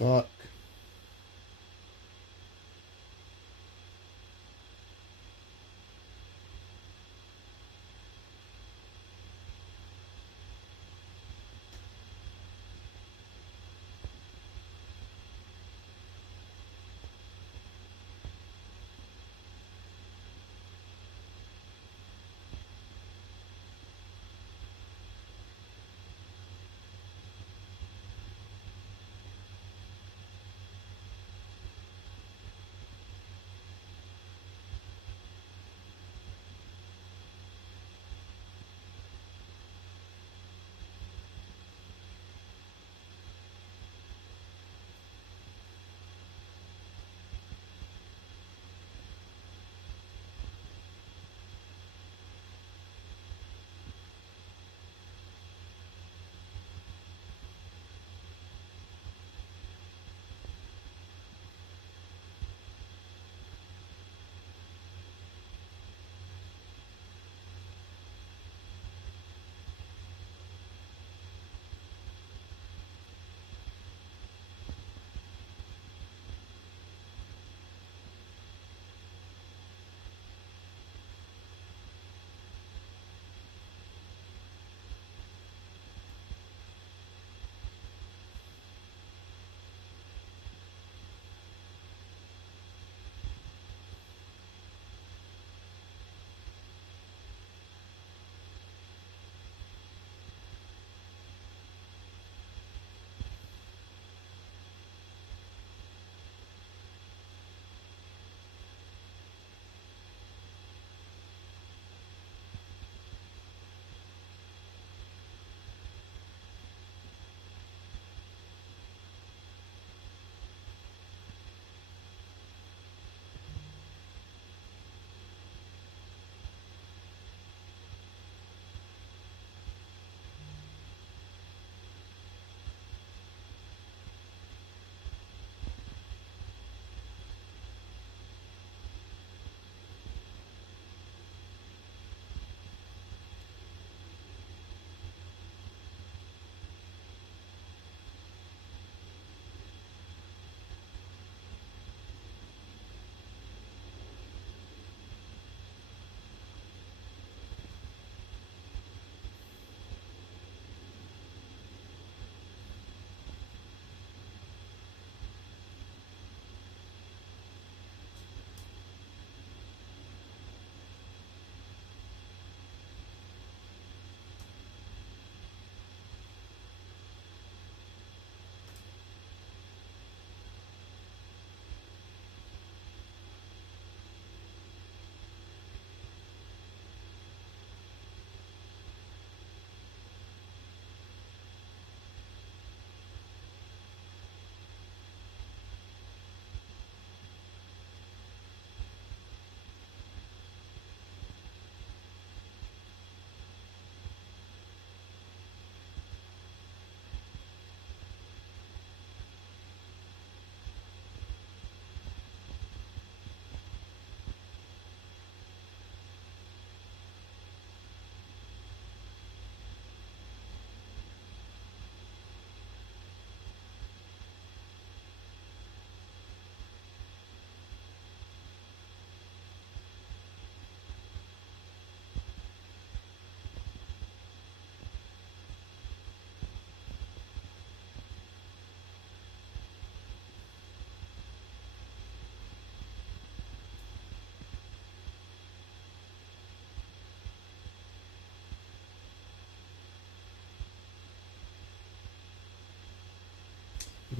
Fuck.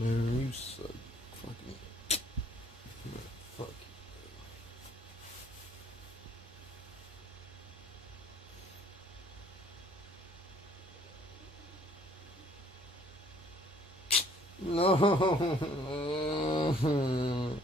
Man, you suck. Fucking. Man, fuck you. No.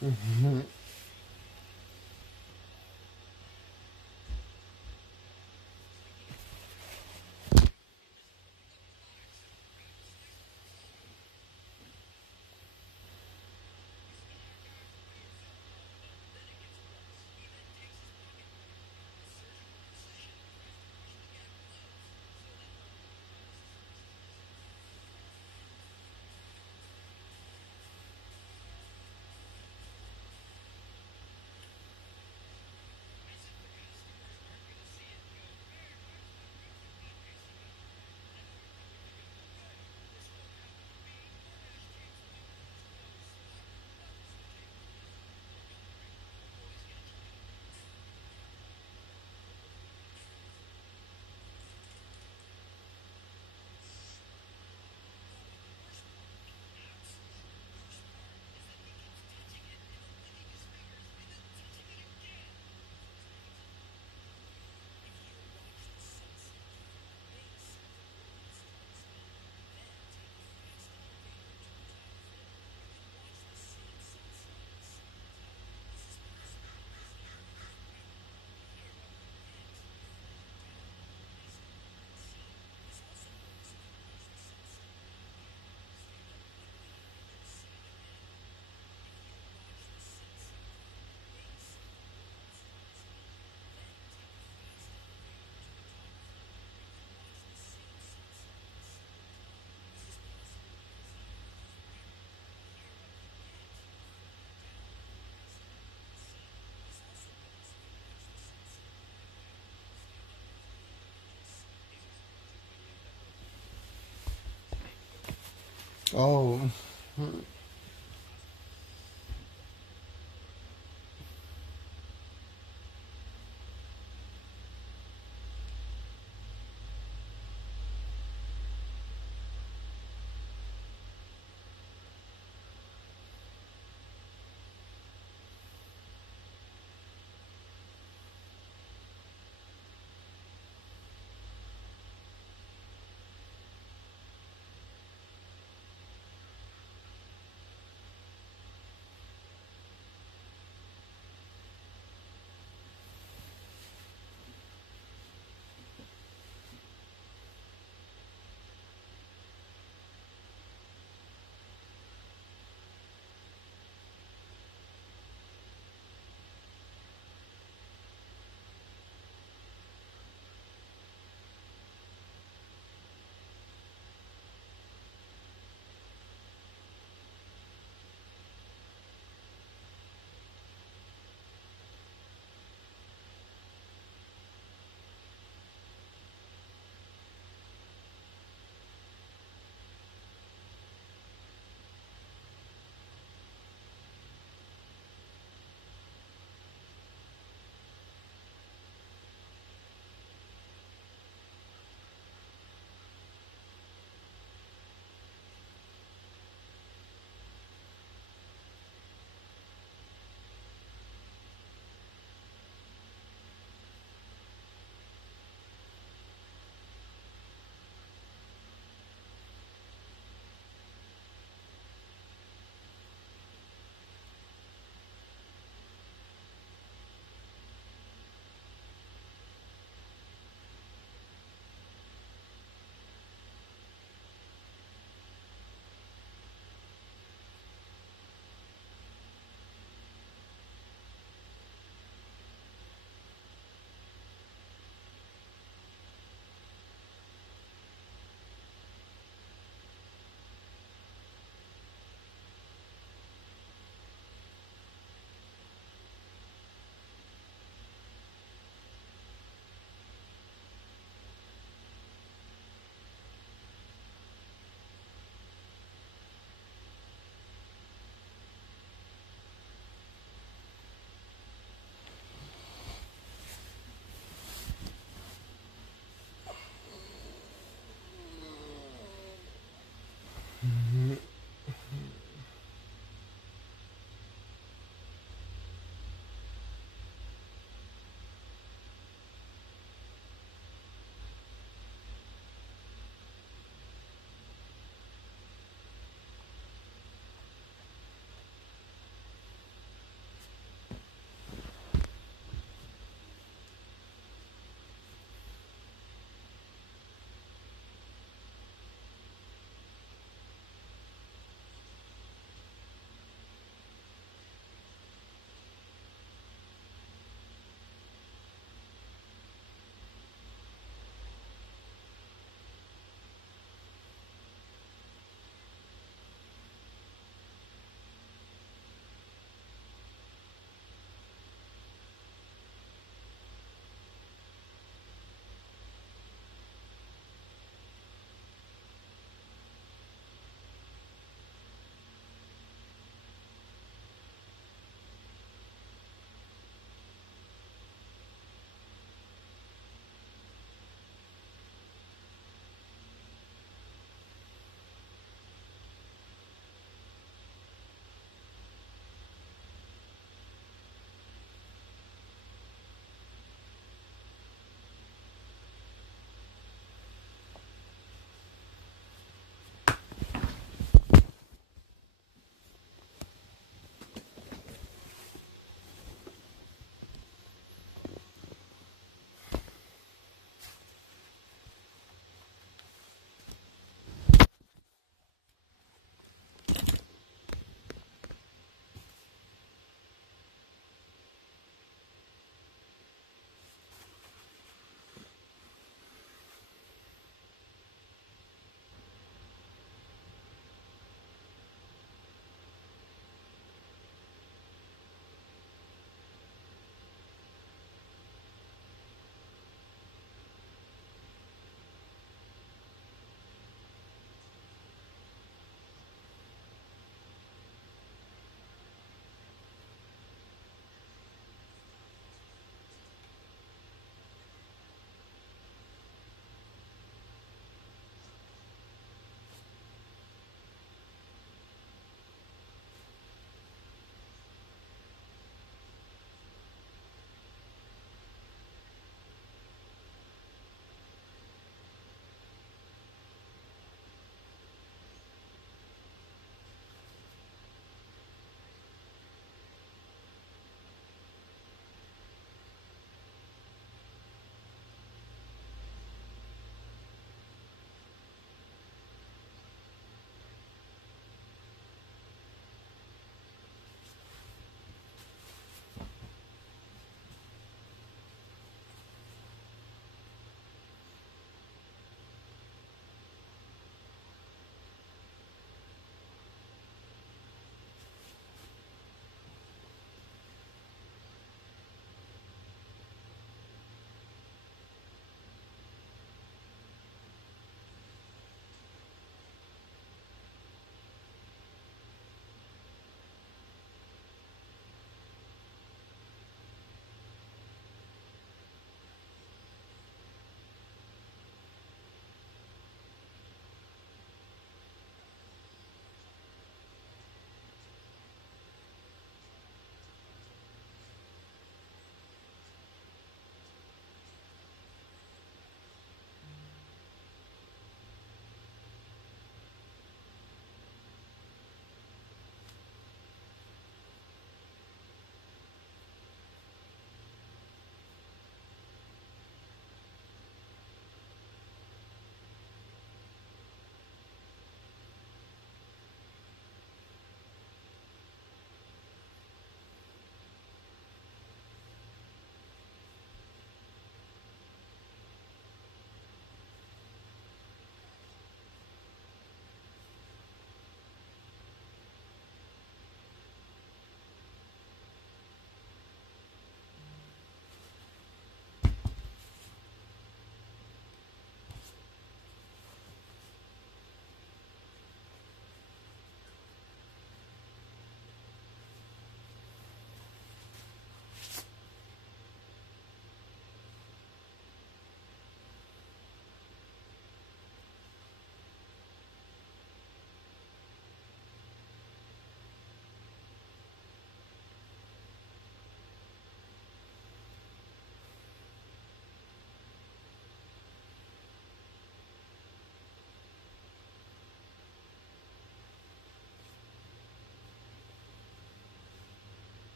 Oh.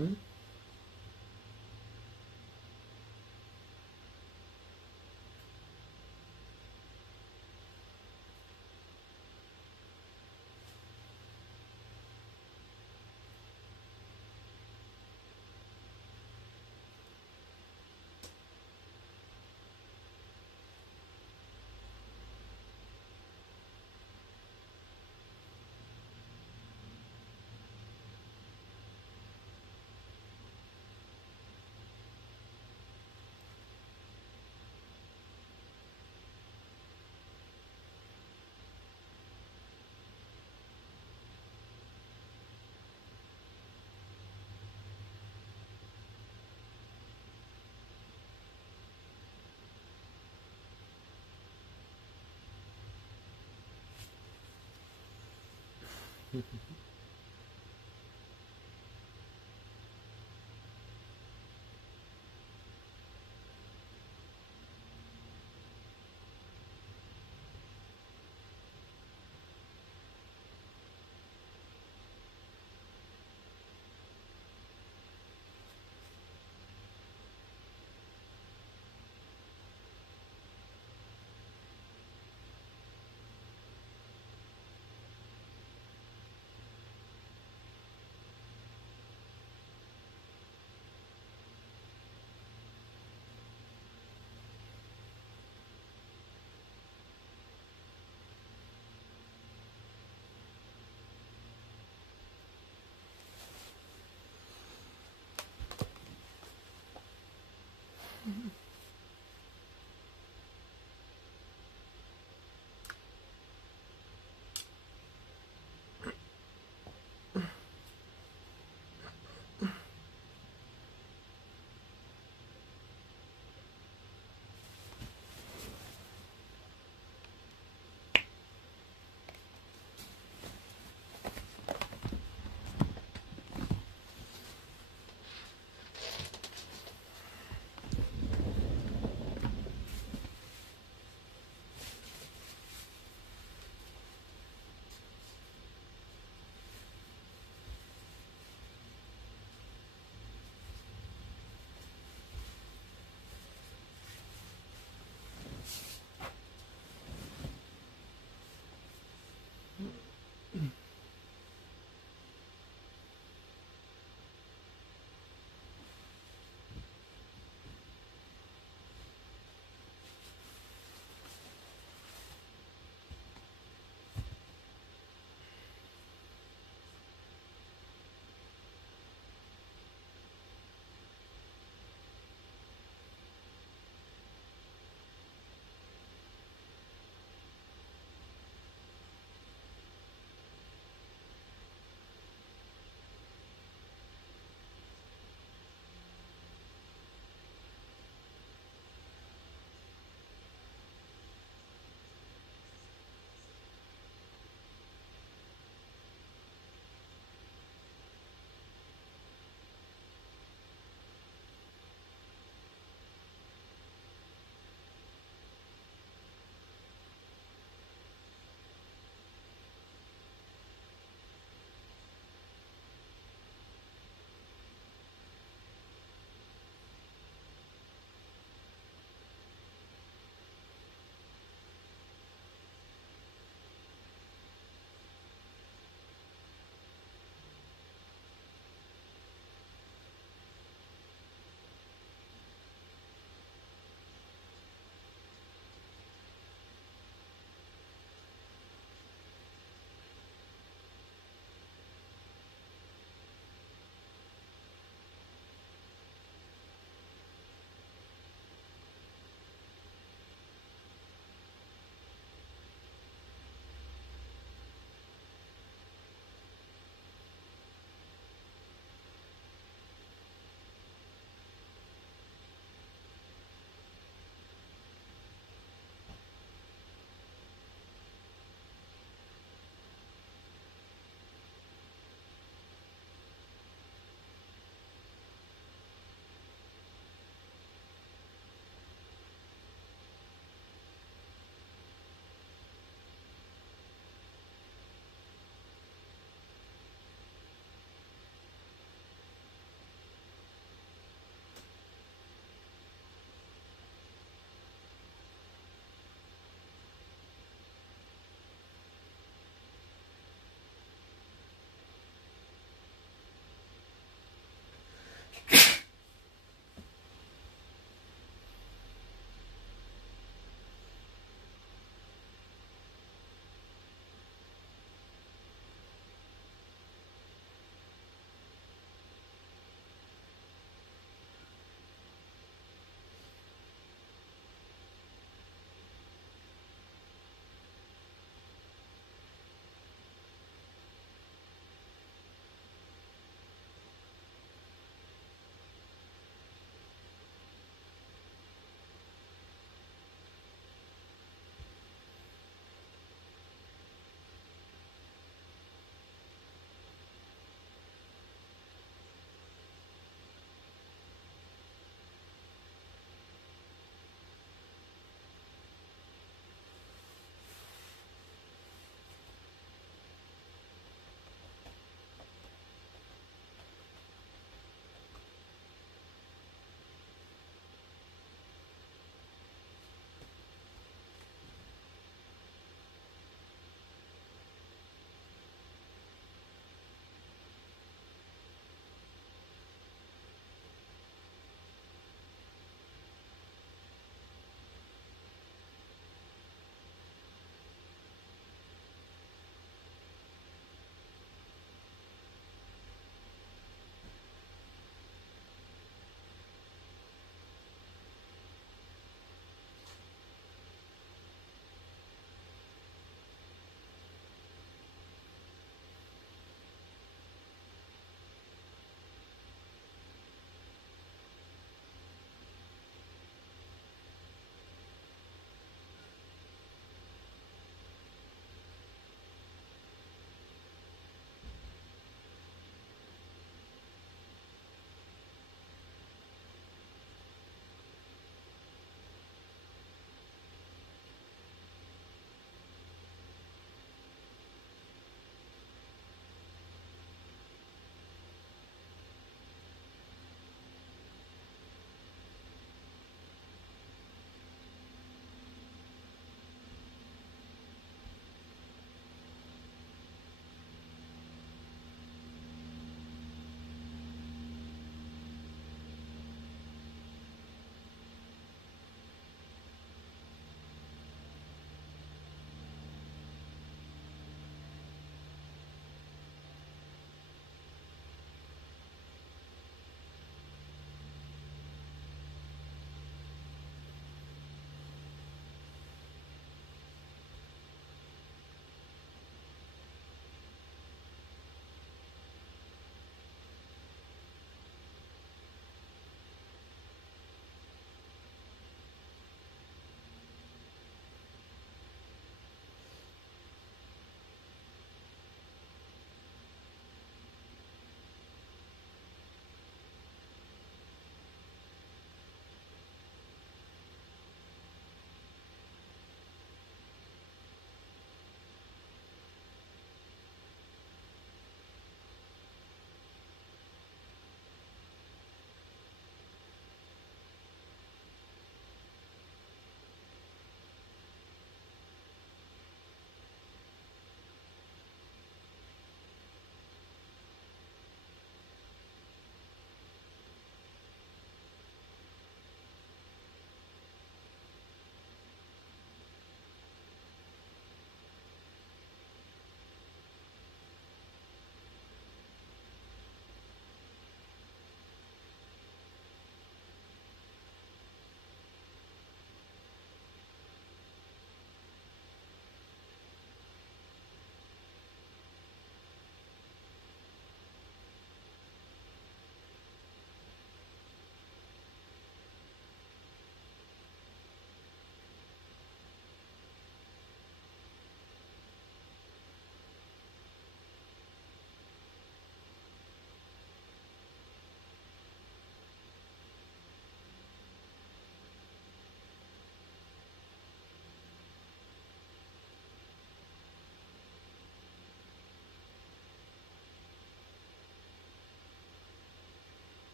Hmm?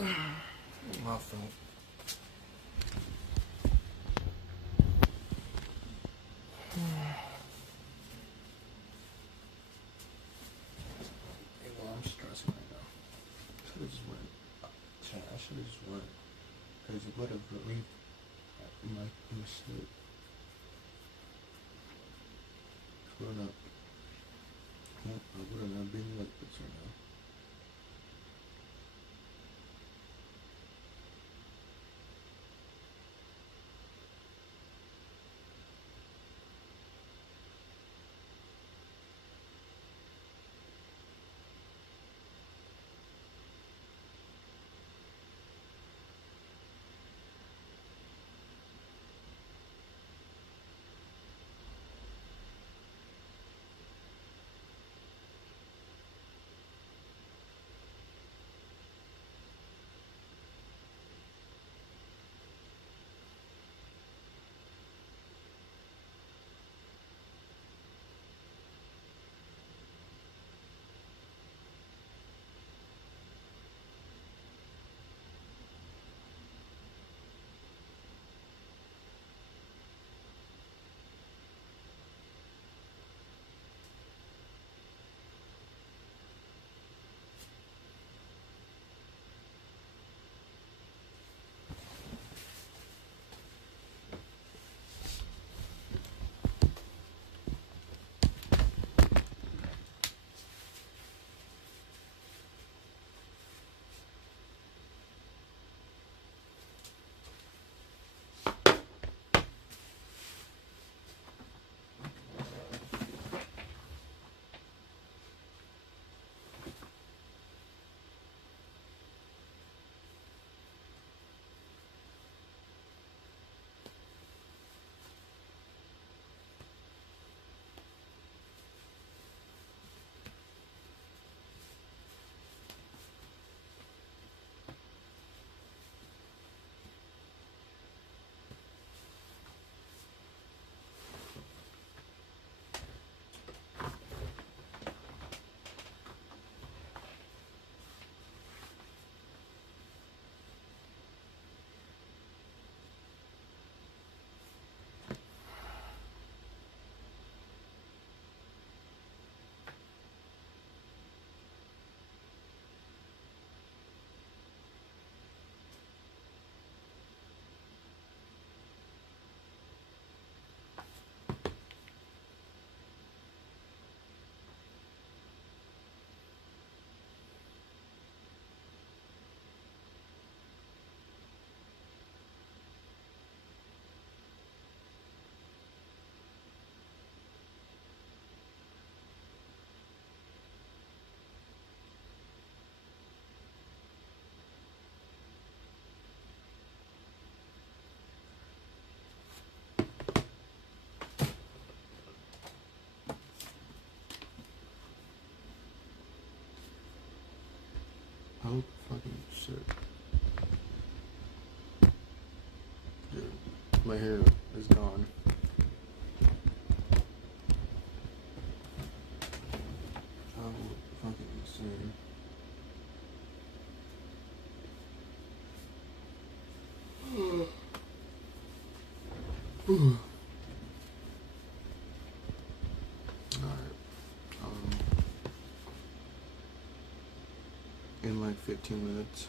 My fault. Hey, well, I'm stressing right now. Should have just went. Chat, I should have just went. Because it would have relieved my shit. I would have not been like this right now. Oh, fucking shit. Dude, my hair is gone. Oh, fucking insane. Alright. In like 15 minutes.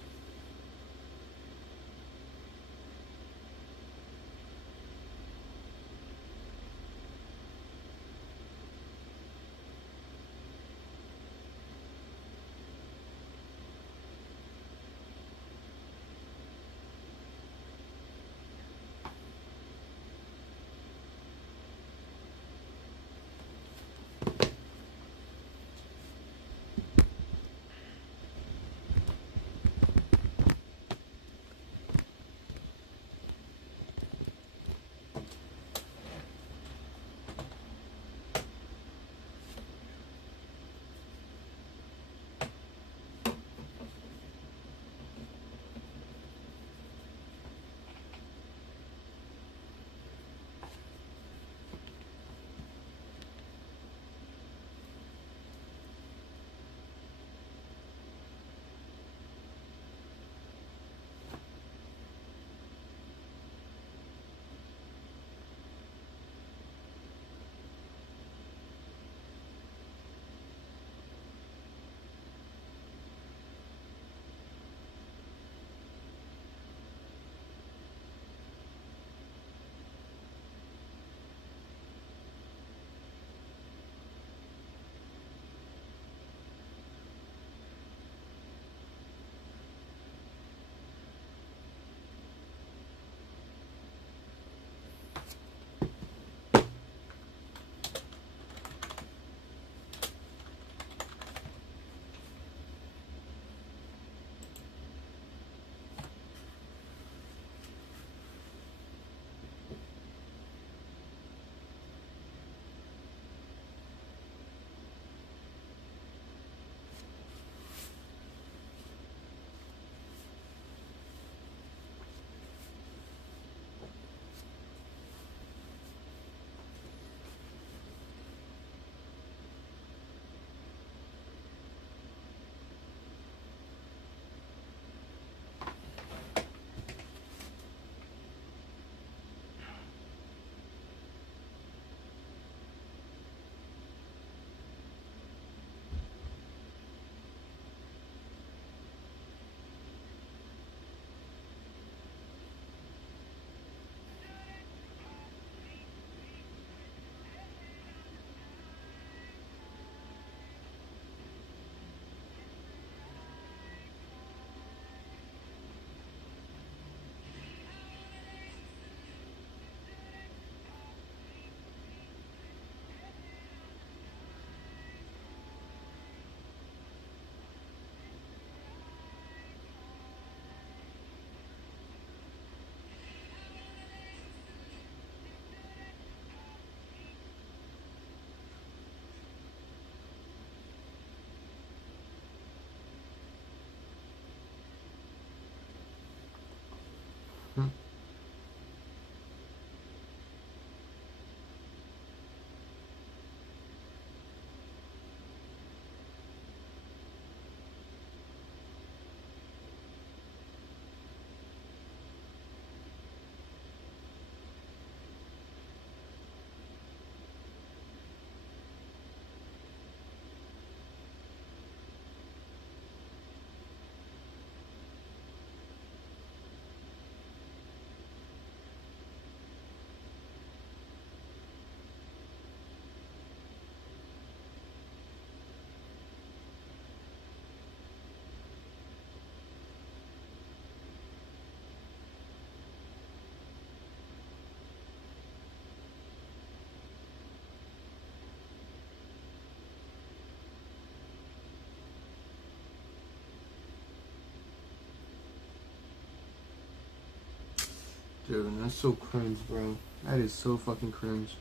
Dude, that's so cringe, bro. That is so fucking cringe.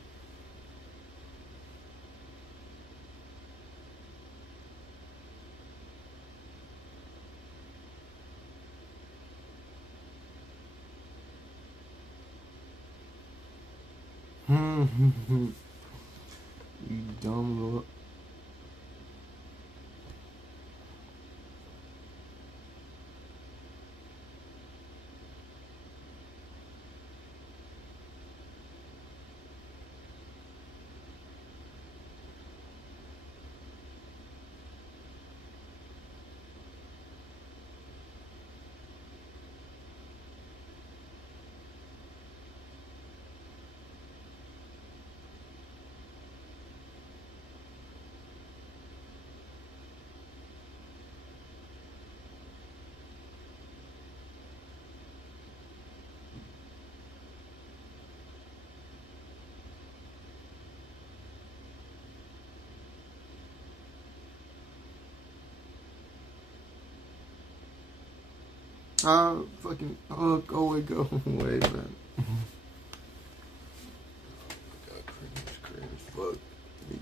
You dumb little. Fucking, go away, man. God, cringe, fuck me.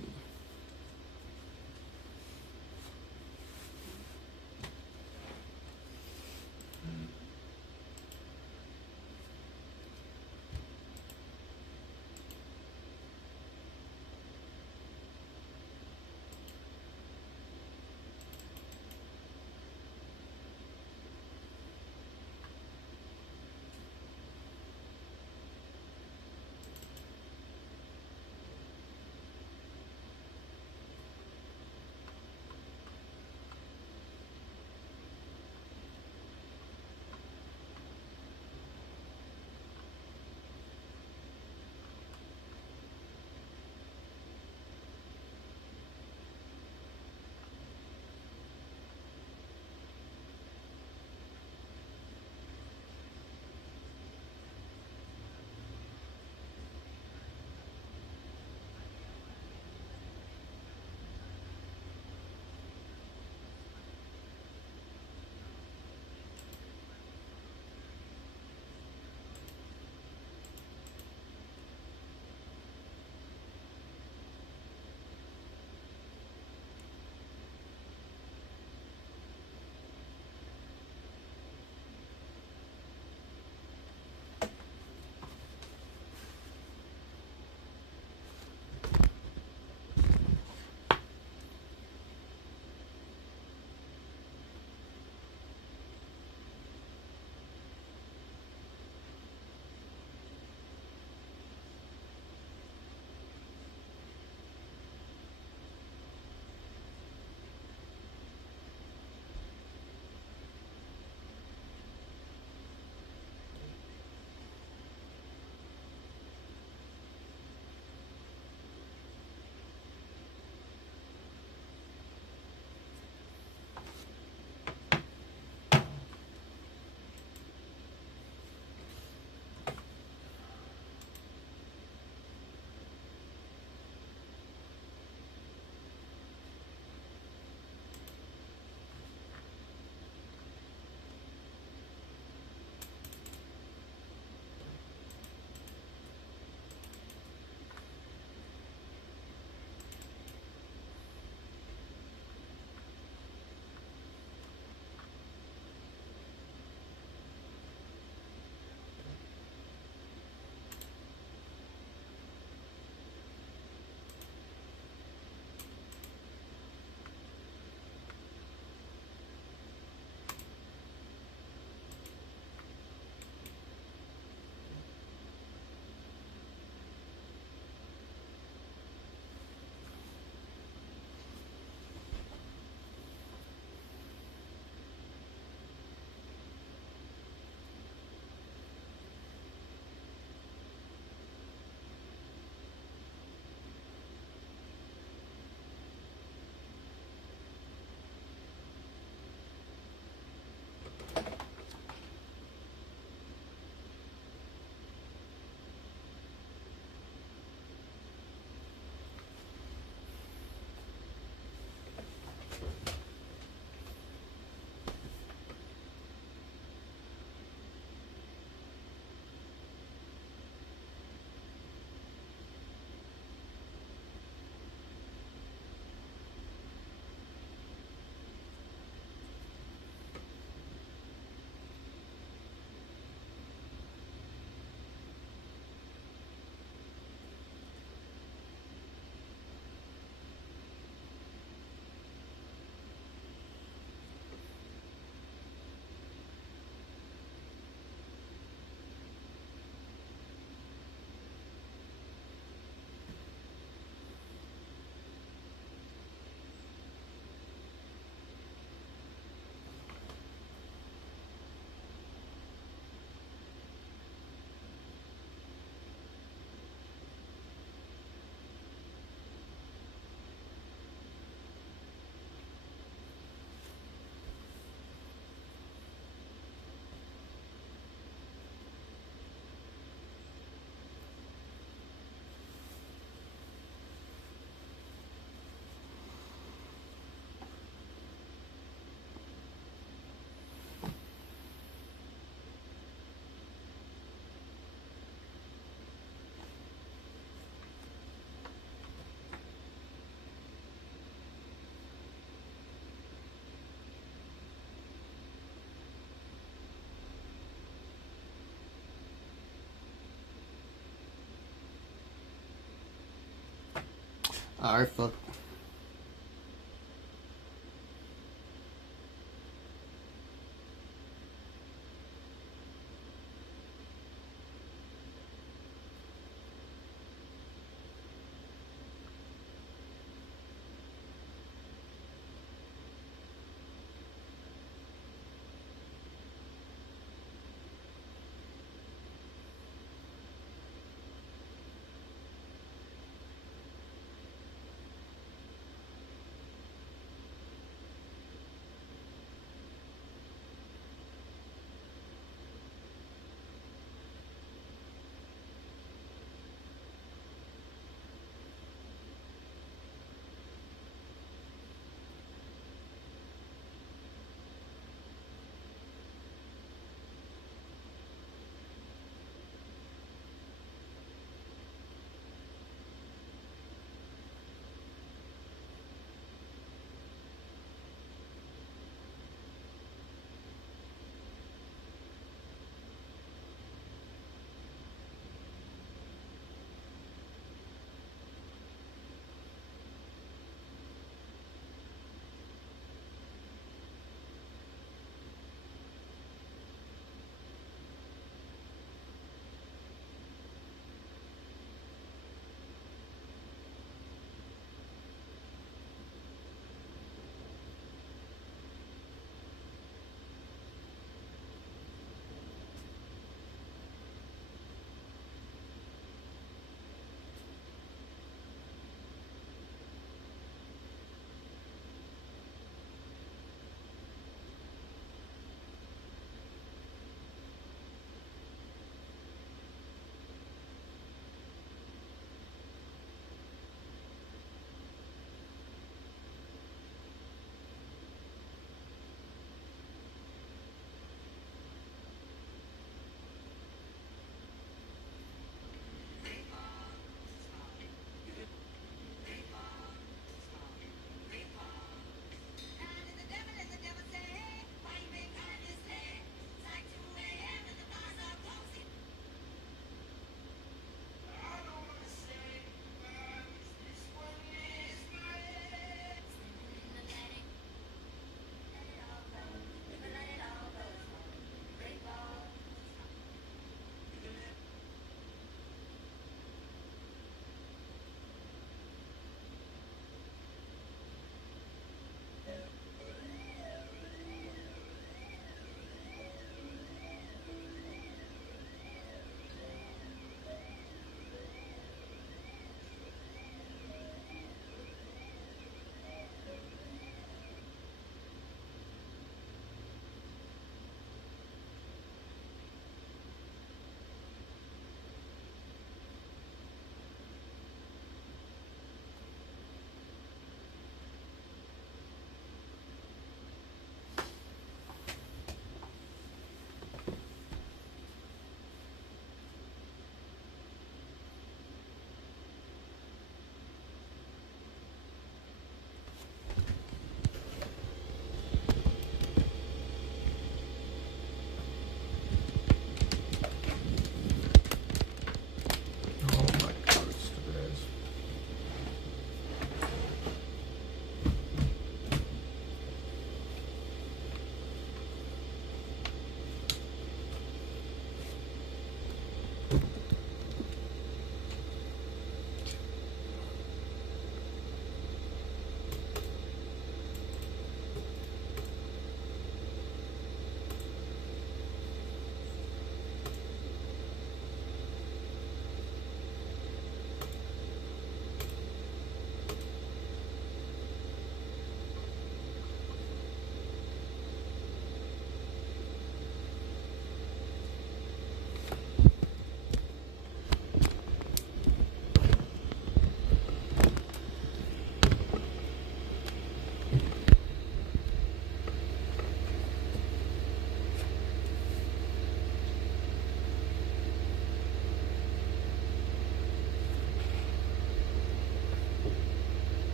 Alright, fuck.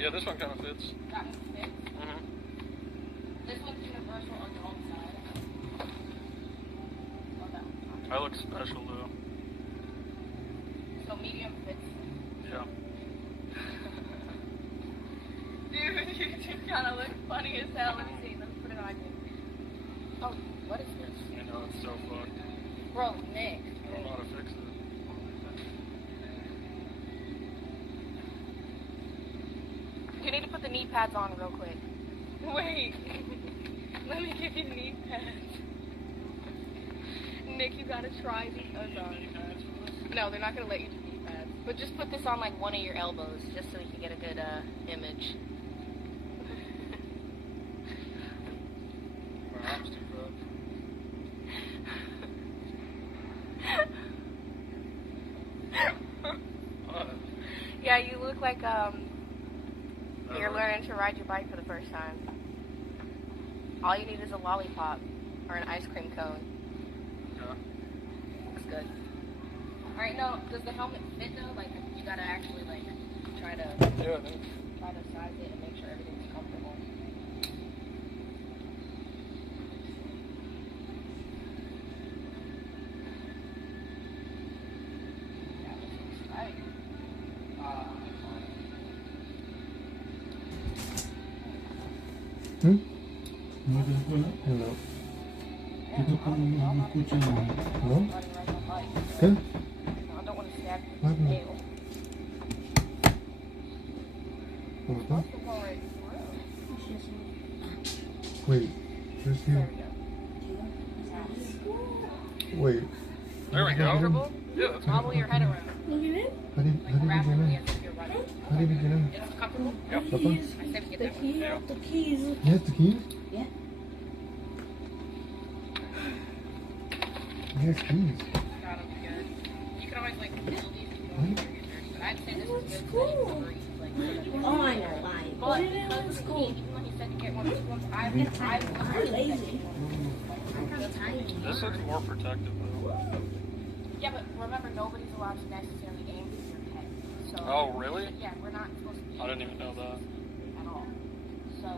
Yeah, this one kind of fits. That one fits. Mm-hmm. This one's universal on the wrong side. Oh, that one's not. I look special though. So medium fits. Yeah. Dude, you just kind of look funny as hell. Let me see. Let me put it on you. Oh, what is this? I know, it's so fucked. Bro, Nick. I don't know how to fix it. You need to put the knee pads on real quick. Wait. Let me give you knee pads. Nick, you gotta try these. Oh, sorry. No, they're not gonna let you do knee pads. But just put this on like one of your elbows, just so you can get a good image. My arm's too fat. Yeah, you look like you're learning to ride your bike for the first time. All you need is a lollipop or an ice cream cone. Yeah. Looks good. Alright, no, does the helmet fit though? Like, you gotta actually like try to Yeah, I think. try to size it and make sure everything's comfortable. Yeah, this looks tight. Hello. Kita perlu kucing. Hello. Kan? I don't want to stab you What? with a nail. Apa? Let's go right through. Wait. There's There you. we go. Wait. There we go. Comfortable? Yeah, that's Wobble your head around. How do you Like rapidly begin? as if you're running. How do you begin? It's comfortable? Yep. Apa? I said to get that one. Yeah. The keys. Yes, the keys. Yeah. Yes, keys. That'll be good. You can always like build these if you want to get dirty, but I'd say this is good so you can breathe. Like, so that you're Oh, I know, lying. But because of the key, even when he said to get one of these ones, I've I'm lazy. This looks more protective though. Yeah, but remember, nobody's allowed to necessarily aim for your head. So Oh, really? yeah, we're not supposed to be I didn't even know that. at all. So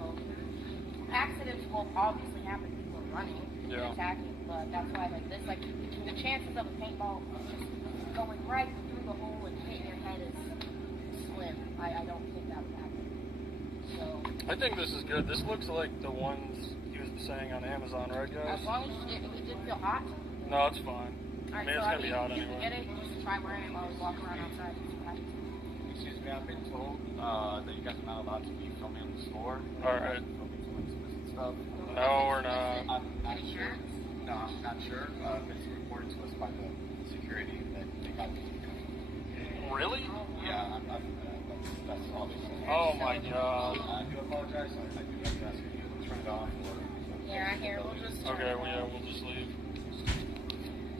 accidents will obviously happen. People are running and Yeah. attacking, but that's why like this, like the chances of a paintball just going right through the hole and hitting your head is slim. I don't think that would happen. So I think this is good. This looks like the ones he was saying on Amazon, right, guys? as long as it didn't feel hot. No, it's fine. I Alright, mean, it's so gonna be hot you can get anyway. it. Just try wearing it while we walk around outside. And see what happens. Excuse me, I've been told that you guys are not allowed to be filming on the floor. Alright. Filming some explicit stuff. No, we're not. I'm not Any sure. shirts? No, I'm not sure. It's reported to us by the security that they got me. Really? Yeah, that's all they said. Oh my god. I do apologize. I do have to ask you to turn it off or. Yeah, here we'll just. Okay, well, yeah, we'll just leave.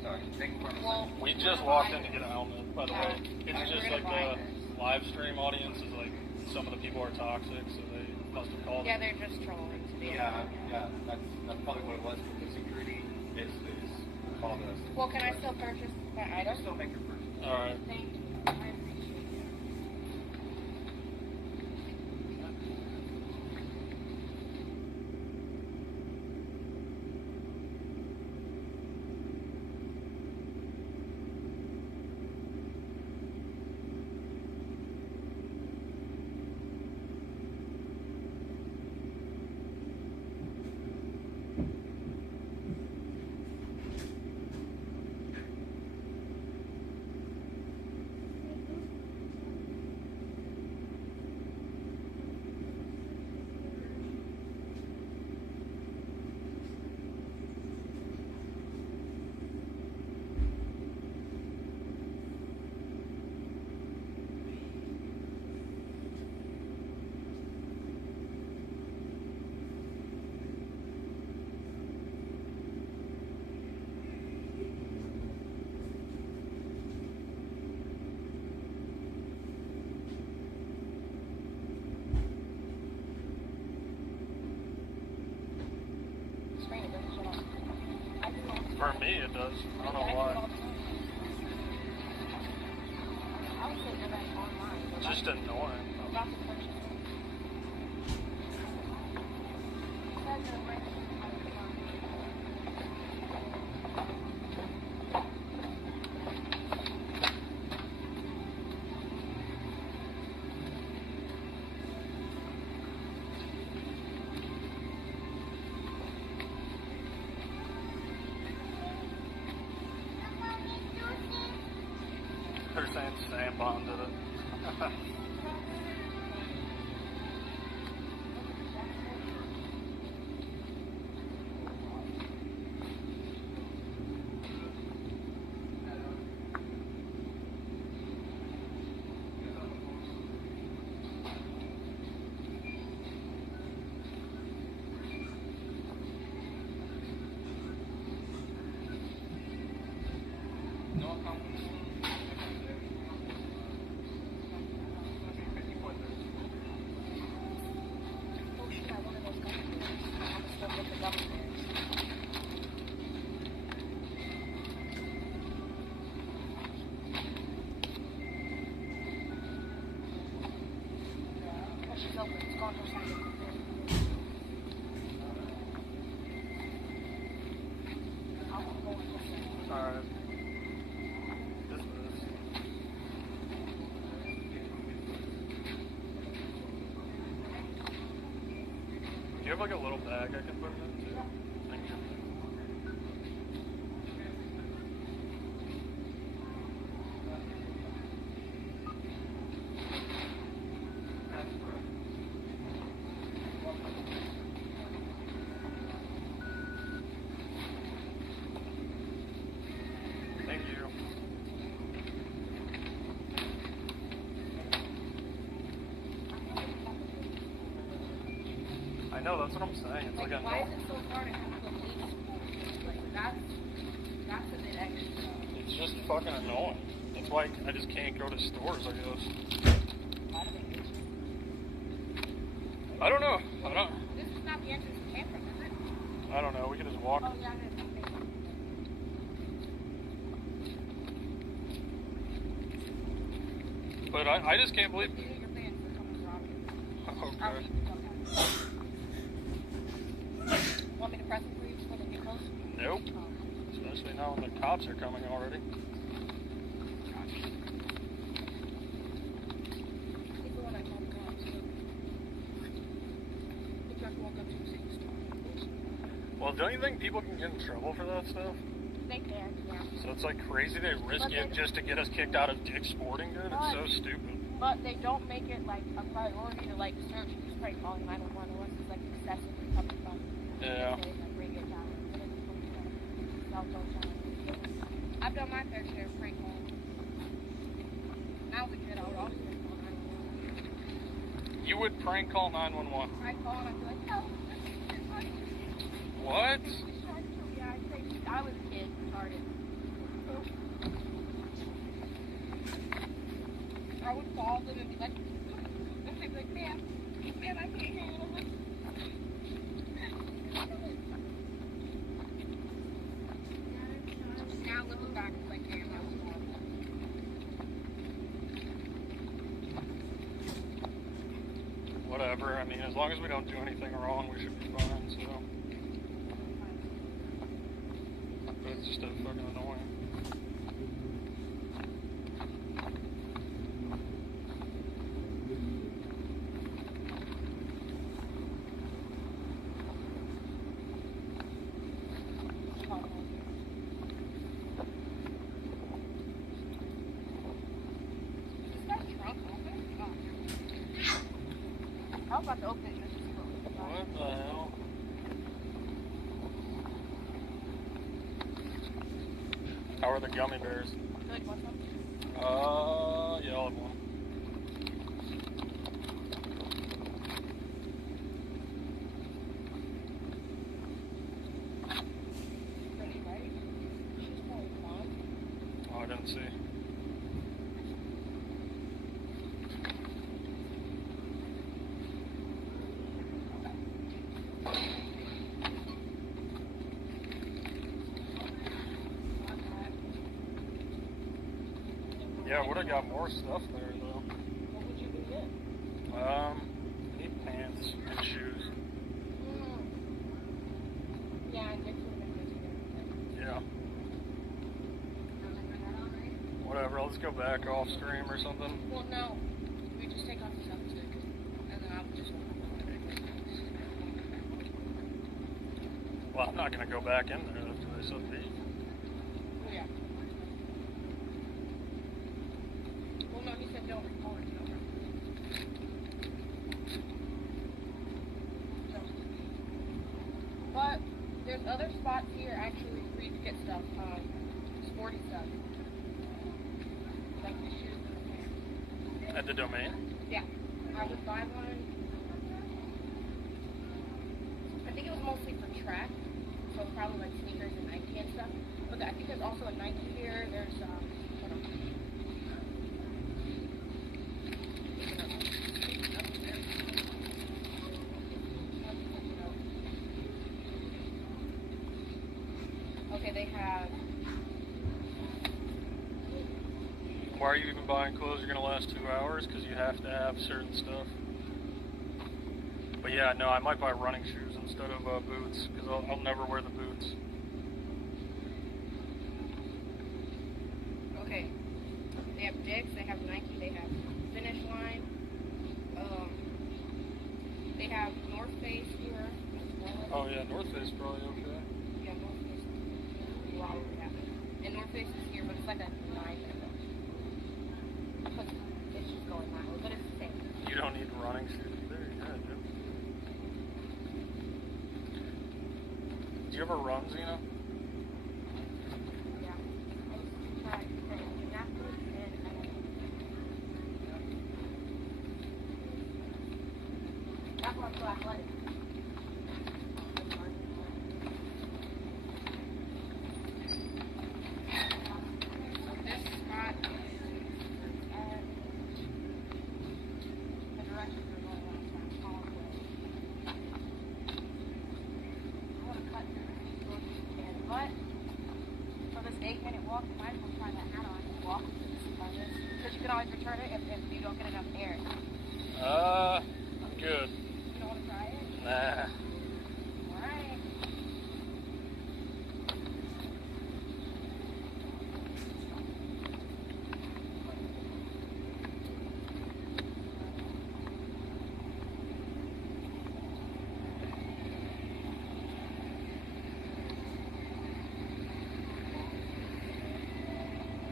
Sorry, thank you for Well, We just walked in to get a helmet, by the way. It's Alright, just we're like gonna the live stream audience is like, some of the people are toxic, so they must have called. Yeah, they're just trolling. To be Yeah, honest. yeah, that's probably what it was. But the security is called us. Well, can I still purchase that item? Still make your purchase. Alright. Thank you. I appreciate it. Screen, it doesn't shut off. I do all the time. For me, it does. I don't know I do it why. all the time. I would say go back online. Go It's back just to- annoying. go back to purchase. They're saying Sam bonded it. Alright. This is. Do you have like a little bag I can put it in too? Thank you. Thank you. I know, that's what I'm saying. It's like a why is it so hard to have to leave school? Like, that's a bit extra. It's just fucking annoying. That's why I just can't go to stores, I guess. Why do they do this? I don't know. This is not the entrance to campground, is it? I don't know. We can just walk. Oh, yeah, it is. But I just can't believe. You your fans are coming around. Okay. Want me to press it for you before they get close? Nope. Especially now when the cops are coming already. He's the one I called the cops. The truck walked up to him saying stop. Well, don't you think people can get in trouble for that stuff? They can, yeah. So it's like crazy they risk But it they- just to get us kicked out of Dick's Sporting Goods? It's so stupid. But they don't make it like a priority to like search who's probably calling 911 unless it's like excessively coming from. Yeah. They like bring it down. Cell phone down. I've done my fair share of prank calls. When I was a kid, I would always prank call 911. You would prank call 911. I'd call and I'd be like, help. What? Yeah, I'd say I was a kid, retarded. I would call them and be like, and they'd be like, man, I can't handle it. Now looking back, it's like, damn, that was horrible. Whatever. I mean, as long as we don't do anything wrong, we should be fine, so. But it's just a fucking annoying. I was about to open it just to see what was inside. What the hell? How are the gummy bears? Good, want some? Yeah, I'll have one. Pretty, right? She's probably fun. Oh, I didn't see. Yeah, would have got more stuff there though. What would you even get? Need pants and shoes. let's go back off stream or something. Well, no. We just take off the substick, and then I'll just... Well, I'm not going to go back in there after they said leave. Yeah. Well, no, he said don't record. But there's other spots here actually where you can get stuff, sporty stuff. Like the shoes and the pants. At the domain? Yeah. I would buy one. I think it was mostly for track. So probably like sneakers and Nike and stuff. But I think there's also a Nike here. There's, hold on. Okay, they have... Why are you even buying clothes you're going to last 2 hours? Because you have to have certain stuff. But yeah, no, I might buy running shoes instead of boots, because I'll never wear the boots. Okay. They have Dick's, they have Nike, they have Finish Line. They have North Face here. Oh yeah, North Face probably okay. Yeah, North Face. Wow, and North Face is here, but it's like a 9-minute. Because it's just going that way, but it's the same. You don't need running shoes either. Yeah, dude. Do you ever run, Zena? Yeah. I used to try gymnastics and that's why I'm so athletic. This spot is the directions are going last time. I want to cut through the Facebook and but for this 8-minute walk, you might as well try that hat on and walk because you can always return it if you don't get enough air. I'm good. You don't want to try it? Nah. Alright.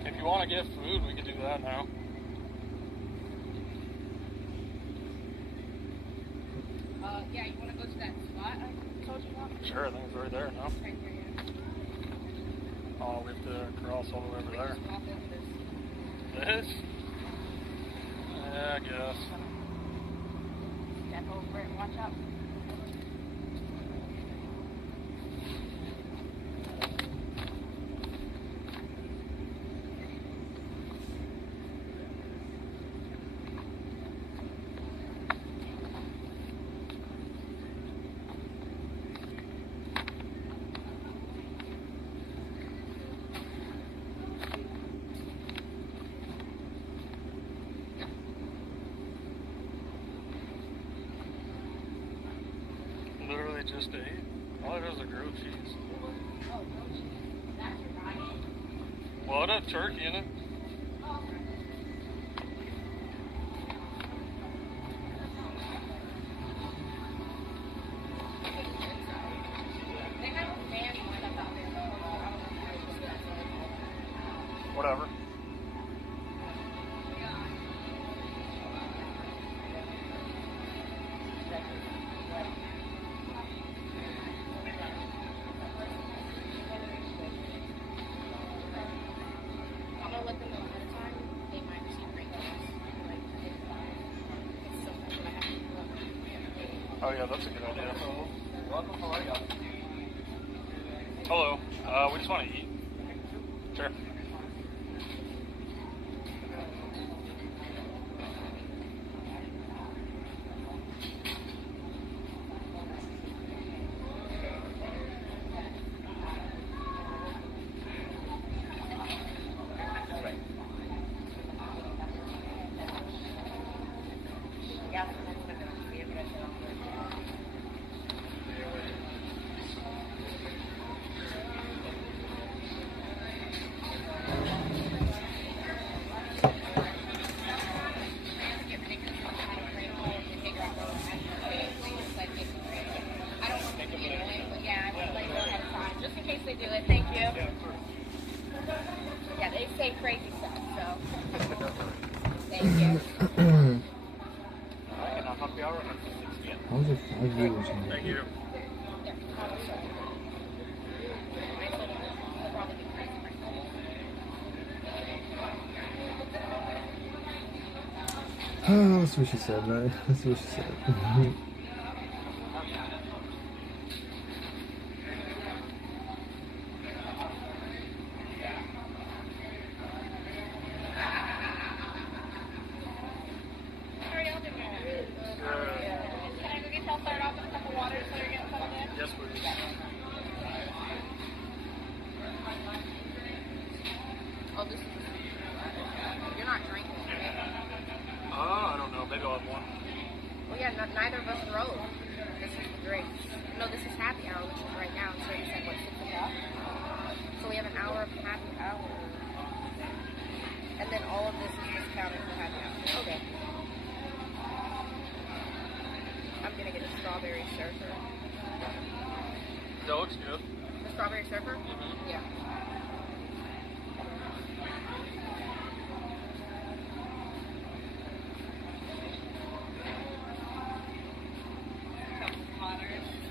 If you want to get food, we could do that now. Yeah, you want to go to that spot I told you about? Sure, I think it's right there now. Right there, yeah. Oh, we have to cross all the way over We there. just walk over this. This? Yeah, I guess. Step over it and watch out. Literally just ate. All it is is a grilled cheese. Oh, no cheese. That's your diet? Well, it had turkey in it. Oh, okay. They have a fan lined up out there. I don't know if you're supposed to do that. Whatever. I'm gonna let them know ahead of time. They might receive breakdowns. Like, it's something that I have to do. Oh yeah, that's a good idea. Welcome, how are you? Hello. We just want to eat. Sure. Yeah, so that's what I'm gonna be able to do. happy hour until 6 p.m. How's it 5 viewers in Thank there? you. That's what she said, right? That's what she said. Yes, please. Oh, this is. You're not drinking, right? I don't know. Maybe I'll have one. Well, yeah, neither of us drove. This is the drink. No, this is happy hour, which is right now. So it's like, what, 6 o'clock? So we have an hour of happy hour. And then all of this is discounted for happy hour. Okay. I'm gonna get a strawberry surfer. That looks good. The strawberry surfer? Yeah.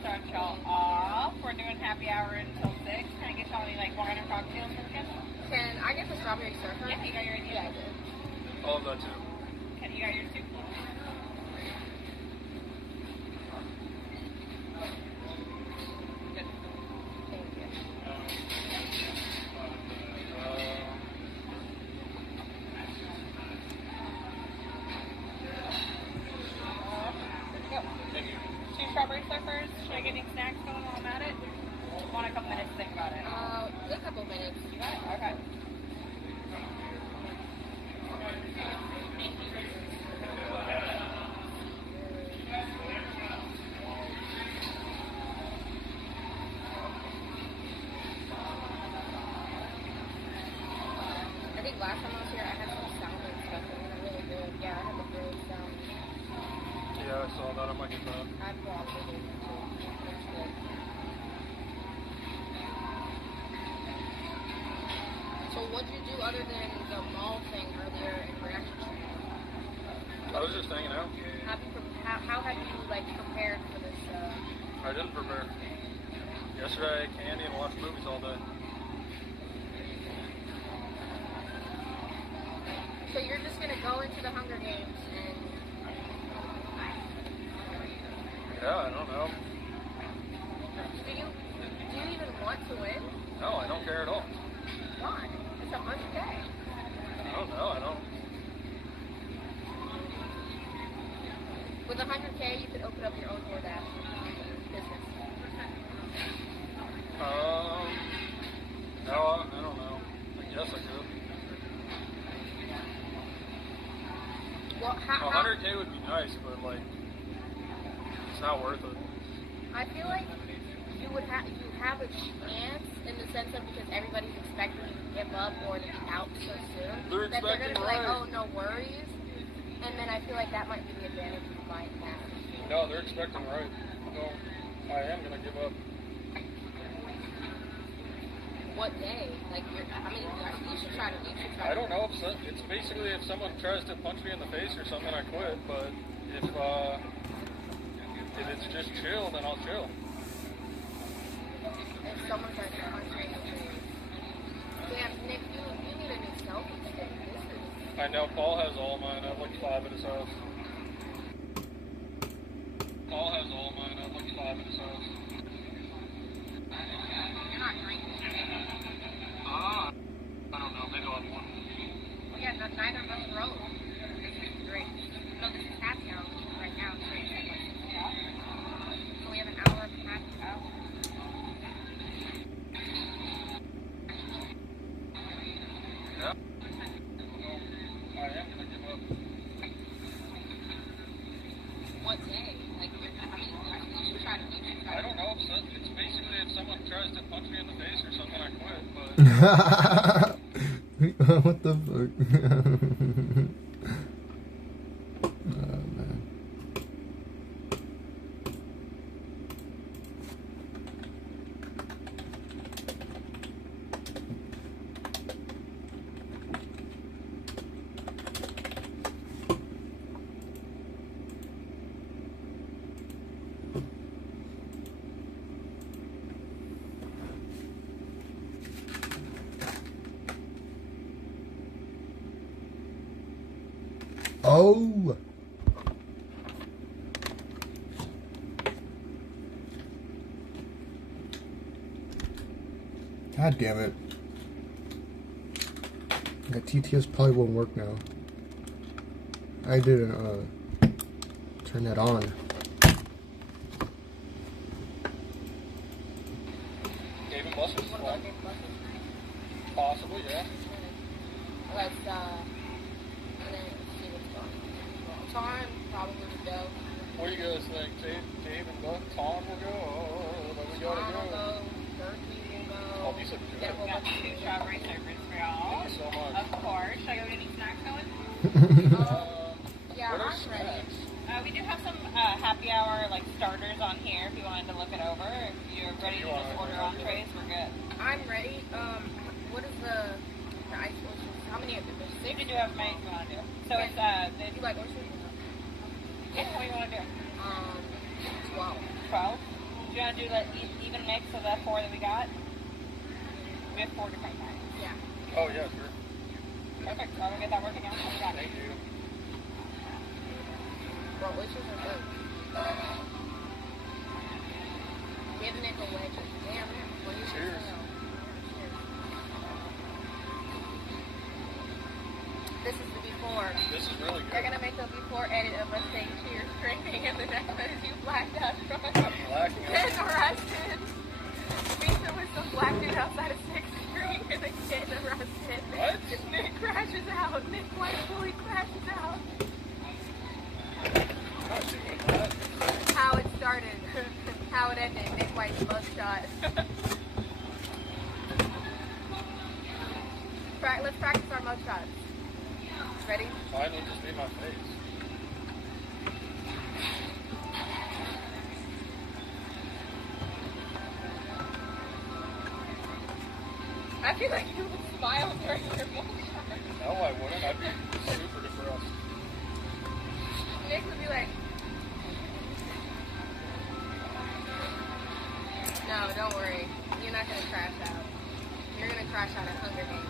Start y'all off. We're doing happy hour until 6. Can I get y'all any like wine or cocktails for the kids? Can I get the strawberry surfer? Yeah, you got your idea. Yeah, I did. All of that too. Okay, you got yours too. Good. Thank you. Go. Thank you. 2 strawberry surfers. Should I get any snacks going while I'm at it? Want a couple minutes to think about it? A couple minutes. You got it? Okay. I think last time I was here, I had some salmon stuff and they were really good. Yeah, I had the grilled salmon. Yeah, I saw that. I might get that. I probably did too. It's good. So what'd you do other than the mall thing earlier in reaction to? I was just hanging out. How have you like prepared for this? I didn't prepare. Yesterday I ate candy and watched movies all day. So you're just gonna go into the Hunger Games and Yeah, I don't know. do you even want to win? No, I don't care at all. Why? It's 100K. I don't know. I don't. With 100K, you could open up your own DoorDash business. No, I don't know. I guess I could. Well, how 100K would be nice, but like, it's not worth it. I feel like you have a chance in the sense of because everybody's expecting you to give up or to be out so soon. They're that they're gonna expecting be like, right. oh, no worries. And then I feel like that might be the advantage you might have. No, they're expecting right. No, I am gonna give up. What day? Like, you should try to. I don't know. It's basically if someone tries to punch me in the face or something, I quit. But if it's just chill, then I'll chill. If someone tries to punch you in the face. Damn, Nick, you need a new selfie stick. This is. I know Paul has all mine. I have like 5 at his house. Paul has all mine. I have like 5 at his house. You're not drinking. I don't know. Maybe I'll have one. Well, yeah, neither of us drove. This is the drink. No, this is happy hour right now. So it's like, what, 6 o'clock? So we have an hour of happy hour. Yeah. I am gonna give up. What day? Like, you should try to. I don't know. It's basically if someone tries to punch me in the face or something, I quit. But What the fuck? Oh man. God damn it. That TTS probably won't work now. I didn't turn that on. Dave and Buster's What fun. about Dave and Buster's? Possibly, yeah. Let's and then see what's going on. Time probably would go. What do you guys think? Dave and Buck, Tom will go? Oh, but we gotta Tom will go. go. Berkeley will go. Oh, these look good. Get a whole We got bunch of 2 food. strawberry sherbets for y'all. Thank you so much. Of course. Should I go get any snacks going? Yeah, What are I'm ready. snacks? We do have some happy hour like starters on here if you wanted to look it over. If you're ready to just order entrees, we're good. I'm ready. What is the ice oysters? How many of them? There's You 6? can do however many you want to do. So it's Do you like oysters? yeah, what do you want to do? 12. 12. Do you want to do the even mix of the 4 that we got? We have 4 different kinds. Yeah. Oh, yeah, sure. Perfect. So I'm gonna get that working out. We got it. Thank you. Well, oysters are good. Giving it away. Damn, what do you Cheers. think? Cheers. This is the before. This is really They're good. gonna make a before edit of us saying cheers, drinking, and the next one is you blacked out from Blacking out. getting arrested. Lisa was some black dude outside of 6th Street and then getting arrested. What? Nick crashes out. Nick White fully crashes out. I'm not doing that. How it started. How it ended. Nick White's bus shot. Let's practice our mug shots. Ready? Mine will just be my face. I feel like you would smile during your mug shot. No, I wouldn't. I'd be super depressed. Nick would be like, no, don't worry. You're not going to crash out. You're going to crash out at Hunger Games.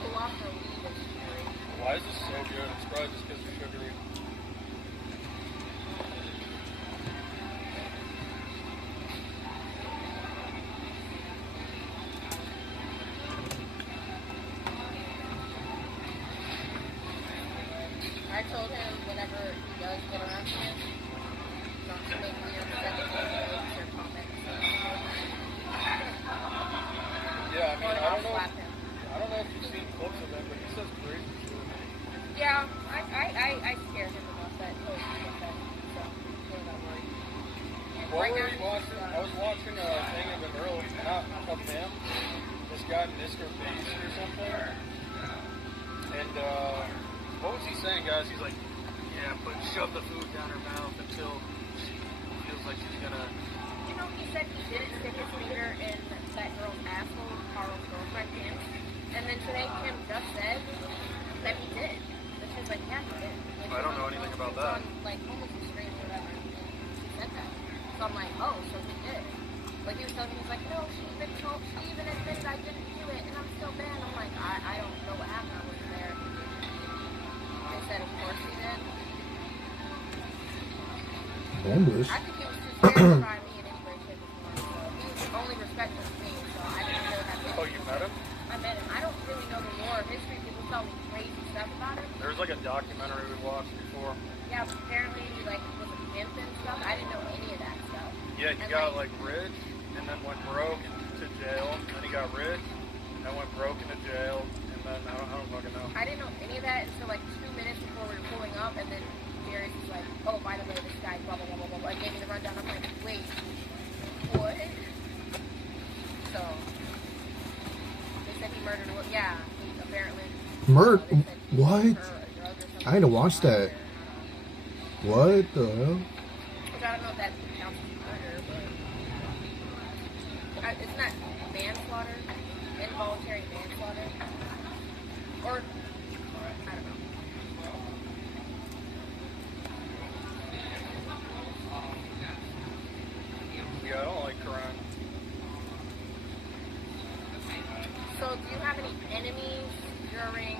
Pull off her weed is scary. Why is this so good? It's probably just because you're sugary. I told him whenever he does get around to it, not to make weird second jokes or comments. Yeah, I mean, Or I I'll don't know. slap him. I don't know if you've seen clips of him, but he says crazy shit. Yeah, I scared him enough that he'll get that. So, we're not worried. What Right were now, you watching? I was watching a thing of him earlier, not of him. This guy, Mr. Beast or something. And what was he saying, guys? He's like, yeah, but shove the food down her mouth until she feels like she's gonna. You know, he said he didn't stick his finger in that girl's asshole, Carl's girlfriend, Kim. And then today, Kim just said that he did. But she was like, yeah, he did. Like, I don't know anything about it was that. On, like, almost a stream or whatever. And he said that. So I'm like, oh, so he did. Like, he was telling me, he's like, no, she even admitted I didn't do it, and I'm still banned. I'm like, I don't know what happened. I wasn't there. They said, of course he did. Boneless. I think he was too scared to try me in any way, shape, or form. So he was only respectful to me, so I didn't really have to. Oh, you met him? I met him. I don't really know the lore of history. People tell me crazy stuff about him. There was like a documentary we watched before. Yeah, apparently he like was a pimp and stuff. I didn't know any of that stuff. Yeah, he And, got like rich and then went broke into jail. And then he got rich and then went broke into jail. And then I don't fucking know. I didn't know any of that until like 2 minutes before we were pulling up, and then Darius was like, "Oh, by the way, this guy blah blah blah blah blah," and gave me the rundown. I'm like, "Wait, what?" So they said he murdered a woman. Yeah, he apparently. Murder? They said he What? gave her a drug or something. I had to watch that. What the hell? Which I don't know if that counts as murder, but it's not manslaughter, involuntary manslaughter, or I don't know. Yeah, I don't like crime. So, do you have any enemies during?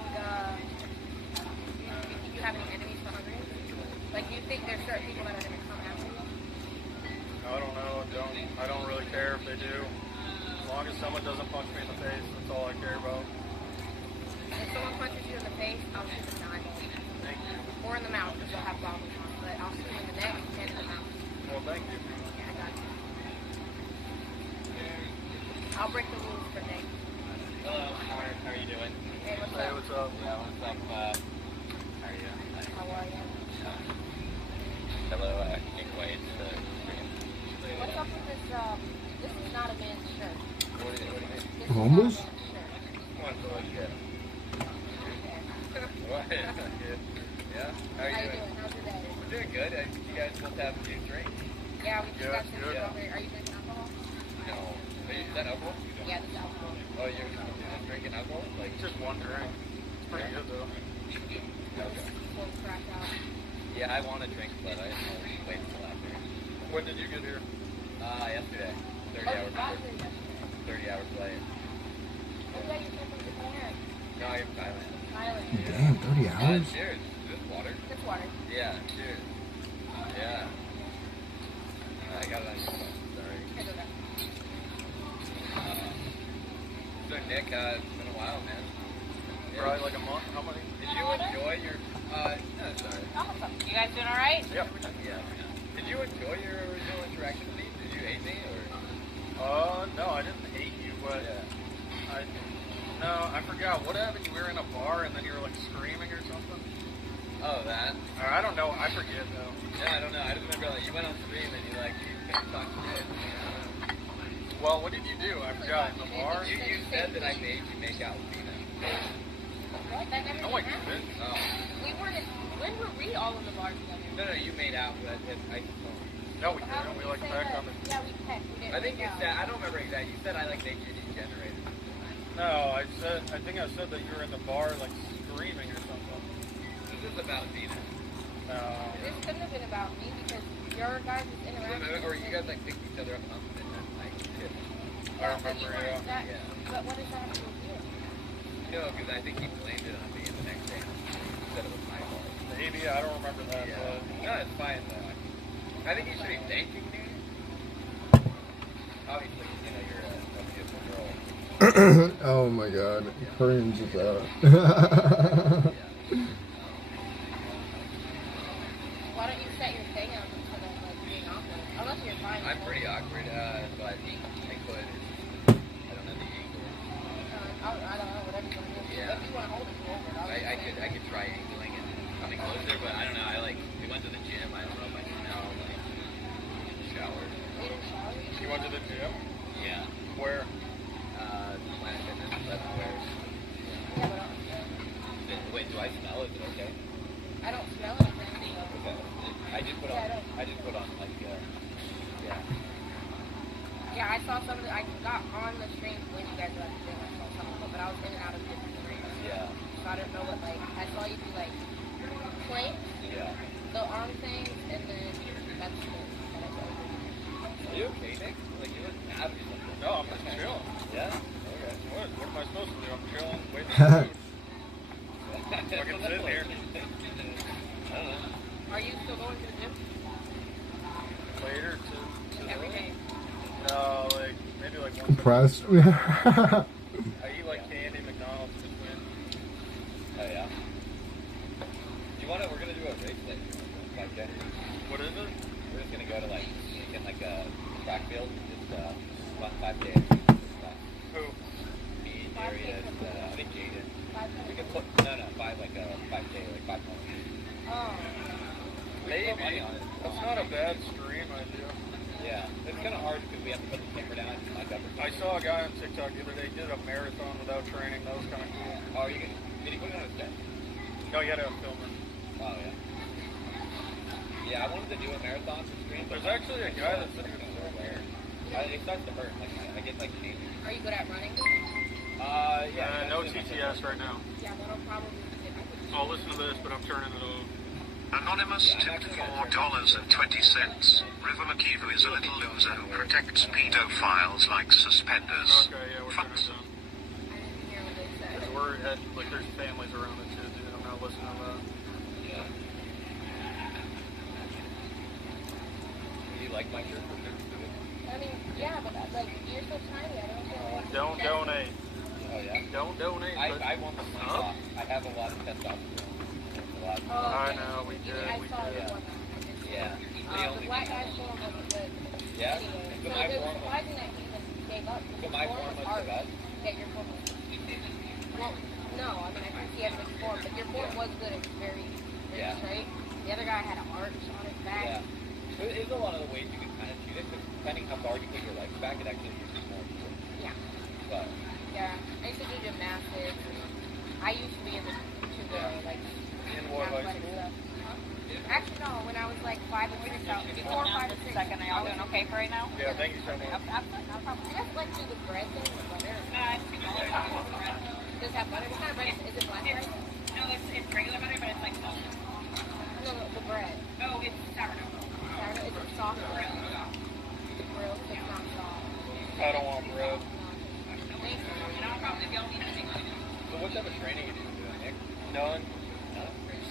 Do you have any enemies for Hunger Games? Like, do you think there's certain people that are going to come after you? I don't know. I don't. do. As long as someone doesn't punch me in the face, that's all I care about. If someone punches you in the face, I'll shoot them 9. Thank you. Or in the mouth, because they'll have goggles on. But I'll shoot them in the neck and in the mouth. Well, thank you. Yeah, I got you. I'll break the rules for Nick. Hello, how are you doing? Hey, what's Hey, up? what's up? Yeah, what's up? How are you? How are you? Hello, I can't wait to stream. What's up with this, this is not a man's shirt. What do you mean? This Homeless? is not a man's shirt. Come on, go ahead. What? Yeah? How are you doing? How's your day? We're doing good. I think you guys both have a few drinks. Yeah, we just Good, got some good. strawberry. Are you drinking alcohol? No. Is that alcohol? Yeah, this is alcohol. Oh, you're just drinking alcohol? Like, Just one drink. It's pretty good though. okay. Full crack out. Yeah, I want to drink, but I wait until after. When did you get here? Yesterday. 30 Oh, you hours. got here yesterday. 30 hours late. Oh, yeah, you came from Japan. No, I'm Thailand. Thailand. Damn, 30 hours? Cheers. Is this water? This water. Yeah, cheers. Yeah. I got it on your phone. Sorry. Here, go back. So Nick, it's been a while, man. Probably like a month. How many? Did you enjoy your? No, sorry. Awesome. You guys doing all right? Yep. Yeah. Did you enjoy your original interaction with me? Did you hate me or? No, I didn't hate you, but Yeah. I forgot. What happened? You were in a bar and then you were like screaming or something? Oh, that. Or, I don't know. I forget though. Yeah, I don't know. I just remember like you went on stream and you talk shit. Well, what did you do? I forgot. In the bar? You said that I made you make out with Tina. What? That never No, did I happen. didn't. Oh. We weren't. When were we all in the bar together? No, you made out with I phone. No, we How didn't. did We you like say pecked that? on the. Yeah, we pecked. We didn't I think make you out. said I don't remember exactly. You said I like made you degenerated. No, I think I said that you were in the bar like screaming or something. This is about Tina. No. This couldn't have been about me because your guys' interaction. Or you guys like picked each other up and then like shit. I remember, yeah. Yeah. But what does that have to do with you? No, because I think he blamed it on me the next day. He said it was my fault. Maybe, I don't remember that, Yeah. but No, it's fine though. I think you should be thanking me. Obviously, you know, you're a beautiful girl. Oh my god, cringe is out. Why don't you set your thing up instead of like being awkward? Unless you're fine. I'm pretty awkward, but I could. I don't know the angle. I don't know, whatever you want to do. Yeah. If you want to hold it, hold it. I could try angling and coming closer, but I don't know. We went to the gym. I don't know if I can now shower. You didn't shower? you went to the gym? Yeah. Where? Planet Fitness, 11 wears. Yeah, but Wait, do I smell? Is it okay? I don't smell anything. So. Okay. I did put on. I did put on like. Yeah. Yeah, I saw some of the. I got on the stream when you guys were at the gym. I saw some of them, but I was in and out of different streams. Yeah. So I didn't know what like. I saw you do like planks, Yeah. the arm things, and then that's it. Are you okay, Nick? Like you look mad or something. No, I'm just chilling. Yeah. Okay. What am I supposed to do? I'm chilling, waiting for food. Fucking sitting here. I don't know. Are you still going to the gym? Later to Every day. No, like maybe like once. Compressed. I eat like candy, McDonald's in between. Oh yeah. We're gonna do a race later. 5K. What is it? We're just gonna go to like a track field, just run 5K. Who? Me, Darius, I think Jaden. 5K. We could put 5K, like 5 more. Oh. Maybe. Put money on it. That's not a bad stream idea. Yeah, it's kind of hard because we have to put the camera down and like up. I saw a guy on TikTok the other day did a marathon without training. That was kind of cool. Oh, did he put it on his desk? No, you had to have a filmer. Oh yeah. Yeah, I wanted to do a marathon for stream. There's actually a guy that's sitting in there. Where? It starts to hurt. Like I get like pain. Are you good at running? Yeah. No TTS right now. Yeah, then I'll probably get my I'll listen to this, but I'm turning it off. Anonymous tipped $4.20. River McKeever is a little loser who protects pedophiles like suspenders. Okay, yeah, we're turning it down. I didn't hear what they said. Because we're at, like, there's families around and shit, dude. I'm not listening to that. Yeah. Do you like my shirt? mean, yeah, but like, you're so tiny, I don't feel like... Don't donate. Oh yeah. Don't donate. I want the point off. I have a lot of testosterone. A lot. I know, we did. I We saw did. the one. Yeah. The black guy's form wasn't good. Yeah. Anyway, But so my it was form was. surprising that he even gave up. But my form was the best. Yeah, your form was good. Well, no, I mean, I think he had a good form, but your form was good. It was very straight. The other guy had an arch on his back. Yeah. There's a lot of the ways you can kind of shoot it, because depending how far you put your legs back, it actually uses more force. Yeah. But Yeah. I used to do gymnastics. I used to be into the, like, In what, high athletic school? stuff. Huh? Actually, no, when I was like 5 or 6, before 5 or 6. Second, are y'all doing okay for right now? Yeah, thank you so much. Absolutely, no problem. You guys like do the bread thing with butter? Does it have butter? What kind of bread is it? Black bread? No, it's regular butter, but it's like soft. No, the bread. Oh, it's sourdough. Sourdough? Is it soft? It's grilled, so it's not soft. I don't want bread. Thank you. No problem if y'all need anything. so what type of training are you doing, Nick? None.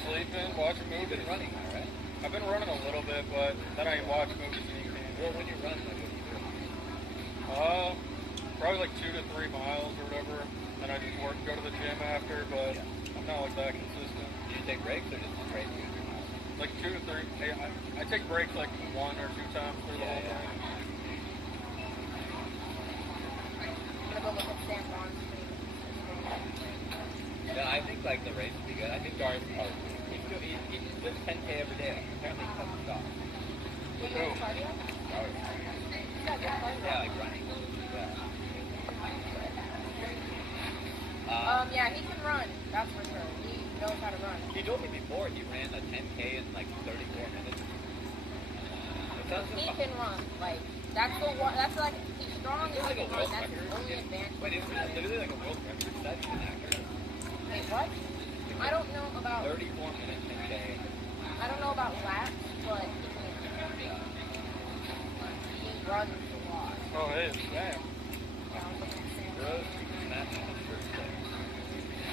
Sleeping, watching You've been movies. running, all right? I've been running a little bit, but then I watch movies and eat candy. Well, when you run, like what do you do? Probably like 2 to 3 miles or whatever. Then I just go to the gym after, but I'm not like that consistent. Do you take breaks or just straight? Like 2 to 3. Hey, I take breaks like 1 or 2 times through the whole thing. I'm gonna go look at San Juan's stream. Yeah, I think like the race would be good. I think Darius he does 10K every day. Apparently he doesn't stop. You doing cardio? Darius. You got good cardio. Yeah, like running. Yeah. Yeah, he can run. That's for sure. He knows how to run. He told me before he ran a 10K in like 34 minutes. It sounds He can run. Like, that's the one. That's like, he's strong and he like a can run. world That's his record. only advantage. Wait, it's literally like a world record. That's an actor. Wait, what? I don't know about. 34 minutes 10K. I don't know about laps, but he can. He runs a lot. Oh, hey, it's Sam. Rose, snatching his first day.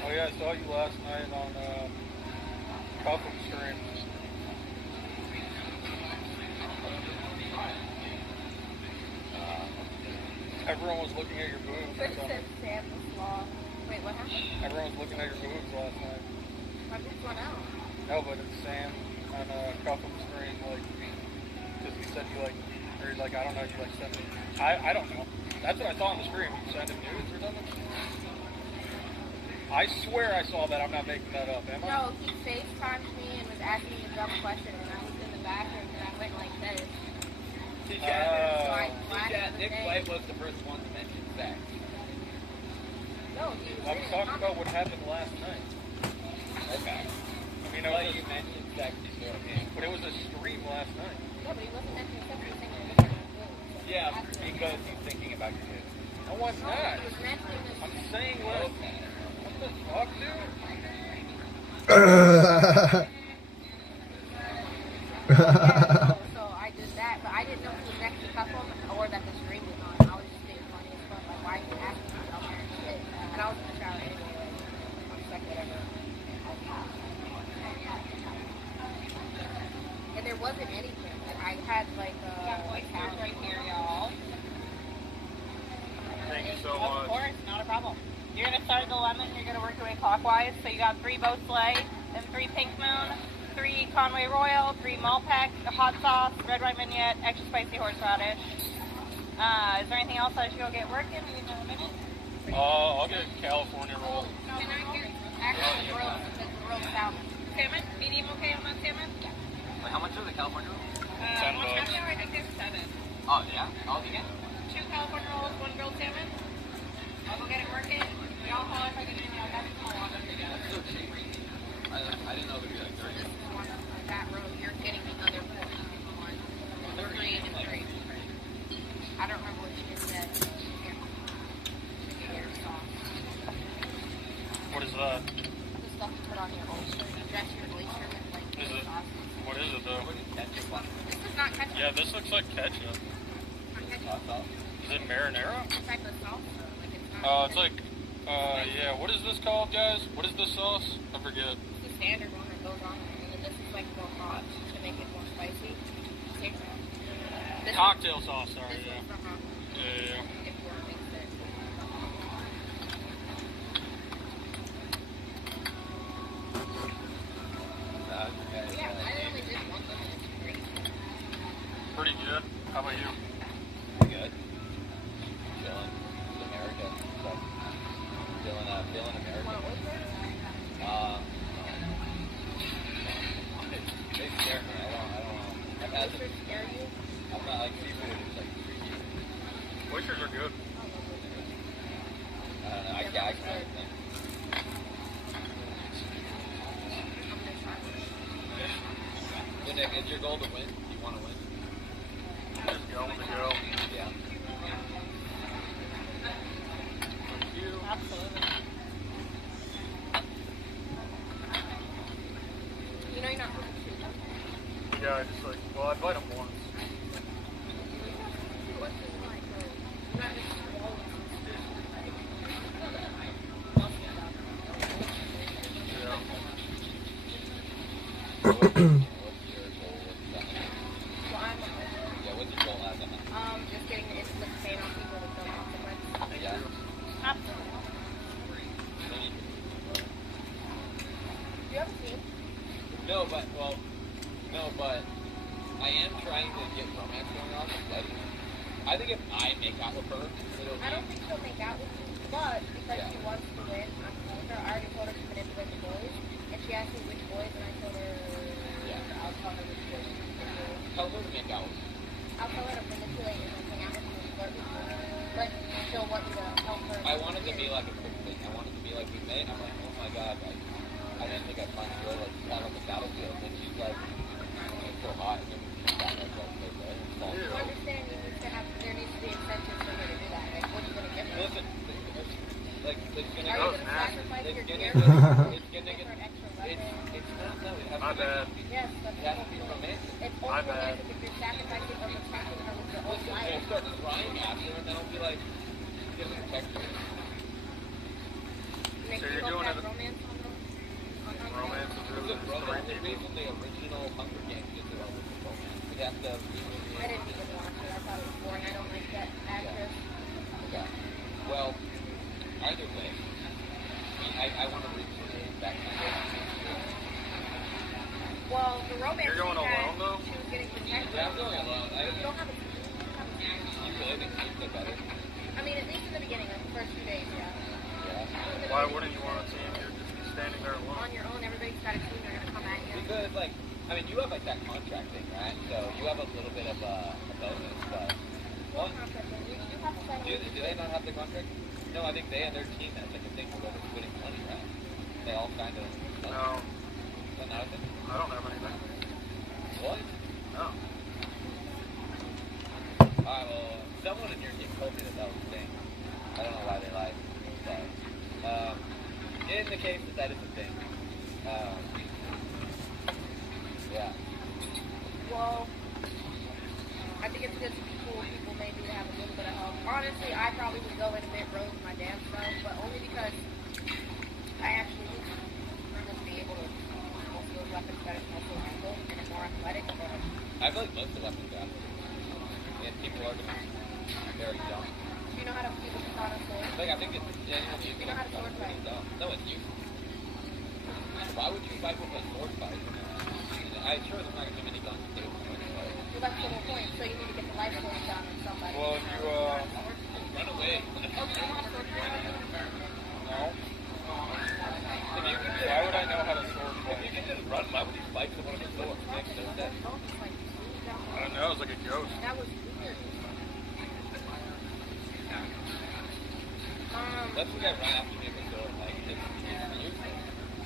Oh yeah, I saw you last night on Couple Stream. Everyone was looking at your boobs or It something. says Sam the Slaw. Wait, what happened? Everyone was looking at your boobs last night. My boobs went out. No, but it's Sam on Couple Stream, like, because he said you like, or he's like, I don't know, you like send me. I don't know. That's what I saw on the stream. You sent him nudes or something? I swear I saw that. I'm not making that up, am I? No, he FaceTimed me and was asking me a dumb question, and I was in the bathroom, and I went like this. Nick White was the first one to mention sex. No, he was I'm talking about what happened last night. Okay. I mean, But you mentioned sex before me. but it was a stream last night. Yeah, but he wasn't mentioning sex, he was saying it was different. Yeah, because he's thinking about your kids. No, I'm No, not. he was mentioning this. I'm saying what? Okay. What the fuck, dude? So I did that, but I didn't know he was next to couple or that the stream was on. I was just being funny as fuck. Like, why are you asking me about that shit? And I was in the shower anyway. Like, I'm stuck, whatever. And there wasn't anything. Like, I had like Oysters right here, y'all. Thank you so Of much. course, not a problem. You're gonna start at the lemon. You're gonna work your way clockwise. So you got 3 Beau Sleigh, then 3 Pink Moon, 3 Conway Royal, 3 Malpeck, a hot sauce, red wine vignette, extra spicy horseradish. Is there anything else I should go get working? We need another minute. I'll get California roll. Can I get actually grilled salmon? Salmon? Medium okay on that salmon? Wait, how much are the California rolls? $10. I think there's 7. Oh, yeah? I'll be in. 2 California rolls, 1 grilled salmon. I'll go get it working. Y'all call if I get anything else. That's small one. That's so cheap. I didn't know it would be like 30. This is one of that row. You're getting the other one. 3 and 3. I don't remember what you just said. Here. Here, sauce. What is that? The stuff you put on your oyster. You dress your oyster with like Is it? sauce. What is it though? Ketchup on This is not ketchup. Yeah, this looks like ketchup. Not ketchup. hot sauce. Is it marinara? It's type of sauce though. Like it's not. It's like, yeah. What is this called, guys? What is this sauce? I forget. It's the standard one that goes on there, and then this is like more hot to make it more spicy. See? This Cocktail sauce, sorry, This yeah. one's the hot one. Yeah. If you want to mix it. Yeah, I only did one lemon. It's great. Pretty good. How about you? Good. Chilling. It's America. So, feeling American. Want to order? They scare me. I don't know. I've had Oysters scare you? I'm not like seafood. It's like freaky. Oysters are good. I don't know. I can't everything. So Nick, is your goal to win? Do you want to win? Just go with the girl. Yeah. Absolutely. You know you're not supposed to shoot them. Yeah, I just like, well, I bite them once. What's in like, you're not just swallowing Yeah. What's your goal with that? Well, I'm Yeah, what's your goal as a just getting the inflict pain on people with no consequence. Yeah. Absolutely. Do you have a team? No, but I am trying to get romance going on. Like, I think if I make out with her, it'll I don't be. think she'll make out with you, but because Yeah. she wants to win, I'm telling her. I already told her to manipulate the boys, and she asked me which boys, and I told her I'll tell her which boys. Tell her to make out. I'll tell her to manipulate and then hang out with you and flirt with you, but she'll want me to help her. I want it to be like a quick thing. I want it to be like we met. I'm like, oh my god, like I didn't think I'd find a girl like kind of like a battlefield. And she's like, it's so hot. And then we come back like okay, and fall. You understand? There needs to be incentives for her to do that. Like, what are you gonna give her? Listen, like it's gonna Are go. you gonna sacrifice your It's gear? gonna Give get. her an extra weapon? It's not. No, it has My to be. bad. Yes, that's It has the to be whole point. romantic. It's My only bad. romantic if you're sacrificing or protecting her with your own Listen, life. we'll start crying after, and then I'll be like, give me protection. Nick, So you you're don't doing have it- romance on them? Romance is really Listen, bro, the the right only people. reason the original Hunger Games is about romance. We have to. I didn't even watch it. I thought it was boring. I don't like that actress. Okay. Well, either way, I want to reach that kind of. Well, the romance You're going she had, alone, though? she was getting protected. Yeah, I'm going alone. You don't have a team. You don't have a team. You really think teams are better? I mean, at least in the beginning, like the first few days, yeah. Yeah. Why wouldn't you want a team? You're just standing there alone. On your own, everybody's got a team. They're gonna come at you. Because, like, I mean, you have, like, that contract thing, right? So you have a little bit of a bonus, but... What contract? You have to sign a Do they not have the contract? No, I think they and their team has, like, a thing where they're putting money, right? They all kind of... No, Is that not a thing? I don't have anything. What? No. Alright, well, someone in your team told me that was a thing. I don't know why they lied, but... in the case that is a thing. Yeah. Well, I think it's good to be cool with people maybe to have a little bit of help. Honestly, I probably would go in a bit rogue with my damn self, but only because I actually need to just be able to use those weapons that are more lethal and are more athletic. But I feel like most of the weapons are and people are going to be very dumb. do you know how to use a katana sword? Like, I think it's genuinely You know how to sword fight? dumb. No, it's useless. Why would you fight with a sword fight? I'm sure there's not going to be many guns to do. Well, that's the whole point. So you need to get the life force down on somebody. Well, if you, Run away. Oh, do you know how to sword fight? no. If you can just, Why would I know how to sword if fight? you can just run, why would you fight someone with a sword? Makes no sense. I don't know, it was like a ghost. That was weird. That's the guy run after me with a sword. Like, it's useless.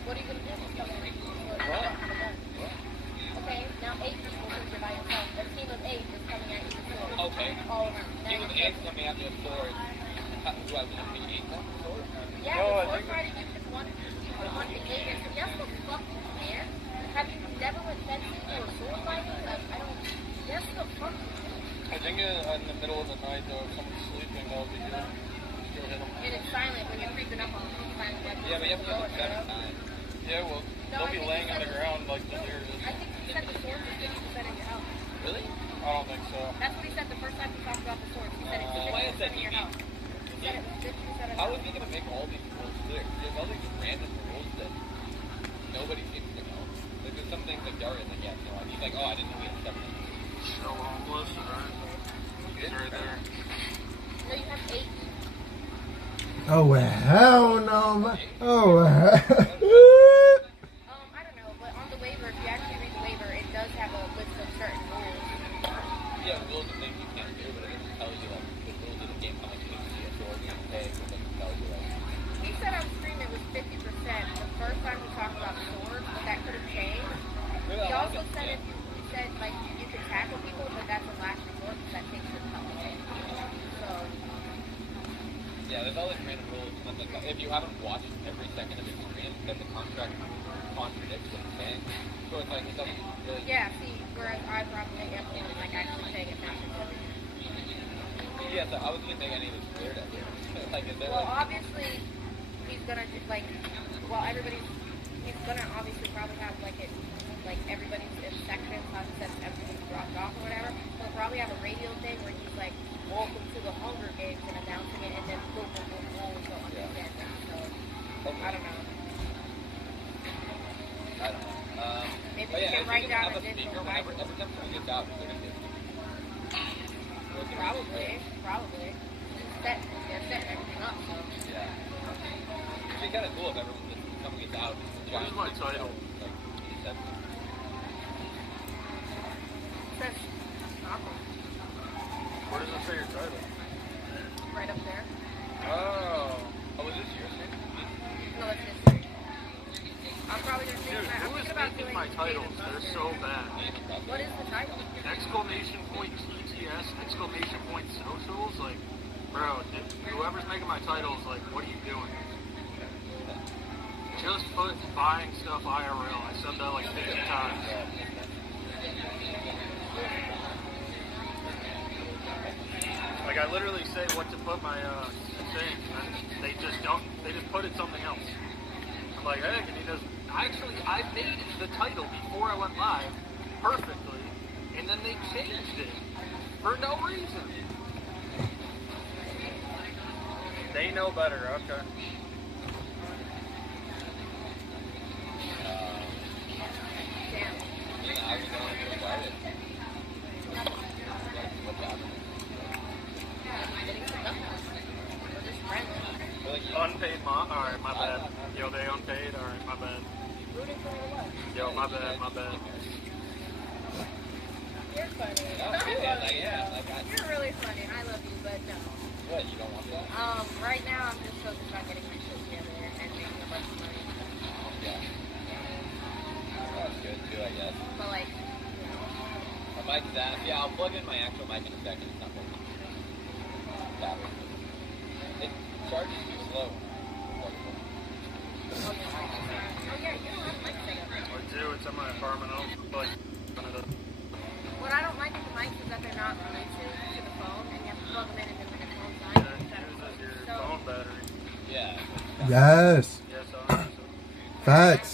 What are you gonna do if somebody don't Run. have a gun? Okay, now 8 people think you're by yourself. A team of 8 is coming at you with swords. Okay. All around. Now Even you're ants coming after a sword. Do I want to be ate with a sword? Yeah, No, I the sword think- fighting you just want to aid it. Yes, the fuck you can. Have you never went fencing or sword fighting? Like, I don't. Yes, the fuck you can. I think in the middle of the night, though, if someone's sleeping, that would be good. Just go hit them. And it's silent when you're creeping up on them. Silent, like, Yeah, but you have to go do it and 7 arrow. times. Yeah, well, No, like, oh, I didn't know we had 7 minutes. So homeless, alright. He's right there. No, you have 8. Oh hell no, man. Oh hell. I don't know, but on the waiver, if you actually read the waiver, it does have a list of certain rules. Yeah, rules and things you can't do, but it doesn't tell you, like, the rules of the game, how much you need to see a sword, you can pay, it doesn't tell you, like... He said on stream it was 50%. The first time he talked about swords, but that could have changed. He also said if you said, like, you could tackle people, but that's a last resort because that takes your health. So... Yeah, there's all these random rules. And then if you haven't watched every second of his stream, then the contract contradicts what he's saying. So it's like, it doesn't really... Yeah, see, whereas I probably am like actually paying attention to it. Yeah, so how was he gonna make any of this weird at first? Like, is there Well, like... obviously, he's gonna, like, well, he's gonna obviously probably have, like, everybody's in sections, how he says everything's dropped off or whatever. He'll probably have a radio thing where he's like, welcome to the Hunger Games and announcing it, and then boom, boom, boom, boom, so understand that. So, I don't know. I don't know. Maybe but you yeah, can write down have a additional speaker whenever, every time someone gets out, they're gonna get... Probably. They're setting everything up, so. Yeah. It'd be kind of cool if someone gets out. What is my title? Like, he said... It says Stockholm Where does it say your title? right up there. Oh, was this yours, man? No, it's history. I'm probably gonna Dude, think who is making my titles? They're so bad. What is the title? Exclamation point TTS, exclamation point socials, like, bro, whoever's making my titles, like, what are you doing? Just put buying stuff IRL. I said that like 50 times. Like, I literally say what to put my thing, and they just don't, they just put it something else. I'm like, hey, can you just, I made the title before I went live perfectly, and then they changed it for no reason. They know better, okay. Damn. Yeah, I was going to start it. What's happening? Getting some stuff out. We're just friends. Unpaid alright, my bad. Yo, they unpaid? Alright, my bad. Rooting for me to what? Yo, my bad. You're funny. You're really funny. I love you, but no. What, you don't want that? Right now I'm just focused on getting my shit together and making a bunch of money. Yeah. That's good too, I guess. But like, My mic's that. Yeah, I'll plug in my actual mic in a second. It's not working. Battery. It charges too slow. oh yeah, you don't have a mic set up. I do, it's in my apartment. I don't like What I don't like with the mics is that they're not Bluetooth to the phone, and you have to plug them in and then when your phone's it dying, you uses your So- phone battery. Yeah. Yes. Yes, I Facts.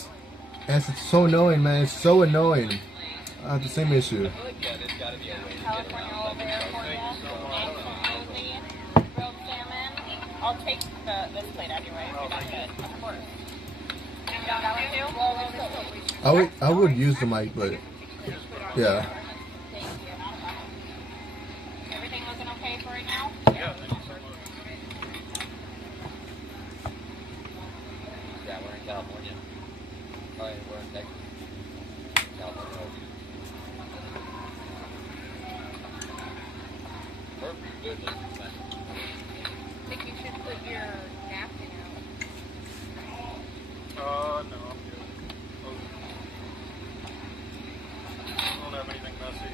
And it's so annoying, man. It's so annoying. I have the same issue. I feel like, yeah, there's gotta be a way to get California around roll there for you. Absolutely. Grilled salmon. I'll take this plate anyway. If you're not good. Of course. You got that one too? well, let's go. I would use the mic, but yeah. Thank you. Everything looking okay for right now? Yeah, thank you so much. Yeah, we're in California. Oh, yeah, we're in Texas. California. We're good with this, man. I think you should put your napkin out. No, I'm good. I don't have anything messy.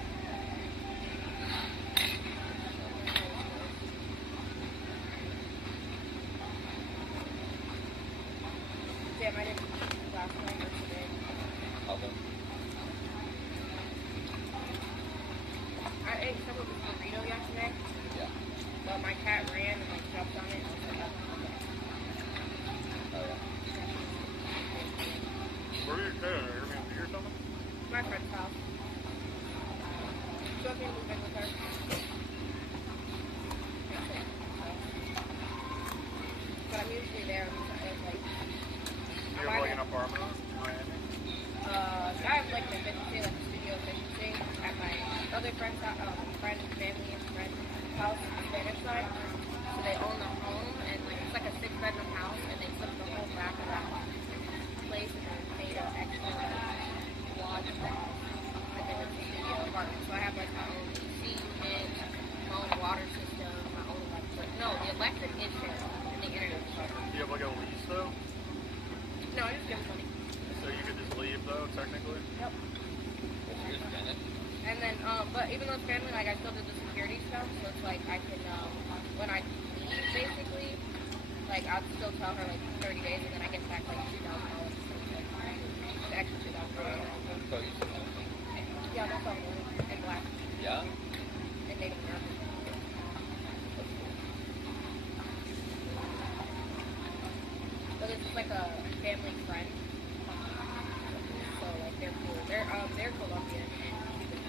Damn, I didn't eat last night or today. Helping. I ate some of this burrito yesterday, Yeah. but my cat ran and like jumped on it. And I was like, Oh, yeah. Where are your kids? Airbnb or something? my friend's house. So if you move in with her. But I'm usually there on Sundays, like, You have like an apartment in Miami? I have like an event, say like a studio efficiency. friend's friend, family, and friend house on the Spanish side. So they own the home, and like it's like a 6-bedroom house, and they took the whole back of that place and then made an extra lodge of the house. And then it's a studio apartment. So I have like my own AC unit, my own water system, my own electric. No, the electric is shared, and the internet is shared. Do you have like a lease though? No, I just give them money. So you could just leave though, technically? Yep. And then, but even though it's family, like I still do the security stuff, so it's like I can, when I leave, basically, like I'll still tell her like 30 days, and then I get back like $2,000. So it's like the extra $2,000. So you said that. Yeah, that's all in black Yeah? and Native American. But this is like a family friend. So like they're cool. They're Colombian and Cuban.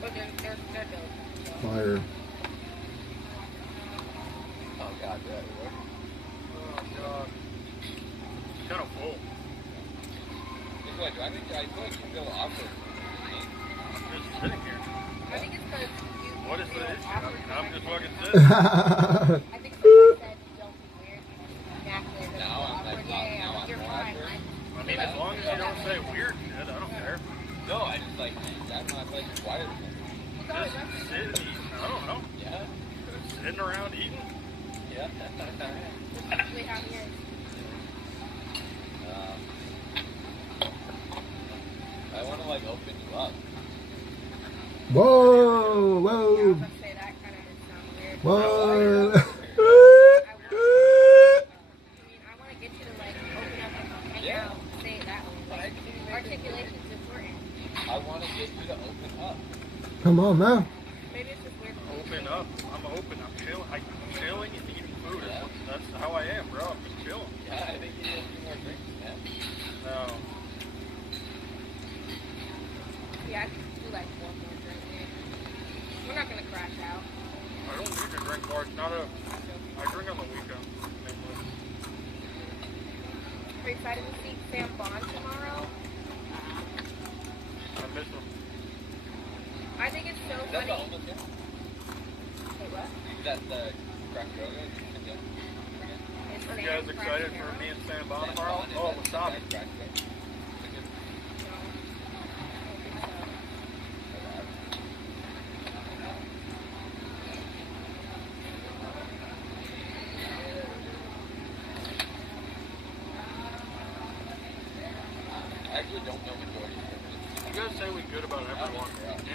But they're dope. So. Fire. Oh god, yeah. Oh god. It's kind of full. I feel like you feel awkward. Just sitting here. I think it's because you. What is the feel issue? awkward. I'm just fucking sitting. I think because I said don't be weird. Naturally, they're Now I'm like, awkward. Yeah, now I'm you're more fine. awkward. I mean, as long as you don't say weird shit, I don't care. No, I just like, I'm not like quiet. Just sit and eat. I don't know. Yeah? Just sitting around eating. Yeah? That's usually how he is. I want to like open you up. Whoa, Yeah, I was whoa, gonna say that kind of did sound weird. whoa. I want to get you to like open up and hang Yeah. out, say it that way. Like, articulation's important. I want to get you to open up. Come on, man. Maybe it's just weird. Open up. I'm open. I'm chilling. I'm chilling and eating food. Yeah. That's how I am, bro. I'm just chilling. Yeah, I think you need a few more drinks, man. No. Yeah, I could do like one more drink. We're not gonna crash out. I don't need to drink more. It's not a. I drink on the weekend. Mainly. Are you excited to see Sam Bond tomorrow? I miss them. I think it's so Is that the funny. homeless guy? Hey, what? Is that the crack road? It's Are you Sam guys excited for Crash me and Sam Bond tomorrow? Oh, wasabi. I actually don't know majority of it. You guys say we good about everyone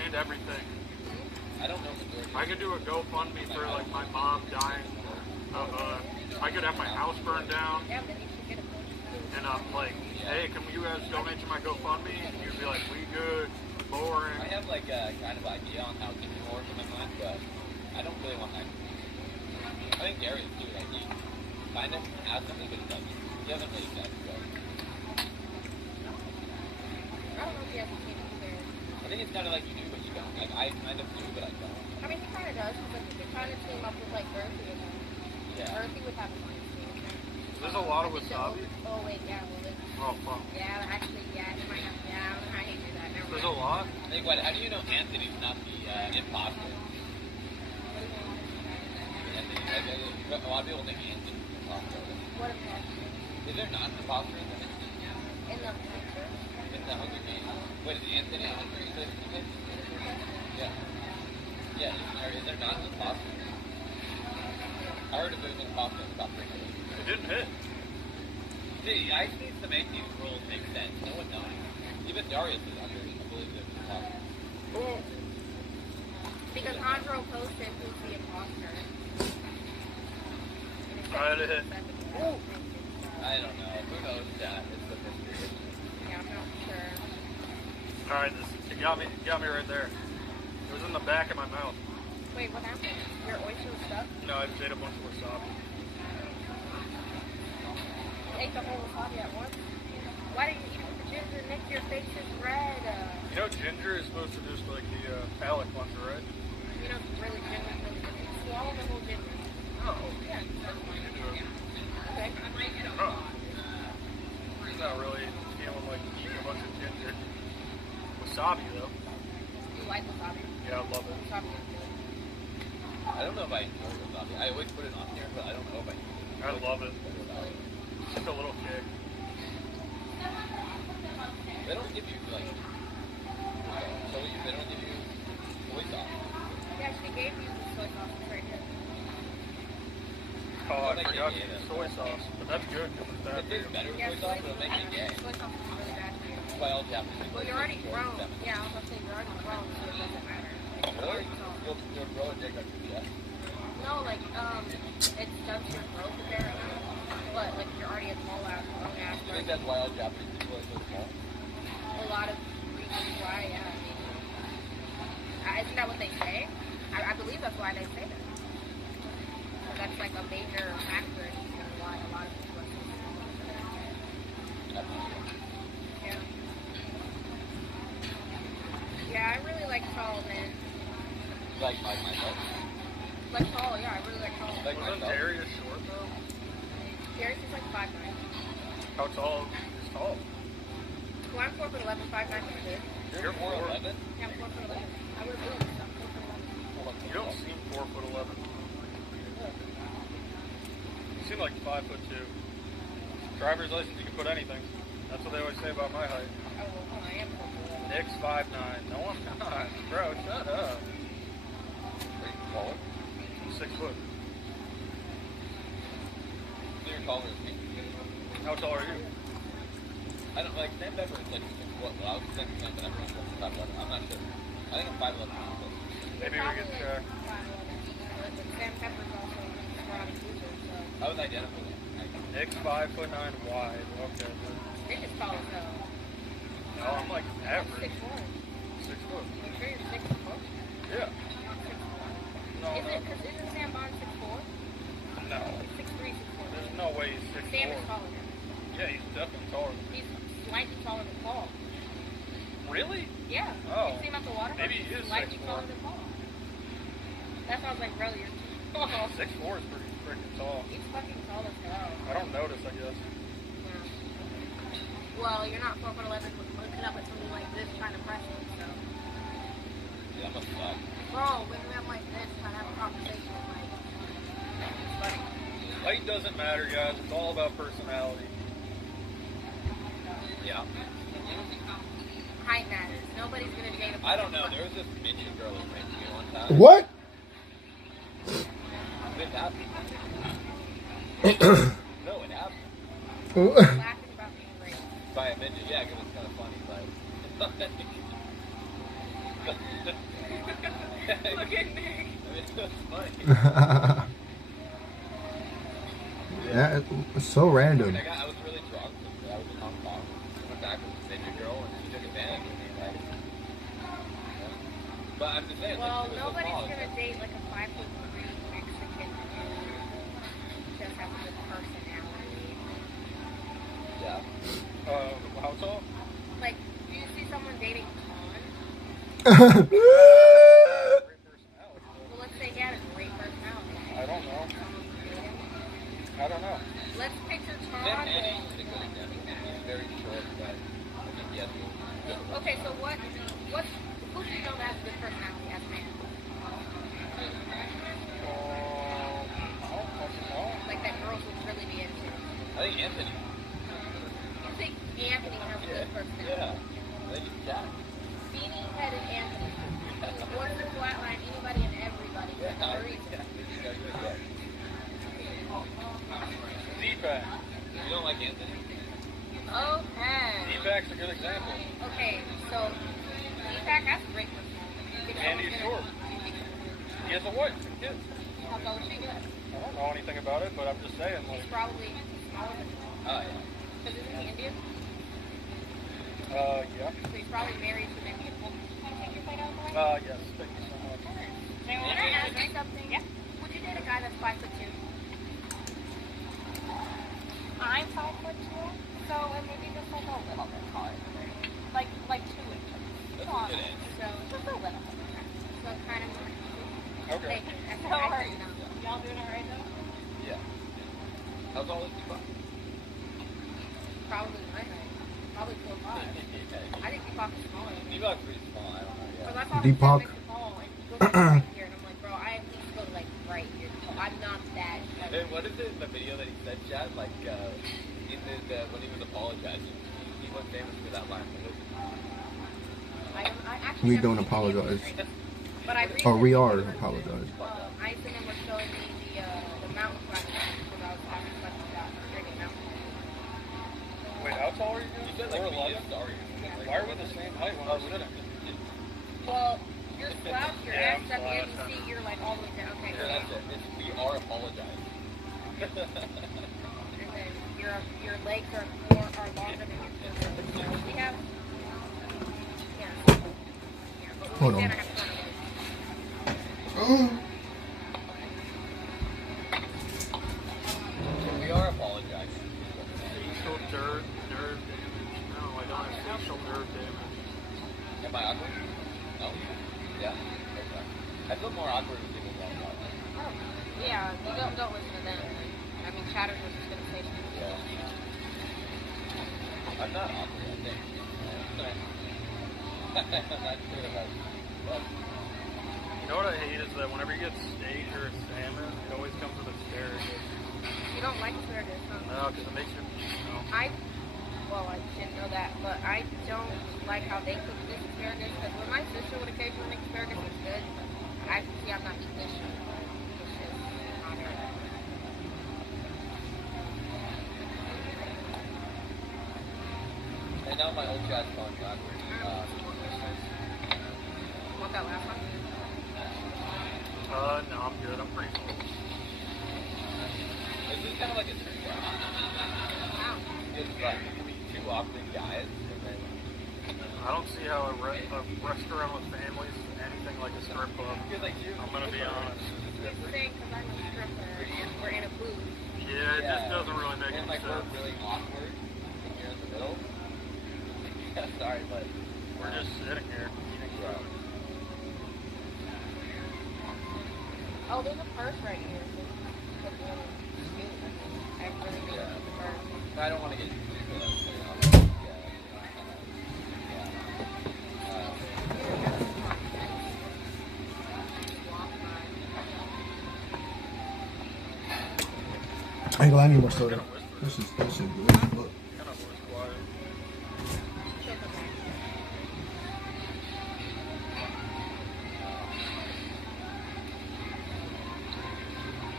and everything. I don't know majority. I could do a GoFundMe for like my mom dying of I could have my house burned down Yeah, then you should get a phone. and I'm like, hey, can you guys donate to my GoFundMe? And you'd be like, we good, boring. I have like a kind of idea on how to do more in my mind, but I don't really want that. I think Darius too. Like he kind of has something, but he doesn't. He hasn't really said so. I don't know if he has a team up there. I think it's kind of like you do, but you don't. Like I kind of do, but I don't. I mean, he kind of does, because he could kind of team up with like Berthy or something. Yeah. Berthy would have a nice team. There's a lot of wasabi. Oh, wait, yeah, well, there's, Oh, fuck. yeah, actually, yeah, he might have, yeah, I hate to do that. Never There's a mind. lot. I think what? How do you know Anthony's not the imposter? Anthony, like, a lot of people think Anthony's the imposter. What if that's Is there not an imposter in the in the picture? in the Hunger Games? Wait, is Anthony Hunger Games? Yeah. Yeah. Is there not an imposter? I heard if there's an imposter in the top 3. It didn't hit. See, I just need to make these rules make sense. No one knows. Even Darius is under, I believe there's an imposter. Well, because Andro posted who's the imposter. Tried to hit. Ooh. I don't know. Who knows that? It's the mystery. Yeah, I'm not sure. Alright, it got me right there. It was in the back of my mouth. Wait, what happened? Your oyster was stuck? No, I just ate a bunch of wasabi. You ate the whole wasabi at once? Why didn't you eat it with the ginger? Nick, your face is red. You know, ginger is supposed to just like the palate cleanser, right? You know, really ginger is really good. Swallow the whole ginger. No. Yeah, that's fine. Okay. Oh. I'm not really feeling like eating a bunch of ginger. Wasabi, though. you like wasabi? Yeah, I love it. Wasabi is good. I don't know if I enjoy wasabi. I always put it on here, but I don't know if I enjoy it. I love it. Wasabi. Just a little kick. They don't give you like they don't give you soy sauce. Yeah, she gave you the soy sauce right here. Oh, I Don't make forgot it to gay, use soy sauce, but that's good because it's bad It for tastes you. better with Yeah, soy sauce, but it'll make me gay. soy sauce is really bad for you. That's why all Japanese people Well, you're already grown. Yeah, I was gonna say you're already grown, so it doesn't matter. It's Really? already grown. You'll grow a dick after you, yeah. No, like, it stunts your growth apparently. But, like, you're already a small ass, grown ass You think person. that's why all Japanese people are so small? A lot of reasons why, yeah. I mean, isn't that what they say? I believe that's why they say that. That's like a major factor in why a lot of people are so small. Yeah. Yeah, I really like tall men. Like myself. Like tall, yeah, I really like tall. Like Wasn't myself. Darius short though? Darius is like 5'9". How tall is tall? Well, I'm 4'11", 5'9" is good. You're 4'11"? Yeah, I'm 4'11". I would have believed it. I'm 4'11". You don't seem 4'11". You seem like 5'2". Driver's license, you can put anything. That's what they always say about my height. Oh, well, I am 4'11". Nick's 5'9". No, I'm not. Bro, shut up. Are you taller? I'm 6 foot. So you're taller than me. How tall are you? I don't like Sam Pepper is like 6 foot. Well, I was thinking Sam Pepper was 5'11". I'm not sure. I think I'm 5'11". Maybe we can check. Sam Pepper's also a really strong user, so I was identical. Nick's 5'9" wide. Okay. Nick is tall as hell. No, I'm like average. 6'4". 6 foot. I'm sure you're 6'4". Yeah. No, Is no. it? Because isn't Sam Bond 6'4"? No. 6'3", 6'4". There's no way he's 6'4". Sam is taller than him. Yeah, he's definitely taller. He's slightly taller than Paul. Really? Yeah. Oh. You see him at the water? Maybe he is slightly 6'4". taller than Paul. That's why I was like, brother, you're too tall. 6'4" is pretty freaking tall. He's fucking tall as hell. I don't notice, I guess. Yeah. Well, you're not 4'11" looking up at somebody like this trying to press him, so. Yeah, I'm a slut. Bro, when I'm like this, trying to have a conversation, like, it's funny. Height doesn't matter, guys. It's all about personality. Yeah. Height matters. Nobody's gonna date a I don't know. There was this midget girl who came to me one time. What? It happened. No, it happened. laughing about being raped. By a midget. Yeah, it was kind of funny, but... Look at Nick. I mean, it was funny. Yeah, it's so random. I was really drunk. I was in Hong Kong. I went back with this midget girl, and she took advantage of me. Like, yeah. But I'm just saying, Well, like, she was so nobody's small, gonna it's date like a 5'3" Mexican dude. Just have a good personality. Yeah. How tall? Like, do you see someone dating Khan? Great personality. Well, let's say he had a great personality. I don't know. I don't know. Let's picture Sam Khan. Manning is a good example. He's very short, but I think he has good. Okay, so who do you know that has a good personality as a man? I don't fucking know. Like that girls would really be into. I think Anthony. You think Anthony has a Yeah. good personality? Yeah. I think he's Jack. Beanie-headed Anthony. Who wants to flatline anybody and everybody for Yeah, no I think reason. he's got a good guy. Deepak. You don't like Anthony? Okay. Deepak's a good example. Okay, so Deepak has a great personality. And he's short. He has a wife and kids. How tall is she? I don't know anything about it, but I'm just saying, like, He's probably smaller than her. Oh, yeah. Because isn't he Indian? yeah. So he's probably married to an Indian woman. Can I take your plate out of the way? Yes, thank you so much. Can I ask you something? Yeah. Would you date a guy that's 5'2"? I'm 5'2", so it may be just like a little bit taller than me. Like 2 inches. That's a good answer. So, Just a little bit. so kind of. Okay. Thank you. That's No what I worries. didn't know. Y'all doing it right now? Yeah. How tall is Deepak? Probably my height. Probably 4'5". I think Deepak is smaller. Deepak's pretty small. I don't know. So Yeah. that's all Deepak. makes it tall. Like, he goes like right here, and I'm like, bro, I at least go like right here. So I'm not that. Hey, what is it in the video that he said, Chad? Like, in when he was apologizing, he went famous for that line. What was it? I actually We don't never seen the apologize. video. But I Or we are recently apologize. Ice and them were showing me the mountain climbing because I was having such a job creating mountain climbing. Wait, how tall are you? You said like 4'11"? Sorry. Why are we the same height when I was sitting? Well, you're slouched, your Yeah, ass I'm up, and you slouched. see you're like all the way down. Okay, Yeah, that's it. We are apologizing. and then your legs are longer than your shoulders. So we have. Yeah. But Hold we on. can't have fun with it. We are apologizing. Facial nerve damage. No, I don't have facial nerve damage. Am I awkward? No? Yeah? Okay. I feel more awkward with people talking about that. Oh, yeah. You don't listen to them. I mean, Chatters was just gonna say something. Yeah. I'm not awkward, I think. I'm not sure about it. But You know what I hate is that whenever you get steak or salmon, it always comes with asparagus. You don't like asparagus, huh? No, because it makes you, I didn't know that, but I don't like how they cook this asparagus, because when my sister would occasionally make asparagus, it's good. I see I'm not eating this shit. It's just not it. and now my old chat's going awkward. Want that last one? no, I'm good. I'm pretty full. This is kind of like a trick shot. Wow. It's like two awkward guys, and then I don't see how a restaurant with families is anything like a strip club. you're like, dude, I'm gonna be honest. It's the same, because I'm a stripper, and we're in a booth. Yeah, it just doesn't really make and any like sense. we're really awkward, and you're in the middle. Yeah, sorry, but We're just sitting here eating food. Oh, there's a purse right here. It's really cute. I really need Yeah. the purse. I don't want to get too close. I ain't gonna lie, I need more soda. This is good. Kind of was quiet.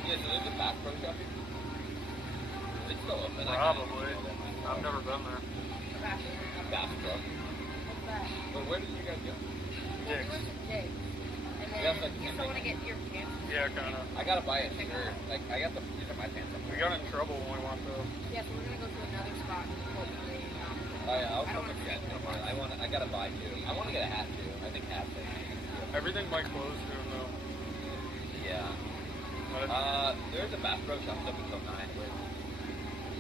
Yeah, so there's a Bass Pro Shop here. It's still open. Probably. I've never been there. Bass Pro. What's that? But where did you guys go? Dick's. Dick. And then Yeah, it's like you still want to get your pants. Yeah, kind of. I gotta buy a shirt. Like, I got these are my pants. We got in trouble when we went to. Yeah, so we're gonna go to another spot. Hopefully. Oh yeah, I'll come with you. Don't worry. I gotta buy two. I want to get a hat too. I think hats are. Everything might close soon though. Yeah. But There's a Bass Pro Shop up until 9.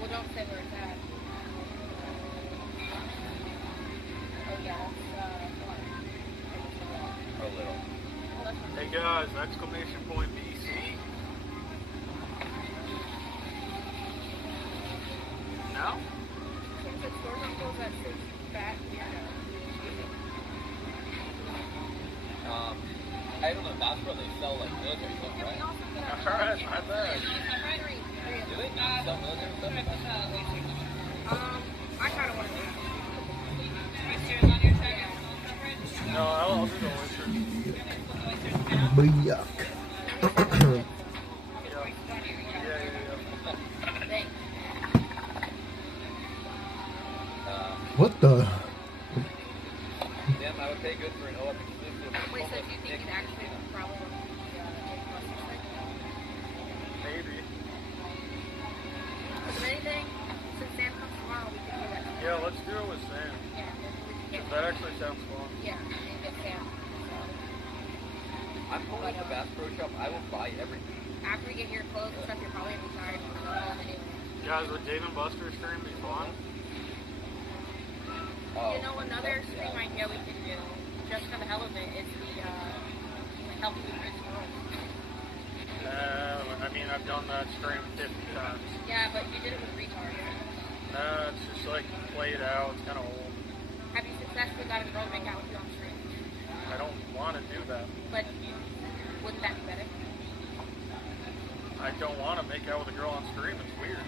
Well, don't say where it's at. Oh yeah, that's what? A little. Oh, that's not hey guys, exclamation point BC. No? Since the store don't close at 6 back, yeah. I don't know. Bass Pro they sell like military stuff, Can we right? also get our Alright, not bad. Do they not sell military stuff? I kind of want to do No, I'll do the oysters. Yuck. Yeah. Thanks. What the? Damn, I would pay good for an OF exclusive. Wait, so do you think it actually probably would be Maybe. If anything, since Sam comes tomorrow, we can do that. Yeah, let's do it with Sam. Yeah, we can get That actually sounds fun. Yeah, and get Sam. I'm going to the Bass Pro Shop. I will buy everything. After we get your clothes and stuff, you're probably gonna be tired from going home anyway. Guys, would Dave and Buster stream be fun? Oh, You know, another stream idea we can do, just for the hell of it, is the help you bridge the world. I mean, I've done that stream 50 times. Yeah, but you did it with retard. It's just like played out. It's kind of old. Have you successfully gotten girl to make out with you on stream? I don't want to do that. But wouldn't that be better? I don't want to make out with a girl on stream. It's weird.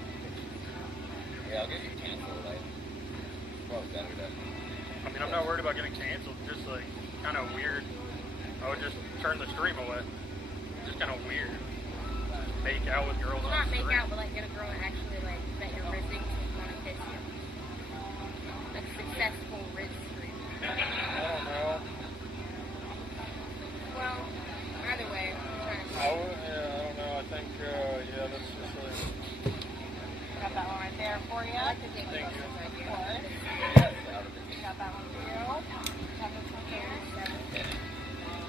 Yeah, I'll get you canceled. Like, probably better than. I mean, I'm not worried about getting canceled. Just like kind of weird. I would just turn the stream away. Just kind of weird. Make out with girls Well, on not stream. make out, but like get a girl to actually like that you're rizzing to want to kiss you. Like successful rizz stream. I don't know. Well, either way, I'm trying to. I don't know. I think, yeah, that's just like. Got that one right there for you. I like the David Thank you. Buster's idea. Of course. Yes, out of it. Got that one for you. Got this one here.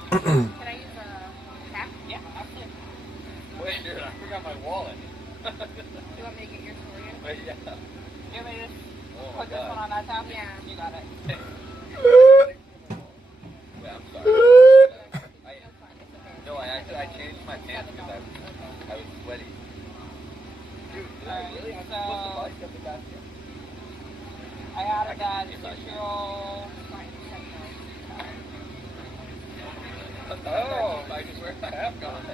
Can I use a tap? Yeah, absolutely. Wait, dude, I forgot my wallet. Do you want me to get yours for you? Wait, yeah. You want me to just Oh my put this God. one on that tab? Yeah. You got it. Wait, I'm sorry. No, I changed my pants because I was sweaty. Dude, did I really? I'm supposed to buy stuff at that time. I added that social. Oh, I just where I have gone.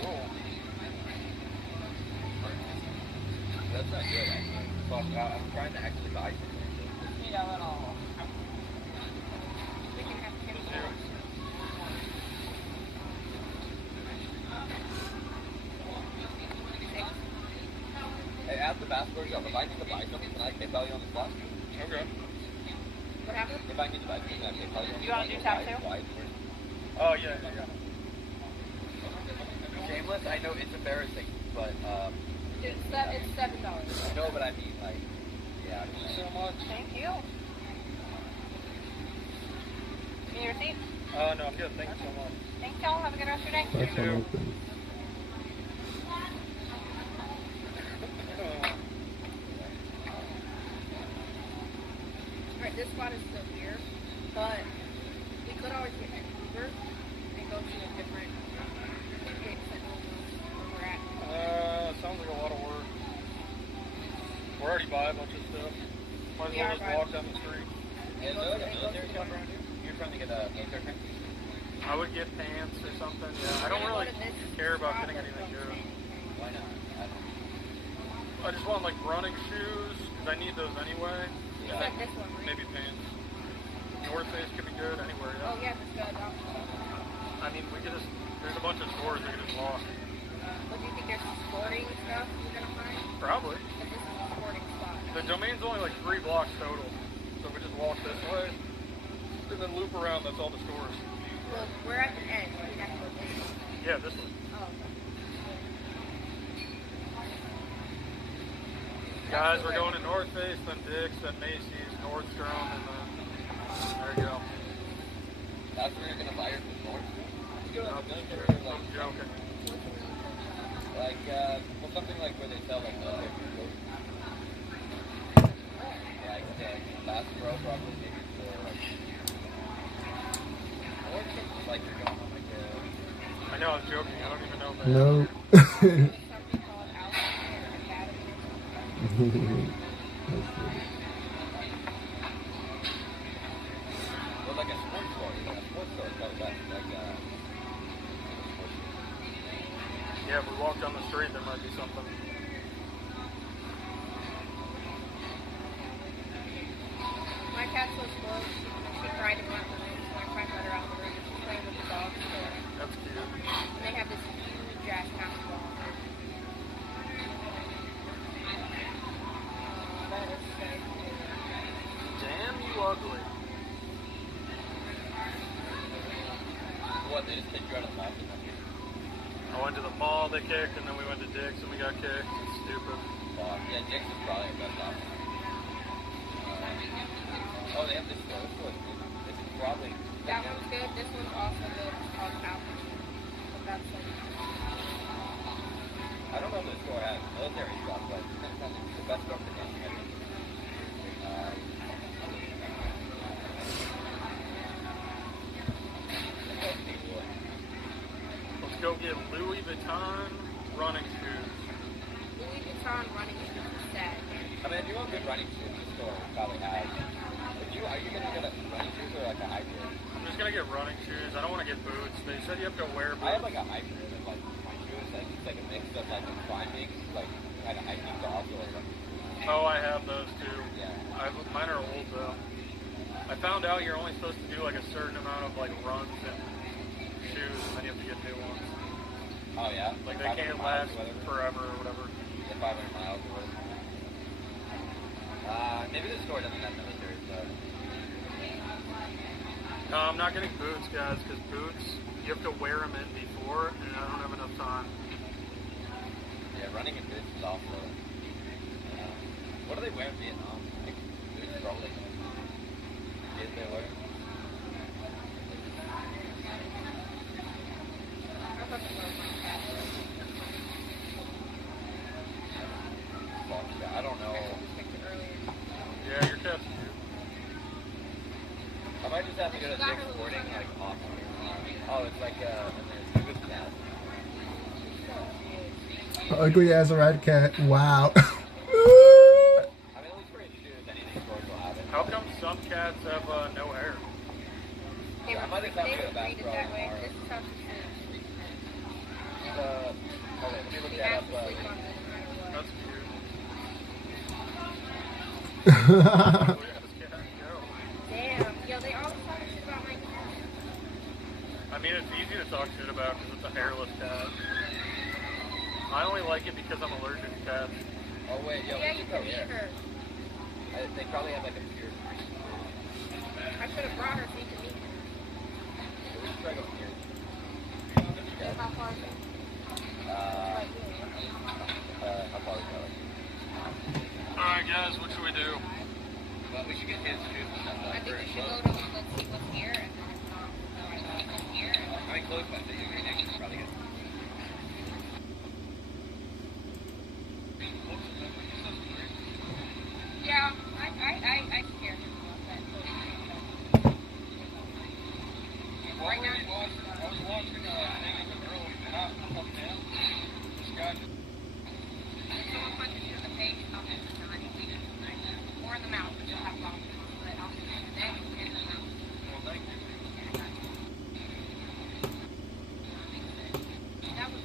Cool. That's not good, actually. So I'm trying to actually buy something. Just need a little. We can have Kim. Hey, at the basketball shop, if I need to buy something, can I PayPal you on the spot? Okay. What happened? If I need to buy something, can I PayPal you on the spot? You wanna do tap too? Oh, yeah, yeah. Shameless, I know it's embarrassing, but, It's $7. no, but I mean, like, yeah. Thank you so much. Thank you. Need your receipt? No, I'm good. Thank you so much. Thanks, y'all. Have a good rest of your day. That's unopened. Alright, this spot is still here, but we could always get an Uber and go to a different place that knows where we're at. Sounds like a lot of work. We're already by a bunch of stuff. Might as We well are just by- walk down the street. Is there like a military shop around here? You're trying to get a military thing? I would get pants or something. Yeah, I don't We're really gonna go to this care about spot, getting but anything don't good. say anything. Why not? I don't I just want like running shoes because I need those anyway. You said this one, right? Maybe pants. North Face could be good anywhere. Oh, Yeah. yeah, this good. I mean, we could just. There's a bunch of stores we could just walk. But do you think there's sporting stuff you're gonna find? Probably. But this is a sporting spot. The domain's only like 3 blocks total, so we just walk this way and then loop around. That's all the stores. Well, we're at the end. We have to go this way. Yeah, this way. Oh, okay. Guys, we're going to North Face, then Dick's, then Macy's, Nordstrom, and then there you go. That's where you're gonna buy your North? You go to the military, I'm joking. like, well, something like where they sell like military clothes. Like, Bass Pro probably maybe for like you're going on like I know, I was joking. I don't even know. But No. Something called Alpha Academy or something. well, like a sports store. You know, a sports store is probably best. Like, yeah, if we walk down the street, there might be something. My cat's so spoiled. She cried in one of the rooms, so I tried to let her out of the room. She's playing with the dogs. So, That's cute. and they have this huge ass basketball. That is so cute. Damn you ugly. what, they just kicked you out of the mall? I went to the mall, they kicked, and then we went to Dick's and we got kicked. It's stupid. Yeah, Dick's is probably our best option. Oh, they have this store. This store is good. This is probably... That one's good. This one's also good. It's called Alpha. But that's like... I don't know if this store has military stuff, but it's the best store for gaming, I think. Let's go get Louis Vuitton running shoes. Louis Vuitton running shoes is sad. I mean, if you want good running shoes, this store probably has. It's gonna get running shoes. I don't want to get boots. They said you have to wear boots. I have like a hybrid of like my shoes. Like it's like a mix of like climbing, like kind of hiking, but also like running shoes. Oh, I have those too. Yeah. Mine are old though. I found out you're only supposed to do like a certain amount of like runs and shoes, and then you have to get new ones. Oh yeah. Like they can't last forever or whatever. Yeah, 500 miles or whatever. Maybe the store doesn't have military stuff. No, I'm not getting boots, guys, because boots, you have to wear them in before, and I don't have enough time. Yeah, running in boots is also. What do they wear in Vietnam? Like, boots probably. Did they wear? I don't know. Yeah, your cat's cute. I might just have to go to Dick's Sporting, like, off. Oh, it's like, and there's a good cat. Ugly as a red cat. Wow. I mean, at least for his shoes, anything stores will have it. How come some cats have no hair? They I were might just have to go back breed it for that way. tomorrow. This is how she sleeps. Okay, let me look She that has up. to sleep on me no matter what. That's cute. Damn, yo, they always talk shit about my cat. I mean, it's easy to talk shit about because it's a hairless cat. I only like it because I'm allergic to cats. Oh, wait, yo, Yeah, we you should go can here. meet her. They probably have like a pure breed. I should have brought her so you could meet her. We should try to go here. How far is it? Right here. How far is that? Alright, guys, what should we do? Well, we should get his shoes and stuff. I think we should go to let's see what's here and then here. I mean, close by the next is probably good. Yeah, I scared him about that. Right now, I was watching a thing of a girl not up down. This guy someone punches you in the face, I'll have to not eat it. Or in the mouth, which you'll have problems with. But I'll do it in the neck and in the mouth. well, thank you. That was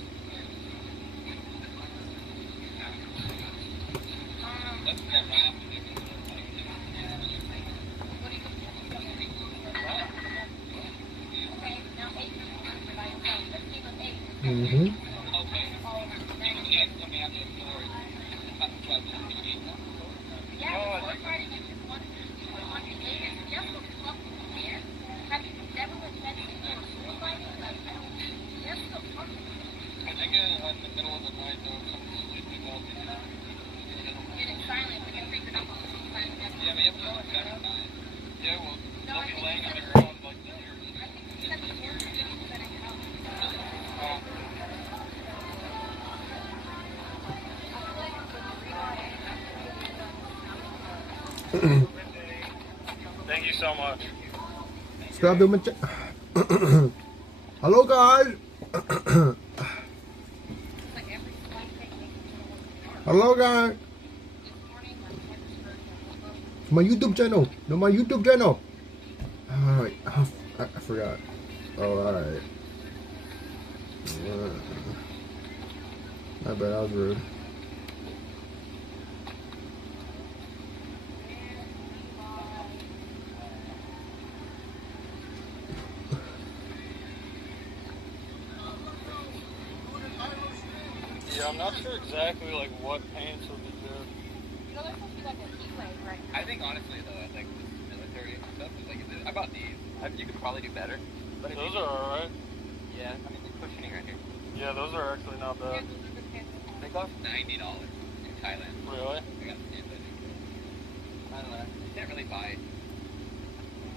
what do you okay, now 8 by yourself. Let's see what 8. Mm-hmm. Yeah, we're trying to get this one later. Just look fucking here. Have you never been fencing or school fighting? Like, I don't. They're so fucking. I think in the middle of the night, though, something sleepy will be. Get it silent when you're creeping up on the side. Yeah, but you have to go back at night. Yeah, well, No, they'll I be think laying you on the said ground like this. I think you said the word that it helps. Thank you so much. Stop doing my Hello, guys. Hello, guys. My YouTube channel. No, my YouTube channel. Alright. I forgot. Oh, alright. I bet I was rude. Yeah, I'm not sure exactly like what pants would be good. You know, there's supposed to be like a heat wave right now. I think honestly though, I think this military stuff is like I bought these. You could probably do better. But if Those you, are alright. yeah, I mean they're cushioning right here. Yeah, those are actually not bad. They cost $90 in Thailand. Really? I got the I don't know. You can't really buy.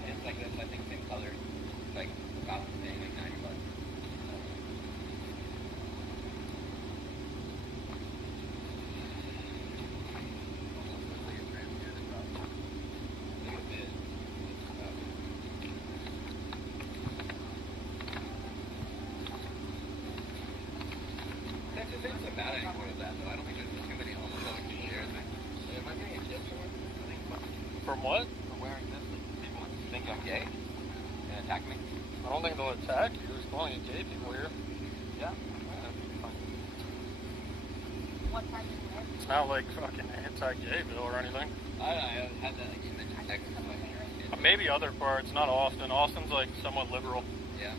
It's like this, I think same color. It's like about the same, like $90. Texas ain't so bad anymore with that, though. I don't think there's too many homeless that can share things. Am I getting a tip for it? I think From what? for wearing this, like, people think I'm gay. And attack me? I don't think they'll attack you. There's plenty of gay people here. Yeah. What time is it? It's not like fucking anti-gay bill or anything. I had that, like, you mentioned Texas. Maybe other parts, not Austin. Austin's like somewhat liberal. Yeah. Okay,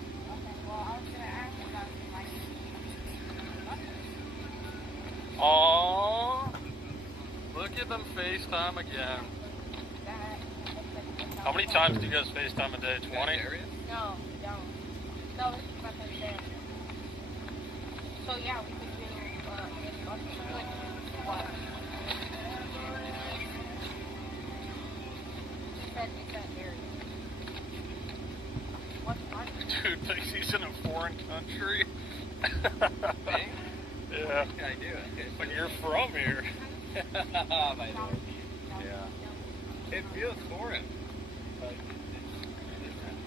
well, I was gonna ask about like. Aww. Look at them FaceTime again. How many times do you guys FaceTime a day? 20? No, we don't. No, this is my first day. So yeah, we could do what? He said area. What's fun? Dude thinks he's in a foreign country. Me? Yeah. What can I do? Okay, But you're from here. My lord. Yeah. It feels foreign. Like, it's different.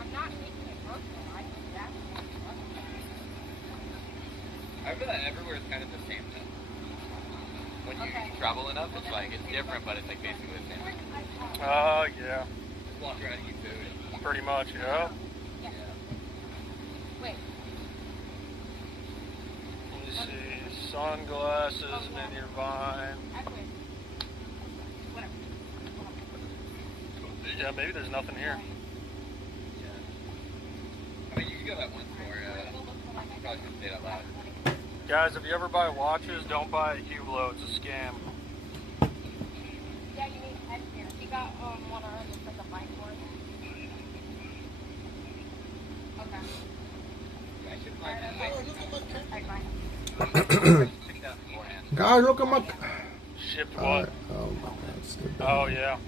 I'm not making it personal. I just that's I feel that everywhere is kind of the same though. When you travel enough, it's like, it's different, but it's like basically the same. Yeah. Just walk around and eat food. Pretty much, yeah. yeah. Wait. Let me see. Sunglasses, Vineyard Vine. Actually, whatever. Yeah, maybe there's nothing here. Yeah. I mean, you can go to that one store, probably shouldn't say that loud. Guys, if you ever buy watches, don't buy a Hublot. It's a scam. Yeah, you need head here. She got one of hers that's like a bike for it. Okay. I should find that. Alright, bye. Pick that beforehand. Guys, look at my. Shipped what? Oh my God, it's good. Oh, yeah.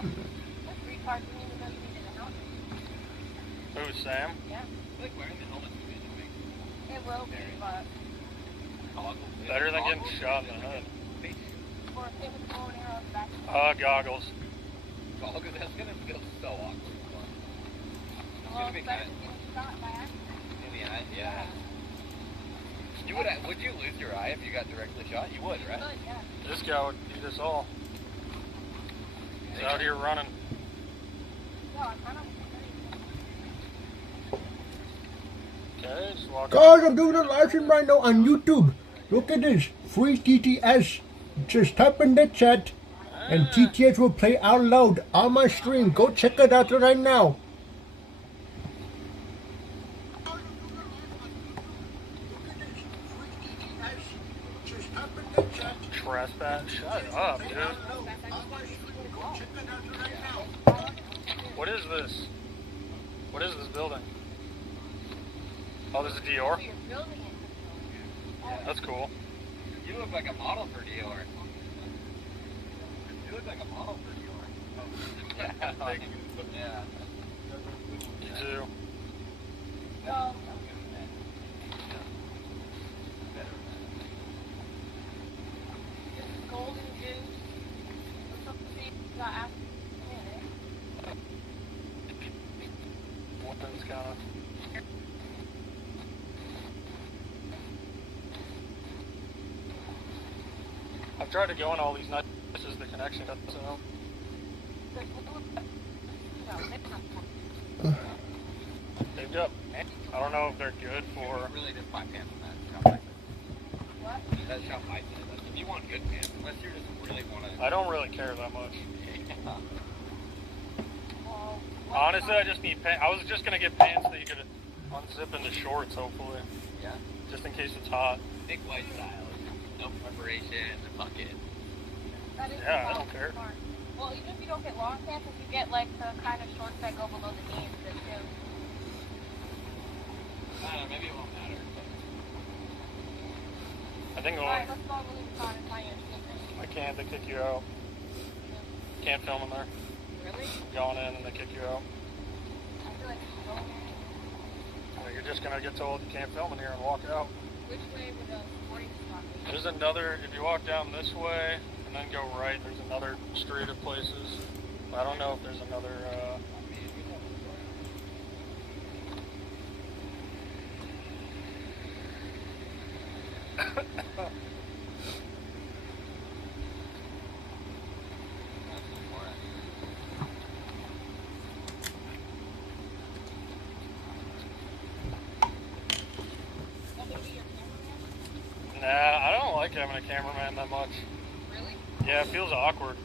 This retard didn't even know you needed a helmet. Who's Sam? Yeah. Like wearing the helmet would be annoying. It will be, but Goggles. Better than getting Goggles? shot in the head. for a thing with bow and arrows back. Goggles. Goggles, that's gonna feel so awkward. It's Well, gonna be it's kind better of than getting shot by accident. in the eye, yeah. Would you lose your eye if you got directly shot? You would, right? Good, yeah. This guy would beat us all. He's out here running. No, I kind of. Okay, just walk Guys, I'm doing a live stream right now on YouTube. Look at this. Free TTS. Just type in the chat and TTS will play out loud on my stream. Go check it out right now. Trespass. Shut up, dude. What is this? What is this building? Oh, this is Dior? So you're building it. That's cool. You look like a model for Dior. You look like a model for Dior. Yeah. Thank you. Yeah. You too. No. Golden juice. What's up with the got after One's kind of. I've tried to go on all these nights. This is the connection. So. They've got. I don't know if they're good for. Really just buy pants from that shop. what? That shop I said. If you want good pants, unless you're just really want to. I don't really care that much. Well, Honestly, I just need pants. I was just gonna get pants that you could unzip into shorts, hopefully, Yeah. just in case it's hot. Big white style. No preparation. The bucket. that is Yeah, I smart. don't care. Well, even if you don't get long pants, if you get like the kind of shorts that go below the knees, then too. I don't know, maybe it won't matter. I think Alright, let's go to Louis Vuitton and find your sneakers. I can't. They kick you out. Can't film in there. Really? Going in and they kick you out. I feel like it's going. You're just gonna get told you can't film in here and walk out. Which way would the sporting spot be? There's another. If you walk down this way and then go right, there's another street of places. I don't know if there's another. like having a cameraman that much. Really? Yeah, it feels awkward.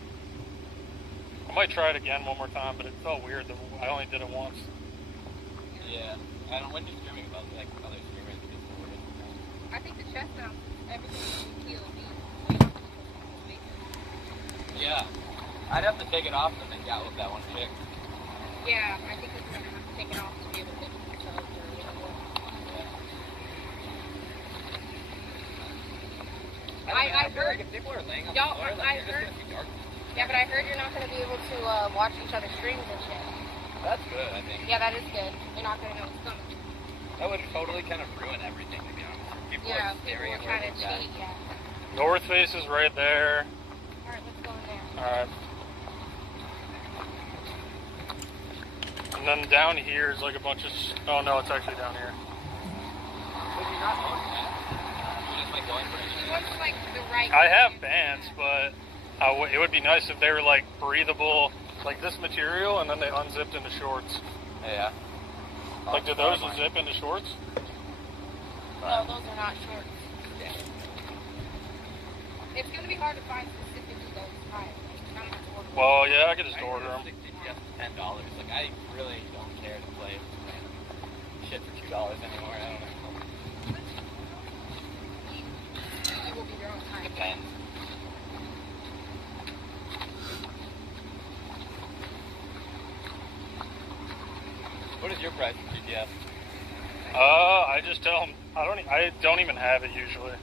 I might try it again one more time, but it felt weird that I only did it once. Yeah. I don't. When you're streaming about like other streamers, it's more. I think the chest mount, everything is POV. Yeah. I'd have to take it off and then get with that one chick. Yeah, I think he's gonna have to take it off to be able to look at himself or whatever. I heard. Like if people are laying on Y'all, the floor, like, I you're heard. just gonna see dark. Yeah, but I heard you're not gonna be able to watch each other's streams and shit. That's good, I think. Yeah, that is good. You're not gonna know what's coming. That would totally kind of ruin everything, to be honest. People Yeah, are people staring will at try where to it's at. cheat. Yeah. North face is right there. All right, let's go in there. Alright. And then down here is like a bunch of... Oh no, it's actually down here. But you're not going that. You're just like going for it. What's like the right? I have bands, but it would be nice if they were like breathable, like this material, and then they unzipped into shorts. Yeah. Like, do those zip into shorts? No, those are not shorts. It's gonna be hard to find specifically those types. I'm gonna have to order. Well, yeah, I could just order them. $10. Like I really don't care to play shit for $2 anymore. I don't know. You will be your own time. Depends. What is your price for GTS? I just tell them I don't even have it usually,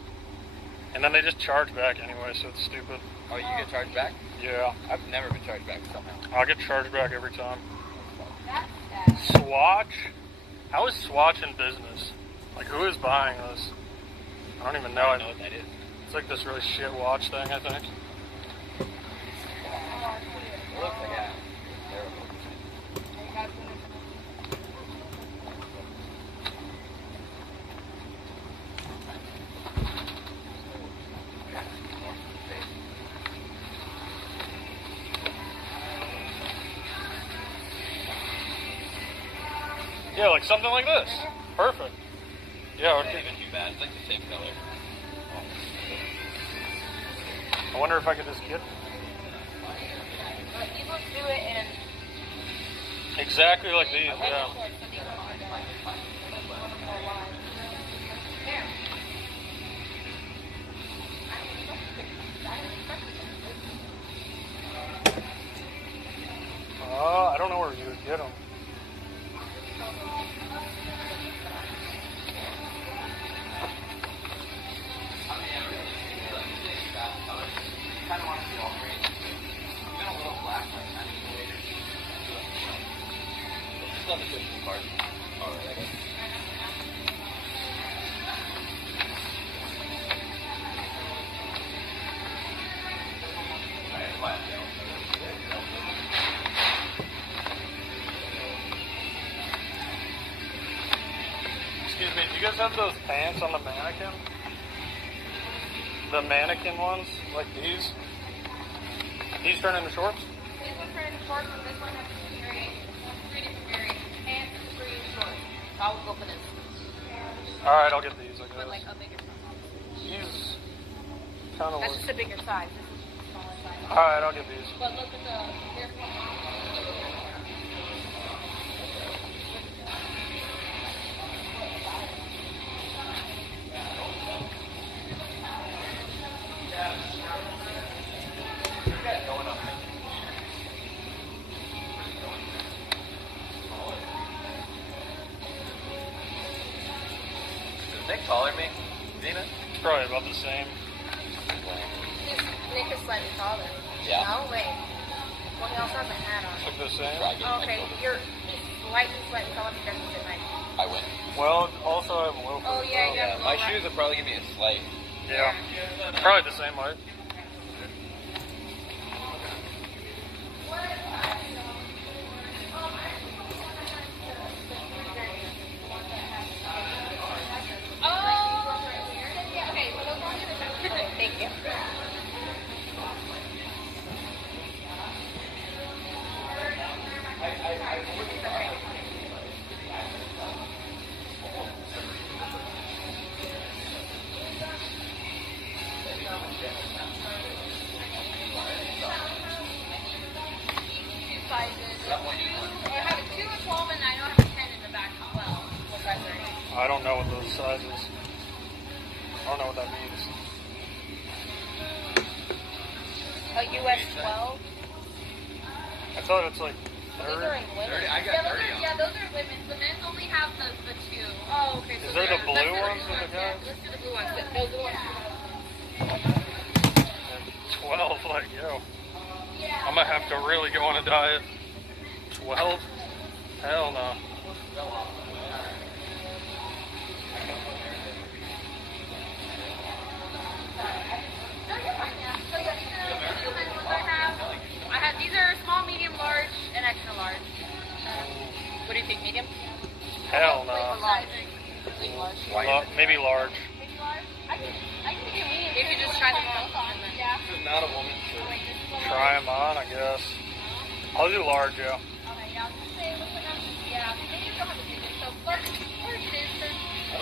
and then they just charge back anyway, so it's stupid. Oh, you get charged back? Yeah, I've never been charged back somehow. I'll get charged back every time. That's sad. Swatch? How is Swatch in business? Like, who is buying this? I don't even know. I don't know what that is. It's like this really shit watch thing, I think. It looks like a terrible. Yeah, like something like this. Perfect. Yeah, It's not even too bad. It's like the same color. I wonder if I could just get These ones do it in. exactly like these. I like Yeah. the shorts, so these ones are done. Yeah. I don't know where you would get them. Love the good part. Alright, I guess. Excuse me, do you guys have those pants on the mannequin? The mannequin ones, like these? These turn into shorts? This one turns shorts, and this one has two variations. Three different variations. Pants, three shorts. So I would go for this. Alright, I'll get these, I But like guess. a bigger size. These kind of That's look... just a bigger size. This is just a smaller size. Alright, I'll get these. But look at the. Here's one. Is Nick taller than me? Zena? It's probably about the same. Nick is slightly taller. Yeah. No, wait. Well, he also has a hat on. Look the same. Try getting Oh, okay, Nick you're slightly taller because he's at night. over. I win. Well, also I have loafers. Oh, yeah, so- yeah. Yeah, my shoes will probably give me a slight. Yeah. Probably the same height. Thank you. what that means. A US 12. I thought it's like These are 30. in women. I got 30 on. Yeah, those are women. The men only have the two. Oh, okay. Is there the blue ones with the guys? Let's do the blue ones. Those are the ones. 12, like, yo. I'm gonna have to really go on a diet. 12? Hell no. These are small, medium, large, and extra large. What do you think, medium? Hell no. Maybe large. I can do medium. You can just try them on. Yeah. This is not a woman. Try them on, I guess. I'll do large, yeah. Okay, yeah. Yeah. Maybe you don't have to do this. So, large it is.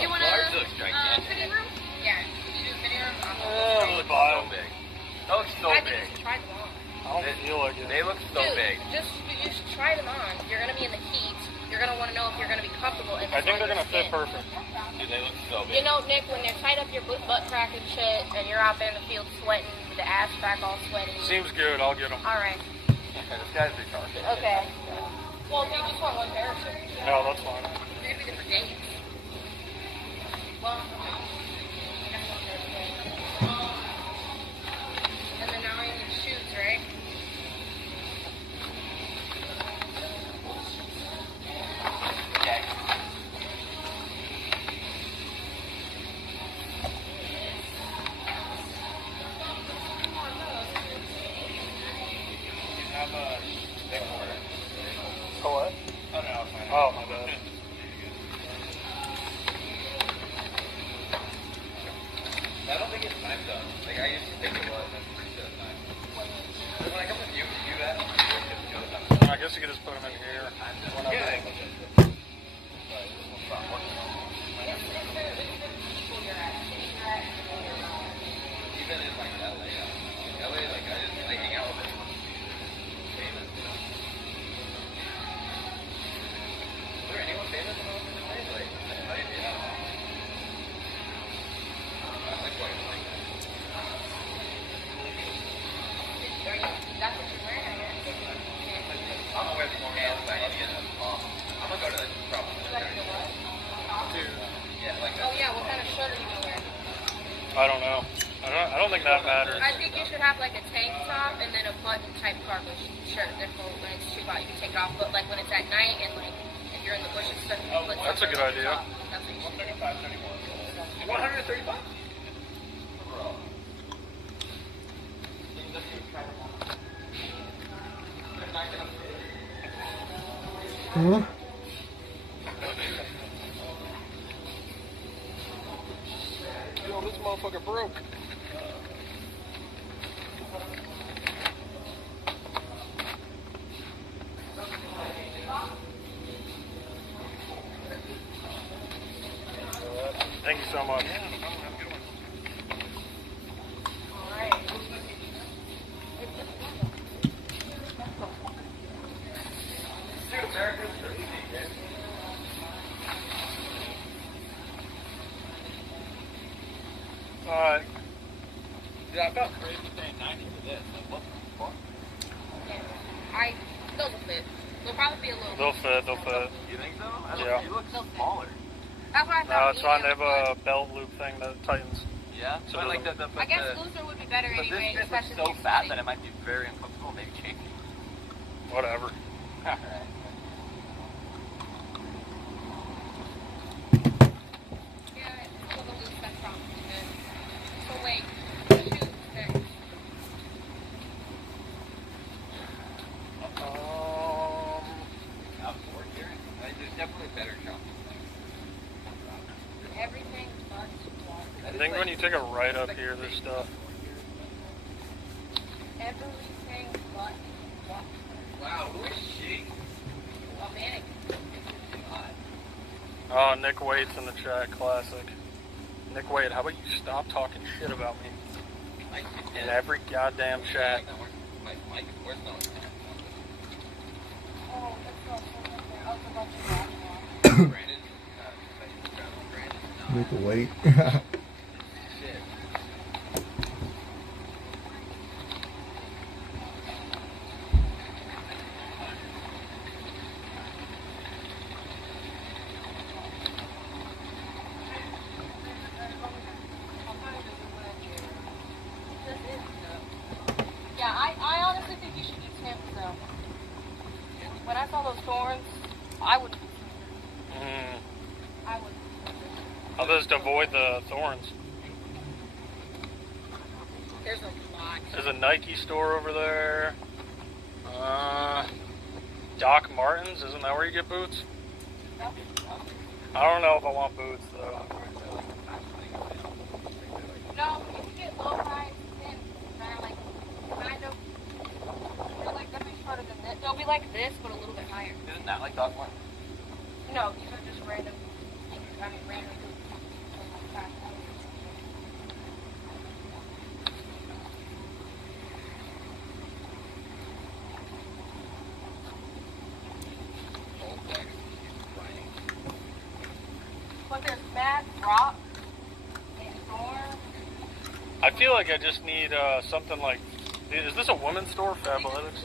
You want Large looks a gigantic. fitting room? Yeah. You do fitting room? They look so big. That looks so I think big. you should try them on. I don't feel like it. They look so Dude, big. you should try them on. You're gonna be in the heat. You're gonna want to know if you're gonna be comfortable. I think they're gonna fit perfect. Dude, they look so big. You know, Nick, when they're tied up your butt crack and shit, and you're out there in the field sweating with the ass crack all sweaty. Seems good, I'll get them. All right. This guy's retarded. Okay. Well, you just want one pair of shirts. No, that's fine. They're gonna be different days. Well. And then now I need shoes, right? Oh, what? Oh, no, it's fine. Oh, my bad. I don't think it's time though. Like I used to think it was. I'm pretty sure it's time. When I come with you, you do that. I guess you could just put them in here. Yeah. Even in like LA, like I hang out with it. Famous. Is there anyone famous in LA? Like, I didn't know. Like what? That's what you're wearing, I guess. I'm gonna wear the more hands back. I'm gonna go to the problem. Yeah, like Oh yeah, what kind of shirt are you gonna wear? I don't know. I don't think that matters. I think you should have like a tank top and then a button type cargo shirt. Therefore, when it's too hot, you can take it off. But like when it's at night and like if you're in the bushes, stuff, you can put That's a something good on idea. top. That's what you should do. 135. Huh? Yo, this motherfucker broke. Thank you so much. Alright. Dude, I felt crazy paying 90 for this. Like, what the fuck? Those will fit. They'll probably be a little. They'll fit. You think so? Yeah. You look smaller. That's why I No, thought. it's fine. They medium have was a belt loop thing that tightens. Yeah? So But like does the good. I guess looser would be better but anyway. this especially is so if you're fat sitting. that it might be very uncomfortable. Maybe change. Whatever. Alright. Yeah, it's a little loose. That's probably good. So wait, shoes next. Outdoor here. There's definitely better shops. Everything but I think when you take a right up here, there's stuff. everything but water. Wow, who is she? Oh man, Oh, Nick Waite's in the chat. Classic. Nick Waite, how about you stop talking shit about me in every goddamn chat? Where's no? oh, that's not so much. Brandon. Make a wait. Shit. I would. Mm. I would. I'll just avoid the thorns. There's a lot. There's a Nike store over there. Doc Martens, isn't that where you get boots? I don't know if I want boots though. No, you can get low rise and they're like kind of. They're like gonna be shorter than this. They'll be like this, but a little bit higher. Isn't that like Doc Martens? No, these are just random. I mean, random. But there's mad rock and thorn. I feel like I just need something like. Is this a women's store, Fabletics?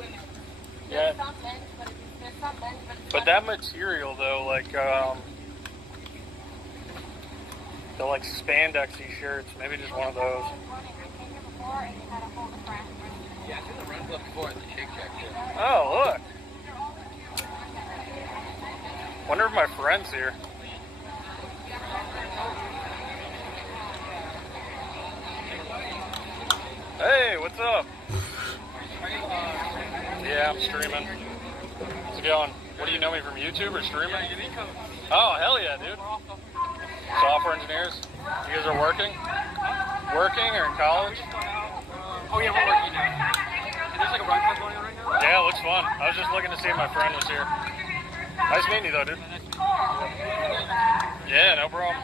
Yeah. There's some men's, but there's some men's, But that material though, like the like spandexy shirts, maybe just one of those. Yeah, I've seen the run club before at the Shake Shack too. Oh look! Wonder if my friend's here. Hey, what's up? Yeah, I'm streaming. How's it going? What do you know me from, YouTube or streaming? Oh, hell yeah, dude. Software engineers? You guys are working? Working or in college? Oh yeah, we're working now. There's like a run club going on right now? Yeah, it looks fun. I was just looking to see if my friend was here. Nice meeting you though, dude. Yeah, no problem.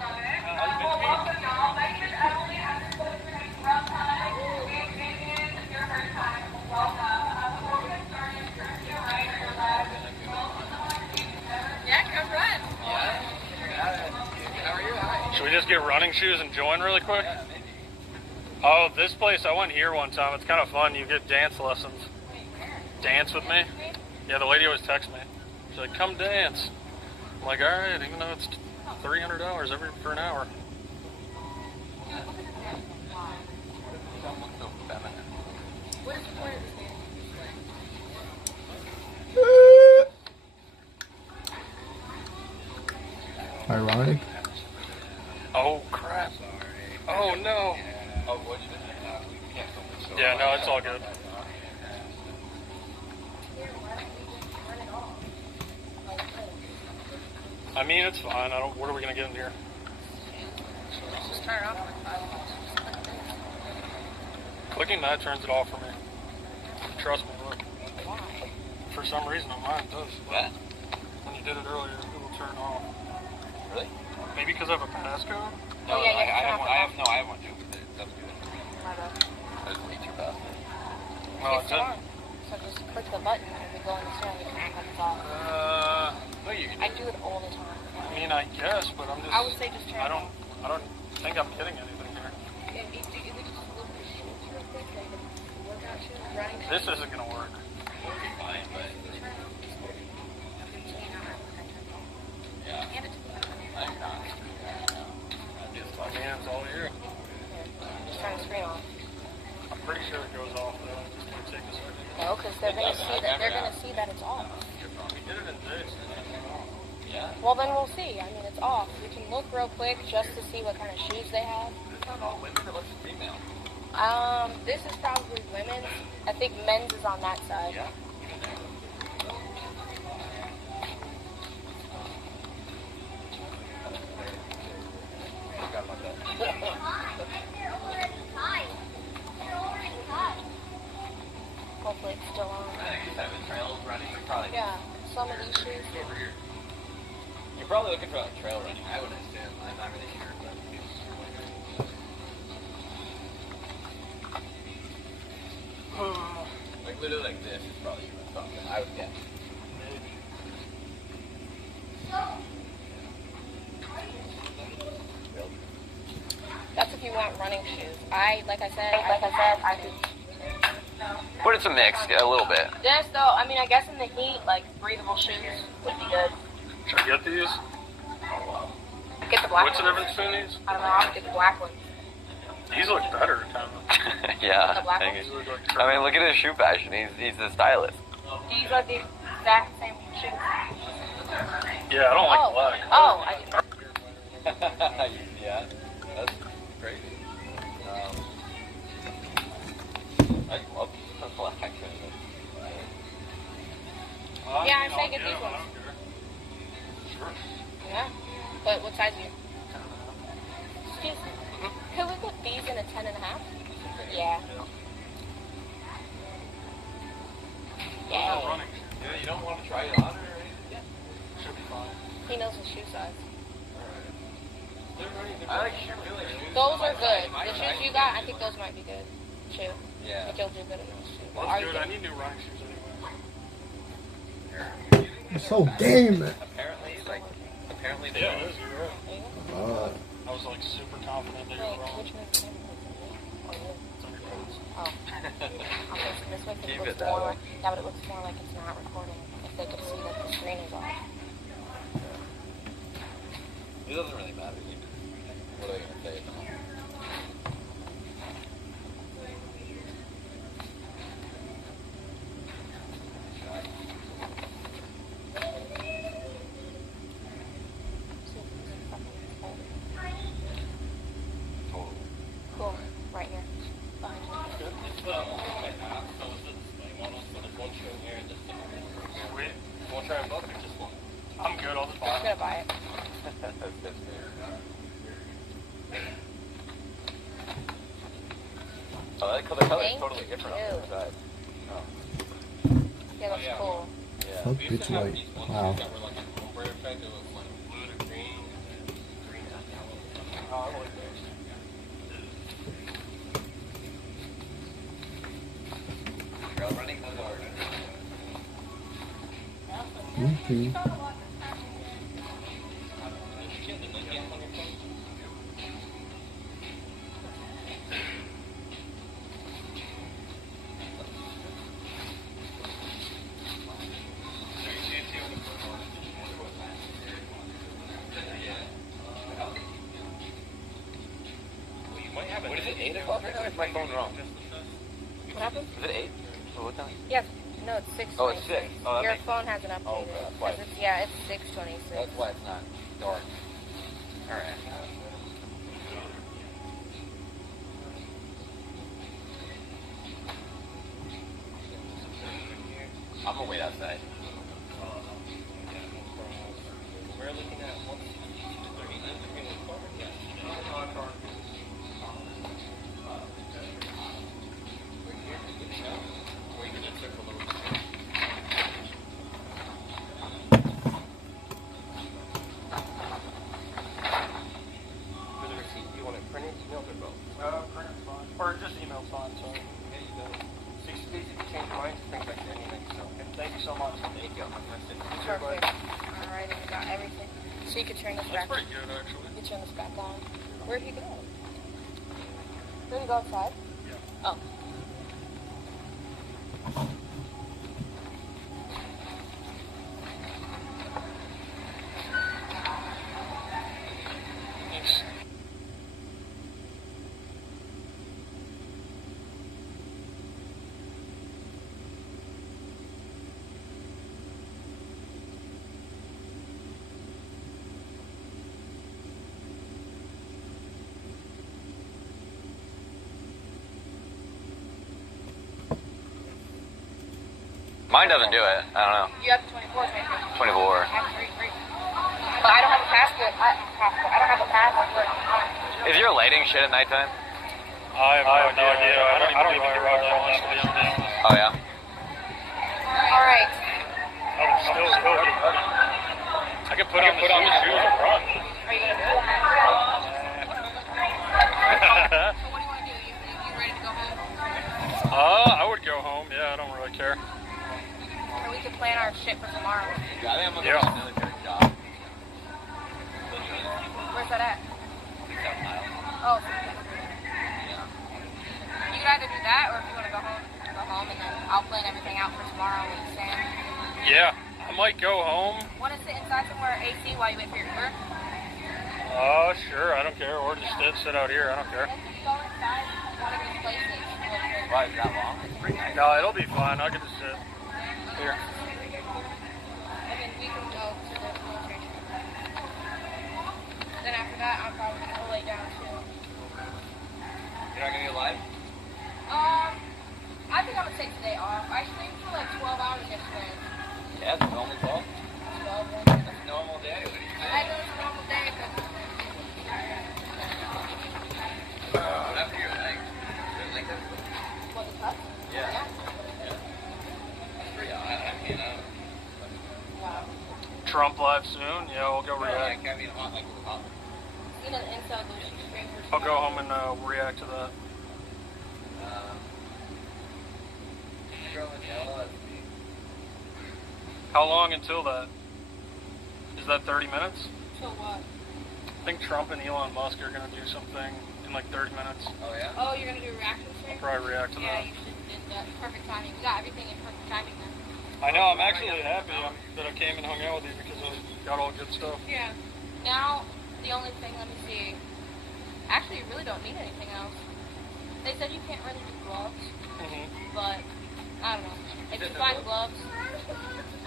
Yeah, come run. How are you? Hi. Should we just get running shoes and join really quick? Oh, this place, I went here one time. It's kind of fun. You get dance lessons. Dance with me? Yeah, the lady always texts me. She's like, come dance. I'm like, all right, even though it's $300 for an hour. Don't look so feminine. What is the point of this game? Ironic. Oh, crap. Oh, no. Oh, what you can't film this. So Yeah, no, it's all good. I mean, it's fine. What are we going to get in here? Just turn it off. Clicking that turns it off for me. Trust me, look. For some reason on mine it does. What? When you did it earlier, it will turn off. Really? Maybe because I have a passcode? No, Oh, yeah, I yeah, have one too. That's good. I just need your password. Oh, It's it on. So just click the button and we go in the store and we can act like it's off. No, you can I do it all the time. I mean, I guess, but I'm just. I would say just turn I it don't. off. I don't think I'm getting anything here. Yeah, we just look at shoes real quick, like the workout shoes, running shoes. This isn't gonna work. It'll be fine, but yeah. Hand it to me. I'm not. My hands all here. Just turn the screen off. I'm pretty sure it goes off though. Just gonna take a second. No, because they're gonna see that it's off. We did it in this. Yeah. Well, then we'll see. I mean, it's off. We can look real quick just to see what kind of shoes they have. It's not all women, it looks female. This is probably women's. I think men's is on that side. Yeah. Even there. Forgot about that. Hopefully it's still on. I think you have trails running. You're probably Yeah, some of these shoes. over here. You're probably looking for like trail running. I would assume. I'm not really sure, but like literally like this is probably something I would guess. That's if you want running shoes. Like I said, I do. But it's a mix, a little bit. This though, I mean, I guess in the heat, like breathable shoes would be good. Should I get these? Get the black What's the ones. difference between these? I don't know. I would get the black ones. These look better, kind of. Yeah. The black dang ones? it. These look like I mean, look at his shoe fashion. He's the stylist. These are the exact same shoes. Yeah, I don't like black. Oh, I do. Yeah, that's crazy. I love the black. Yeah, I'm saying get these ones. Yeah. But what size are you? Excuse me. Could we put these in a 10 and a half? Yeah. Yeah. Yeah, you don't want to try it on or anything? Yeah. Should be fine. He knows his shoe size. I like shoes. Those are good. The shoes you got, I think those might be good. Too. Yeah. I think you'll do good in those shoes. Well, Are that's you good. I good? need new running shoes anyway. You're so game. Apparently they Yeah, are. it is. You're right. I was like super confident that you were Wait, wrong. which makes sense? Oh, you. It's on your pants. Oh. Okay, so this way Keep it it looks that more way. like, yeah, but it looks more like it's not recording. If they could see that the screen is off. It doesn't really matter. What are they going to say? Cool. Right here. Behind you. Sweet. We'll try them both or just one? I'm good. I'll just I'm buy gonna buy it. Oh, that color is Thank totally different on the you. other side. Yeah, that's cool. Yeah. Fuck bitch white. Wow. Oh, I like those. Trail running the garden. Okay. What is it, 8 o'clock right now? Is my phone wrong? What happened? Is it 8? Oh, what time? Yes. No, it's 6:26. Oh, it's 6. Oh, that Your makes phone hasn't updated. Oh, that's why. 'Cause it's, yeah, it's 6:26. That's why it's not dark. Alright. I'm gonna wait outside. We're looking at print's fine. Or just email's fine, so. Thank you so much. Thank you. Perfect. Alright, we got everything. So you could turn this That's back. pretty good, actually. You could turn this back on. Where'd he go? Where'd he go outside? Yeah. Oh. Thanks. Mine doesn't do it. I don't know. You have 24, 24. 24. I have 3. But I don't have a passport. I don't have a passport. Is your lighting shit at nighttime? I have no idea. I don't even get Roblox, to be honest. Oh, yeah? Alright. I'm still good. I can put on the shoes and run. Are you gonna do it? So what do you want to do? You ready to go home? I would go home. Yeah, I don't really care. Or we could plan our shit for tomorrow. Yeah, I think I'm gonna Yeah. go to another good job. Where's that at? 7 miles. Oh, you could either do that, or if you want to go home, and then I'll plan everything out for tomorrow with Sam. Yeah, I might go home. Want to sit inside somewhere AC while you wait for your Uber? Sure, I don't care. Or just sit out here. I don't care. Let's go inside one of these places. Why is that long? It's pretty nice. No, it'll be fine. I'll get to sit here. I mean, we can go to the military after that, I'm probably gonna go lay down too. You're not gonna get live? I think I'm gonna take today off. I streamed for like 12 hours yesterday. Yeah, it's normal 12. 12. That's a normal day. What do you I think? know it's a normal day, but Enough for your legs. Your leg doesn't look. what, the cuts? Yeah. That's pretty odd. I mean, Wow. Trump live soon. Yeah, we'll go yeah, react. can't be hot like the hot. You know, the inside loose stream for I'll go home and react to that. Girl in yellow, that's me. How long until that? Is that 30 minutes? So what? I think Trump and Elon Musk are gonna do something in like 30 minutes. Oh yeah? Oh, you're gonna do a reaction stream? I'll probably react to Yeah, that. you should do that. Perfect timing. You got everything in perfect timing then. I know. I'm actually happy that I came and hung out with you because I got all good stuff. Yeah. Now, the only thing, let me see. Actually, you really don't need anything else. They said you can't really do gloves, but I don't know. If you find gloves,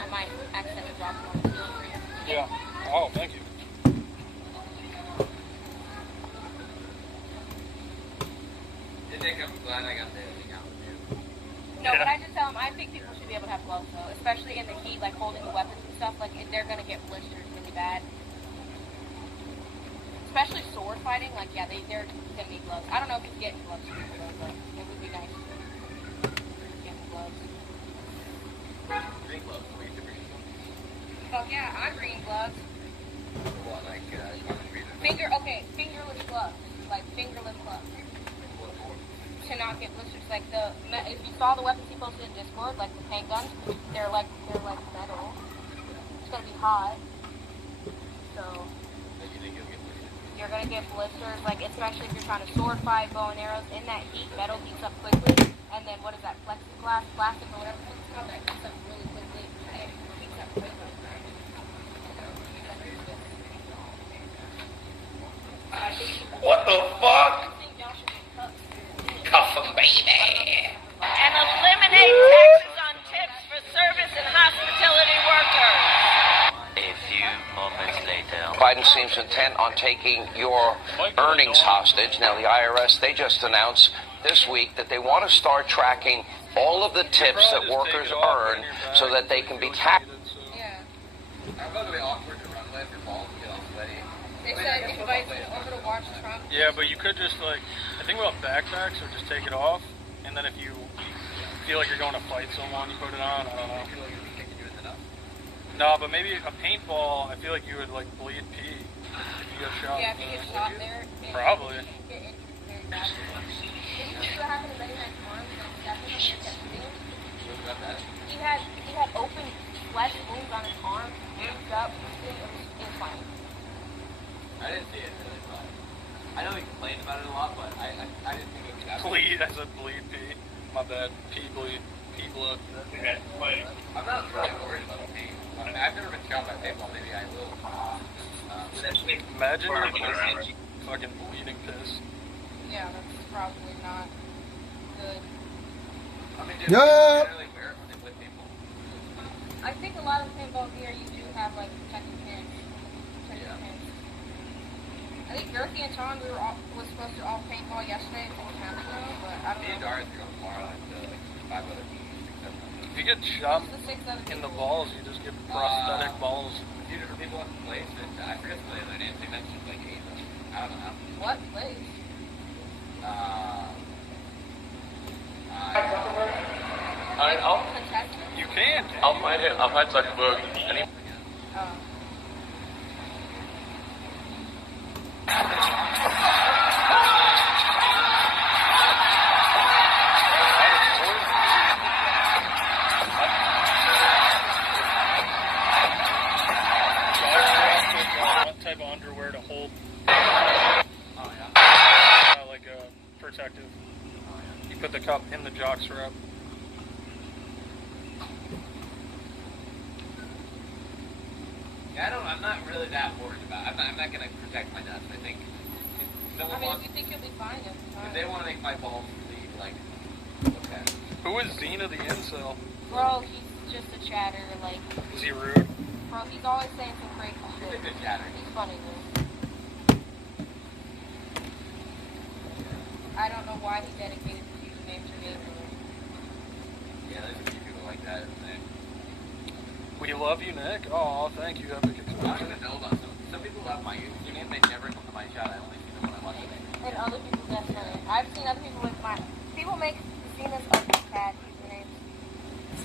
I might accidentally drop them on the field for you. Yeah. Oh, thank you. I'm glad I got the thing out with you. No, but I just tell them, I think people should be able to have gloves though, especially in the heat, like holding the weapons and stuff. Like, they're gonna get blisters really bad. Especially sword fighting, like, yeah, they're gonna need gloves. I don't know if you can get gloves for people, but it would be nice to get gloves. Green gloves. What are you doing? Fuck yeah, I'm green gloves. What, like, Fingerless gloves. Like, fingerless gloves. To not get blisters. Like, if you saw the weapons he posted in Discord, like the paint guns, they're like metal. It's gonna be hot. So, you're gonna get blisters, like, especially if you're trying to sword fight, bow and arrows. In that heat, metal heats up quickly. And then, what is that, plexiglass, plastic, or whatever it's called, that heats up really quickly. And it heats up quickly. What the fuck? Cuff 'em, baby. And eliminate taxes on tips for service and hospitality workers. A few moments later. Biden seems intent on taking your earnings hostage. Now, the IRS, they just announced this week that they want to start tracking all of the tips that workers earn so that they can be taxed. Yeah. I'm going to be awkward to run with your balls get all sweaty. They said invite me over to watch Trump. Yeah, but you could just like, I think about backpacks, or just take it off, and then if you feel like you're going to fight someone, you put it on. I don't know. No, but maybe a paintball. I feel like you would like bleed pee if you get shot. Yeah, if you get shot there. Probably. You get injured very badly. Did you see what happened to Betty Knight's arms and Stephanie? He had open flesh wounds on his arm, bruised up. It was funny. I didn't see it really, but I know he complained about it a lot, but I didn't think it would be that Bleed. I said bleed pee. My bad. Pee bleed. Pee blood. I'm not really worried about the pain. I mean, I've never been shot by paintball. Maybe I will. Imagine like fucking bleeding piss. Yeah, that's probably not good. I mean, Yeah. generally wear it with people. I think a lot of paintball gear you do have like protective pants. I think Gertie and Tom was supposed to all paintball yesterday and didn't happen though, but I don't Me and know. Dara are going tomorrow and like 5 other people, 6, 7 If you get shot The 6 other in the people. balls, you just get prosthetic balls. A few different people in the place, and I forget some of their names. They mentioned like 8 of them. I don't know. What place? Contestant? You can. I'll find him. I'll find Zuckerberg. And he What type of underwear to hold? Like a protective. You put the cup in the jock strap. Yeah, I'm not really that worried about it. I'm not going to protect my nuts. I think if someone I mean, wants, if you think you'll be fine, you'll be if fine. they want to make my balls bleed, like, okay. Who is Xena the incel? Bro, he's just a chatter, like, Is he rude? bro, he's always saying some crazy He's a shit. good chatter. He's funny, though. I don't know why he dedicated his username to me. Yeah, there's a few people like that. We love you, Nick. Oh, thank you, Epic I don't Explosion. even know about some people love my username. They never come to my chat. I only see them when I watch it. And other people, definitely. I've seen other people with my... People make Cena's ugly cat usernames.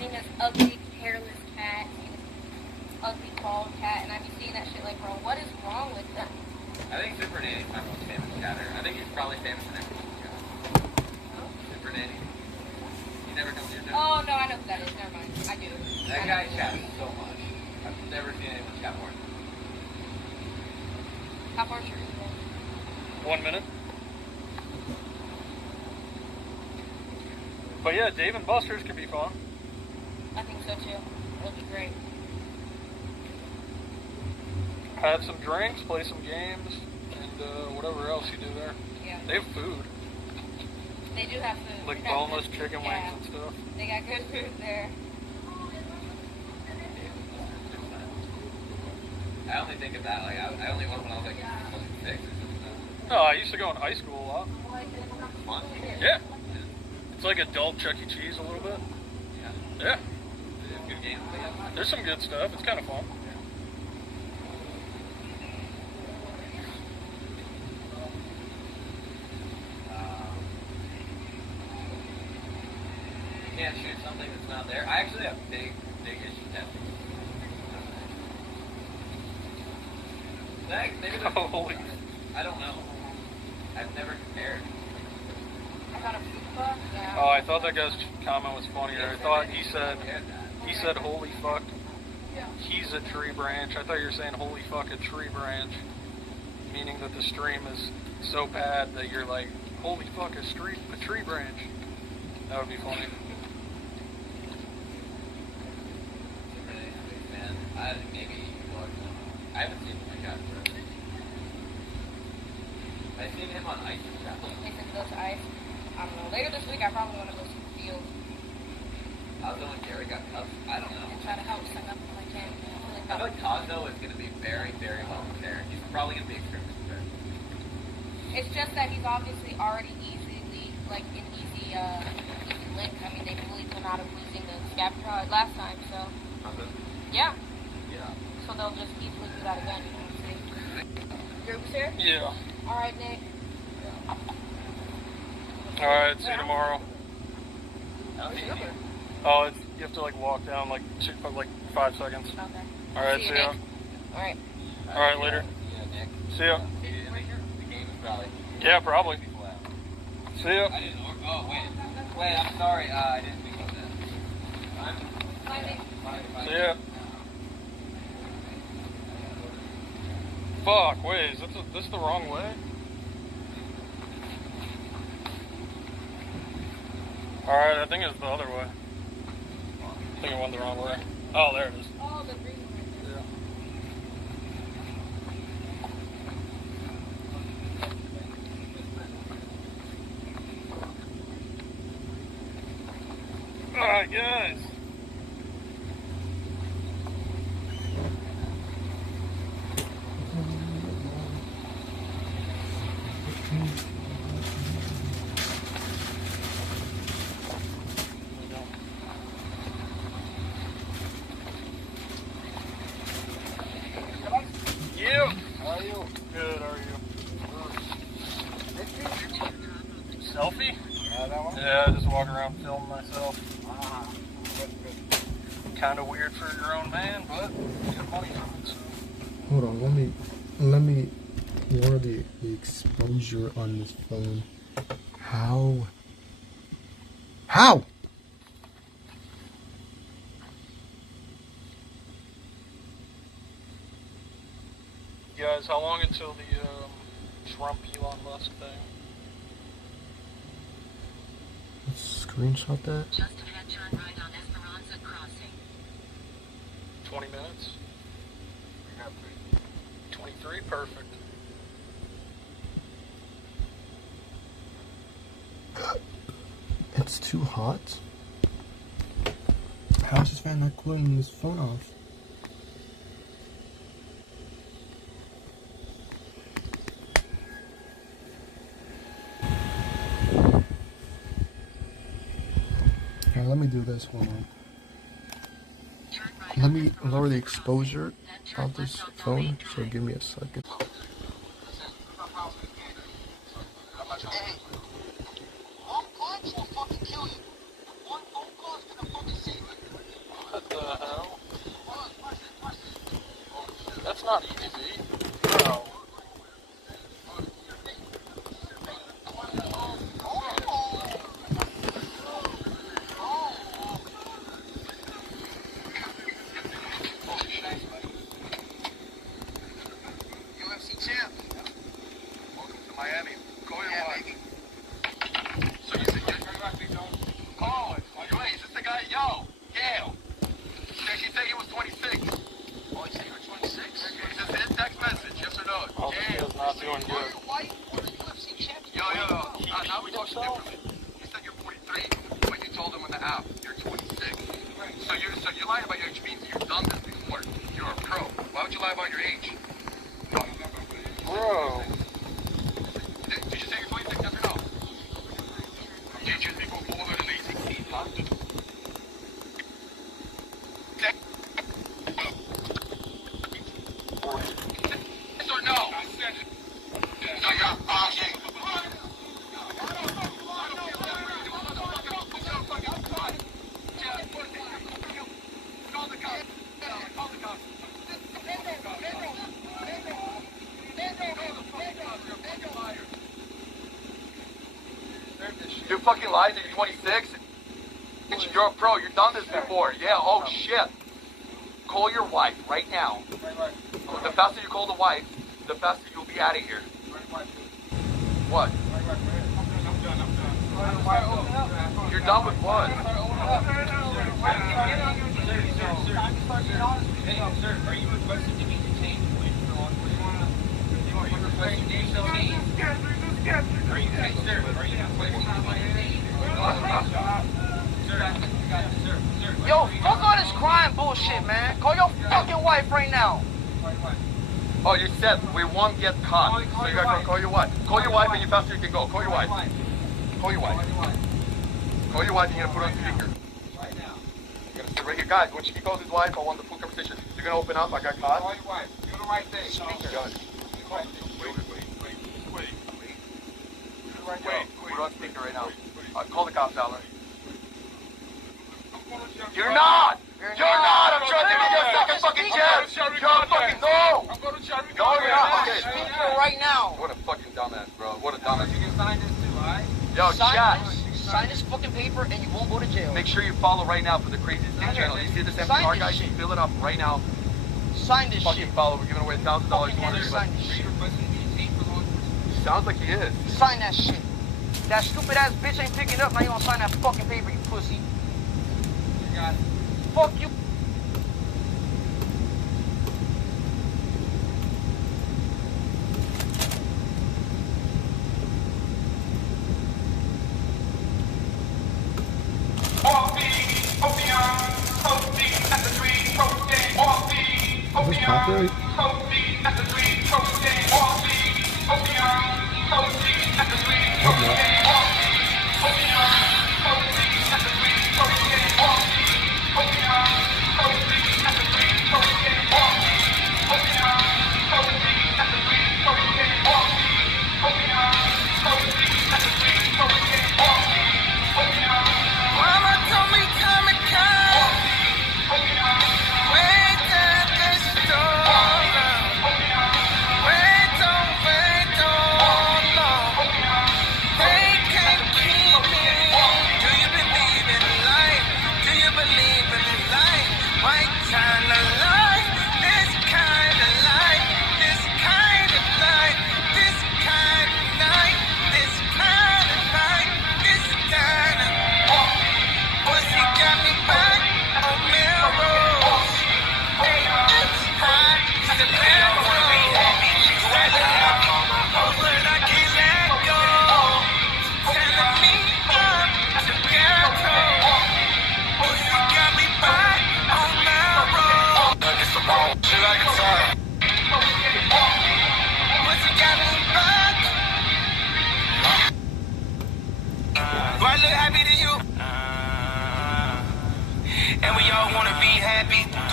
Cena's ugly, hairless cat. Cena's ugly, bald cat. And I be seeing that shit like, bro, what is wrong with them? I think Super Nanny's my most famous chatter. I think he's probably famous in everyone's chat. Super Nanny. You never come to your chat? Oh, no, I know who that is. Never mind. I do. That guy chats so much. I've never seen anyone chat more. How far is your username? 1 minute. But yeah, Dave and Buster's could be fun. I think so, too. It'll be great. Have some drinks, play some games, and whatever else you do there. Yeah. They have food. They do have food. Like They got boneless good- chicken wings and stuff. They got good food there. I only think of that, like, I only went when I was like 6 or something. Oh, I used to go in high school a lot. Fun. Yeah. It's like adult Chuck E. Cheese a little bit. Yeah. Yeah. Good games. There's some good stuff. It's kind of fun. You can't shoot something that's not there. I actually have big issue testing. Maybe there's Holy. I don't know. I've never compared. I got a fupa. Yeah. Oh, I thought that guy's comment was funnier. I thought he said, holy fuck, he's a tree branch. I thought you were saying, holy fuck, a tree branch. Meaning that the stream is so bad that you're like, holy fuck, a tree branch. That would be funny. Man, I haven't seen my cat for it. I've seen him on ice and stuff. They said go to ice. I don't know. Later this week, I probably want to go to the field How's it when Gary got cuffed? I don't know. and try to help set up if I can. I feel like Cosmo is going to be very, very well prepared. He's probably going to be extremely prepared. It's just that he's obviously already easily, like, an easy link. I mean, they bullied him out of losing the scavenger hunt last time, so. Yeah. Yeah. So they'll just easily do that again. You know what I'm saying? Groups here? Yeah. All right, Nick. Alright, see you tomorrow. Okay. Oh, you have to like walk down like 5 seconds. Okay. Alright, see ya. All right. Alright, later. Yeah, Nick. See ya. The game is probably. Yeah, probably. See ya. I didn't. Oh, wait. I'm sorry. I didn't think about that. Bye, Nick. See ya. Fuck, wait, is this the wrong way? Alright, I think it's the other way. I think it went the wrong way. Oh, there it is. Oh, the green one. Yeah. Alright, guys. You? How are you? Good, how are you? Selfie? Yeah, I just walk around filming myself. Kind of weird for your own man, but you get money from it, so. Hold on, let me lower the exposure on this phone. How? Guys, how long until the Trump Elon Musk thing? Let's screenshot that. Just ahead, turn right on Esperanza Crossing. 20 minutes? 23, perfect. It's too hot. How is this fan not cooling this phone off? Okay, let me do this. Hold on. Let me lower the exposure of this phone. So give me a second. What the hell? That's not easy. Bro. UFC champ. Welcome to Miami. Go ahead, baby. So you said call it. Wait, is this the guy? Yo, Gail. He said he was 26. Oh, he said you were 26? Is this his text message? Yes or no? Oh, Gail. he's not doing good. Yo. Now we talking differently. He said you're 43, but you told him on the app you're 26. So you lied about your age means you've done this before. You're a pro. Why would you lie about your age? Bro. Did you say you're 26? Yes or no? Did you think we're older than 18? Huh? Yes or no? I said it. No, you're fucking. You fucking lied that you're 26? You're a pro, you've done this before. Yeah, oh shit. Call your wife right now. The faster you call the wife, the faster you'll be out of here. What? You're done with what? Sir, are you requesting to be detained for law enforcement? Are you requesting to be detained? Are you requesting to be Yo, fuck all this crime bullshit, man. Call your fucking wife right now. Oh, you said we won't get caught. So you gotta call your wife. Call your wife and you faster you can go. Call your wife. Call your wife. Call your wife and you're gonna put on speaker. right now? You're gonna say right here, guys, when he calls his wife, I want the full conversation. You're gonna open up, I got caught. Call your wife. Do the right thing. Speaker. Guys. Wait. Put on speaker right now. Call the cops, Alan. You're not! You're not! I'm trying to give you a second fucking chance! You're fucking no! No, you're not! Okay. Speaker right now. What a fucking dumbass, bro. What a dumbass. You can sign this too, alright? Yo, chat. Sign this fucking paper and you won't go to jail. Make sure you follow right now for the craziest thing channel. You see this MPR guy? You fill it up right now. Sign this Fucking shit. follow. We're giving away $1,000 to one of Sign this Are you shit. requesting to be detained for law enforcement? Sounds like he is. Sign that shit. That stupid ass bitch ain't picking up. Now you gonna sign that fucking paper, you pussy. You got it. Fuck you. Is this copyright? Hope not. Mama told me time and time, when time is stolen.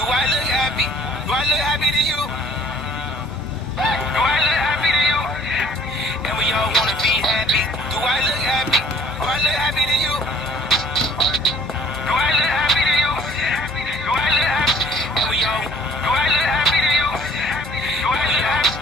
Do I look happy? Do I look happy to you? Do I look happy to you? And we all wanna be happy. Do I look happy? Do I look happy to you? Do I look happy to you? Do I look happy? And we all, do I look happy to you? Do I look happy?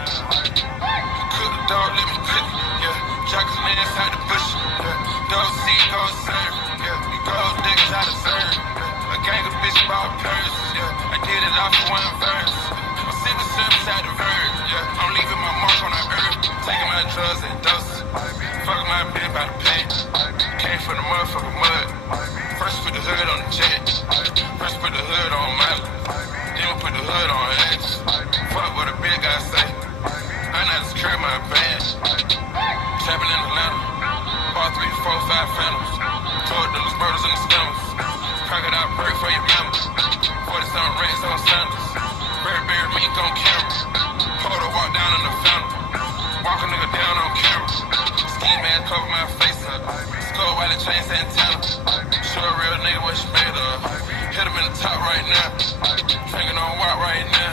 Cook the dog, let me cook it, yeah. Jack's man inside the bush, yeah. Dog see, go serve, yeah. We gold diggers out of serve, yeah. A gang of bitch bought purse, yeah. I did it off for one verse. I'm sipping service out the verb, yeah. I'm leaving my mark on the earth, taking my drugs and doses. Fucking my bitch by the pen. Came from the motherfucking mud. First put the hood on the jet. First put the hood on Miley. Then we put the hood on X. Fuck what a big guy say. I know to secure my band. Trapping in Atlanta. Bought 3, 4, 5 phantoms. Told those murders and the scammers. Crocodile bird for your members. 40-something rats on sandals. Bear mink on camera. Hold her walk down in the fountain. Walk a nigga down on camera. Ski man cover my face up. Skull while the chain Santana. Show a real nigga what she made of. Hit him in the top right now. Finger on walk right now.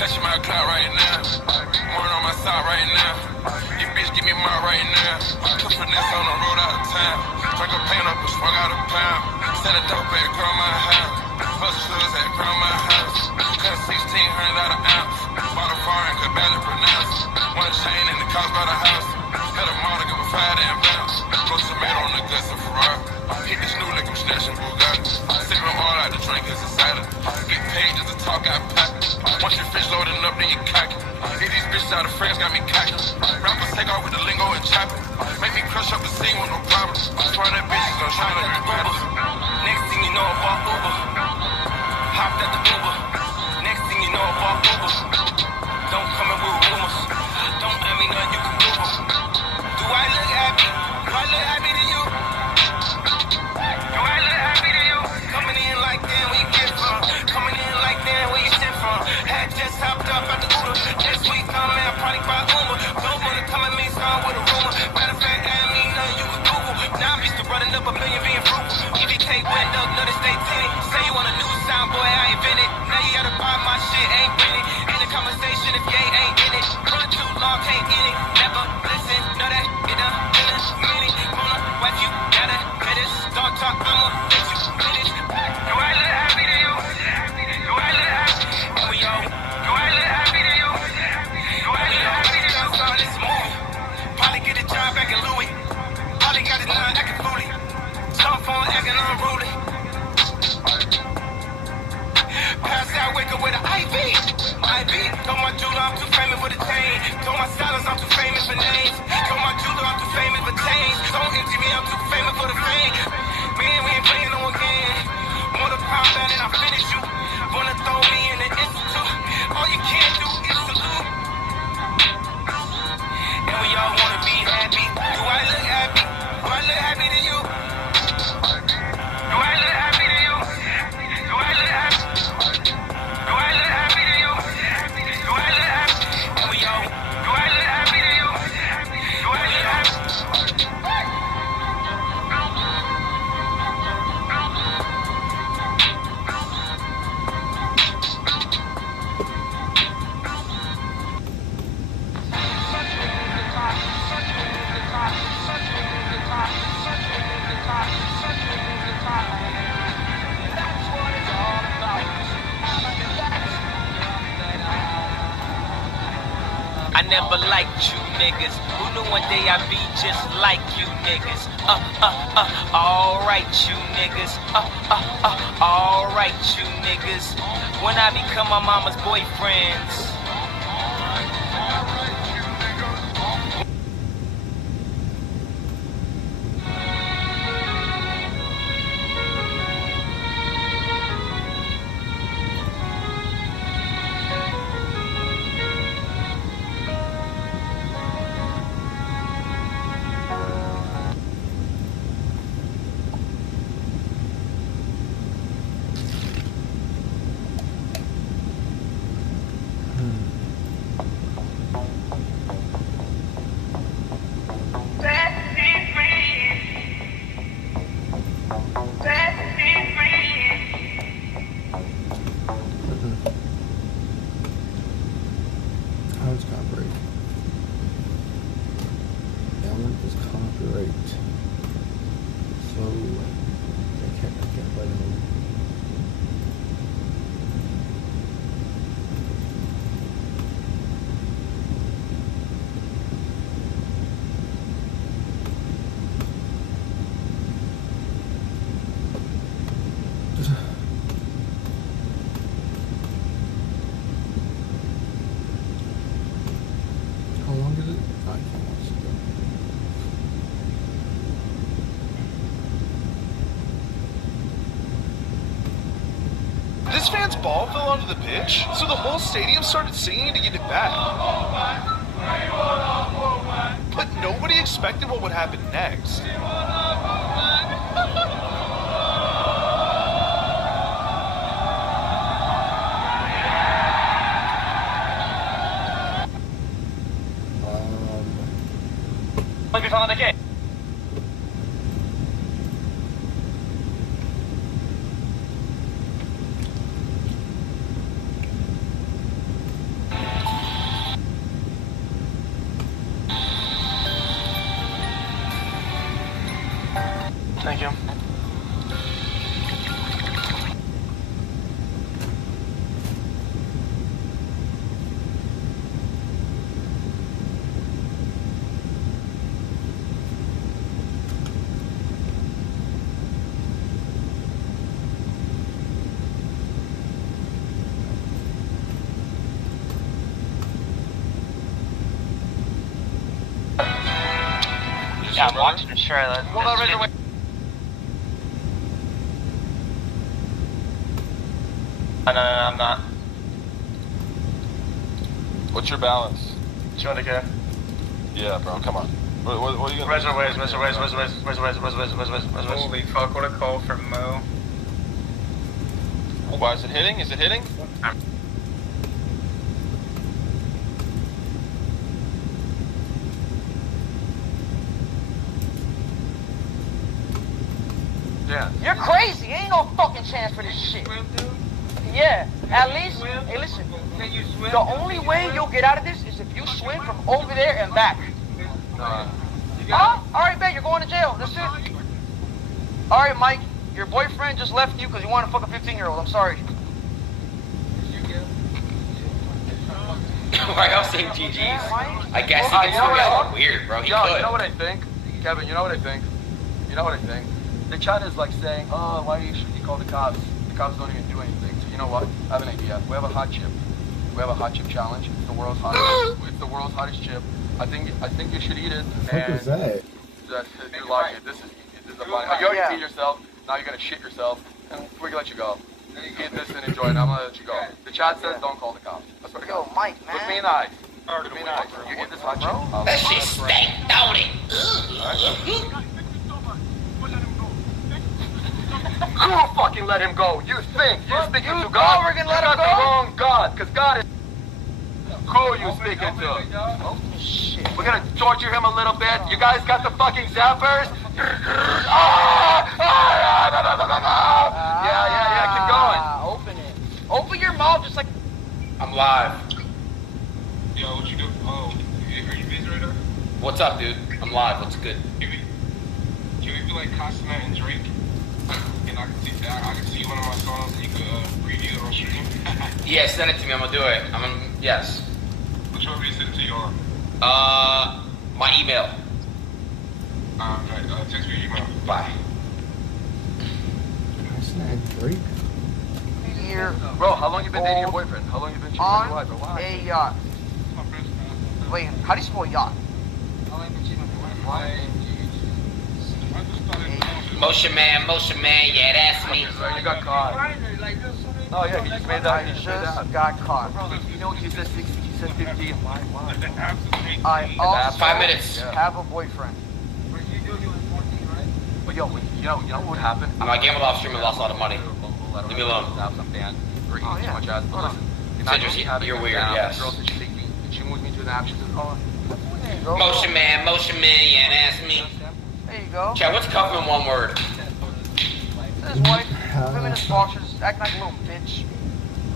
Catching my clout right now. Morning on my side right now. You bitch give me my right now. Put finesse on the road out of town. Drink a paint up and swung out a pound. Set a dope at grandma house. Hustlers at grandma house. Cut 1600 out of ounce. Bought a foreign, could barely pronounce. One chain in the cost by the house. Had a model give a 5 damn bounce. Blow tomato on the guts of Ferrari. Hit this new lick, I'm snatching Bugatti. Sipping all out the drink as a cider. Get paid just to talk out pocket. Once your fish loading up, then you cock it. Hit these bitches out of France, got me cocky. Rappers take off with the lingo and chop it. Make me crush up the scene with no problem. Trying that bitches, I'm trying to regret it. Next thing you know, I bought Uber. Hopped at the Uber. Next thing you know, I bought Uber. Don't come in with rumors. Don't let me know you can Uber. Do I look happy? Do I look happy to you? Do I look happy to you? Coming in like that, where you get from? Coming in like that, where you sit from? Had just hopped up at the Uber. Next week, I'm at probably by Uber. Don't wanna come at me, start with a rumor. Matter of fact, I mean nothing you can Google. Now I'm used to running up a million, being frugal. EVK window, know the state tinted. Say you want a new sound, boy, I ain't been it. Now you gotta buy my shit, ain't been it. Ain't a conversation if gay ain't in it. Run too long, can't get it. Never listen, know that it done in a minute. Wanna wife you, gotta get it. Don't talk, I'ma let you finish. Do I look happy to you? Do I look happy? And we all, do I look happy to you? Do I look happy to you? Saw this movie. Probably get a job back in Louis. Probably got it now, acting fully. Some phone acting unruly. Pass out, wake up with an IV. Told my jeweler I'm too famous for the chain. Told my stylist I'm too famous for names. Told my jeweler I'm too famous for chains. Don't empty me, I'm too famous for the fame. Man, we ain't playing no more game. Mortal Kombat and I finish you. Wanna throw me in the institute. All you can do is salute. And we all wanna be happy. Do I look happy? Do I look happy to you? Do I look happy to you? Do I look happy? Do I look happy to you? Do I look happy? And we all, do I look happy to you? Do I look happy? I never liked you niggas. Who knew one day I'd be just like you niggas? Alright you niggas. Alright you niggas. When I become my mama's boyfriends. This fan's ball fell onto the pitch, so the whole stadium started singing to get it back. But nobody expected what would happen next. Thank you. Yeah, I'm watching the Charlotte. No, I'm not. What's your balance? 200K. Yeah, bro, come on. What are you gonna Where's Holy fuck, what a call from Mo. Why is it hitting? Is it hitting? Yeah. You're crazy. Ain't no fucking chance for this shit. Yeah, at least, hey listen, the only way you'll get out of this is if you swim from over there and back. Huh? Alright, bet, you're going to jail. That's it. Alright, Mike, your boyfriend just left you because you want to fuck a 15-year-old. I'm sorry. Why y'all saying GG's? I guess he can still get weird, bro. He could. You know what I think? Kevin, you know what I think? You know what I think? The chat is like saying, oh, why should you call the cops? The cops don't even do anything. So you know what? I have an idea. We have a hot chip. We have a hot chip challenge. It's the world's hottest. It's the world's hottest chip. I think you should eat it. What was that? You like it. This is a funny. You already feed yourself. Now you're gonna shit yourself, and we're gonna let you go. Eat this and enjoy it. I'm gonna let you go. The chat says don't call the cops. That's what I got. Yo, Mike, man. Look me in the eyes. Look me in the eyes. You eat this hot chip. That shit stank, don't it? You fucking let him go. You think you're speaking to God? Oh, we're gonna let him go? The wrong God, because God is who you speaking to. Oh shit. We're gonna torture him a little bit. You guys got the fucking zappers? Yeah. Keep going. Open it. Open your mouth just like. I'm live. Yo, what you do? Oh, are you busy right now? What's up, dude? I'm live. What's good? Can we do like Costa and Drake? And I can see one of my songs and you could preview it on stream. Yeah, send it to me. I'm gonna do it. Yes. Which one will you send it to you on? My email. Right, text me your email. Bye. That's not Drake. Here. Bro, how long you been dating your boyfriend? How long you been cheating on your wife? Or why? A yacht. Wait, how do you spell yacht? Motion man, yeah, that's me. You got caught. Oh yeah, he just made that. I just got caught. Bro, you know he said 60, he said 50. I also 5 minutes. have a boyfriend. But yo, you know what would happen? I gambled off stream and lost a lot of money. Leave me alone. Oh yeah. Much ass. But listen, you're weird, yes. Girl said she take me, and she moved me to an app. She says, oh. Motion man, yeah, that's me. There you go. Chad, what's cuff in one word? His wife, feminist boxers, acting like a little bitch.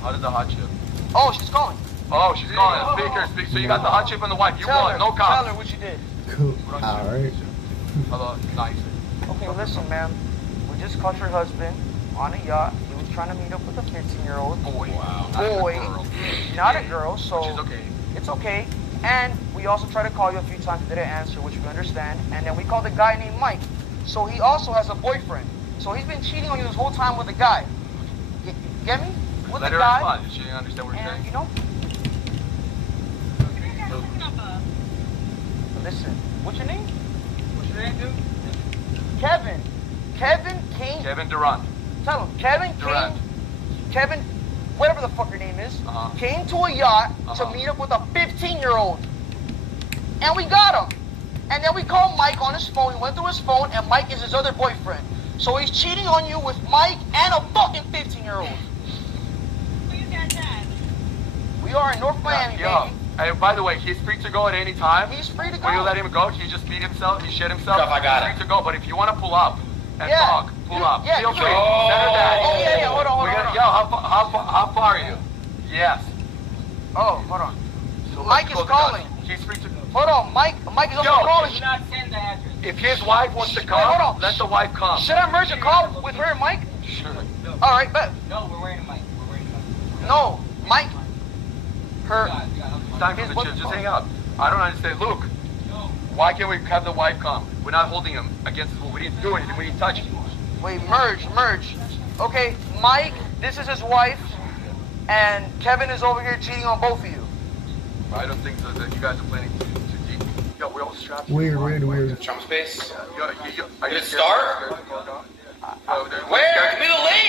How did the hot chip? Oh, she's calling. Oh, she's calling. Speak. So you got the hot chip and the wife. You won. No cops. Tell her what you did. Cool. Alright. Hello. Nice. Okay, listen, man. We just caught your husband on a yacht. He was trying to meet up with a 15-year-old. Boy. Wow. Boy. Not a girl, so which is okay. It's okay. And we also tried to call you a few times, you didn't answer, which we understand. And then we called a guy named Mike. So he also has a boyfriend. So he's been cheating on you this whole time with a guy. Get me? With Let a her guy. respond. She didn't understand what you're saying. You know? Listen, what's your name? What's your name, dude? Kevin. Kevin King. Kevin Durant. Tell him. Kevin Durant. King. Kevin, whatever the fuck her name is, came to a yacht to meet up with a 15-year-old. And we got him. And then we called Mike on his phone. We went through his phone, and Mike is his other boyfriend. So he's cheating on you with Mike and a fucking 15-year-old. We are in North Miami, baby. And by the way, he's free to go at any time. He's free to go. Will you let him go? He just beat himself. He shit himself. I got he's free to go. But if you want to pull up and talk, pull up. Yeah, Feel free. oh. Send her back. Oh, yeah, hold on. Yo, how far are you? Yes. Oh, hold on. So Mike is calling. He's free to. Hold on, Mike is also calling. Do not send the address. If his wife wants to come, hold on. let the wife come. Should I merge a call with her and Mike? Sure. All right, bet. No, we're wearing a mic. No, Mike. Her. Time for the chill. Just hang out. I don't understand. Luke, why can't we have the wife come? We're not holding him against his will. We didn't do anything. We didn't touch him. Wait, merge. Okay, Mike, this is his wife, and Kevin is over here cheating on both of you. I don't think so. That you guys are planning too deep. Yo, we're all strapped. Weird. Trump space? Did it start? Where? Give me the link!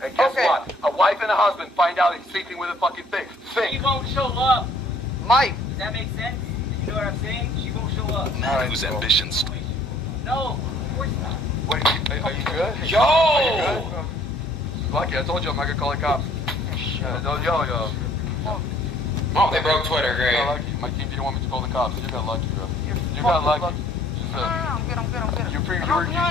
And guess what? A wife and a husband find out he's sleeping with a fucking thing. She won't show up. Mike. Does that make sense? You know what I'm saying? She won't show up. Man whose ambitions. No, of course not. Wait, are you good? Yo! Are you good? Lucky, I told you I'm not gonna call the cops. Yo. Oh, they broke Twitter, great. You got lucky. My team didn't want me to call the cops. You got lucky, bro. You got lucky. I'm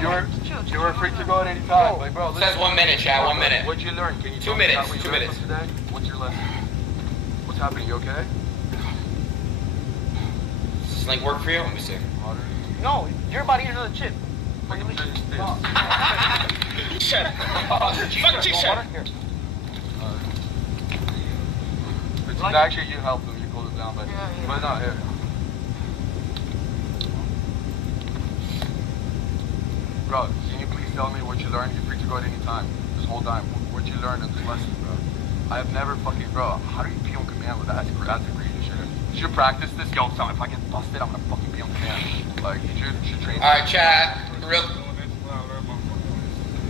good. You were free to go at any time. Like, bro, Says 1 minute, chat, 1 minute. What'd you learn? Can you 2 minutes, 2 minutes. Today? What's your lesson? What's happening? You okay? Does this link work for you? Let me see. No, you're about to eat another chip. Shut up. Fuck T-shirt. It's actually you helped him. You cooled it down, but not here. Bro, can you please tell me what you learned? You're free to go at any time. This whole time. What you learned in this lesson, bro? I have never fucking, bro, how do you be on command with that? That's a greedy shit. You should practice this. Yo, son, if I get busted, I'm gonna fucking be on command. Like, you should train. Alright, chat. Real.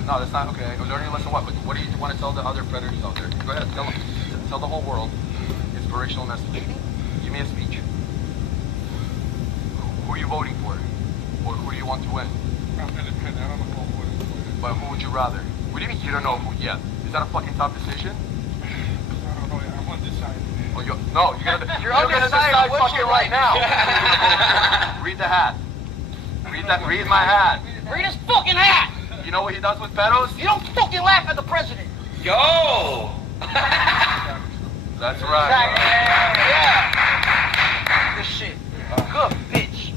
No, that's not okay. Learning a lesson what? But what do you want to tell the other predators out there? Go ahead, tell the whole world. Inspirational message. Give me a speech. Who are you voting for? Or who do you want to win? But who would you rather? What do you mean you don't know who yet? Is that a fucking tough decision? I'm undecided. Oh, you're gonna decide fucking right now. Read the hat. Read my hat. Read his fucking hat. You know what he does with pedos? You don't fucking laugh at the president. Yo! That's right. Yeah. Good shit. Good bitch.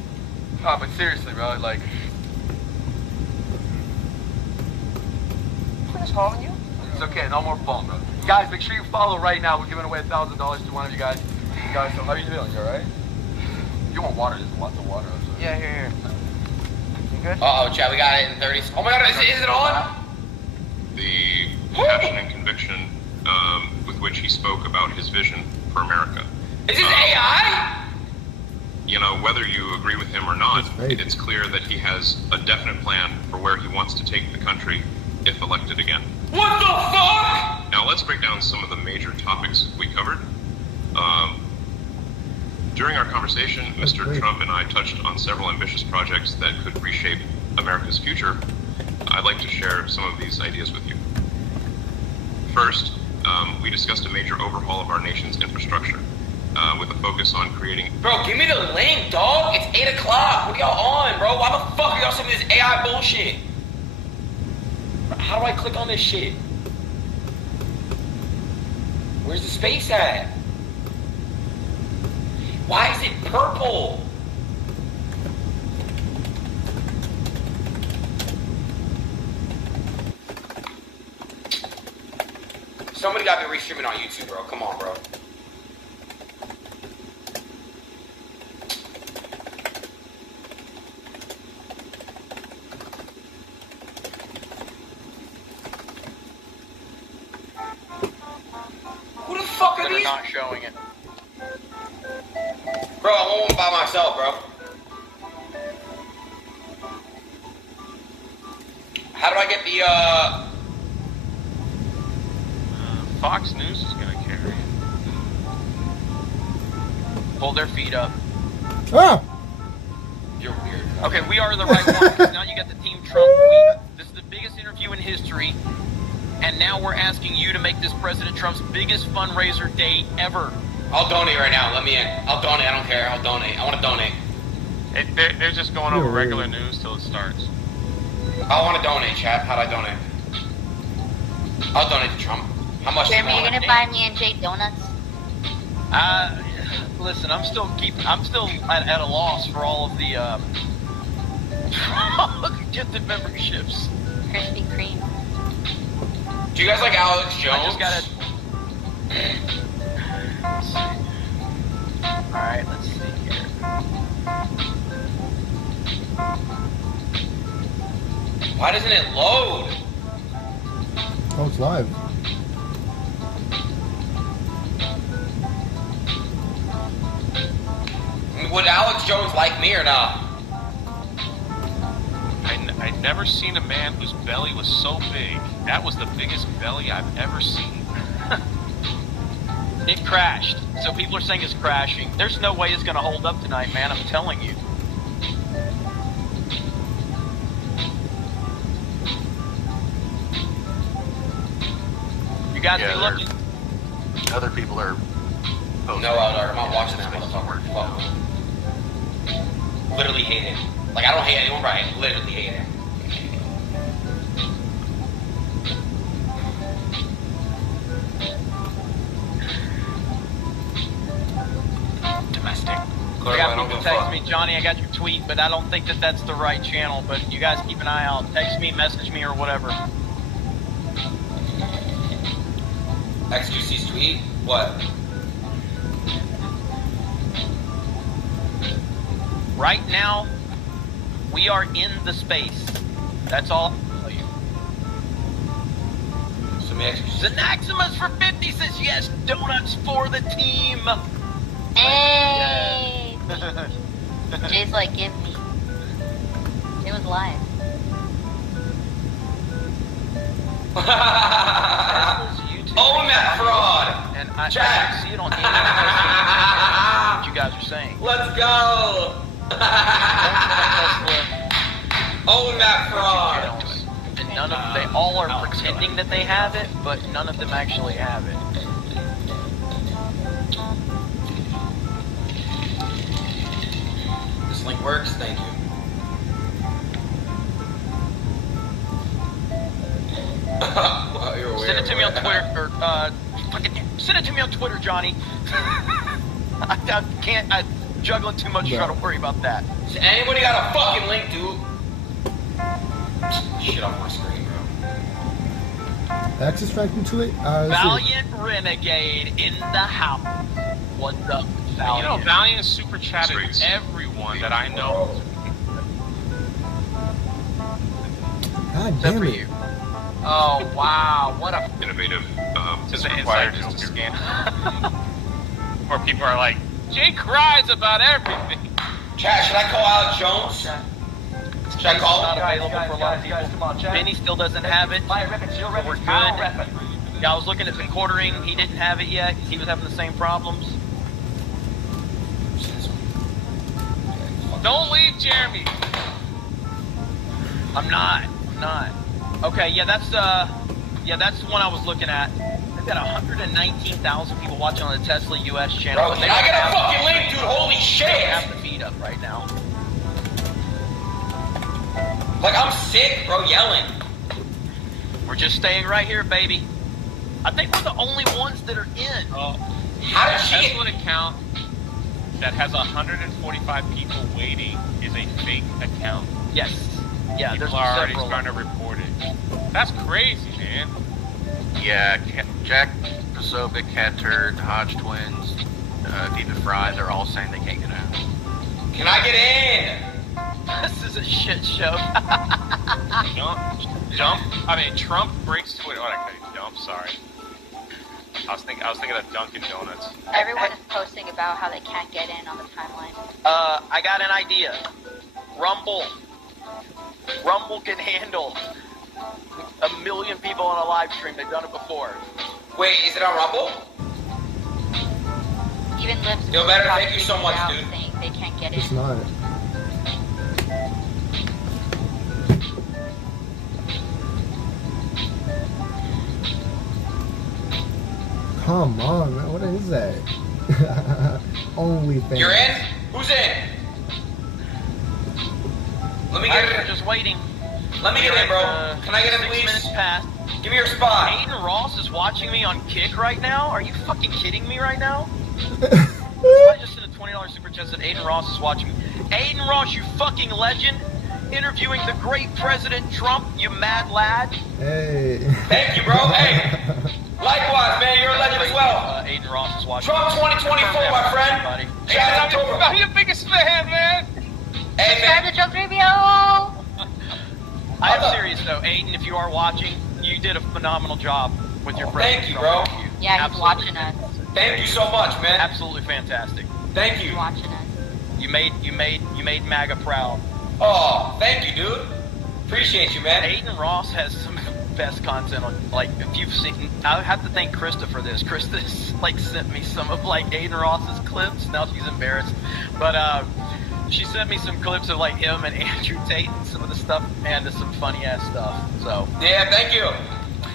Oh, but seriously, bro, like. Who's calling you? It's okay, no more phone, bro. Guys, make sure you follow right now. We're giving away $1,000 to one of you guys. Guys, so how are you feeling? You alright? You want water? There's lots of water. Yeah, here. You good? Uh-oh, chat, we got it in 30 seconds. Oh my god, is it on? The passion and conviction with which he spoke about his vision for America. Is this AI? You know, whether you agree with him or not, it's clear that he has a definite plan for where he wants to take the country if elected again. What the fuck? Now let's break down some of the major topics we covered. During our conversation, Mr. Trump and I touched on several ambitious projects that could reshape America's future. I'd like to share some of these ideas with you. First, we discussed a major overhaul of our nation's infrastructure, with a focus on creating... Bro, give me the link, dog. It's 8 o'clock. What are y'all on, bro? Why the fuck are y'all sending me this AI bullshit? How do I click on this shit? Where's the space at? Why is it purple? Somebody got me restreaming on YouTube, bro. Come on, bro. Who the fuck are these? Not showing it. Bro, I want one by myself, bro. How do I get the, Fox News is gonna carry it. Pull their feet up. Ah! You're weird. Okay, we are the right one, because now you got the Team Trump tweet. This is the biggest interview in history, and now we're asking you to make this President Trump's biggest fundraiser day ever. I'll donate right now. Let me in. I'll donate. I don't care. I'll donate. I want to donate. They're just going over regular news till it starts. I want to donate, chat. How do I donate? I'll donate to Trump. How much? Jeremy, you're gonna buy me and Jay donuts? Listen, I'm still at a loss for all of the get the memberships. Krispy Kreme. Do you guys like Alex Jones? I just gotta. Let's see. All right, let's see here. Why doesn't it load? Oh, it's live. Would Alex Jones like me or not? I'd never seen a man whose belly was so big. That was the biggest belly I've ever seen. It crashed. So people are saying it's crashing. There's no way it's going to hold up tonight, man. I'm telling you. You guys be looking. Other people are. No, I'm not watching that motherfucker. Fuck. Literally hate it. Like, I don't hate anyone, but I literally hate it. Domestic. I got people text me, Johnny, I got your tweet, but I don't think that that's the right channel. But you guys keep an eye out. Text me, message me, or whatever. XQC's tweet? What? Right now, we are in the space. That's all I'll tell you. So Zanaximus for 50 says yes, donuts for the team. Hey! Jay's like, give me. It was live. Oh, that fraud! And I Jack! see it on what you guys are saying. Let's go! Own that fraud! And none of they all are pretending that they have it, but none of them actually have it. This link works, thank you. Wow, you're weird. Send it to me on Twitter, or send it to me on Twitter, Johnny. I can't. I'm juggling too much to try to worry about that. Anybody got a fucking link, dude? Shit off my screen, bro. Access tracking to it? Valiant Renegade in the house. What's up, Valiant? You know, Valiant super chatted everyone that I know. God damn it. Oh, wow. What a innovative. Just an inside joke to scan. Where people are like, Jay cries about everything. Chat, should I call Alex Jones? Should I call him? Not available for a lot of people. Benny still doesn't have it. We're good. Yeah, I was looking at the quartering. He didn't have it yet because he was having the same problems. Don't leave Jeremy. I'm not. Okay, yeah, that's the one I was looking at. They've got 119,000 people watching on the Tesla US channel. Bro, I got a fucking link, dude. Holy shit! They have the feed up right now. Like, I'm sick, bro, yelling. We're just staying right here, baby. I think we're the only ones that are in. How did she get... An account that has 145 people waiting is a fake account. Yes. Yeah, people there's are already several. starting to report it. That's crazy, man. Yeah, Jack Pasovic, Cat Turd, Hodge Twins, Diva Fry, they're all saying they can't get out. Can I get in? This is a shit show. Trump breaks Twitter. Oh, I couldn't dump. Sorry. I was thinking of Dunkin' Donuts. Everyone is posting about how they can't get in on the timeline. I got an idea. Rumble can handle 1 million people on a live stream. They've done it before. Wait, is it on Rumble? Even Lips. Yo, better. Thank you so much, dude. Saying they can't get It's in. not. Come on, man. What is that? Only thing. You're in? Who's in? Let me get in. Just waiting. Let me get in, bro. Can I get in, 6 please? minutes past. Give me your spot. Aiden Ross is watching me on Kick right now. Are you fucking kidding me right now? I just sent a $20 super chat that Aiden Ross is watching me. Aiden Ross, you fucking legend, interviewing the great President Trump, you mad lad. Hey. Thank you, bro. Hey. Likewise, man. You're a legend as well. Aiden Ross is watching. Trump 2024, my friend. Shout out to I'm your biggest fan, man. Hey, man. Subscribe to Joe Trivio. I am serious though, Aiden. If you are watching, you did a phenomenal job with your President Thank you, Trump bro. interview. Yeah, he's Absolutely. watching us. Thank you so much, man. Absolutely fantastic. Thank you. He's watching us. You made MAGA proud. Oh, thank you, dude. Appreciate you, man. Aiden Ross has some of the best content on, like, if you've seen, I have to thank Krista for this. Krista's, like, sent me some of, like, Aiden Ross's clips. Now she's embarrassed. But, she sent me some clips of, like, him and Andrew Tate and some of the stuff, and some funny-ass stuff, so. Yeah, thank you.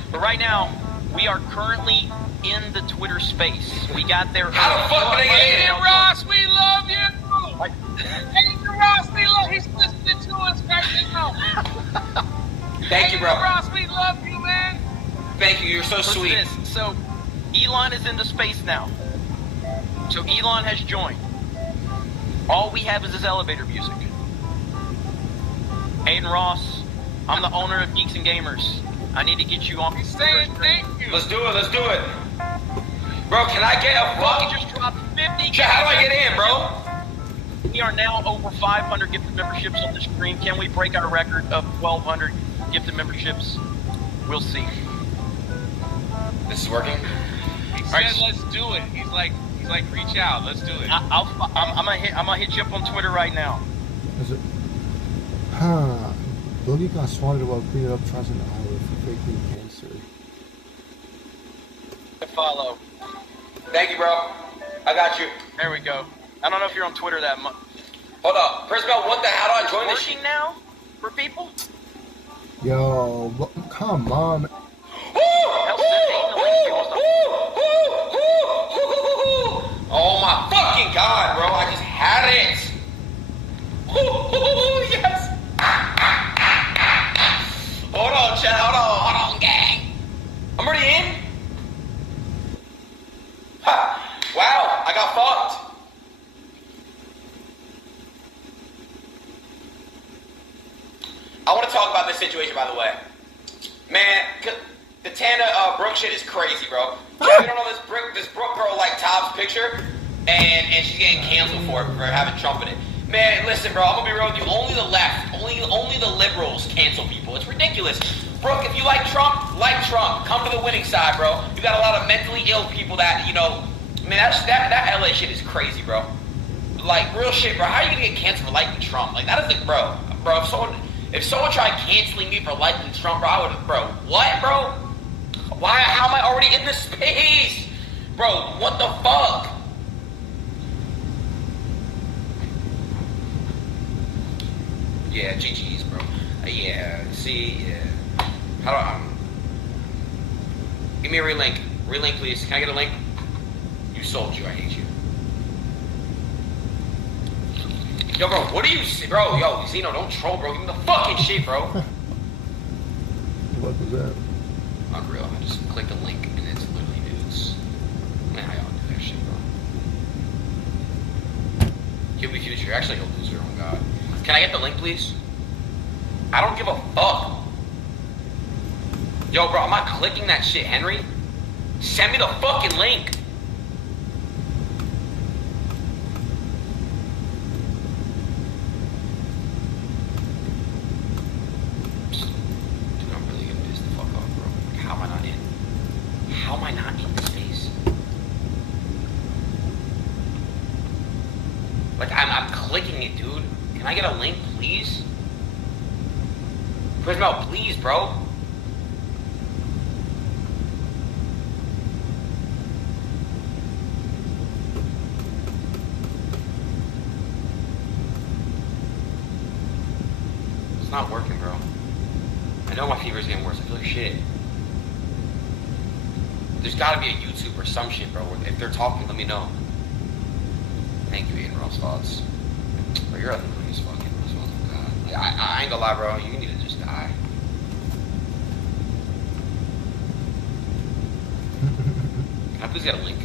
But right now, we are currently in the Twitter space. We got there. How the fuck did they get Aiden Ross, we love you. Aiden Ross, we love. He's listening to us right now. Thank you, bro. Aiden Ross, we love you, man. Thank you. You're so Listen to sweet. this. So, Elon is into space now. So Elon has joined. All we have is his elevator music. Aiden Ross, I'm the owner of Geeks and Gamers. I need to get you on. He's saying thank you. Let's do it. Let's do it. Bro, can I get a fucking... Just dropped 50. How do I get in, bro? We are now over 500 gifted memberships on the stream. Can we break our record of 1,200 gifted memberships? We'll see. This is working? He said, let's do it. He's like, reach out. Let's do it. I'm gonna hit you up on Twitter right now. Is it? Huh. Boogie got swatted while cleaning up Trust in Iowa for faking cancer. Follow. Thank you, bro. I got you. There we go. I don't know if you're on Twitter that much. Hold up. First of all, what the hell do I join this shit? Working now for people? Yo, come on. Oh my fucking god, bro. I just had it. Yes. Hold on, chat. Hold on, gang. I'm already in. Ha. Wow, I got fucked. I want to talk about this situation, by the way. Man, the Tana Brooke shit is crazy, bro. Yeah, we don't know this Brooke girl like Tom's picture, and she's getting canceled for having Trump in it. Man, listen, bro, I'm gonna be real with you. Only the left, only the liberals cancel people. It's ridiculous. Brooke, if you like Trump. Come to the winning side, bro. You got a lot of mentally ill people that, you know, man, that LA shit is crazy, bro. Like, real shit, bro. How are you gonna get canceled for liking Trump? Like, that is the, bro, if someone tried canceling me for liking Trump, bro, I would, bro, what, bro? Why, how am I already in this space? Bro, what the fuck? Yeah, GG's, bro. Yeah, see, yeah. How do I, give me a relink. Relink, please. Can I get a link? You sold you, I hate you. Yo, bro, what do you see? Bro, yo, Zeno, don't troll, bro. Give me the fucking shit, bro. What was that? Unreal. I just clicked a link and it's literally nudes. Man, how y'all do that shit, bro? Kill me future. You're actually a loser, oh god. Can I get the link, please? I don't give a fuck. Yo, bro, I'm not clicking that shit, Henry. Send me the fucking link. Dude, I'm really gonna piss the fuck off, bro. Like, how am I not in? How am I not in space? Like, I'm clicking it, dude. Can I get a link, please? Prismo, please, bro. not working, bro. I know my fever's getting worse. I feel like shit. There's gotta be a YouTube or some shit, bro. If they're talking, let me know. Thank you, Ian Ross Thoughts. Bro, you're ugly as fucking as well. God. I ain't gonna lie, bro. You need to just die. Can I please get a link?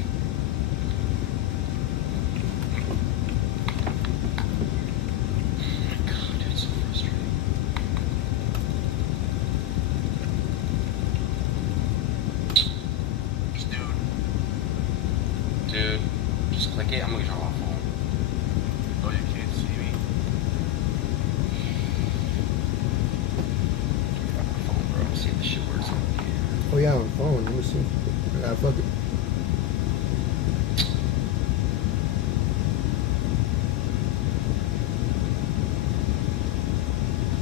Dude, just click it. I'm gonna turn off my phone. Oh, you can't see me. My phone, bro. See if this shit works. Oh yeah, on phone. Let me see. Ah, fuck it.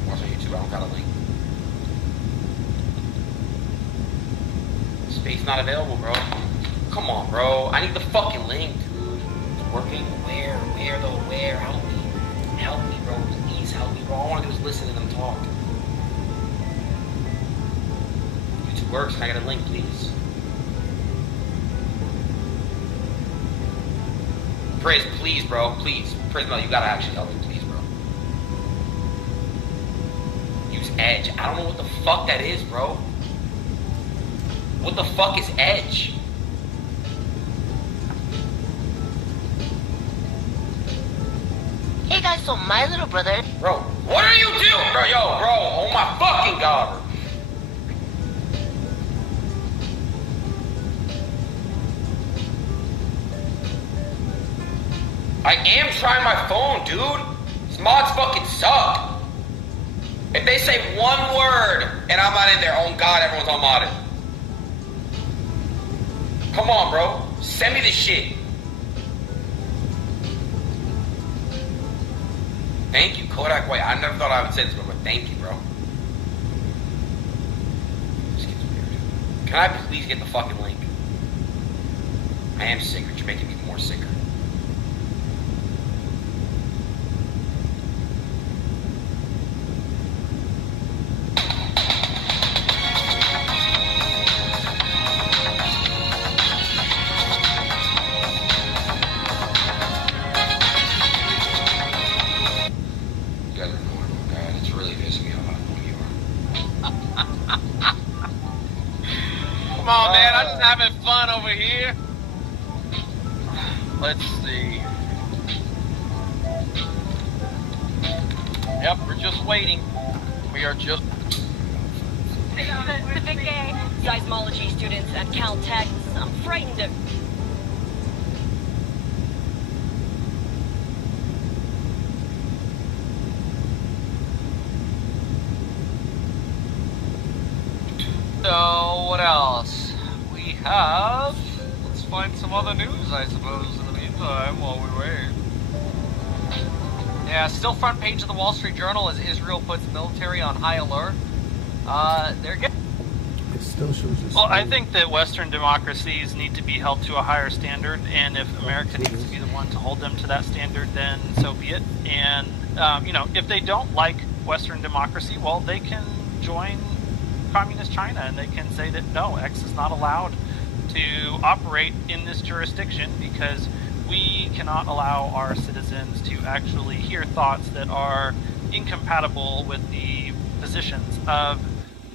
Watch on YouTube. I don't got a link. Space not available, bro. Come on, bro. I need the fucking link, dude. It's working. Where though? Where? Help me. Help me, bro. Please help me, bro. All I want to do is listen to them talk. YouTube works. Can I get a link, please? Praise, please, bro. Please. Praise, Mel, you gotta actually help me, please, bro. Use Edge. I don't know what the fuck that is, bro. What the fuck is Edge? Hey guys, so my little brother. Bro, what are you doing, bro? Yo, bro, oh my fucking god. I am trying my phone, dude. These mods fucking suck. If they say one word and I'm not in there, oh god, everyone's unmodded. Come on, bro. Send me this shit. Thank you, Kodak White. I never thought I would say this, but thank you, bro. This gets weird. Can I please get the fucking link? I am sick, but you're making me more sicker. Come on, man. I'm just having fun over here. Let's see. Yep, we're just waiting. We are just... The big day. Seismology students at Caltech. I'm frightened of... So, what else? We have... Let's find some other news, I suppose, in the meantime, while we wait. Yeah, still front page of the Wall Street Journal as Israel puts military on high alert. They're getting... It still shows this. Well, I think that Western democracies need to be held to a higher standard, and if America needs to be the one to hold them to that standard, then so be it. And, you know, if they don't like Western democracy, well, they can join Communist China, and they can say that, no, X is not allowed to operate in this jurisdiction because we cannot allow our citizens to actually hear thoughts that are incompatible with the positions of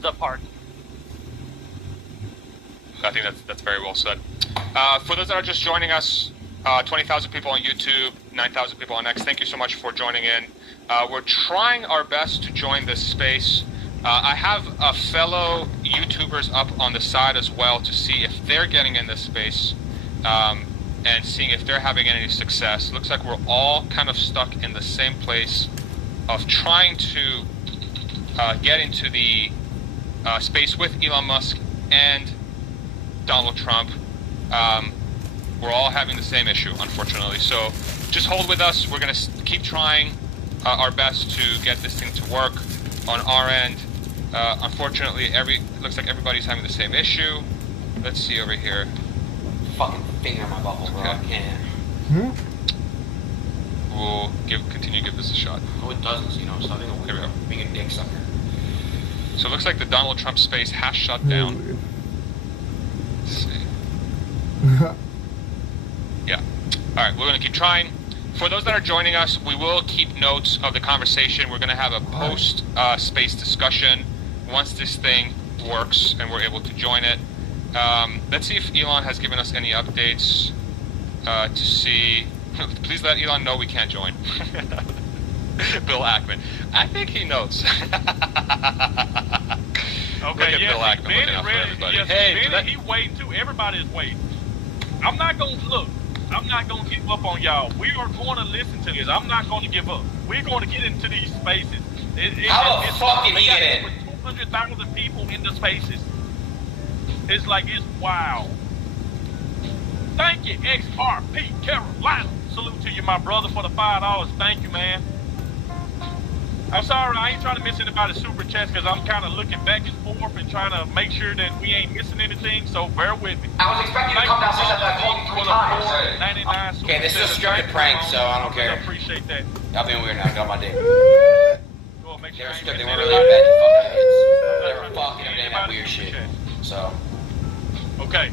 the party. I think that's very well said. For those that are just joining us, 20,000 people on YouTube, 9,000 people on X, thank you so much for joining in. We're trying our best to join this space. I have fellow YouTubers up on the side as well to see if they're getting in this space and seeing if they're having any success. Looks like we're all kind of stuck in the same place of trying to get into the space with Elon Musk and Donald Trump. We're all having the same issue, unfortunately. So just hold with us. We're going to keep trying our best to get this thing to work on our end. Unfortunately, looks like everybody's having the same issue. Let's see over here. Fucking finger in my bubble, bro. I can't. will continue to give this a shot. Oh, it doesn't, you know, it's nothing to Here we go. being a dick sucker. So it looks like the Donald Trump space has shut down. Let's see. Yeah. All right, we're going to keep trying. For those that are joining us, we will keep notes of the conversation. We're going to have a post-space discussion once this thing works and we're able to join it. Let's see if Elon has given us any updates to see. Please let Elon know we can't join. Bill Ackman. I think he knows. Okay, Look at Bill Ackman looking out for everybody. Yes, Hey, he waiting too. Everybody's waiting. I'm not gonna give up on y'all. We are going to listen to this. I'm not going to give up. We're going to get into these spaces. How the fuck did he get in? Over 200,000 people in the spaces. It's like, it's wow. Thank you, XRP Carolina. Salute to you, my brother, for the $5. Thank you, man. I'm sorry, I ain't trying to miss anybody's super chats because I'm kind of looking back and forth and trying to make sure that we ain't missing anything, so bear with me. I was expecting you to come downstairs after I called you 3 times. Okay, this is a scripted prank, so I don't care. I appreciate that. Y'all being weird now, get on my dick. Go make They sure were scripted, they weren't really bad fucking hits. They were fucking everything, that weird shit. So. Okay.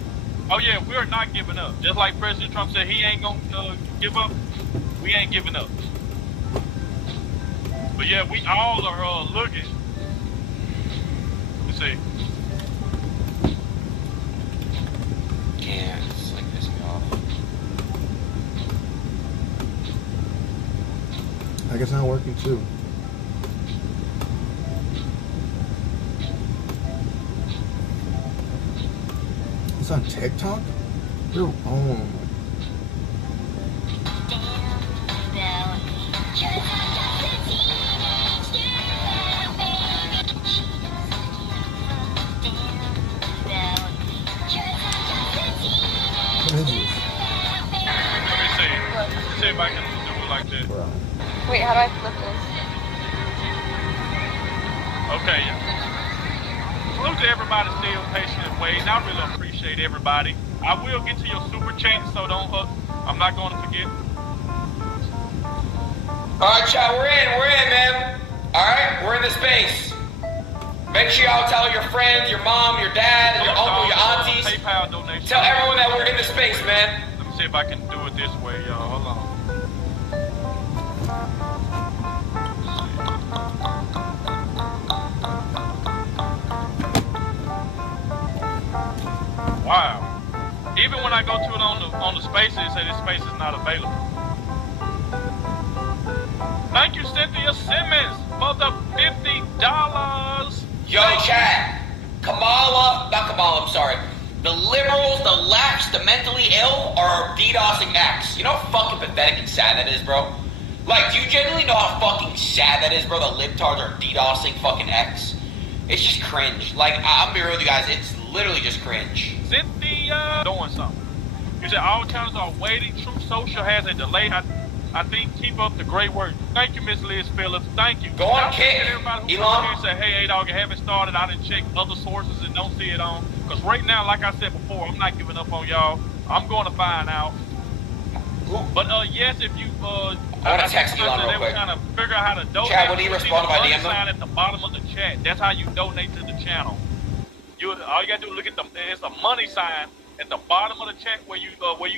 Oh yeah, we're not giving up. Just like President Trump said he ain't gonna give up, we ain't giving up. But yeah, we all are looking. Let's see. Yeah, it's like pissing me off. I guess not working too. It's on TikTok? You're oh. What is this? Let me see. Let's see if I can do it like this. Wait, how do I flip this? Okay. Salute to everybody still patient and waiting. I really appreciate everybody. I will get to your super chat, so don't I'm not going to forget. Alright, chat, we're in, man. Alright, we're in the space. Make sure y'all tell your friends, your mom, your dad, your uncle, your aunties. PayPal donation. Tell everyone that we're in the space, man. Let me see if I can do it this way, y'all. Hold on. Wow. Even when I go to it on the spaces, it says this space is not available. Thank you, Cynthia Simmons, for the $50. Yo, chat. I'm sorry. The liberals, the lefts, the mentally ill are DDoSing X. You know how fucking pathetic and sad that is, bro? Like, do you genuinely know how fucking sad that is, bro? The libtards are DDoSing fucking X. It's just cringe. Like, I'm be real with you guys, it's literally just cringe. Cynthia doing something. You said all channels are waiting. Truth Social has a delay. I think keep up the great work. Thank you, Miss Liz Phillips. Thank you. Go on, kick. Everybody who comes here and say, hey, A-Dog, it haven't started. I didn't check other sources and don't see it on. Because right now, like I said before, I'm not giving up on y'all. I'm going to find out. But yes, if you I want to text Elon real quick. Trying to figure out how to donate. Chad, will he respond if I DM sign him? at the bottom of the chat. That's how you donate to the channel. All you gotta do is look at it's a money sign at the bottom of the chat where you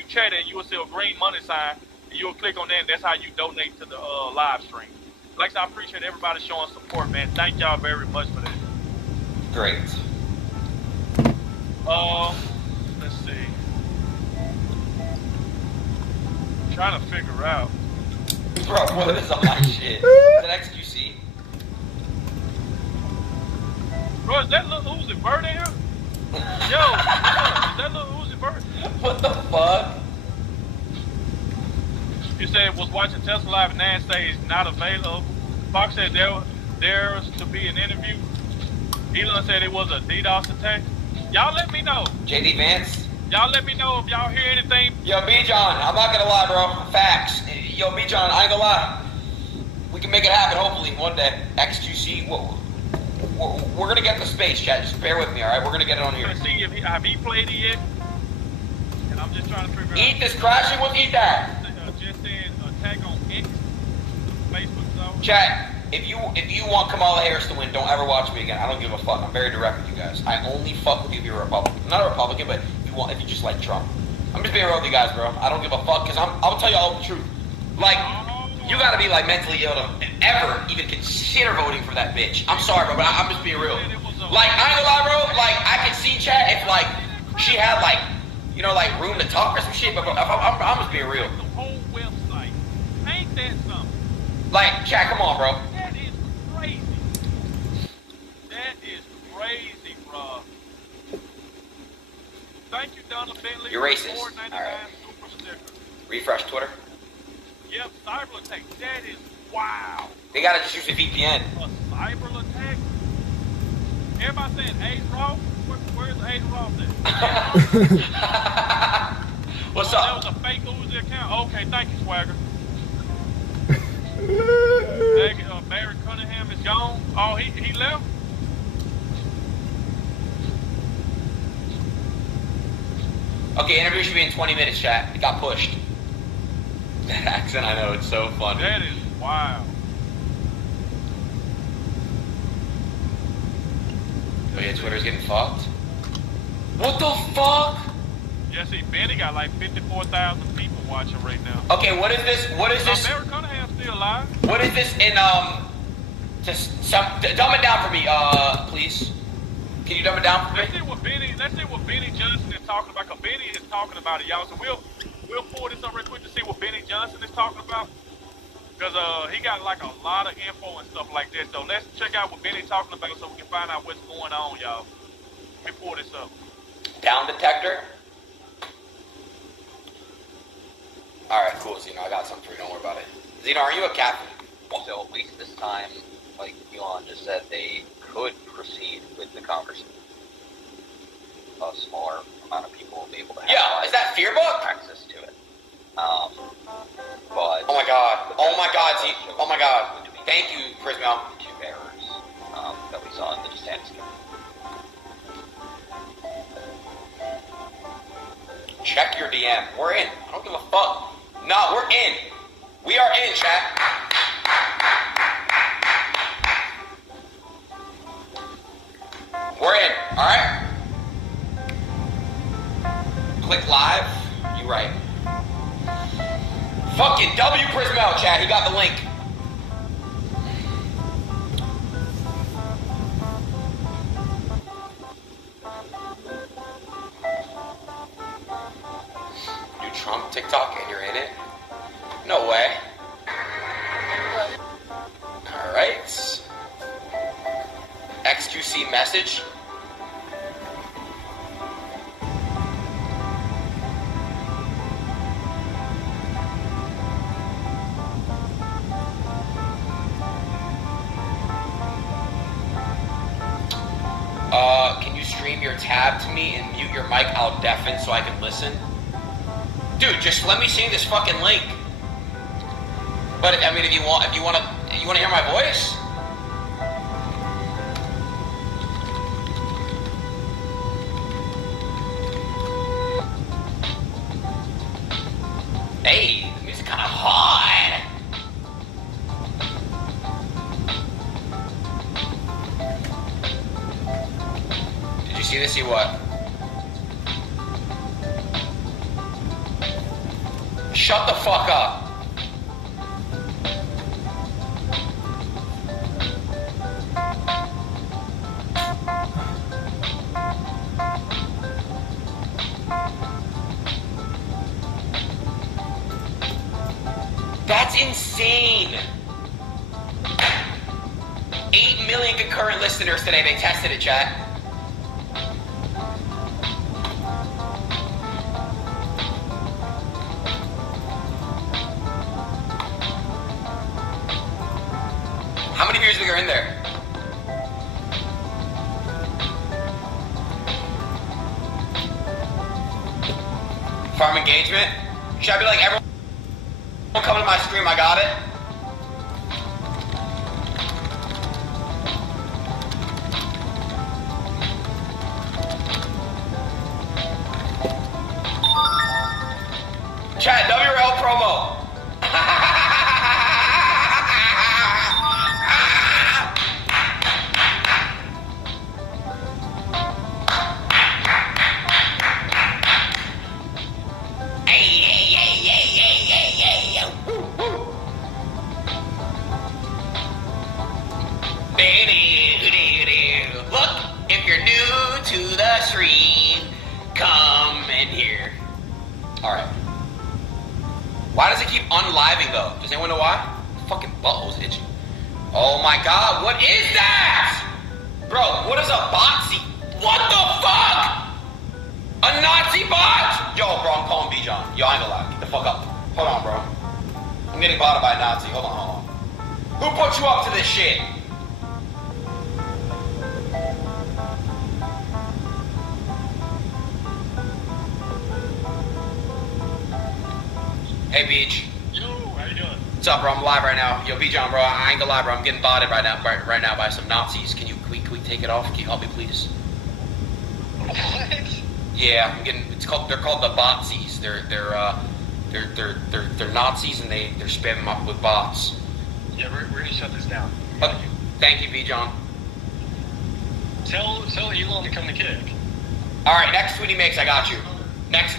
chat at. You will see a green money sign. And you'll click on that. And that's how you donate to the live stream. Like I said, I appreciate everybody showing support, man. Thank y'all very much for that. Great. Let's see. I'm trying to figure out. Bro, what is all that shit? Is that XQC? Bro, is that little Uzi Vert in here? Yo, is that little Uzi Vert? What the fuck? You said was watching Tesla Live and Nan say it's not available. Fox said there's to be an interview. Elon said it was a DDoS attack. Y'all let me know. JD Vance? Y'all let me know if y'all hear anything. Yo, B-John, I'm not gonna lie, bro. Facts. Yo, B-John, I ain't gonna lie. We can make it happen, hopefully, one day. XQC, we're gonna get the space, chat. Just bear with me, alright? We're gonna get it on here. I'm gonna see if have he played it yet? And I'm just trying to figure out. Eat this crashing, we'll eat that. Just said attack on X. Chat, if you want Kamala Harris to win, don't ever watch me again. I don't give a fuck. I'm very direct with you guys. I only fuck with you if you're a Republican. I'm not a Republican, but if you just like Trump. I'm just being real with you guys, bro. I don't give a fuck, because I'll tell you all the truth. Like, you gotta be like mentally ill to ever even consider voting for that bitch. I'm sorry, bro, but I'm just being real. Like, I ain't gonna lie, bro. Like, I can see chat if like she had like, you know, like room to talk or some shit. But bro, I'm just being real. The whole website. Ain't that something? Like, chat, come on, bro. That is crazy. That is crazy, bro. Thank you, Donna Bentley. You're racist. All right. Refresh Twitter. Yep, cyber attack. That is wow. They gotta just use a VPN. A cyber attack? Everybody saying A's Ross? Where's A's Ross at? What's up? That was a fake Uzi account. Okay, thank you, Swagger. Barry Cunningham is gone. Oh, he left? Okay, interview should be in 20 minutes, chat. It got pushed. That accent, I know, it's so funny. That is wild. Oh yeah, Twitter's getting fucked? What the fuck? Yeah, see, Benny got like 54,000 people watching right now. Okay, what is this? Barry Cunningham's still alive. What is this in, dumb it down for me, please. Can you dumb it down for me? Let's see what Benny Johnson is talking about, because Benny is talking about it, y'all. So we'll pull this up real quick to see what Benny Johnson is talking about. Because he got like a lot of info and stuff like that. So let's check out what Benny's talking about so we can find out what's going on, y'all. Let me pull this up. Down detector? Alright, cool, Zeno. I got something for you. Don't worry about it. Zeno, are you a Catholic? So at least this time, like Elon just said, they could proceed with the conversation. A smaller amount of people will be able to have is that fear book? access to it. But oh my god, oh my god. Thank you, Prismo. Two errors that we saw in the DeSantis case. Check your DM. We're in. I don't give a fuck. No, we're in. We are in, chat. We're in. Alright? Click live. You right. Fucking W Prismel, chat. He got the link. Do Trump TikTok and you're in it? No way. Alright. XQC message. Can you stream your tab to me and mute your mic? I'll deafen so I can listen. Dude, just let me see this fucking link. But I mean, if you want to hear my voice. Hey, the music's kind of hot. Did you see this? See what? Shut the fuck up. That's insane. 8 million concurrent listeners today. They tested it, chat. How many viewers do you think are in there? Farm engagement? Should I be like, everyone come to my stream, I got it? Chat, WRL promo. stream. Come in here. Alright. Why does it keep unliving though? Does anyone know why? Fucking butthole's itching. Oh my god, what is that? Bro, what is a botsy? What the fuck? A Nazi bot? Yo, bro, I'm calling B-John. Yo, I ain't gonna lie. Get the fuck up. Hold on, bro. I'm getting botted by a Nazi. Hold on. Who put you up to this shit? Hey, Beach. Yo, how you doing? What's up, bro? I'm live right now. Yo, B-John, bro, I ain't gonna lie, bro. I'm getting botted right now by some Nazis. Can we take it off? Can you help me, please? What? Yeah, I'm getting. They're called the botsies. They're Nazis and they're spamming up with bots. Yeah, we're gonna shut this down. Thank you, B-John. Tell Elon to come to kick. All right, next tweet he makes, I got you. Next.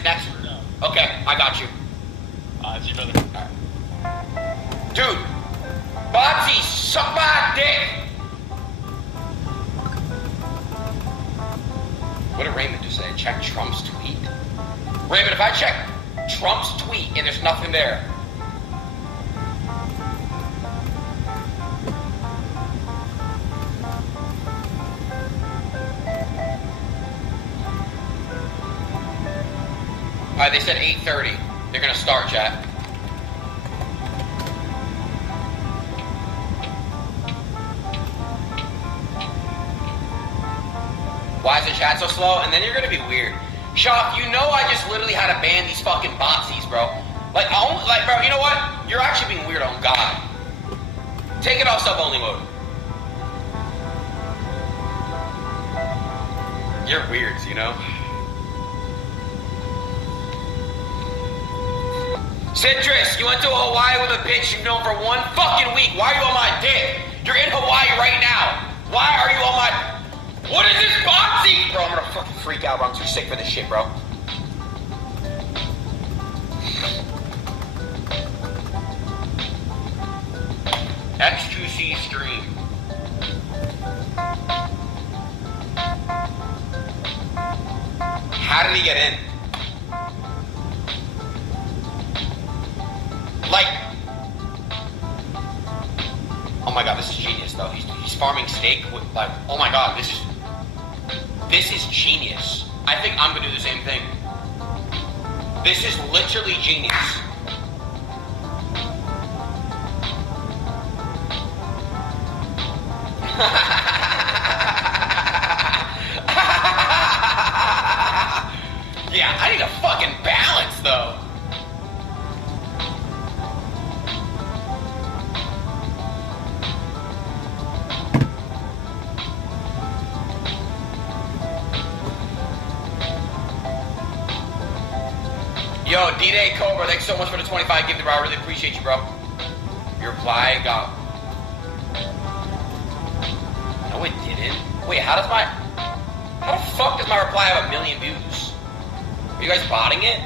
Okay, I got you. See you, brother. All right. Dude, botsies, suck my dick. What did Raymond just say? Check Trump's tweet? Raymond, if I check Trump's tweet and there's nothing there. Alright, they said 8:30. They're gonna start, chat. Why is the chat so slow? And then you're gonna be weird. Shock, you know I just literally had to ban these fucking botsies, bro. Like, bro, you know what? You're actually being weird on God. Take it off sub-only mode. You're weird, you know? Citrus, you went to Hawaii with a bitch you've known for 1 fucking week. Why are you on my dick? You're in Hawaii right now. Why are you on my... What is this boxy? Bro, I'm gonna fucking freak out, bro. I'm too sick for this shit, bro. X2C stream. How did he get in? Like, oh my god, this is genius though. He's farming steak with, like, oh my god, this is genius. I think I'm gonna do the same thing. This is literally genius. Yeah, I need a fucking balance though. Yo, D-Day Cobra, thanks so much for the 25 gifted, bro. I really appreciate you, bro. Your reply got... No, it didn't. Wait, how the fuck does my reply have 1 million views? Are you guys botting it?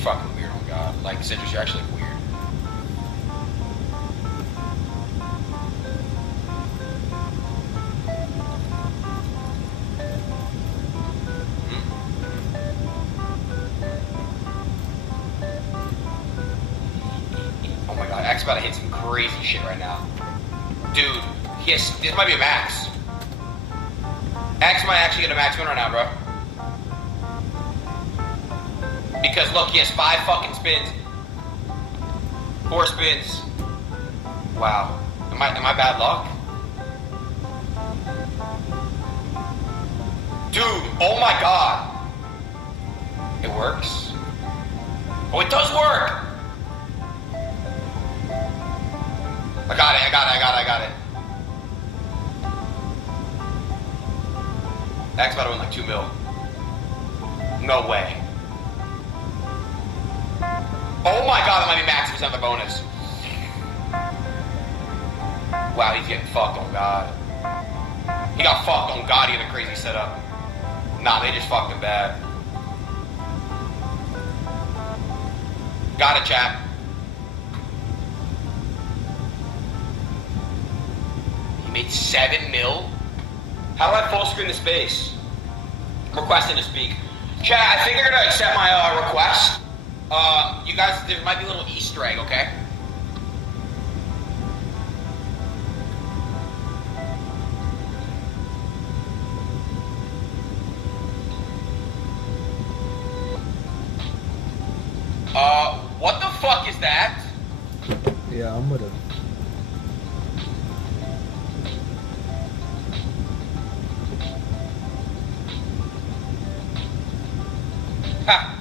Fucking weird, oh god. Like, Citrus, you're actually weird. Oh my god, X about to hit some crazy shit right now. Dude, this might be a max. X might actually get a max win right now, bro. Because look, he has 5 fucking spins. 4 spins. Wow. Am I bad luck? Dude, oh my god. It works. Oh, it does work! I got it. X about to win like 2 mil. No way. Oh my god, that might be max percent the bonus. Wow, he's getting fucked on God. He got fucked on God, he had a crazy setup. Nah, they just fucked him bad. Got it, chat. He made 7 mil? How do I full screen the space? Requesting to speak. Chat, I think they're gonna accept my request. You guys, there might be a little Easter egg, okay? What the fuck is that? Yeah, I'm gonna. Ha!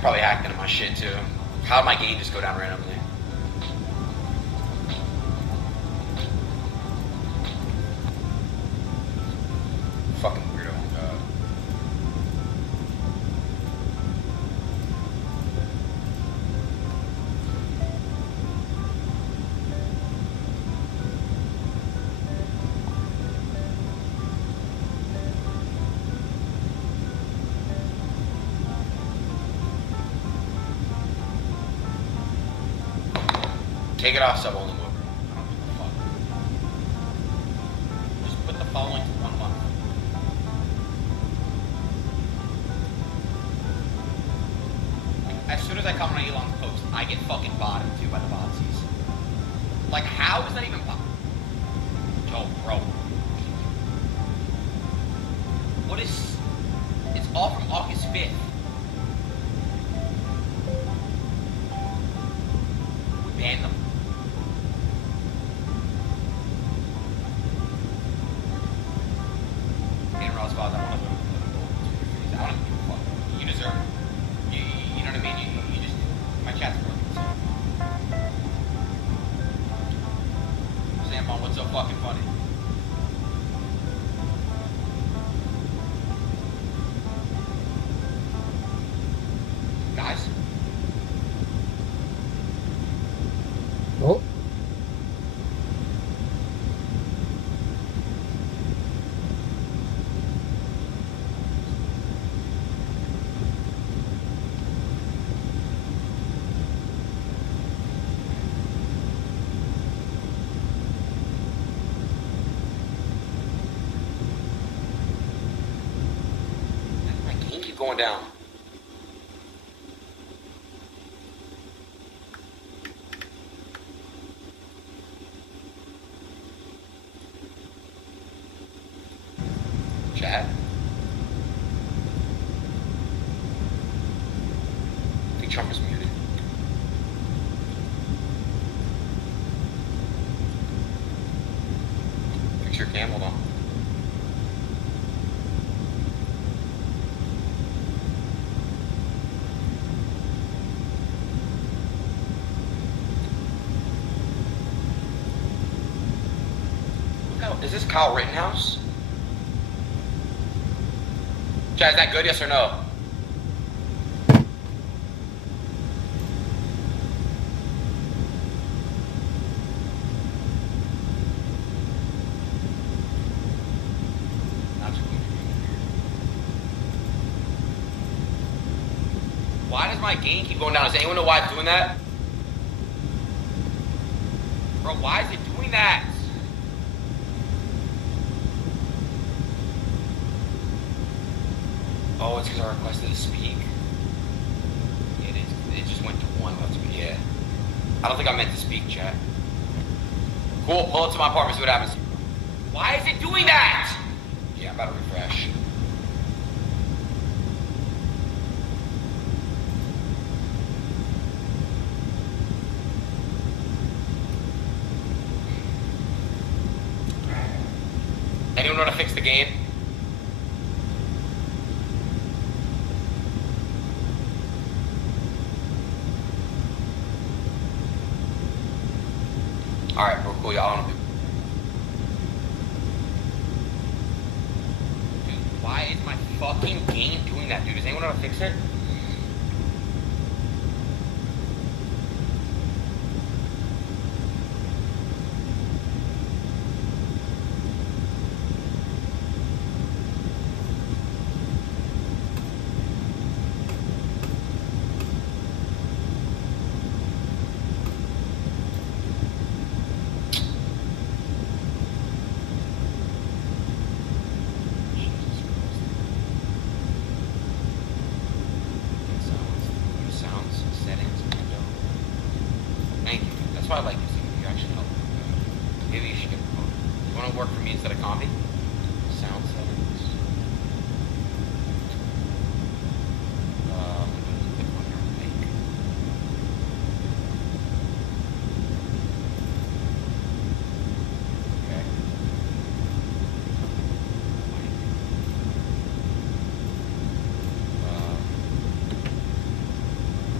Probably hacked into my shit too. How'd my game just go down randomly? Fucking weirdo. Take it off, sub only mover. Fuck. Just put the following to 1 month. As soon as I comment on Elon's post, I get fucking bottomed too by the botsies. Like, how is that even possible? Yo, bro. What is... It's all from August 5th. We banned them. You deserve it. You know what I mean? You just... My chat's broken, so... Sam, what's so fucking funny? Guys? Oh. Going down. Chat. I think Trump is muted. Fix your cam, hold on. Is this Kyle Rittenhouse? Chat, is that good, yes or no? my gain keep going down? Does anyone know why it's doing that? Bro, why is it doing that? Oh, it's because I requested to speak. It is. It just went to 1. Yeah. I don't think I meant to speak, chat. Cool. Pull it to my apartment. See what happens. Why is it doing that? Yeah, I'm about to refresh. Anyone know how to fix the game? Alright, bro, cool, y'all. Dude, why is my fucking game doing that, dude? Does anyone know how to fix it? Why I like this thing. You actually help. Maybe you should get promoted. You want to work for me instead of Combi? Sound settings. I'm going to click on your link. Okay.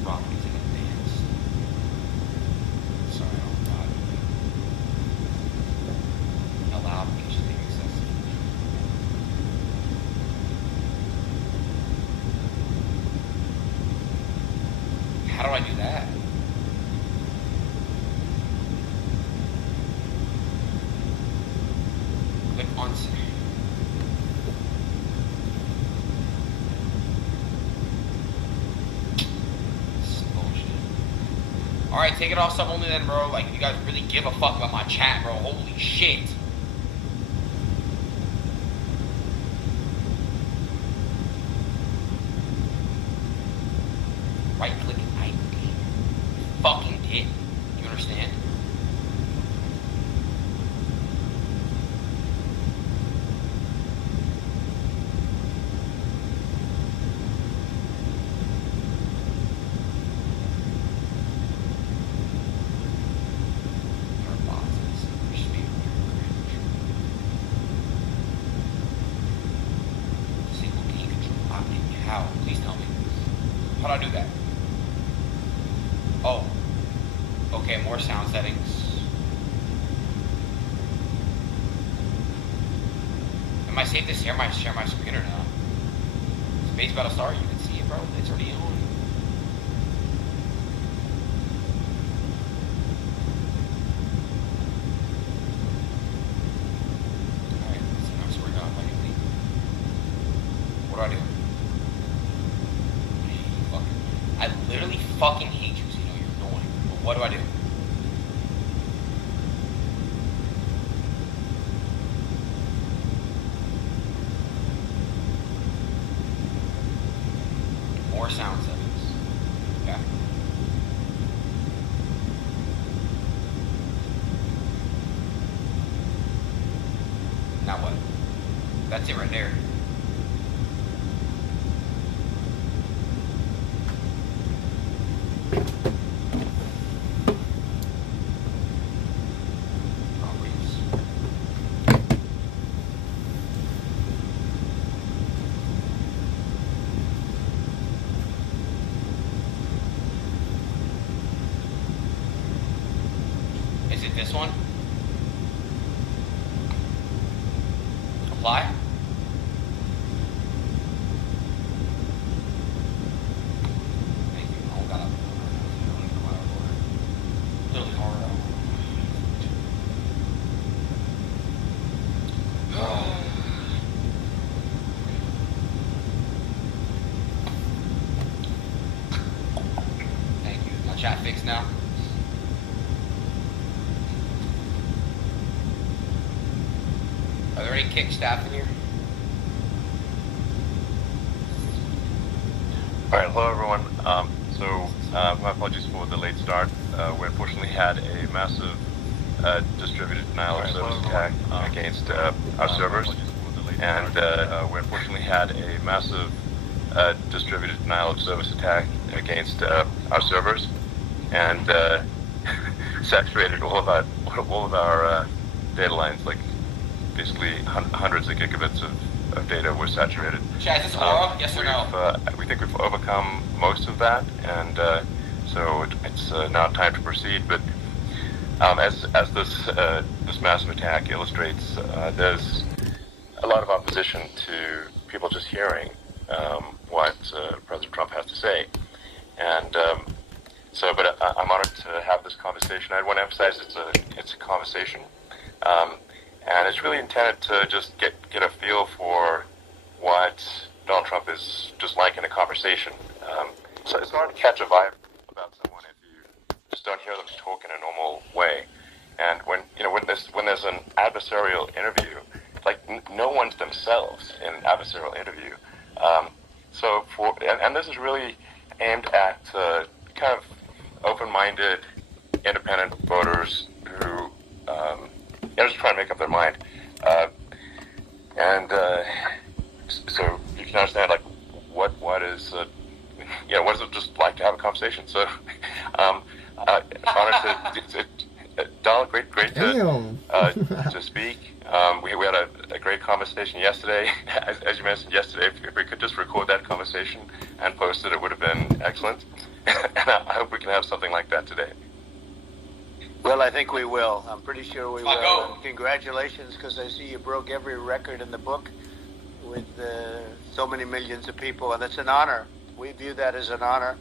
Properties in advance. Sorry, oh god. Allow each thing accessible. How do I do that? Click on save. Alright, take it off sub only then, bro. Like, if you guys really give a fuck about my chat, bro. Holy shit. Right click and I fucking did. You understand? How? Please tell me. How do I do that? Oh. Okay, more sound settings. Am I safe to share my screen or not? Space about to start, you can see it, bro. It's already on. Alright, let's see how it's working out if I can leave. What do I do? I literally fucking hate you, so you know you're annoying. But what do I do? More sound settings. Okay. Now what? That's it right there. Is it this one? Apply? Thank you. Oh, got up. Literally hard. chat fixed now? Are there any kick staff in here? All right, hello everyone. My apologies for the late start. We unfortunately had a massive distributed denial of service attack against our servers, and we unfortunately had a massive distributed denial of service attack against our servers, and saturated all of our data lines. Like basically hundreds of gigabits of data were saturated. Chad, is this oral? Yes or no? We think we've overcome most of that, and so it's now time to proceed. But as this massive attack illustrates, there's a lot of opposition to people just hearing what President Trump has to say, and but I'm honored to have this conversation. I want to emphasize it's a conversation. And it's really intended to just get a feel for what Donald Trump is just like in a conversation. So it's hard to catch a vibe about someone if you just don't hear them talk in a normal way. And when there's an adversarial interview, like no one's themselves in an adversarial interview. And this is really aimed at kind of open-minded, independent voters who. Just trying to make up their mind, so you can understand like what is what is it just like to have a conversation. So honored to Donald, great to speak. We had a great conversation yesterday. As you mentioned yesterday, if we could just record that conversation and post it, it would have been excellent. And I hope we can have something like that today. Well, I think we will. I'm pretty sure we will. And congratulations, because I see you broke every record in the book with so many millions of people, and it's an honor. We view that as an honor.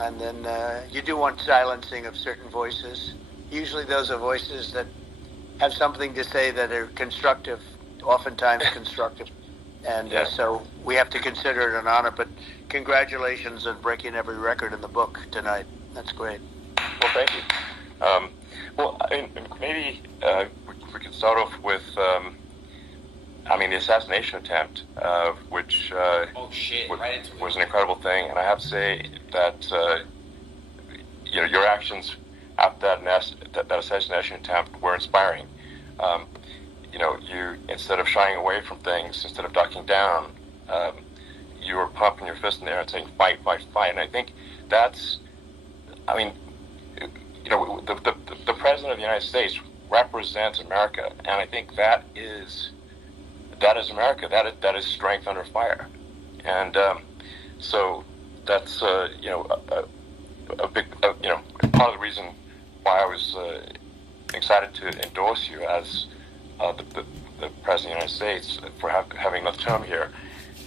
And then you do want silencing of certain voices. Usually those are voices that have something to say that are constructive, oftentimes constructive. And so we have to consider it an honor. But congratulations on breaking every record in the book tonight. That's great. Well, thank you. Maybe we could start off with, the assassination attempt, which was an incredible thing. And I have to say that, your actions after that assassination attempt were inspiring. You, instead of shying away from things, instead of ducking down, you were pumping your fist in the air and saying, fight, fight, fight. And I think that's, the President of the United States represents America, and I think that is America. That is strength under fire, and so that's a big part of the reason why I was excited to endorse you as the President of the United States for having another term here.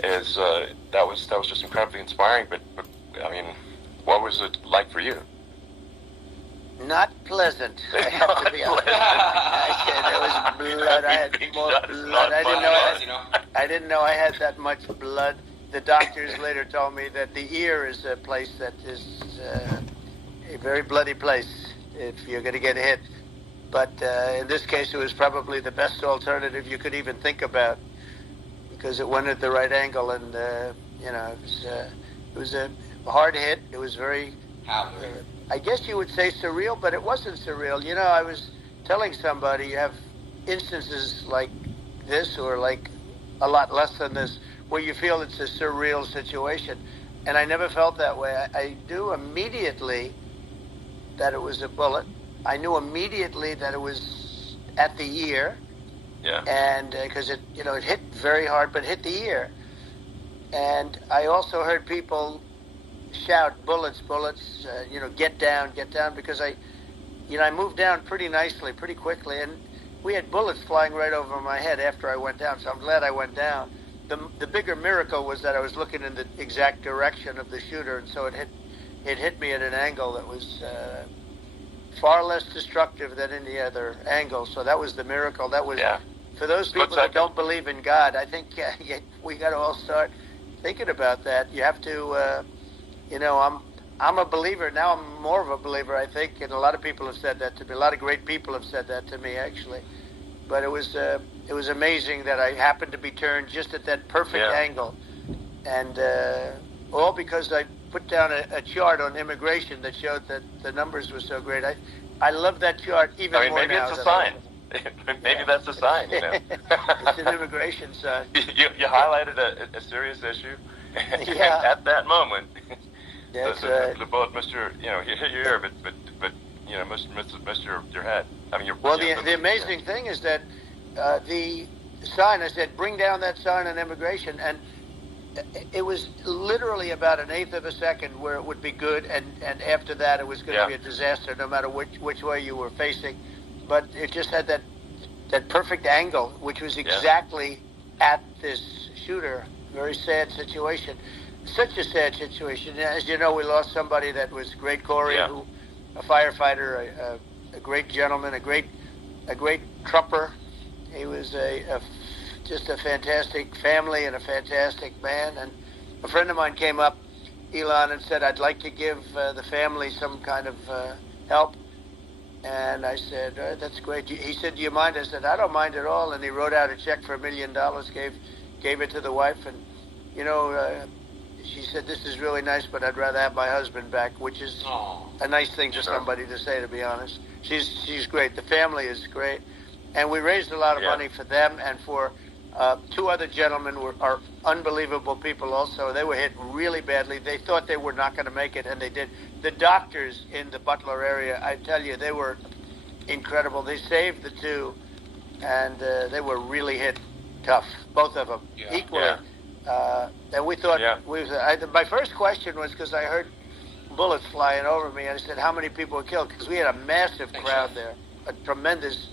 Is that was just incredibly inspiring. But what was it like for you? Not pleasant. I have to be honest. I said there was blood. I had more blood. I didn't know I had that much blood. The doctors later told me that the ear is a place that is a very bloody place if you're going to get hit. But in this case, it was probably the best alternative you could even think about, because it went at the right angle, and it was a hard hit. It was very. I guess you would say surreal, but it wasn't surreal. I was telling somebody, you have instances like this, or like a lot less than this, where you feel it's a surreal situation. And I never felt that way. I knew immediately that it was a bullet. I knew immediately that it was at the ear. Yeah. And because it hit very hard, but hit the ear. And I also heard people shout, bullets, bullets, get down, because I moved down pretty nicely, pretty quickly, and we had bullets flying right over my head after I went down, so I'm glad I went down. The bigger miracle was that I was looking in the exact direction of the shooter, and so it hit me at an angle that was far less destructive than any other angle, so that was the miracle. That was, for those people that don't believe in God, I think we got to all start thinking about that. You have to... I'm a believer. Now I'm more of a believer, I think, and a lot of people have said that to me. A lot of great people have said that to me, actually. But it was amazing that I happened to be turned just at that perfect angle. And all because I put down a chart on immigration that showed that the numbers were so great. I love that chart even more maybe now. it's a sign. Maybe that's a sign, you know. It's an immigration sign. You highlighted a serious issue at that moment. That's the bullet missed your, you hit your ear, but missed your head. I mean, the amazing thing is that the sign, I said, bring down that sign on immigration, and it was literally about an eighth of a second where it would be good, and after that it was going to be a disaster, no matter which way you were facing. But it just had that perfect angle, which was exactly at this shooter. Very sad situation. Such a sad situation. As you know, we lost somebody that was great, Corey, a firefighter, a great gentleman, a great trumper. He was just a fantastic family and a fantastic man. And a friend of mine came up, Elon, and said, I'd like to give the family some kind of help. And I said, that's great. He said, do you mind? I said, I don't mind at all. And he wrote out a check for $1 million, gave it to the wife. And, she said, this is really nice, but I'd rather have my husband back, which is a nice thing for somebody to say, to be honest. She's great. The family is great. And we raised a lot of money for them and for two other gentlemen are unbelievable people also. They were hit really badly. They thought they were not going to make it, and they did. The doctors in the Butler area, I tell you, they were incredible. They saved the two, and they were really hit tough, both of them, equally. And we thought, my first question was because I heard bullets flying over me, and I said, how many people were killed? Because we had a massive crowd there, a tremendous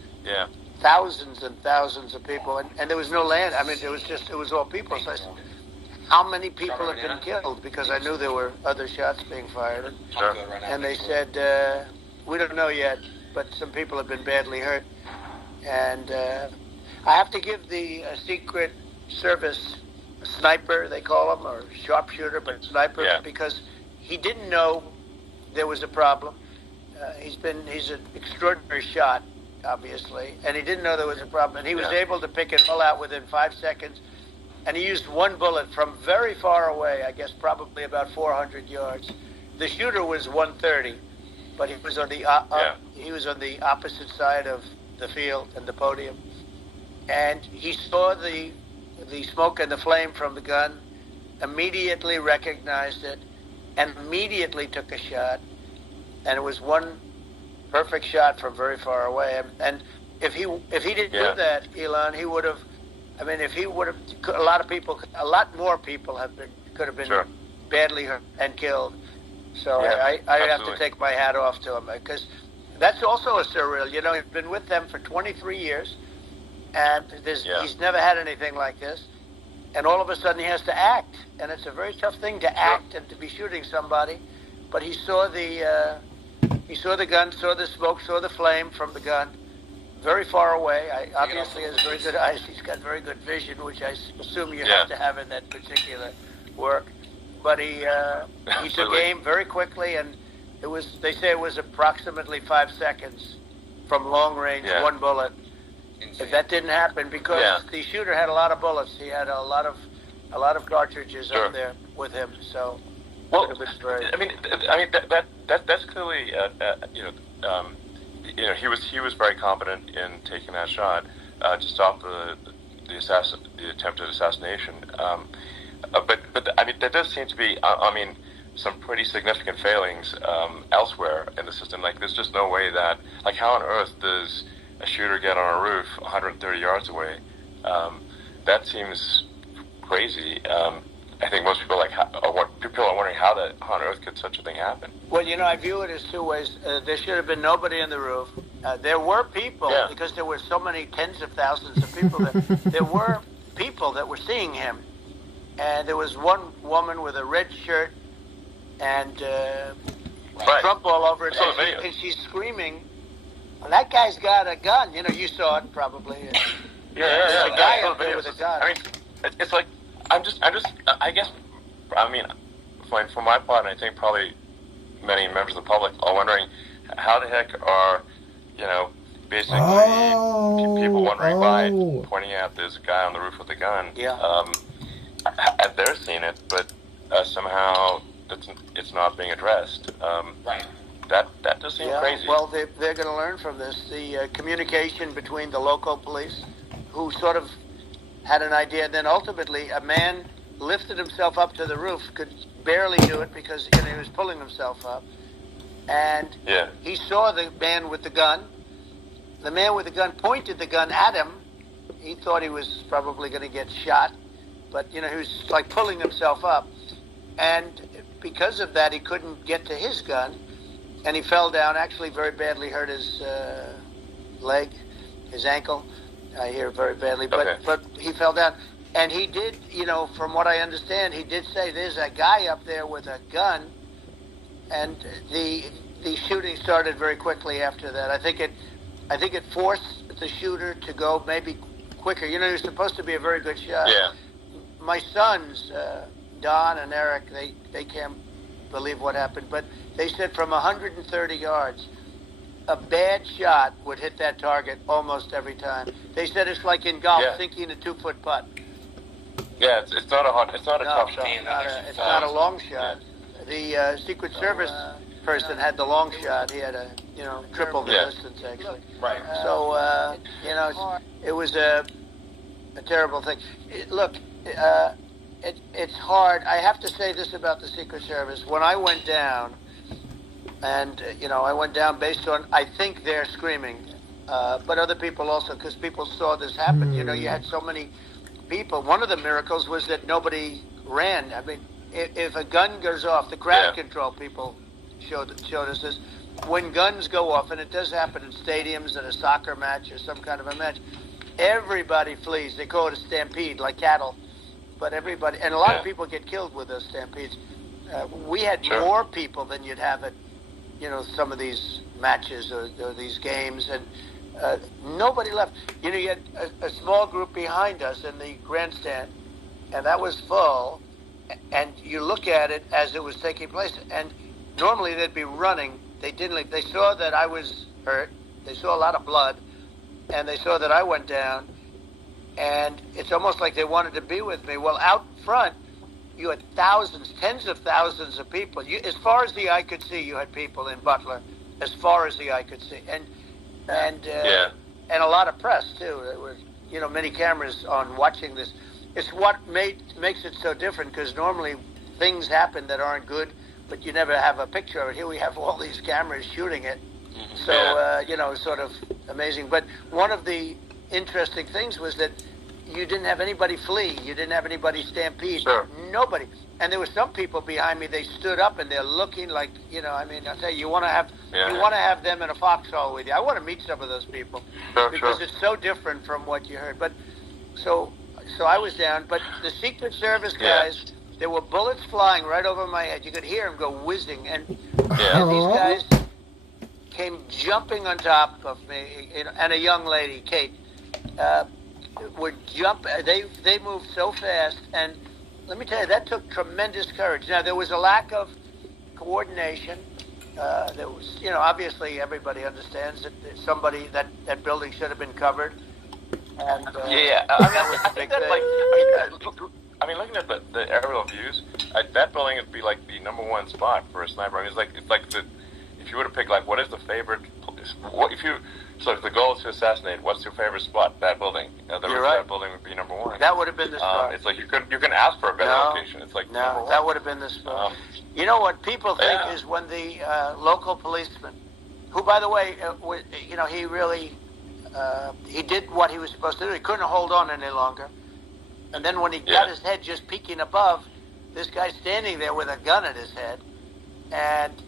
thousands and thousands of people, and there was no land. I mean, it was all people. So I said, how many people have been killed? Because I knew there were other shots being fired. And they said, we don't know yet, but some people have been badly hurt. And I have to give the Secret Service sniper, they call him, or sharpshooter, but sniper, because he didn't know there was a problem. He's an extraordinary shot, obviously, and he didn't know there was a problem, and he was able to pick it all out within 5 seconds, and he used one bullet from very far away, I guess probably about 400 yards. The shooter was 130, but he was on the opposite side of the field and the podium, and he saw the smoke and the flame from the gun, immediately recognized it, and immediately took a shot, and it was one perfect shot from very far away. And if he didn't do that, Elon, he would have. I mean, if he would have, a lot more people could have been badly hurt and killed. So I have to take my hat off to him, because that's also a surreal. You know, he's been with them for 23 years, and he's never had anything like this. And all of a sudden he has to act, and it's a very tough thing to act and to be shooting somebody. But he saw the gun, saw the smoke, saw the flame from the gun, very far away. Obviously has very good eyes. He's got very good vision, which I assume you have to have in that particular work. But he took aim very quickly, and they say it was approximately 5 seconds from long range, one bullet. If that didn't happen, because the shooter had a lot of bullets, he had a lot of cartridges up there with him. So, I mean that's clearly he was very competent in taking that shot to stop the attempted assassination. But I mean, there does seem to be some pretty significant failings elsewhere in the system. Like, there's just no way that, like, how on earth does a shooter get on a roof 130 yards away? That seems crazy. I think most people people are wondering how on earth could such a thing happen. Well, I view it as two ways. There should have been nobody on the roof. There were people, because there were so many tens of thousands of people there were people that were seeing him. And there was one woman with a red shirt and Trump all over it, and she's screaming, well, that guy's got a gun. You saw it probably. There's a guy up there with a gun. I mean, it's like, I guess, for my part, I think probably many members of the public are wondering how the heck are, basically people wondering by pointing out there's a guy on the roof with a gun. Yeah. They're seeing it, but somehow it's not being addressed. Right. That does seem crazy. Well, they're going to learn from this. The communication between the local police, who sort of had an idea, and then ultimately a man lifted himself up to the roof, could barely do it because he was pulling himself up, and he saw the man with the gun. The man with the gun pointed the gun at him. He thought he was probably going to get shot, but he was like pulling himself up, and because of that he couldn't get to his gun, and he fell down, actually very badly hurt his leg, his ankle. I hear very badly, but he fell down. And he did, from what I understand, he did say there's a guy up there with a gun, and the shooting started very quickly after that. I think it forced the shooter to go maybe quicker. He was supposed to be a very good shot. Yeah. My sons, Don and Eric, they can't believe what happened, but they said from 130 yards, a bad shot would hit that target almost every time. They said it's like in golf, sinking a 2-foot putt. Yeah, it's not a tough shot. It's not a long shot. The Secret Service person had the long shot. He had triple the distance actually. Right. So it was a terrible thing. It's hard. I have to say this about the Secret Service. When I went down, and I went down based on, I think they're screaming, but other people also, because people saw this happen. You had so many people. One of the miracles was that nobody ran. I mean, if a gun goes off, the crowd control people showed us this. When guns go off, and it does happen in stadiums, at a soccer match or some kind of a match, everybody flees. They call it a stampede, like cattle. But everybody, and a lot of people get killed with those stampedes. We had more people than you'd have at, some of these matches or these games, and nobody left. You had a small group behind us in the grandstand, and that was full. And you look at it as it was taking place, and normally they'd be running. They didn't leave. They saw that I was hurt. They saw a lot of blood, and they saw that I went down. And it's almost like they wanted to be with me. Well, out front, you had thousands, tens of thousands of people. As far as the eye could see, you had people in Butler, as far as the eye could see, and a lot of press too. There were, many cameras on watching this. It's what makes it so different, because normally things happen that aren't good, but you never have a picture of it. Here we have all these cameras shooting it, so sort of amazing. But one of the interesting things was that you didn't have anybody flee. You didn't have anybody stampede. Nobody. And there were some people behind me. They stood up and they're looking like, I'll tell you, you want to have them in a foxhole with you. I want to meet some of those people because it's so different from what you heard. But so I was down. But the Secret Service guys, there were bullets flying right over my head. You could hear them go whizzing, and these guys came jumping on top of me, and a young lady, Kate. Would jump. They moved so fast, and let me tell you, that took tremendous courage. Now there was a lack of coordination. There was, obviously everybody understands that somebody that building should have been covered. And I think that looking at the aerial views, that building would be like the #1 spot for a sniper. I mean, it's like if you were to pick what is the favorite, so if the goal is to assassinate, what's your favorite spot? That building. That building would be #1. That would have been the spot. It's like you can ask for a better location. It's like no, that would have been the spot. You know what people think is when the local policeman, who by the way, he really he did what he was supposed to do. He couldn't hold on any longer. And then when he got his head just peeking above, this guy standing there with a gun at his head, and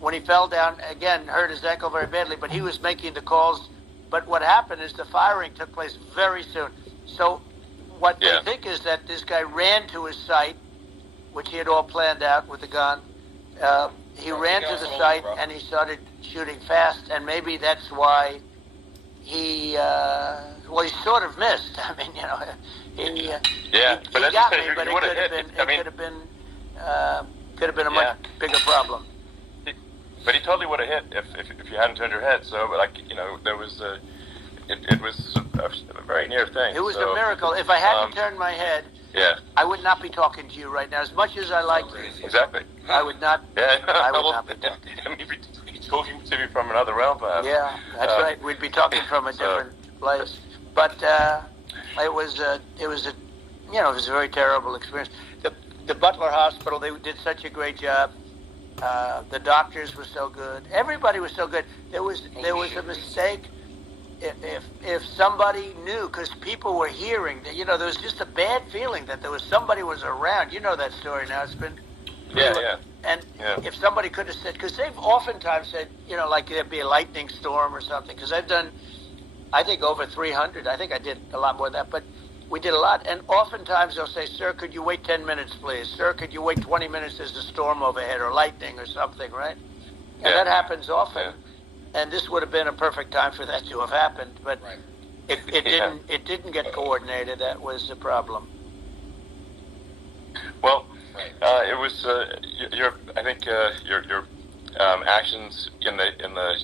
when he fell down, again, hurt his ankle very badly, but he was making the calls. But what happened is the firing took place very soon. So what they think is that this guy ran to his site, which he had all planned out with the gun. He ran to the site and he started shooting fast, and maybe that's why he sort of missed. I mean, he got me, but it could have been a much bigger problem. But he totally would have hit if you hadn't turned your head. So, but like, you know, there was it was a very near thing. It was a miracle. If I hadn't turned my head, yeah, I would not be talking to you right now. As much as I like you, exactly. I would not. Yeah, I would not be talking. I mean, you'd be talking to me from another realm, perhaps. Yeah, that's right. We'd be talking from a different place. But it was a very terrible experience. The Butler Hospital, they did such a great job. The doctors were so good. Everybody was so good. There was a mistake. If somebody knew, because people were hearing, that, you know, there was just a bad feeling that there was somebody was around. You know that story now. It's been And if somebody could have said, because they've oftentimes said, you know, like there'd be a lightning storm or something. Because I've done, I think over 300. I think I did a lot more than that, but we did a lot. And oftentimes they'll say, "Sir, could you wait 10 minutes, please? Sir, could you wait 20 minutes? There's a storm overhead or lightning or something," right? And that happens often. And this would have been a perfect time for that to have happened, but it didn't get coordinated. That was the problem. Well, it was I think your actions in the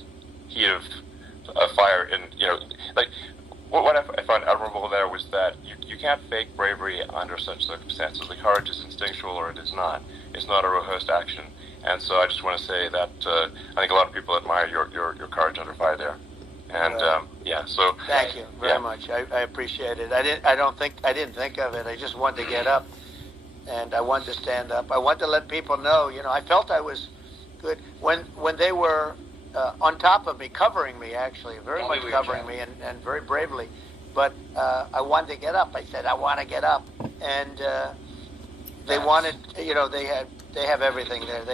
heat of fire, and you know, like what I found admirable there was that you can't fake bravery under such circumstances. The courage is instinctual, or it is not. It's not a rehearsed action. And so I just want to say that I think a lot of people admire your courage under fire there. And so thank you very much. I appreciate it. I didn't think of it. I just wanted to get up, and I wanted to stand up. I wanted to let people know. You know, I felt I was good when they were on top of me, covering me, actually, very much covering me, and very bravely. But I wanted to get up. I said, I want to get up, and they wanted. You know, they have everything there.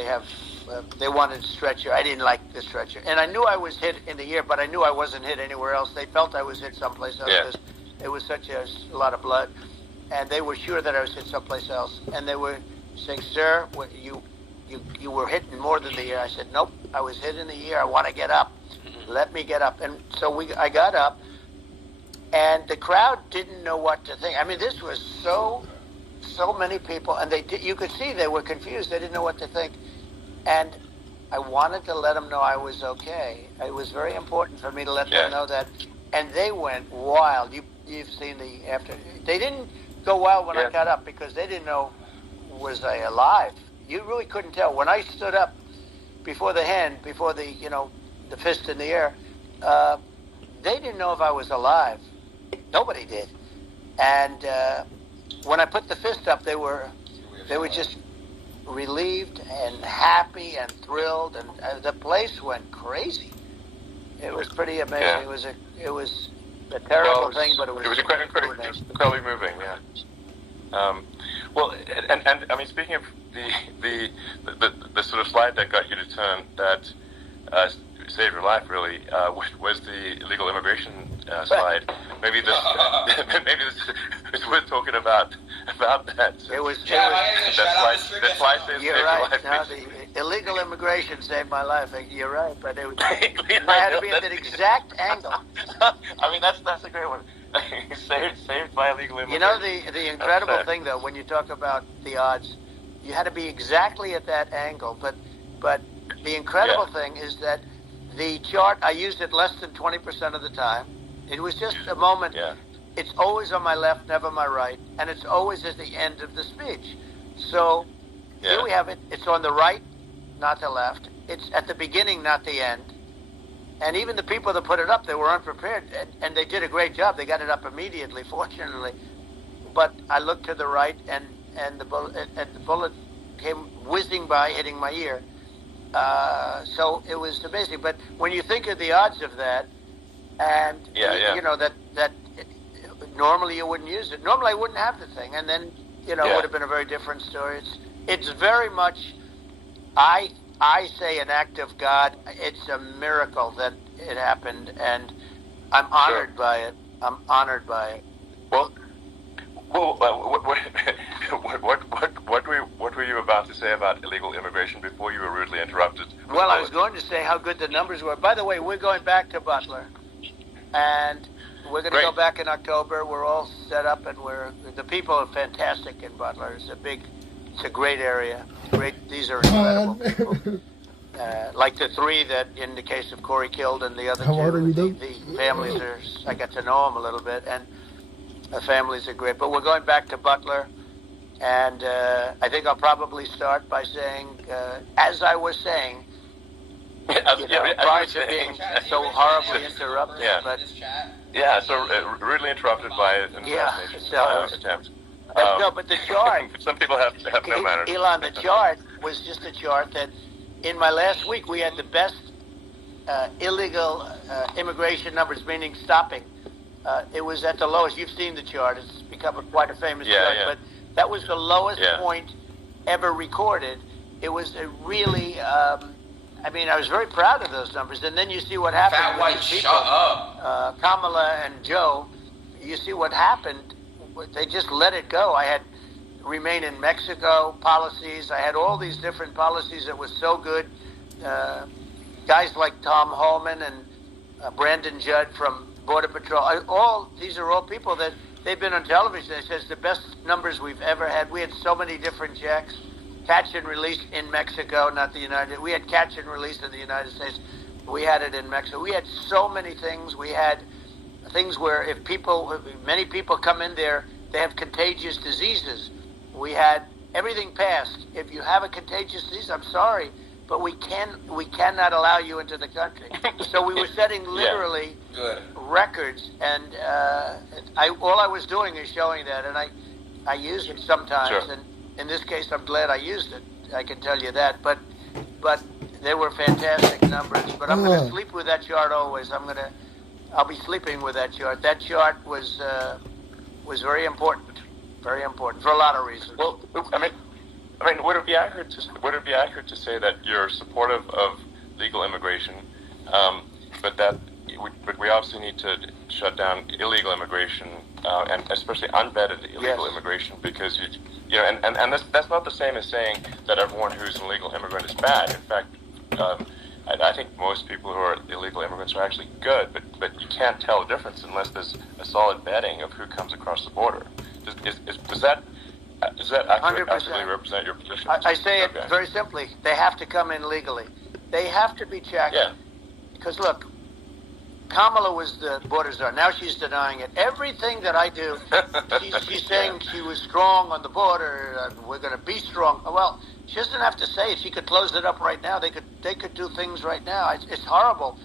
They wanted a stretcher. I didn't like the stretcher. And I knew I was hit in the ear, but I knew I wasn't hit anywhere else. They felt I was hit someplace else because it was such a lot of blood. And they were sure that I was hit someplace else. And they were saying, "Sir, you were hit in more than the ear." I said, "Nope, I was hit in the ear. I want to get up. Let me get up." And so I got up, and the crowd didn't know what to think. I mean, this was so many people, and you could see they were confused. They didn't know what to think. And I wanted to let them know I was okay. It was very important for me to let them know that. And they went wild. You've seen the after. They didn't go wild when I got up because they didn't know, was I alive? You really couldn't tell. When I stood up before the the fist in the air, they didn't know if I was alive. Nobody did. And when I put the fist up, they were just relieved and happy and thrilled, and the place went crazy. It was pretty amazing. It was a terrible thing, but it was incredibly moving. Yeah. Well, and I mean, speaking of the sort of slide that got you to turn that saved your life, really, was the illegal immigration slide. Maybe this is worth talking about that. It was. That slide saved your life. No, the illegal immigration saved my life. You're right, but I had to be at that exact angle. I mean, that's a great one. saved by illegal immigration. You know, the incredible thing, though, when you talk about the odds, you had to be exactly at that angle. But the incredible thing is that the chart, I used it less than 20% of the time. It was just a moment. Yeah. It's always on my left, never my right, and it's always at the end of the speech. So here we have it. It's on the right, not the left. It's at the beginning, not the end. And even the people that put it up, they were unprepared, and they did a great job. They got it up immediately, fortunately. But I looked to the right, and the bullet came whizzing by, hitting my ear. So it was amazing. But when you think of the odds of that, and you know that normally you wouldn't use it. Normally I wouldn't have the thing, and then it would have been a very different story. It's very much, I say, an act of God. It's a miracle that it happened, and I'm honored by it. I'm honored by it. Well, what were you about to say about illegal immigration before you were rudely interrupted? Well, I was going to say how good the numbers were. By the way, we're going back to Butler, and we're going to go back in October. We're all set up, and the people are fantastic in Butler. It's a great area. These are incredible people. like the 3 that, in the case of Corey, killed, and the other How old are 2, you, though? the families are, I got to know them a little bit, and the families are great. But we're going back to Butler, and I think I'll probably start by saying, as I was saying, prior to being so horribly interrupted, but Yeah, so rudely interrupted by an assassination attempt. no, but the chart. Some people have no manners. Elon, the chart was just a chart that in my last week we had the best illegal immigration numbers, meaning stopping. It was at the lowest. You've seen the chart. It's become quite a famous chart. But that was the lowest point ever recorded. It was a really... I mean, I was very proud of those numbers. And then you see what happened Fat with White, these people, shut up. Kamala and Joe. You see what happened. They just let it go. I had remain in Mexico policies. I had all these different policies that was so good. Guys like Tom Holman and Brandon Judd from Border Patrol. These are all people that they've been on television. They said it's the best numbers we've ever had. We had so many different checks. Catch and release in Mexico, not the United. We had catch and release in the United States. We had it in Mexico. We had so many things. We had things where if many people come in there, they have contagious diseases. We had everything passed. If you have a contagious disease, I'm sorry, but we cannot allow you into the country. So we were setting literally records, and all I was doing is showing that, and I use it sometimes, and in this case, I'm glad I used it. I can tell you that, but they were fantastic numbers. But I'm going to sleep with that chart always. I'll be sleeping with that chart. That chart was very important for a lot of reasons. Well, I mean, would it be accurate to say that you're supportive of legal immigration, but we obviously need to shut down illegal immigration, and especially unvetted illegal immigration, because and that's not the same as saying that everyone who's an illegal immigrant is bad. In fact, I think most people who are illegal immigrants are actually good, but you can't tell the difference unless there's a solid vetting of who comes across the border. Does that accurately represent your position? I say it very simply. They have to come in legally. They have to be checked. Yeah. Because look, Kamala was the border czar. Now she's denying it. Everything that I do, she's saying she was strong on the border. We're going to be strong. Well, she doesn't have to say it. She could close it up right now. They could do things right now. It's horrible.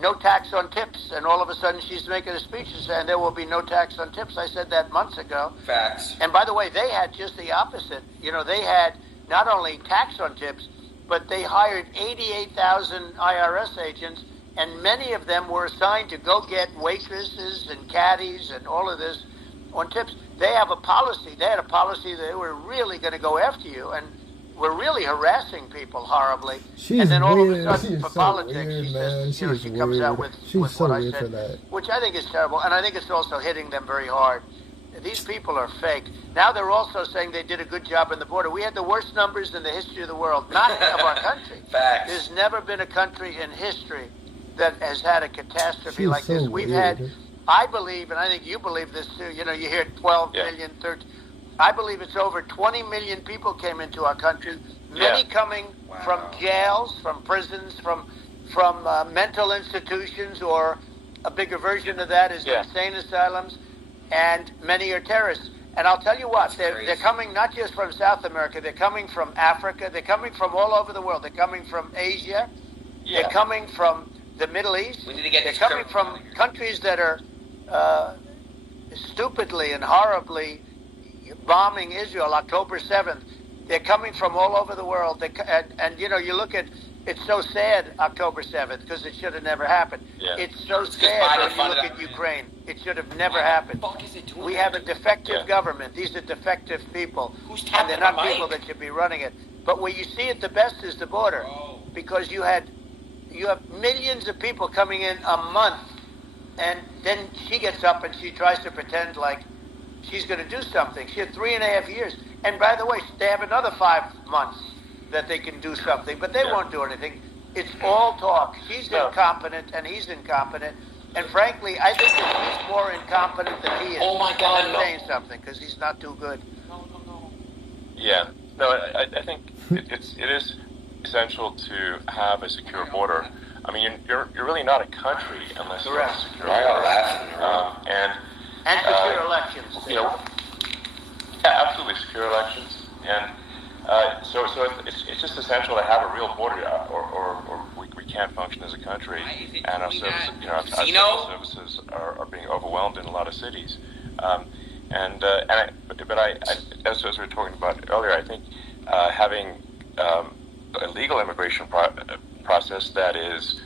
No tax on tips, and all of a sudden she's making a speech and saying there will be no tax on tips. I said that months ago. Facts. And by the way, they had just the opposite. They had not only tax on tips, but they hired 88,000 IRS agents, and many of them were assigned to go get waitresses and caddies and all of this on tips. They have a policy. They had a policy that they were really going to go after you, and were really harassing people horribly. And then all of a sudden, for politics, she says, she comes out with what I said, which I think is terrible, and I think it's also hitting them very hard. These people are fake. Now they're also saying they did a good job on the border. We had the worst numbers in the history of the world, not of our country. Facts. There's never been a country in history that has had a catastrophe like this. We've had, I believe, and I think you believe this too, you hear 12 million, 13, I believe it's over 20 million people came into our country, many coming from jails, from prisons, from mental institutions, or a bigger version of that is insane asylums, and many are terrorists. And I'll tell you what, they're coming not just from South America, they're coming from Africa, they're coming from all over the world. They're coming from Asia, they're coming from the Middle East, they're coming from countries that are stupidly and horribly bombing Israel October 7th. They're coming from all over the world. And you look at, it's so sad, October 7th, because it should have never happened. It's so sad when you look at Ukraine. It should have never happened. We have a defective government. These are defective people. And they're not people that should be running it. But where you see it the best is the border. Because you have millions of people coming in a month. And then she gets up and she tries to pretend like she's going to do something. She had 3.5 years. And by the way, they have another 5 months that they can do something, but they won't do anything. It's all talk. She's incompetent and he's incompetent. And frankly, I think that he's more incompetent than he is. Oh my God, I'm saying something because he's not too good. Yeah. No, I think it is essential to have a secure border. I mean, you're really not a country unless you have a secure border. And secure elections. You know, yeah, absolutely secure elections, and so it's just essential to have a real border, or we can't function as a country, and our services, our social services are being overwhelmed in a lot of cities. But as we were talking about earlier, I think having a legal immigration process that is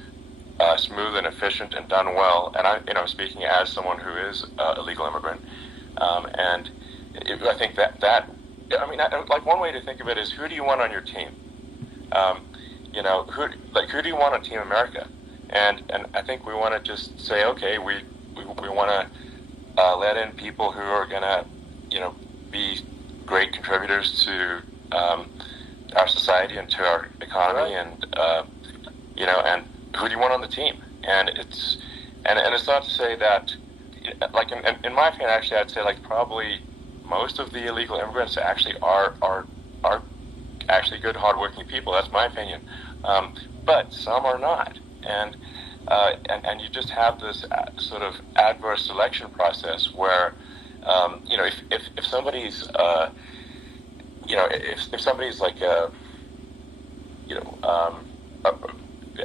smooth and efficient and done well, and I'm speaking as someone who is a legal immigrant, I think that like one way to think of it is, who do you want on your team? Who do you want on Team America? And I think we want to just say, okay, we want to let in people who are going to, be great contributors to our society and to our economy, and and who do you want on the team? And it's not to say that, like in my opinion, actually, I'd say like probably most of the illegal immigrants actually are actually good, hardworking people. That's my opinion. But some are not, and you just have this sort of adverse selection process where, if somebody's, if somebody's like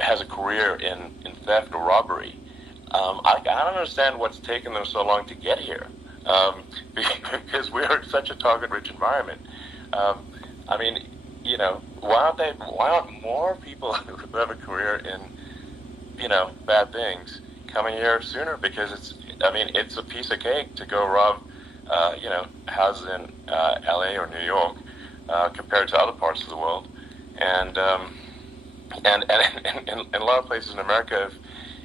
has a career in theft or robbery, I don't understand what's taken them so long to get here. Because we're in such a target-rich environment. Why aren't more people who have a career in, bad things coming here sooner? Because it's a piece of cake to go rob, houses in LA or New York compared to other parts of the world, and in a lot of places in America,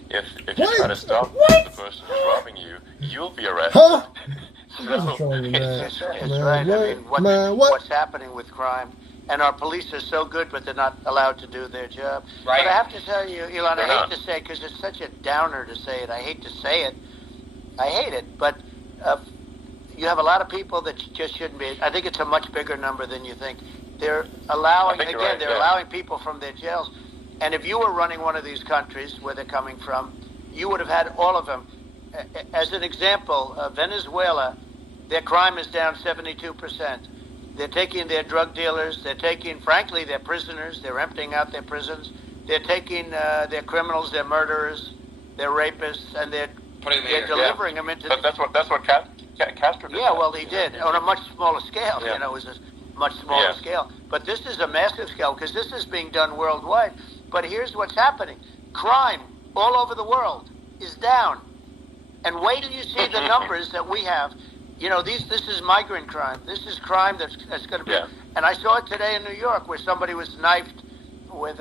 if you try to stop the person who's robbing you, you'll be arrested. Huh? It's right. What's happening with crime? And our police are so good, but they're not allowed to do their job. Right. But I have to tell you, Elon, I hate to say it because it's such a downer to say it. I hate to say it. I hate it. But you have a lot of people that just shouldn't be. I think it's a much bigger number than you think. They're allowing, allowing people from their jails. And if you were running one of these countries where they're coming from, you would have had all of them. As an example, Venezuela, their crime is down 72%. They're taking their drug dealers. They're taking, frankly, their prisoners. They're emptying out their prisons. They're taking their criminals, their murderers, their rapists, and they're delivering them into. But that's what Castro did. Yeah, well, he did on a much smaller scale. Yeah. It was a much smaller scale. But this is a massive scale because this is being done worldwide. But here's what's happening: crime all over the world is down. And wait till you see the numbers that we have. This is migrant crime. This is crime that's going to be. Yeah. And I saw it today in New York where somebody was knifed with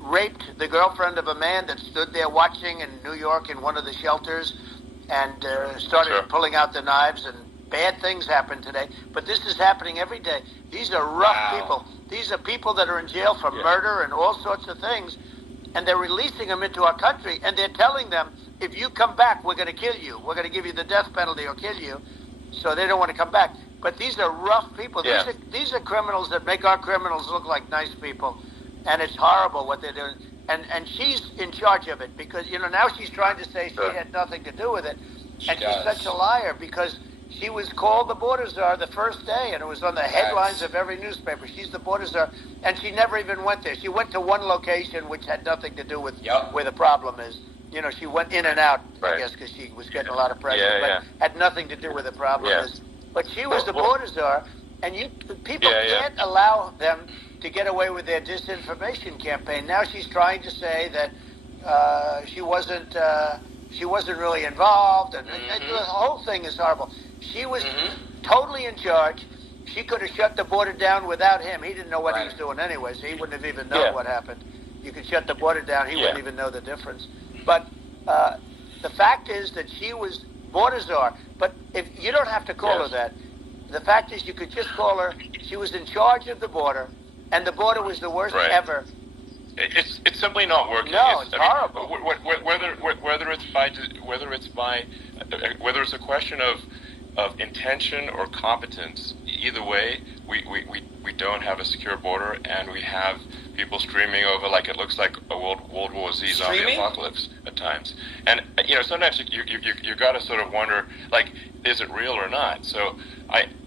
raped the girlfriend of a man that stood there watching in New York in one of the shelters and started pulling out the knives, and bad things happened today. But this is happening every day. These are rough people. These are people that are in jail for murder and all sorts of things. And they're releasing them into our country, and they're telling them, if you come back, we're going to kill you. We're going to give you the death penalty or kill you. So they don't want to come back. But these are rough people. Yeah. These are criminals that make our criminals look like nice people. And it's horrible what they're doing. And she's in charge of it because, now she's trying to say she had nothing to do with it. And she's such a liar because she was called the border czar the first day, and it was on the headlines of every newspaper. She's the border czar, and she never even went there. She went to one location which had nothing to do with where the problem is. She went in and out, I guess, because she was getting a lot of pressure, but had nothing to do with the problem is. But she was the border czar, and people can't allow them to get away with their disinformation campaign. Now she's trying to say that she wasn't really involved, and the whole thing is horrible. She was totally in charge. She could have shut the border down without him. He didn't know what he was doing anyway, so he wouldn't have even known what happened. You could shut the border down. He wouldn't even know the difference. But the fact is that she was border czar. But if you don't have to call her that. The fact is you could just call her, she was in charge of the border, and the border was the worst ever. It's simply not working. No, it's horrible. Whether it's a question of intention or competence, either way, we don't have a secure border, and we have people streaming over like it looks like a World War Z zombie Streaming? apocalypse at times. And sometimes you got to sort of wonder, like, is it real or not? So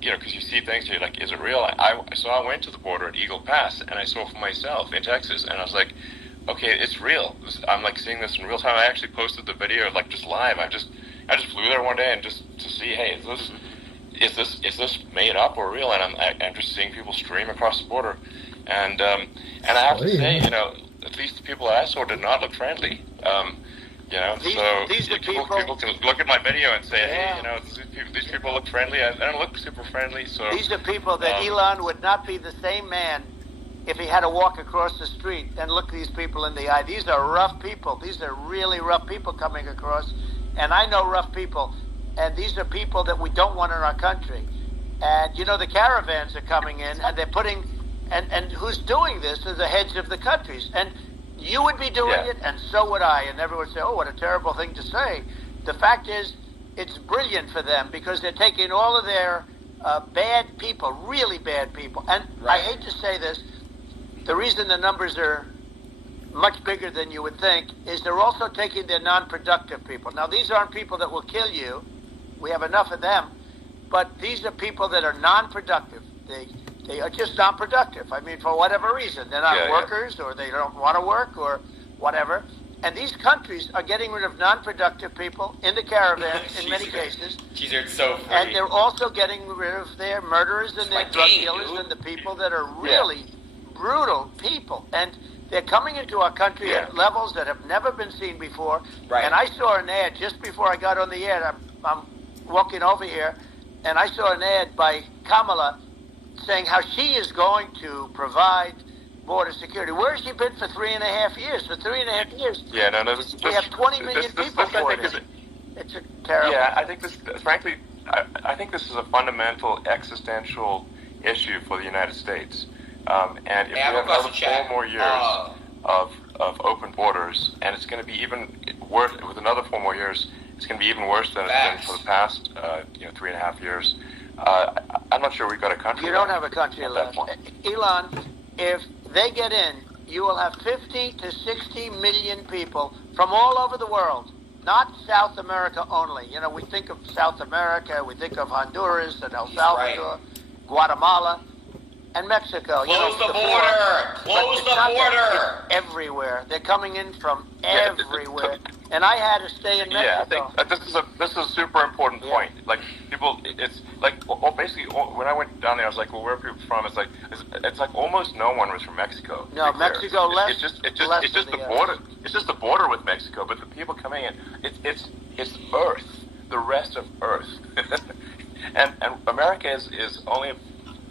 because you see things, you're like, is it real? So I went to the border at Eagle Pass, and I saw for myself in Texas, and I was like, okay, it's real. I'm like seeing this in real time. I actually posted the video like just live. I just flew there one day and just to see, hey, is this made up or real? And I'm just seeing people stream across the border, and I have to say, at least the people I saw did not look friendly. These are people can look at my video and say, hey, these people look friendly. I don't look super friendly. So these are people that Elon would not be the same man if he had to walk across the street and look these people in the eye. These are rough people. These are really rough people coming across. And I know rough people. And these are people that we don't want in our country. And, the caravans are coming in, and they're putting... And who's doing this are the heads of the countries. And you would be doing it, and so would I. And everyone would say, oh, what a terrible thing to say. The fact is, it's brilliant for them, because they're taking all of their bad people, really bad people. And I hate to say this, the reason the numbers are much bigger than you would think is they're also taking their non-productive people. Now, these aren't people that will kill you. We have enough of them. But these are people that are non-productive. They are just non-productive. I mean, for whatever reason. They're not workers, or they don't want to work, or whatever. And these countries are getting rid of non-productive people in the caravans in many cases. It's so free. And they're also getting rid of their murderers and their drug dealers and the people that are really brutal people. And they're coming into our country at levels that have never been seen before. And I saw an ad just before I got on the air. I'm walking over here, and I saw an ad by Kamala saying how she is going to provide border security. Where has she been for 3.5 years? For 3.5 years, we have 20 million people for it. It's a terrible. Yeah, I think this, frankly, I think this is a fundamental existential issue for the United States. And if we have another 4 more years of open borders, and it's going to be even worse with another 4 more years, it's going to be even worse than it's been for the past 3.5 years. I'm not sure we've got a country. You don't have a country left. Elon, if they get in, you will have 50 to 60 million people from all over the world, not South America only. We think of South America, we think of Honduras and El Salvador, Guatemala, and Mexico. Close the border! Close the border! It's everywhere. They're coming in from everywhere. And I had to stay in Mexico. Yeah, I think this is a super important point. Like, people, it's like, basically, when I went down there, I was like, well, where are people from? It's like almost no one was from Mexico. No, Mexico less. It's just the border. It's just the border with Mexico. But the people coming in, it's Earth, the rest of Earth, and America is only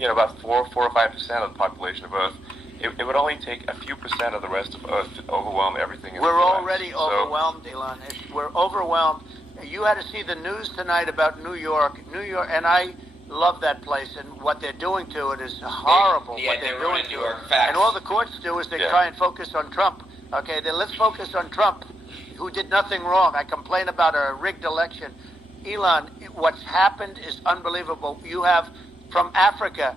about 4 or 5% of the population of Earth. It would only take a few percent of the rest of Earth to overwhelm everything. We're already overwhelmed, Elon. We're overwhelmed. You had to see the news tonight about New York, and I love that place, and what they're doing to it is horrible. What they're doing to it, and all the courts do is they try and focus on Trump. Okay, then let's focus on Trump, who did nothing wrong. I complain about a rigged election. Elon, what's happened is unbelievable. You have from Africa.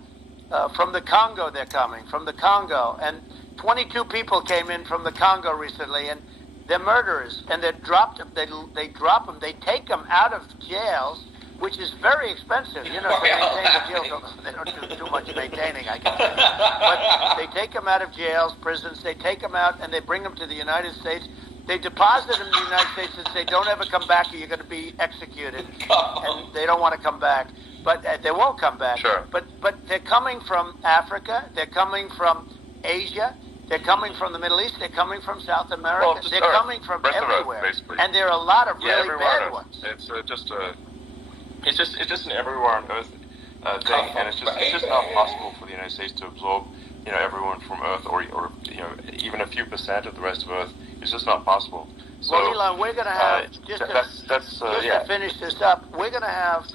From the Congo, they're coming. From the Congo. And 22 people came in from the Congo recently, and they're murderers. And they drop them. They drop them. They take them out of jails, which is very expensive. To maintain the jails. They don't do too much maintaining, I guess. But they take them out of jails, prisons. They take them out, and they bring them to the United States. They deposit them in the United States and say, don't ever come back or you're going to be executed. And they don't want to come back. But they won't come back. Sure. But they're coming from Africa. They're coming from Asia. They're coming from the Middle East. They're coming from South America. Well, they're coming from everywhere. Earth, and there are a lot of really bad ones. It's just an everywhere on Earth thing, and it's just not possible for the United States to absorb everyone from Earth or even a few percent of the rest of Earth. It's just not possible. So, well, Elon, we're going to have to finish this up. We're going to have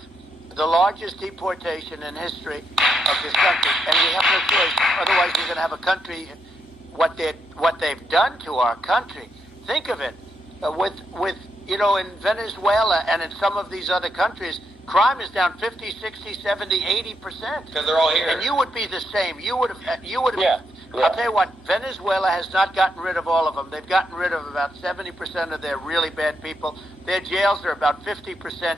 the largest deportation in history of this country, and we have no choice. Otherwise, we're going to have a country. What they've done to our country. Think of it, with in Venezuela and in some of these other countries, Crime is down 50, 60, 70, 80%. Because they're all here. And you would be the same. You would have. I'll tell you what. Venezuela has not gotten rid of all of them. They've gotten rid of about 70% of their really bad people. Their jails are about 50%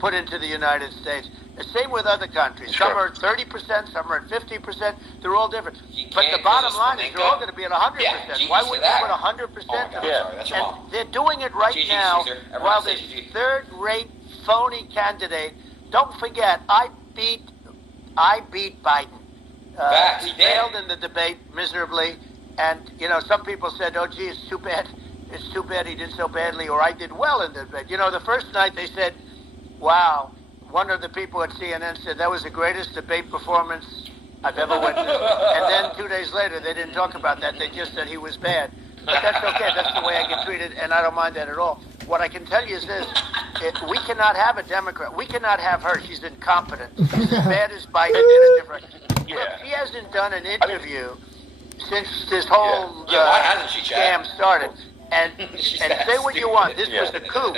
put into the United States. The same with other countries. Some are at 30%, some are at 50%. They're all different. But the bottom line is they're all going to be at 100%. Why wouldn't you put 100%? And they're doing it right now while this third-rate, phony candidate. Don't forget, I beat Biden. He failed in the debate miserably. And, you know, some people said, oh, gee, it's too bad. It's too bad he did so badly, or I did well in the debate. You know, the first night they said, wow. One of the people at CNN said that was the greatest debate performance I've ever witnessed. And then 2 days later, they didn't talk about that. They just said he was bad. But that's okay. That's the way I get treated, and I don't mind that at all. What I can tell you is this. We cannot have a Democrat. We cannot have her. She's incompetent. She's as bad as Biden in a different... Look, she hasn't done an interview since this whole scam started. And say what you want. This was a coup.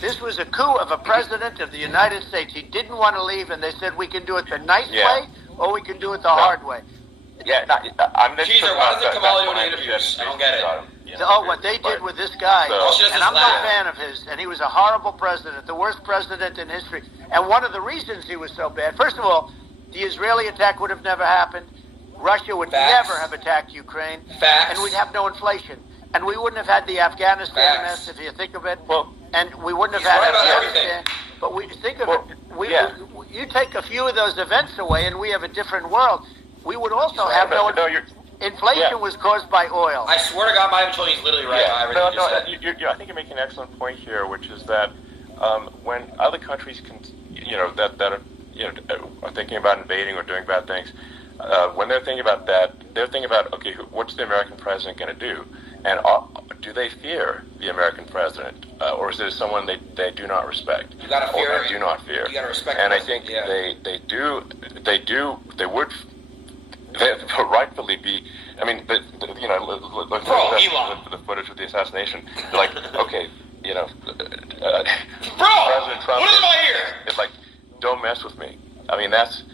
This was a coup of a president of the United States. He didn't want to leave, and they said we can do it the nice way or we can do it the hard way. Caesar, why doesn't Kamala do any interviews? I don't get it. What they did with this guy, and I'm not a fan of his, and he was a horrible president, the worst president in history. And one of the reasons he was so bad, first of all, the Israeli attack would have never happened. Russia would never have attacked Ukraine. And we'd have no inflation. And we wouldn't have had the Afghanistan mess, if you think of it. And we wouldn't have had Afghanistan. But we think of it. You take a few of those events away, and we have a different world. We would also have inflation was caused by oil. I swear to God, my attorney is literally right. I think you're making an excellent point here, which is that when other countries that are thinking about invading or doing bad things, when they're thinking about that, they're thinking about, okay, what's the American president going to do? And do they fear the American president, or is it someone they do not respect? You gotta fear or do not fear. You gotta respect. And I think they would rightfully be. I mean, look at the footage of the assassination. They're like, okay, President Trump what is my ear? It's like, don't mess with me. I mean, that's.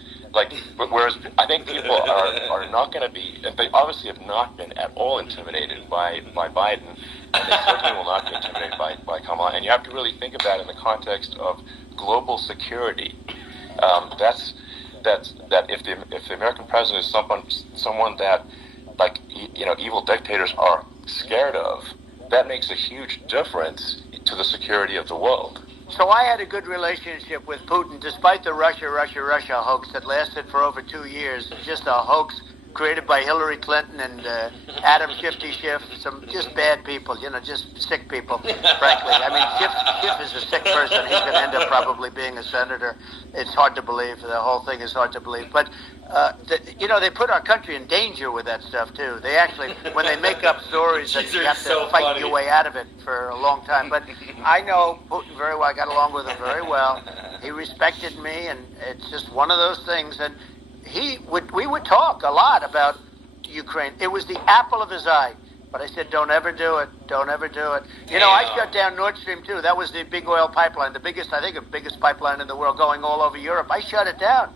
Whereas I think people are not going to be, they obviously have not been at all intimidated by Biden, and they certainly will not be intimidated by Kamala. And you have to really think of that in the context of global security. That if the American president is someone that, evil dictators are scared of, that makes a huge difference to the security of the world. So I had a good relationship with Putin, despite the Russia hoax that lasted for over 2 years. Just a hoax created by Hillary Clinton and Adam Shifty Schiff, some just bad people, just sick people, frankly. I mean, Schiff is a sick person. He's going to end up probably being a senator. It's hard to believe. The whole thing is hard to believe. But, they put our country in danger with that stuff, too. They actually, when they make up stories, that you have to fight your way out of it for a long time. But I know Putin very well. I got along with him very well. He respected me, and it's just one of those things. And we would talk a lot about Ukraine. It was the apple of his eye. But I said, don't ever do it. Don't ever do it. I shut down Nord Stream 2. That was the big oil pipeline, the biggest pipeline in the world going all over Europe. I shut it down.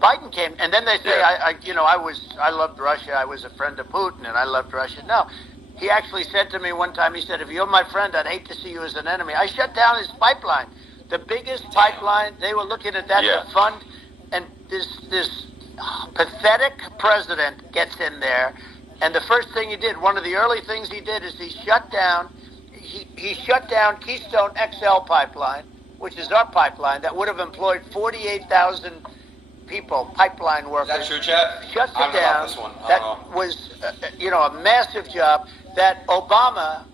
Biden came, and then they say, I loved Russia. I was a friend of Putin, and I loved Russia. No. He actually said to me one time, he said, if you're my friend, I'd hate to see you as an enemy. I shut down his pipeline. The biggest pipeline, they were looking at that to fund, and this pathetic president gets in there, and the first thing he did, one of the early things he did is he shut down Keystone XL pipeline, which is our pipeline, that would have employed 48,000 people, pipeline workers. Is that true, Chad? Shuts it down. That was, a massive job that Obama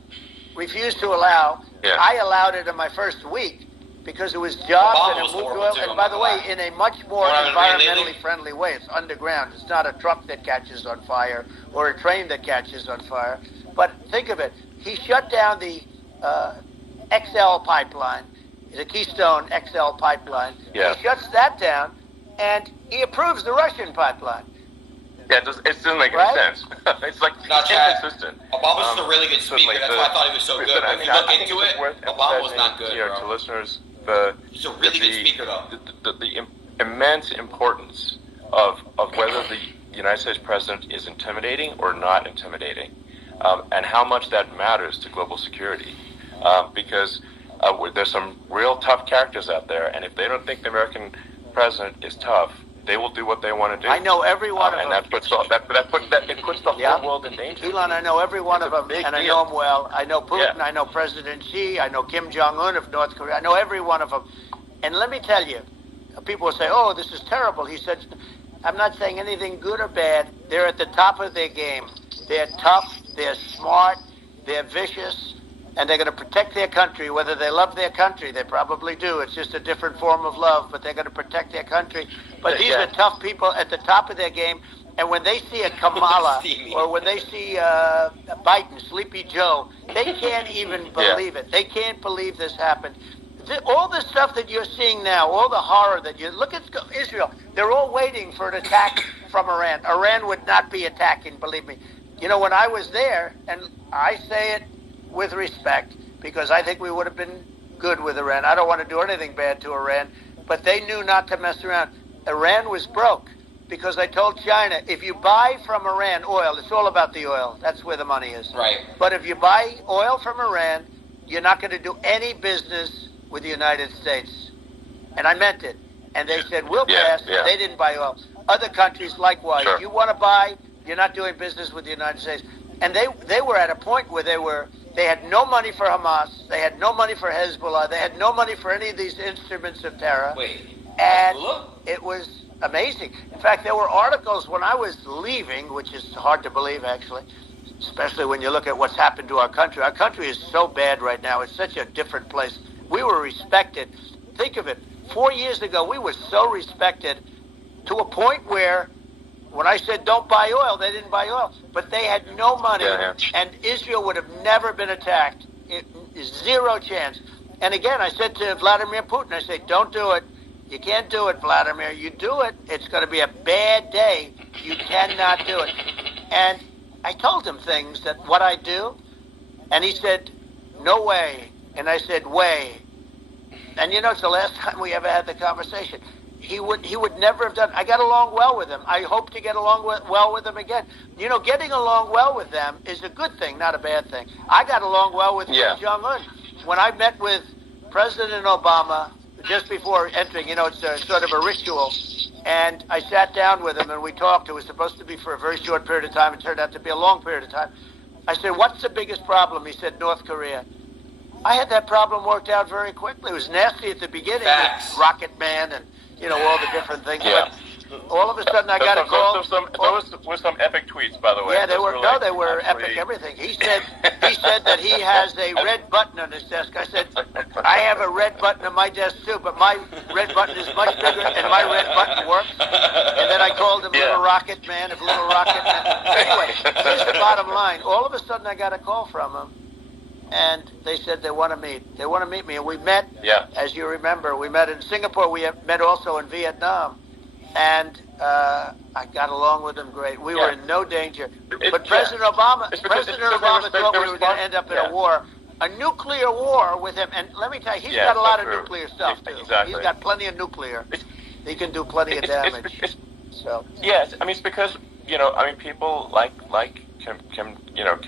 refused to allow. Yeah. I allowed it in my first week because it was jobs and it moved oil. And by the way, in a much more environmentally friendly way. It's underground. It's not a truck that catches on fire or a train that catches on fire. But think of it. He shut down the XL pipeline, the Keystone XL pipeline. Yeah. He shuts that down. And he approves the Russian pipeline. Yeah, it doesn't make any sense. It's like inconsistent. Obama's just a really good speaker. That's why I thought he was so good. But if you look into it, Obama was not good, to listeners, He's a really good speaker, though. The immense importance of whether the United States president is intimidating or not intimidating, and how much that matters to global security. Because there's some real tough characters out there, and if they don't think the American president is tough, they will do what they want to do. I know every one of them. And that puts the whole world in danger. Elon, I know every one of them, and I know them well. I know Putin, I know President Xi, I know Kim Jong-un of North Korea. I know every one of them. And let me tell you, people will say, oh, this is terrible. He said, I'm not saying anything good or bad. They're at the top of their game. They're tough, they're smart, they're vicious, and they're going to protect their country, whether they love their country. They probably do. It's just a different form of love, but they're going to protect their country. But these are tough people at the top of their game, and when they see a Kamala or when they see Biden, Sleepy Joe, they can't even believe it. They can't believe this happened. All the stuff that you're seeing now, all the horror that you look at Israel, they're all waiting for an attack from Iran. Iran would not be attacking, believe me. You know, when I was there, and I say it with respect, because I think we would have been good with Iran. I don't want to do anything bad to Iran, but they knew not to mess around. Iran was broke because I told China, if you buy from Iran oil, it's all about the oil. That's where the money is. Right. But if you buy oil from Iran, you're not going to do any business with the United States. And I meant it. And they said, we'll pass. They didn't buy oil. Other countries, likewise. Sure. You want to buy, you're not doing business with the United States. And they were at a point where they had no money for Hamas. They had no money for Hezbollah. They had no money for any of these instruments of terror. And it was amazing. In fact, there were articles when I was leaving, which is hard to believe, actually, especially when you look at what's happened to our country. Our country is so bad right now. It's such a different place. We were respected. Think of it. 4 years ago, we were so respected to a point where when I said don't buy oil, they didn't buy oil. But they had no money, and Israel would have never been attacked. It is zero chance. And again, I said to Vladimir Putin, I said, don't do it. You can't do it, Vladimir. You do it, it's going to be a bad day. You cannot do it. And I told him things that what I do, and he said, no way. And I said, way. And you know, it's the last time we ever had the conversation. He would never have done. I got along well with him. I hope to get along well with him again. You know, getting along well with them is a good thing, not a bad thing. I got along well with Kim Jong-un. When I met with President Obama just before entering, you know, it's a sort of a ritual. And I sat down with him and we talked. It was supposed to be for a very short period of time. It turned out to be a long period of time. I said, what's the biggest problem? He said, North Korea. I had that problem worked out very quickly. It was nasty at the beginning with Rocket Man and, you know, all the different things. But all of a sudden I got a call. Those were some epic tweets, by the way. Yeah, they were epic everything. He said that he has a red button on his desk. I said, I have a red button on my desk too, but my red button is much bigger and my red button works. And then I called him Little Rocket Man of Little Rocket Man. Anyway, here's the bottom line. All of a sudden I got a call from him. And they said they want to meet. They want to meet me. And we met, as you remember, we met in Singapore. We met also in Vietnam. And I got along with them great. We were in no danger. But President Obama thought we were going to end up in a war, a nuclear war with him. And let me tell you, he's got a lot of nuclear stuff, too. Exactly. He's got plenty of nuclear. He can do plenty of damage. Yes, I mean, it's because, you know, I mean, people like Kim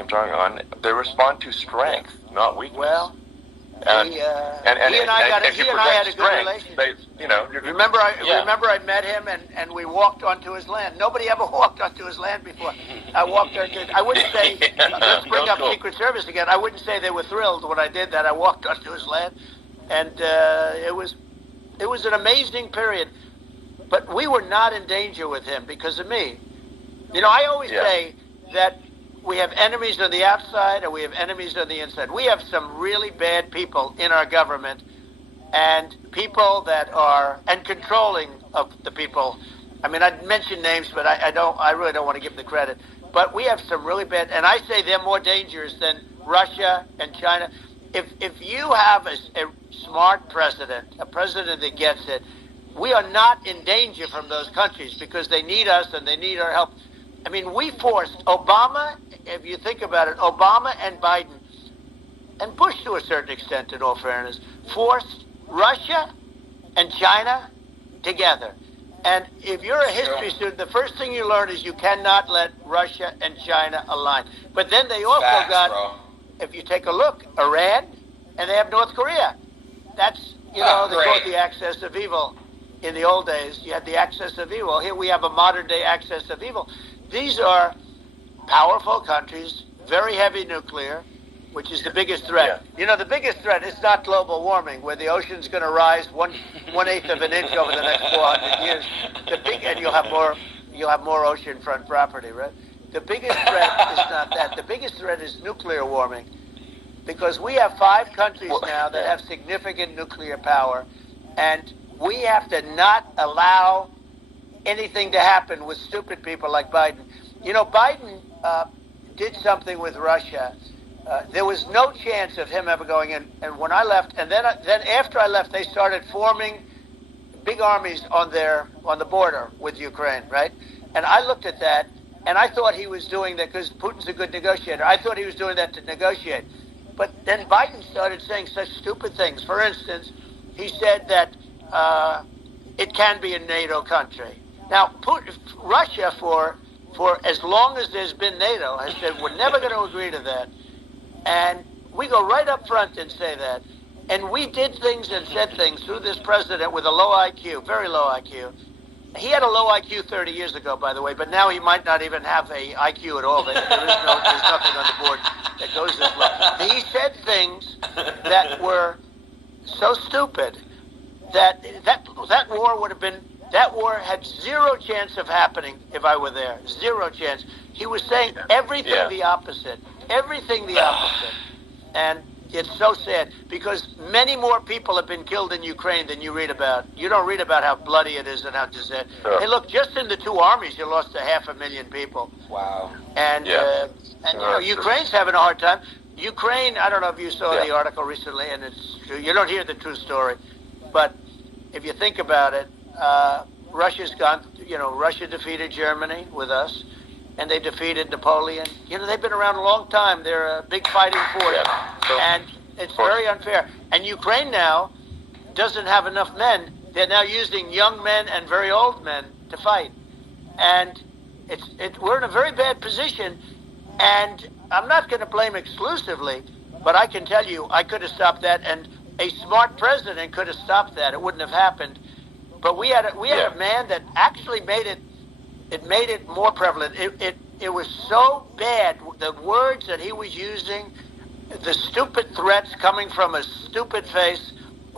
Jong-un, they respond to strength, not weakness. Well, and he and I had a good relationship. Remember I met him and we walked onto his land. Nobody ever walked onto his land before. I walked onto. I wouldn't say. Let's bring up Secret Service again. I wouldn't say they were thrilled when I did that. I walked onto his land, and it was an amazing period. But we were not in danger with him because of me. You know, I always say that we have enemies on the outside and we have enemies on the inside. We have some really bad people in our government and people that are, and controlling of the people. I mean, I'd mention names, but I really don't want to give them the credit. But we have some really bad, and I say they're more dangerous than Russia and China. If you have a smart president, a president that gets it, we are not in danger from those countries because they need us and they need our help. I mean, we forced Obama, if you think about it, Obama and Biden, and Bush to a certain extent, in all fairness, forced Russia and China together. And if you're a history student, the first thing you learn is you cannot let Russia and China align. But then they also if you take a look, Iran, and they have North Korea. That's, they call it the axis of evil. In the old days, you had the axis of evil. Here we have a modern-day axis of evil. These are powerful countries, very heavy nuclear, which is the biggest threat. Yeah. The biggest threat is not global warming, where the ocean's going to rise one-eighth of an inch over the next 400 years. And you'll have more oceanfront property, right? The biggest threat is not that. The biggest threat is nuclear warming, because we have 5 countries now that have significant nuclear power, and we have to not allow anything to happen with stupid people like Biden. Biden did something with Russia. There was no chance of him ever going in. And when I left, and then after I left, they started forming big armies on the border with Ukraine, right? And I looked at that, and I thought he was doing that because Putin's a good negotiator. I thought he was doing that to negotiate. But then Biden started saying such stupid things. For instance, he said that it can be a NATO country. Now, Russia, for as long as there's been NATO, has said we're never going to agree to that. And we go right up front and say that. And we did things and said things through this president with a low IQ, very low IQ. He had a low IQ 30 years ago, by the way, but now he might not even have a IQ at all. There's nothing on the board that goes this low. He said things that were so stupid that war had zero chance of happening if I were there. Zero chance. He was saying everything the opposite. Everything the opposite. And it's so sad because many more people have been killed in Ukraine than you read about. You don't read about how bloody it is and how disaster. Sure. Hey, look, just in the 2 armies, you lost 500,000 people. Wow. And Ukraine's having a hard time. Ukraine, I don't know if you saw the article recently, and it's true. You don't hear the true story. But if you think about it, Russia's gone, Russia defeated Germany with us, and they defeated Napoleon. They've been around a long time. They're a big fighting force. And it's very unfair. And Ukraine now doesn't have enough men. They're now using young men and very old men to fight. And we're in a very bad position. And I'm not going to blame exclusively, but I can tell you I could have stopped that, and a smart president could have stopped that. It wouldn't have happened. But we had a man that actually made it more prevalent. It was so bad, the words that he was using, the stupid threats coming from a stupid face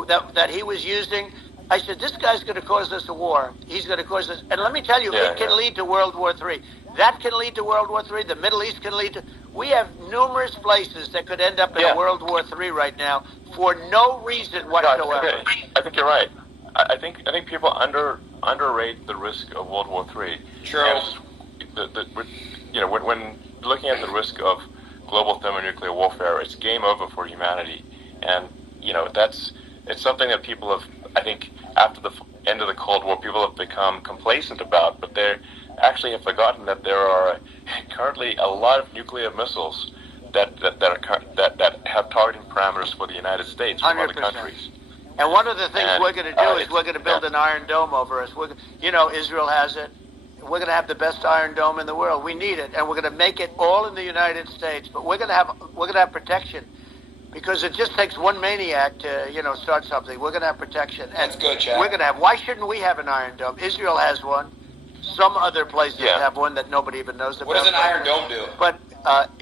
that he was using. I said, this guy's going to cause us a war. He's going to cause us. And let me tell you, it can lead to World War III. That can lead to World War III. The Middle East can lead to. We have numerous places that could end up in a World War III right now for no reason whatsoever. I think you're right. I think people underrate the risk of World War III. True. When looking at the risk of global thermonuclear warfare, it's game over for humanity, and it's something that people have, I think, after the end of the Cold War, people have become complacent about, but they actually have forgotten that there are currently a lot of nuclear missiles that have targeting parameters for the United States from 100%. Other countries. And one of the things we're going to do is we're going to build an Iron Dome over us. Israel has it. We're going to have the best Iron Dome in the world. We need it, and we're going to make it all in the United States. But we're going to have protection, because it just takes one maniac to start something. We're going to have protection. And that's good, Chad. We're going to have. Why shouldn't we have an Iron Dome? Israel has one. Some other places have one that nobody even knows about. What does an Iron Dome do? But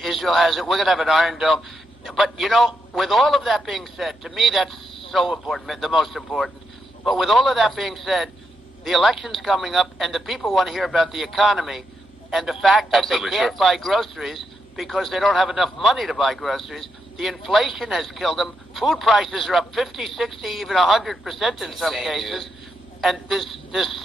Israel has it. We're going to have an Iron Dome. But with all of that being said, to me that's so important, the most important. But with all of that being said, the election's coming up, and the people want to hear about the economy and the fact that they can't buy groceries because they don't have enough money to buy groceries. The inflation has killed them. Food prices are up 50, 60, even 100% in some cases. Dude. And this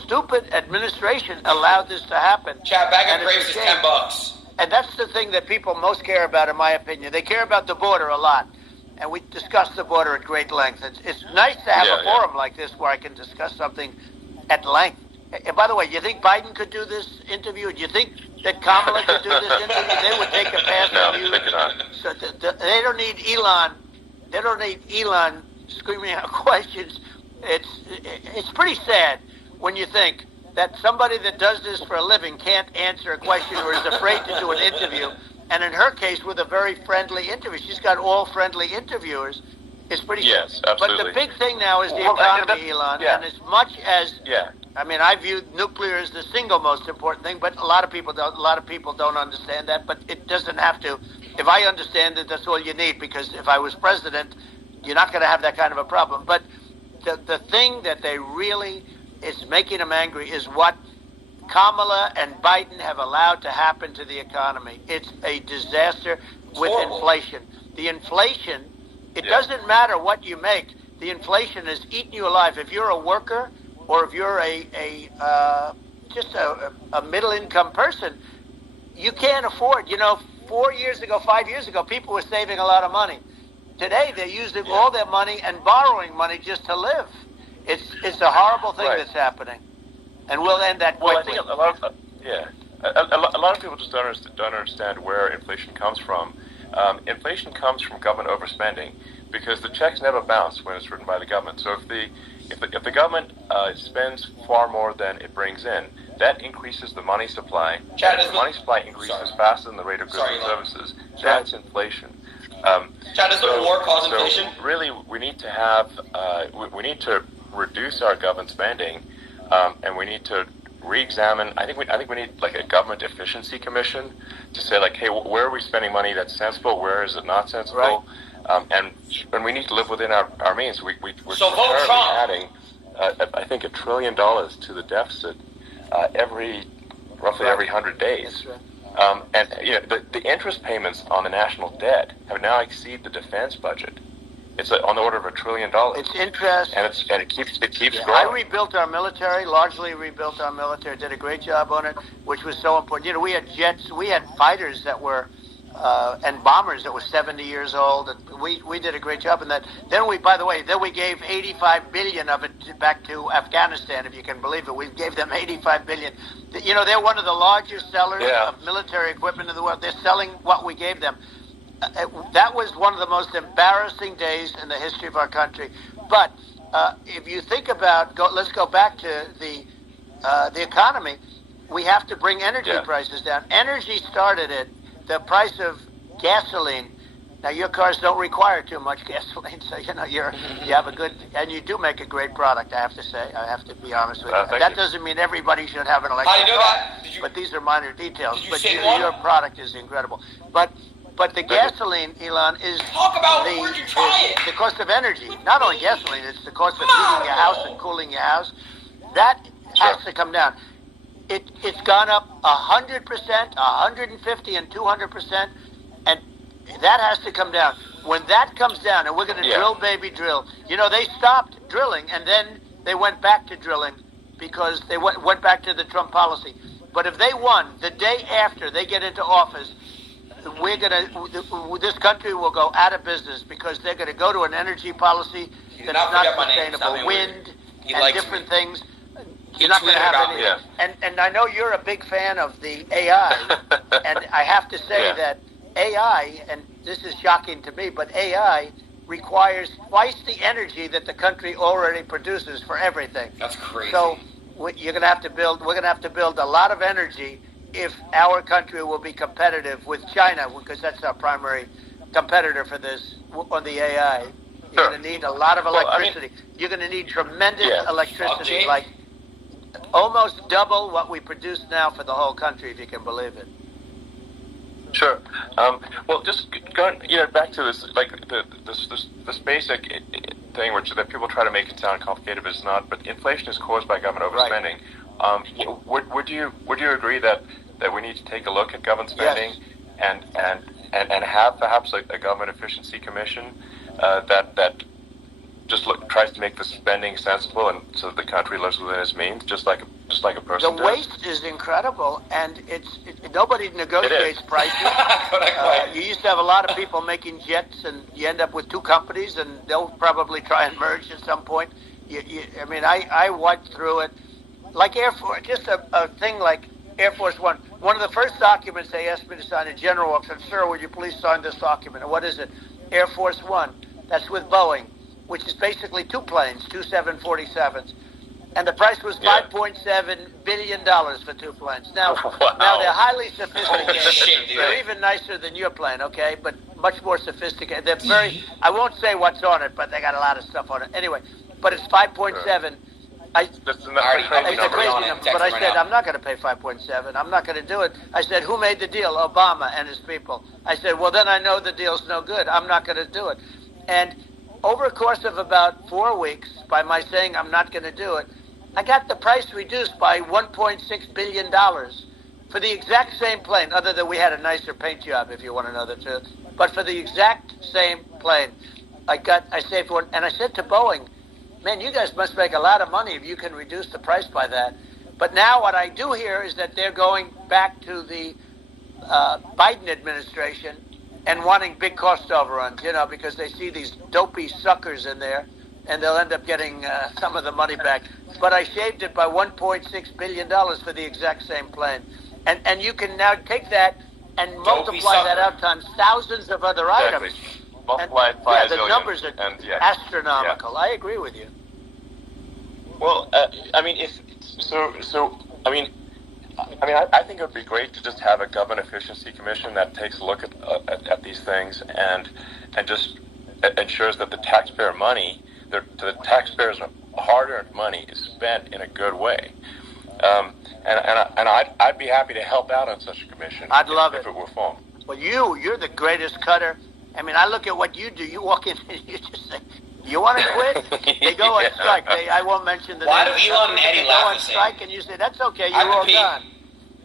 stupid administration allowed this to happen. Chad, bag of grapes is $10. And that's the thing that people most care about, in my opinion. They care about the border a lot. And we discuss the border at great length. It's nice to have a forum like this where I can discuss something at length. And by the way, you think Biden could do this interview? Do you think that Kamala could do this interview? They would take a pass on you. So they don't need Elon. They don't need Elon screaming out questions. It's pretty sad when you think that somebody that does this for a living can't answer a question or is afraid to do an interview. And in her case, with a very friendly interview, she's got all friendly interviewers. It's pretty Yes, sad. absolutely. But the big thing now is the economy, Elon. Yeah. And as much as I mean, I view nuclear as the single most important thing, but a lot of people don't. A lot of people don't understand that. But it doesn't have to. If I understand it, that's all you need. Because if I was president, you're not going to have that kind of a problem. But the thing that they really is making them angry is what Kamala and Biden have allowed to happen to the economy. It's a disaster with inflation. The inflation, it doesn't matter what you make. The inflation has eaten you alive. If you're a worker or if you're just a middle-income person, you can't afford. 4 years ago, 5 years ago, people were saving a lot of money. Today, they're using all their money and borrowing money just to live. It's a horrible thing that's happening, and we'll end that quickly. Well, I think a lot of a lot of people just don't understand where inflation comes from. Inflation comes from government overspending because the checks never bounce when it's written by the government. So if the government spends far more than it brings in, that increases the money supply. And if the money supply increases faster than the rate of goods and services, that's inflation. Does the war cause inflation? So really, we need to have we need to reduce our government spending, and we need to re-examine. I think we need like a government efficiency commission to say like, hey, where are we spending money that's sensible? Where is it not sensible? And we need to live within our means. We're currently adding, I think, $1 trillion to the deficit roughly every 100 days. And the interest payments on the national debt have now exceeded the defense budget. It's on the order of $1 trillion. It's interest, and it keeps growing. I rebuilt our military, largely rebuilt our military. Did a great job on it, which was so important. We had jets, we had fighters that were, and bombers that were 70 years old. And we did a great job in that. Then we gave 85 billion of it back to Afghanistan, if you can believe it. We gave them 85 billion. They're one of the largest sellers of military equipment in the world. They're selling what we gave them. That was one of the most embarrassing days in the history of our country. But if you think about, let's go back to the economy. We have to bring energy prices down. Energy started at the price of gasoline. Now your cars don't require too much gasoline, so you have a good, and you do make a great product. I have to say, I have to be honest with you. That doesn't mean everybody should have an electric car, but these are minor details. But your product is incredible. But the gasoline, Elon, is the cost of energy. Not only gasoline, it's the cost of heating your house and cooling your house. That has to come down. It's gone up 100%, 150, and 200%, and that has to come down. When that comes down, and we're going to drill, baby, drill. They stopped drilling, and then they went back to drilling because they went back to the Trump policy. But if they won, the day after they get into office, this country will go out of business because they're going to go to an energy policy that's not sustainable, wind and different things. You're not going to have anything. And I know you're a big fan of the AI, and I have to say that AI, and this is shocking to me, but AI requires twice the energy that the country already produces for everything. That's crazy. So you're going to have to build. We're going to have to build a lot of energy if our country will be competitive with China, because that's our primary competitor for this on the AI. You're going to need a lot of electricity. You're going to need tremendous electricity, like almost double what we produce now for the whole country, if you can believe it. Sure. Well, just going, back to this, like this basic thing, that people try to make it sound complicated, but it's not. But inflation is caused by government overspending. Would you agree that we need to take a look at government spending and have perhaps a government efficiency commission that just tries to make the spending sensible and so that the country lives within its means, just like a person The does? waste is incredible, and nobody negotiates prices. You used to have a lot of people making jets, and you end up with two companies, and they'll probably try and merge at some point. I went through it. Like Air Force, just a thing like Air Force One. One of the first documents they asked me to sign, a general said, "Sir, would you please sign this document?" And what is it? Air Force One. That's with Boeing. which is basically 2 planes, 2 747s. And the price was $5.7 billion for 2 planes. Now they're highly sophisticated. They're even nicer than your plane, okay? But much more sophisticated. They're very, I won't say what's on it, but they got a lot of stuff on it. Anyway, but it's 5.7. It's a crazy number, but I said, I'm not going to pay 5.7. I'm not going to do it. I said, who made the deal? Obama and his people. I said, well, then I know the deal's no good. I'm not going to do it. And over a course of about 4 weeks, by my saying I'm not going to do it, I got the price reduced by $1.6 billion for the exact same plane, other than we had a nicer paint job, if you want to know the truth. But for the exact same plane, I saved one. And I said to Boeing, man, you guys must make a lot of money if you can reduce the price by that. But now what I do hear is that they're going back to the Biden administration and wanting big cost overruns, because they see these dopey suckers in there, and they'll end up getting some of the money back. But I shaved it by $1.6 billion for the exact same plane. And you can now take that and multiply that out times thousands of other items. Multiply it by the numbers are astronomical. I agree with you. Well, I think it would be great to just have a government efficiency commission that takes a look at these things and just ensures that the taxpayer money, the taxpayers' hard-earned money, is spent in a good way. And I'd be happy to help out on such a commission. I'd love it if it were formed. Well, you're the greatest cutter. I mean, I look at what you do. You walk in and you just say, "You want to quit?" They go on strike. I won't mention the Why name. do Elon and Eddie They go laugh on the same? strike, and you say, "That's okay. You're all gone.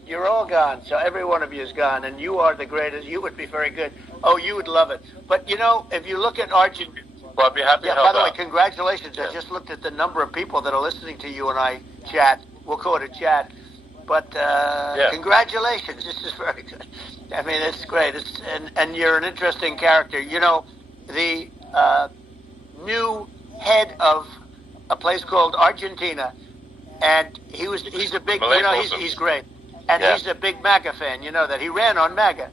You're all gone." So every one of you is gone, and you are the greatest. You would be very good. Oh, you would love it. But if you look at Argentina. Well, I'd be happy to help by the way, out. congratulations. I just looked at the number of people that are listening to you and I chat. We'll call it a chat. But congratulations. This is very good. I mean, it's great. And you're an interesting character. The new head of a place called Argentina, and he's a big, he's great. And he's a big MAGA fan, that. He ran on MAGA.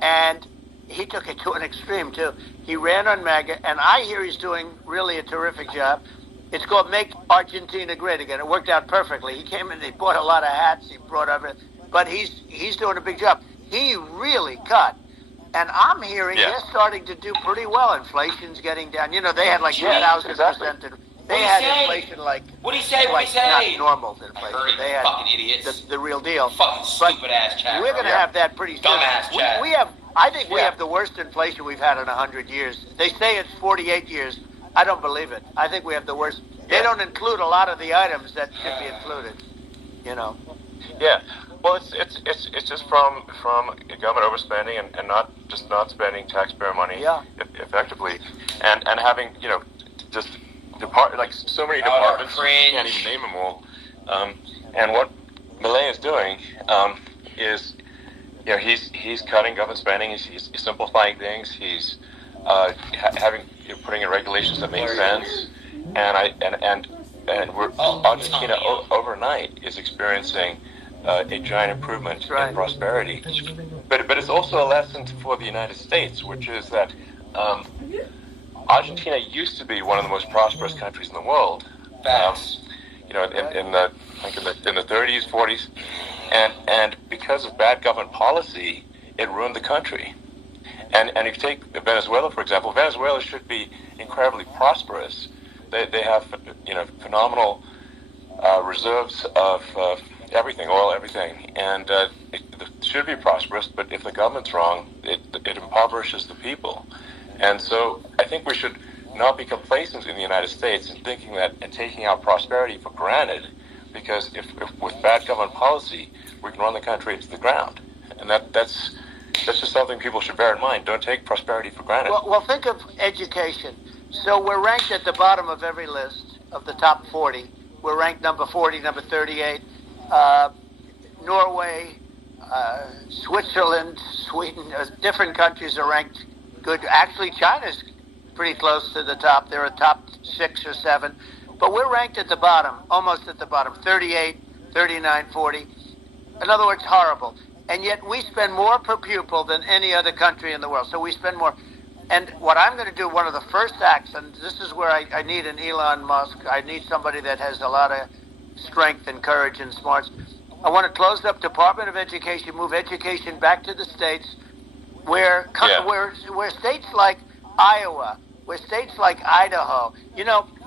And he took it to an extreme, too. He ran on MAGA, and I hear he's doing really a terrific job. It's called Make Argentina Great Again. It worked out perfectly. He came in, he bought a lot of hats, he brought everything. But he's doing a big job. He really cut. And I'm hearing they're starting to do pretty well. Inflation's getting down. They had like 2,000%. They had inflation like... What'd he say? Not normal inflation. I heard they had fucking idiots. The real deal. Fucking stupid-ass chat. We're going to have that pretty soon. Dumbass chat. I think we have the worst inflation we've had in 100 years. They say it's 48 years. I don't believe it. I think we have the worst. They don't include a lot of the items that should be included. Yeah. Well, it's just from government overspending and not spending taxpayer money effectively, and having just so many departments, you can't even name them all. And what Milei is doing is he's cutting government spending. He's simplifying things. He's putting in regulations that make sense. And Argentina overnight is experiencing a giant improvement in prosperity. But it's also a lesson for the United States, which is that Argentina used to be one of the most prosperous countries in the world. In the 30s, 40s, and because of bad government policy, it ruined the country. And if you take Venezuela, for example, Venezuela should be incredibly prosperous. They have phenomenal reserves of everything, oil, everything, and it should be prosperous. But if the government's wrong, it impoverishes the people. And so I think we should not be complacent in the United States in thinking that and taking our prosperity for granted, because if with bad government policy we can run the country into the ground, and that's just something people should bear in mind. Don't take prosperity for granted. Well, think of education. So we're ranked at the bottom of every list of the top 40. We're ranked number 40, number 38. Norway, Switzerland, Sweden, different countries are ranked good. Actually, China's pretty close to the top. They're a top 6 or 7. But we're ranked at the bottom, almost at the bottom, 38, 39, 40. In other words, horrible. And yet we spend more per pupil than any other country in the world. So we spend more. And what I'm going to do, one of the first acts, and this is where I need an Elon Musk. I need somebody that has a lot of strength and courage and smarts. I want to close up Department of Education, move education back to the states, where states like Iowa, where states like Idaho,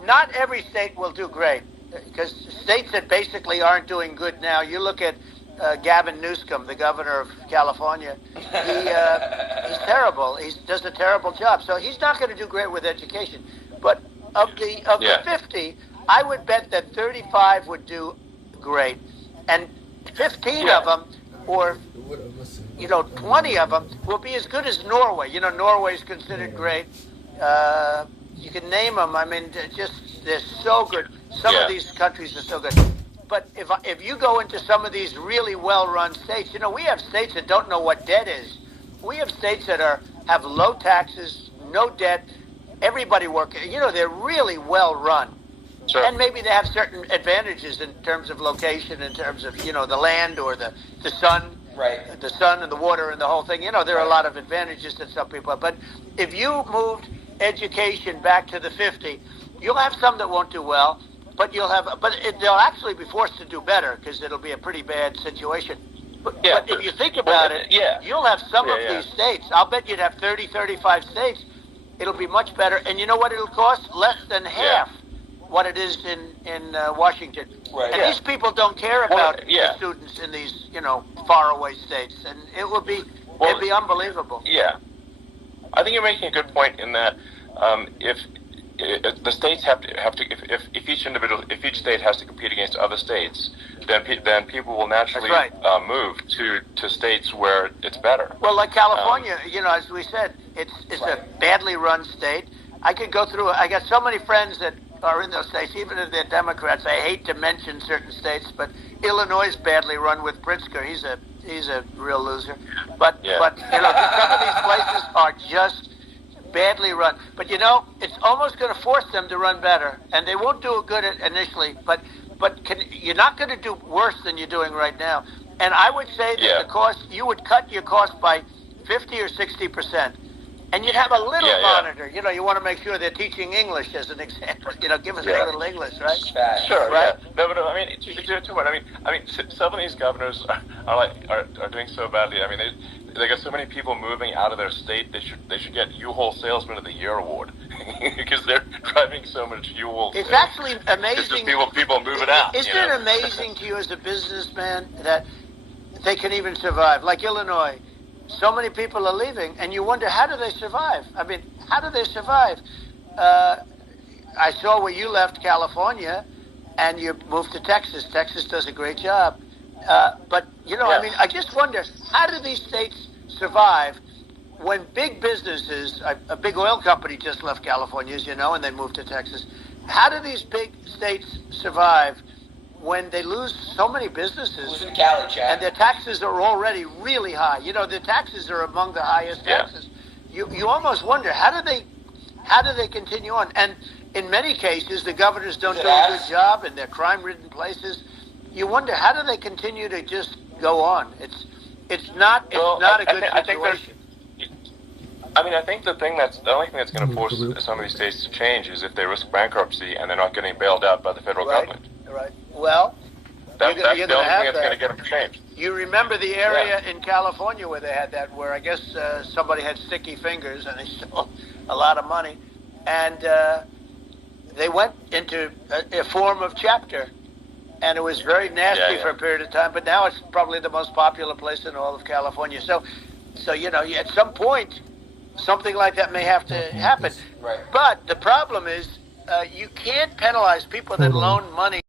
not every state will do great, because states that basically aren't doing good now, you look at Gavin Newsom, the governor of California, he's terrible. He does a terrible job. So he's not going to do great with education. But of the 50, I would bet that 35 would do great. And 15 of them, or 20 of them, will be as good as Norway. Norway is considered great. You can name them. I mean, they're so good. Some of these countries are so good. But if you go into some of these really well-run states, we have states that don't know what debt is. We have states that have low taxes, no debt, everybody working. They're really well-run. Sure. And maybe they have certain advantages in terms of location, in terms of, the land or the sun. Right. The sun and the water and the whole thing. There are a lot of advantages that some people have. But if you moved education back to the 50, you'll have some that won't do well. But they'll actually be forced to do better, because it'll be a pretty bad situation. But if you think about it, you'll have some of these states. I'll bet you'd have 30, 35 states. It'll be much better. And you know what it'll cost? Less than half what it is in Washington. Right. And these people don't care about the students in these, faraway states. And it'd be unbelievable. Yeah. I think you're making a good point in that if the states have to if each state has to compete against other states, then people will naturally move to states where it's better. Well, like California, as we said, it's a badly run state. I could go through. I got so many friends that are in those states, even if they're Democrats. I hate to mention certain states, but Illinois is badly run with Pritzker. He's a real loser. But some of these places are just badly run. But it's almost going to force them to run better, and they won't do it good initially. But you're not going to do worse than you're doing right now. And I would say that the cost, you would cut your cost by 50 or 60%. And you'd have a little monitor. You want to make sure they're teaching English as an example. Give us a little English, right? Sure, right? No, but I mean, to what? I mean, some of these governors are doing so badly. I mean, they got so many people moving out of their state. They should get U-Haul Salesman of the Year award because they're driving so much U-Haul. It's actually amazing. People moving out. Isn't it amazing to you as a businessman that they can even survive? Like Illinois. So many people are leaving, and you wonder, how do they survive? I mean, how do they survive? I saw where you left California, and you moved to Texas. Texas does a great job. But, I mean, I just wonder, how do these states survive when big businesses, a big oil company just left California, as you know, and they moved to Texas. How do these big states survive when they lose so many businesses, and their taxes are already really high? The taxes are among the highest taxes. You almost wonder, how do they continue on? And in many cases, the governors don't do a good job, and they're crime-ridden places. You wonder, how do they continue to just go on? It's not a good situation. I think the only thing that's going to force some of these states to change is if they risk bankruptcy and they're not getting bailed out by the federal government. Right. Well, that's the only thing that's going to get them to change. You remember the area in California where they had that, where I guess somebody had sticky fingers and they stole a lot of money, and they went into a form of chapter, and it was very nasty for a period of time. But now it's probably the most popular place in all of California. So at some point, something like that may have to happen. Right. But the problem is, you can't penalize people that loan money.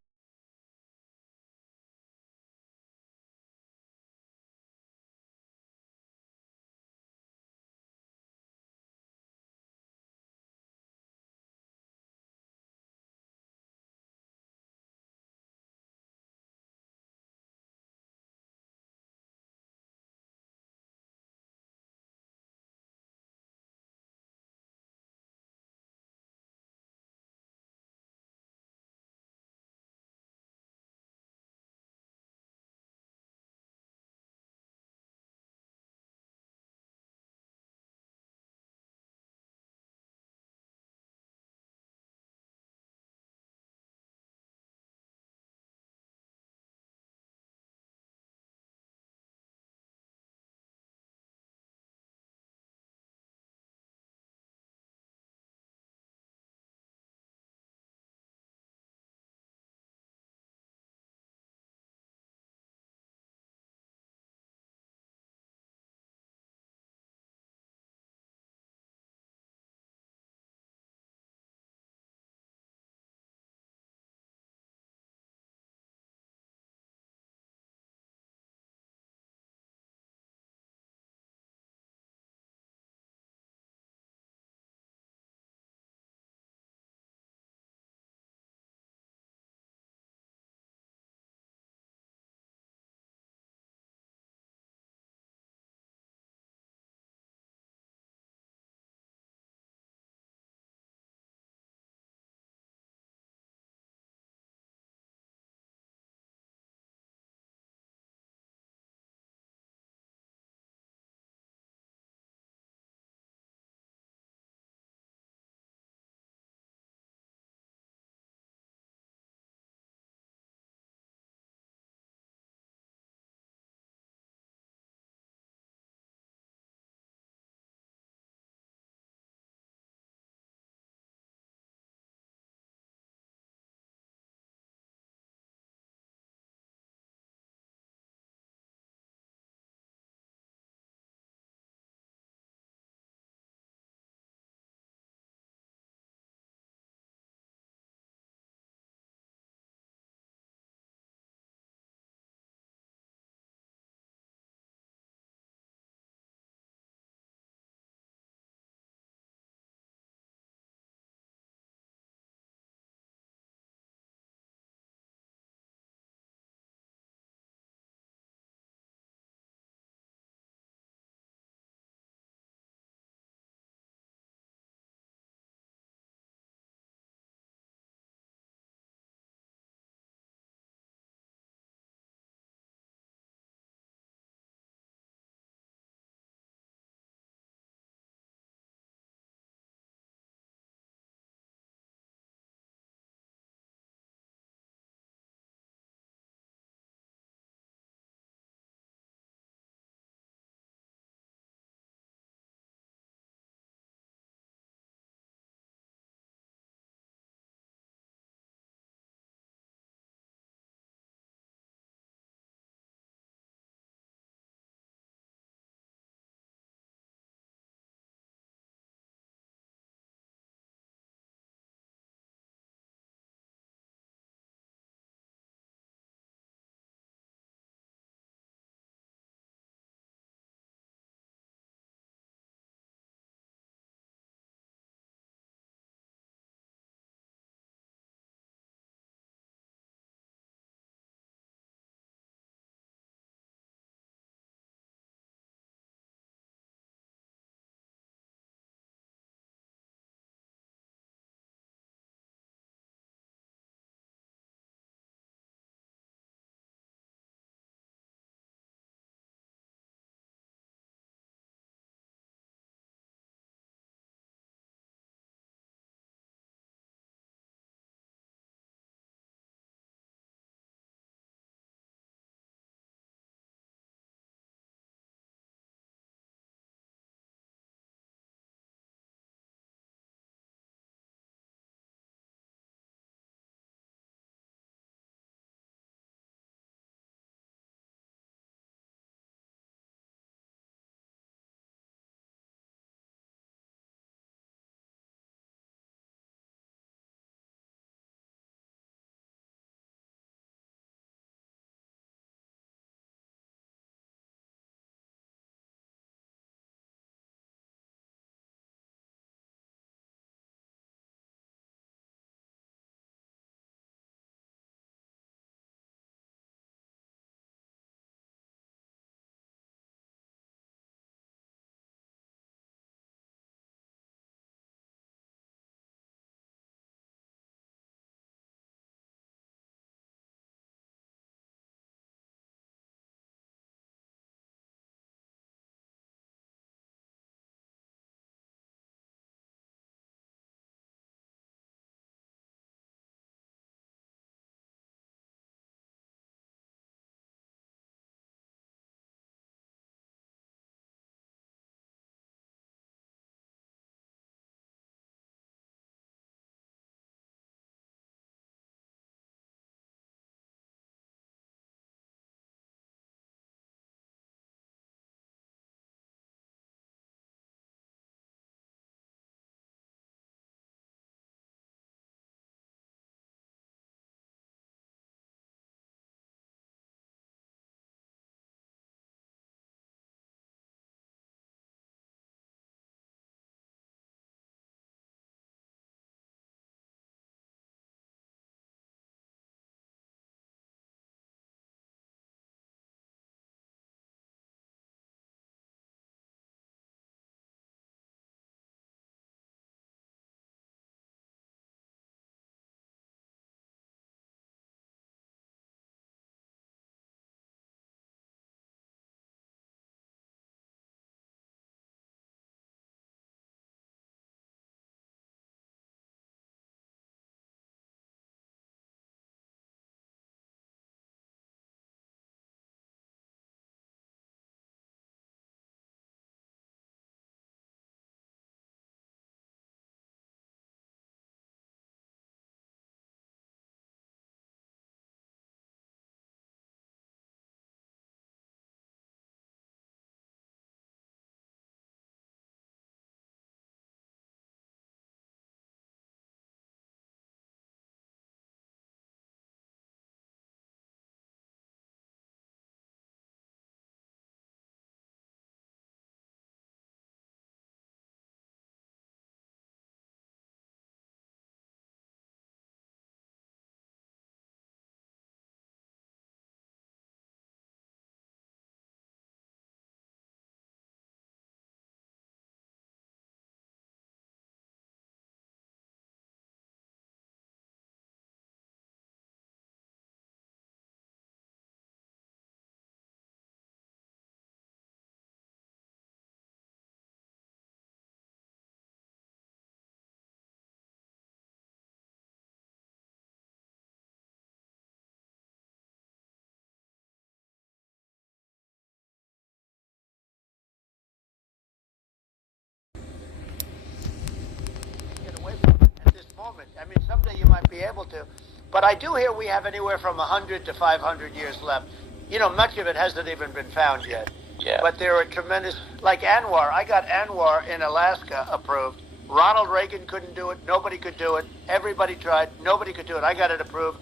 moment. I mean, someday you might be able to. But I do hear we have anywhere from 100 to 500 years left. You know, much of it hasn't even been found yet. Yeah. But there are tremendous, like Anwar. I got Anwar in Alaska approved. Ronald Reagan couldn't do it. Nobody could do it. Everybody tried. Nobody could do it. I got it approved.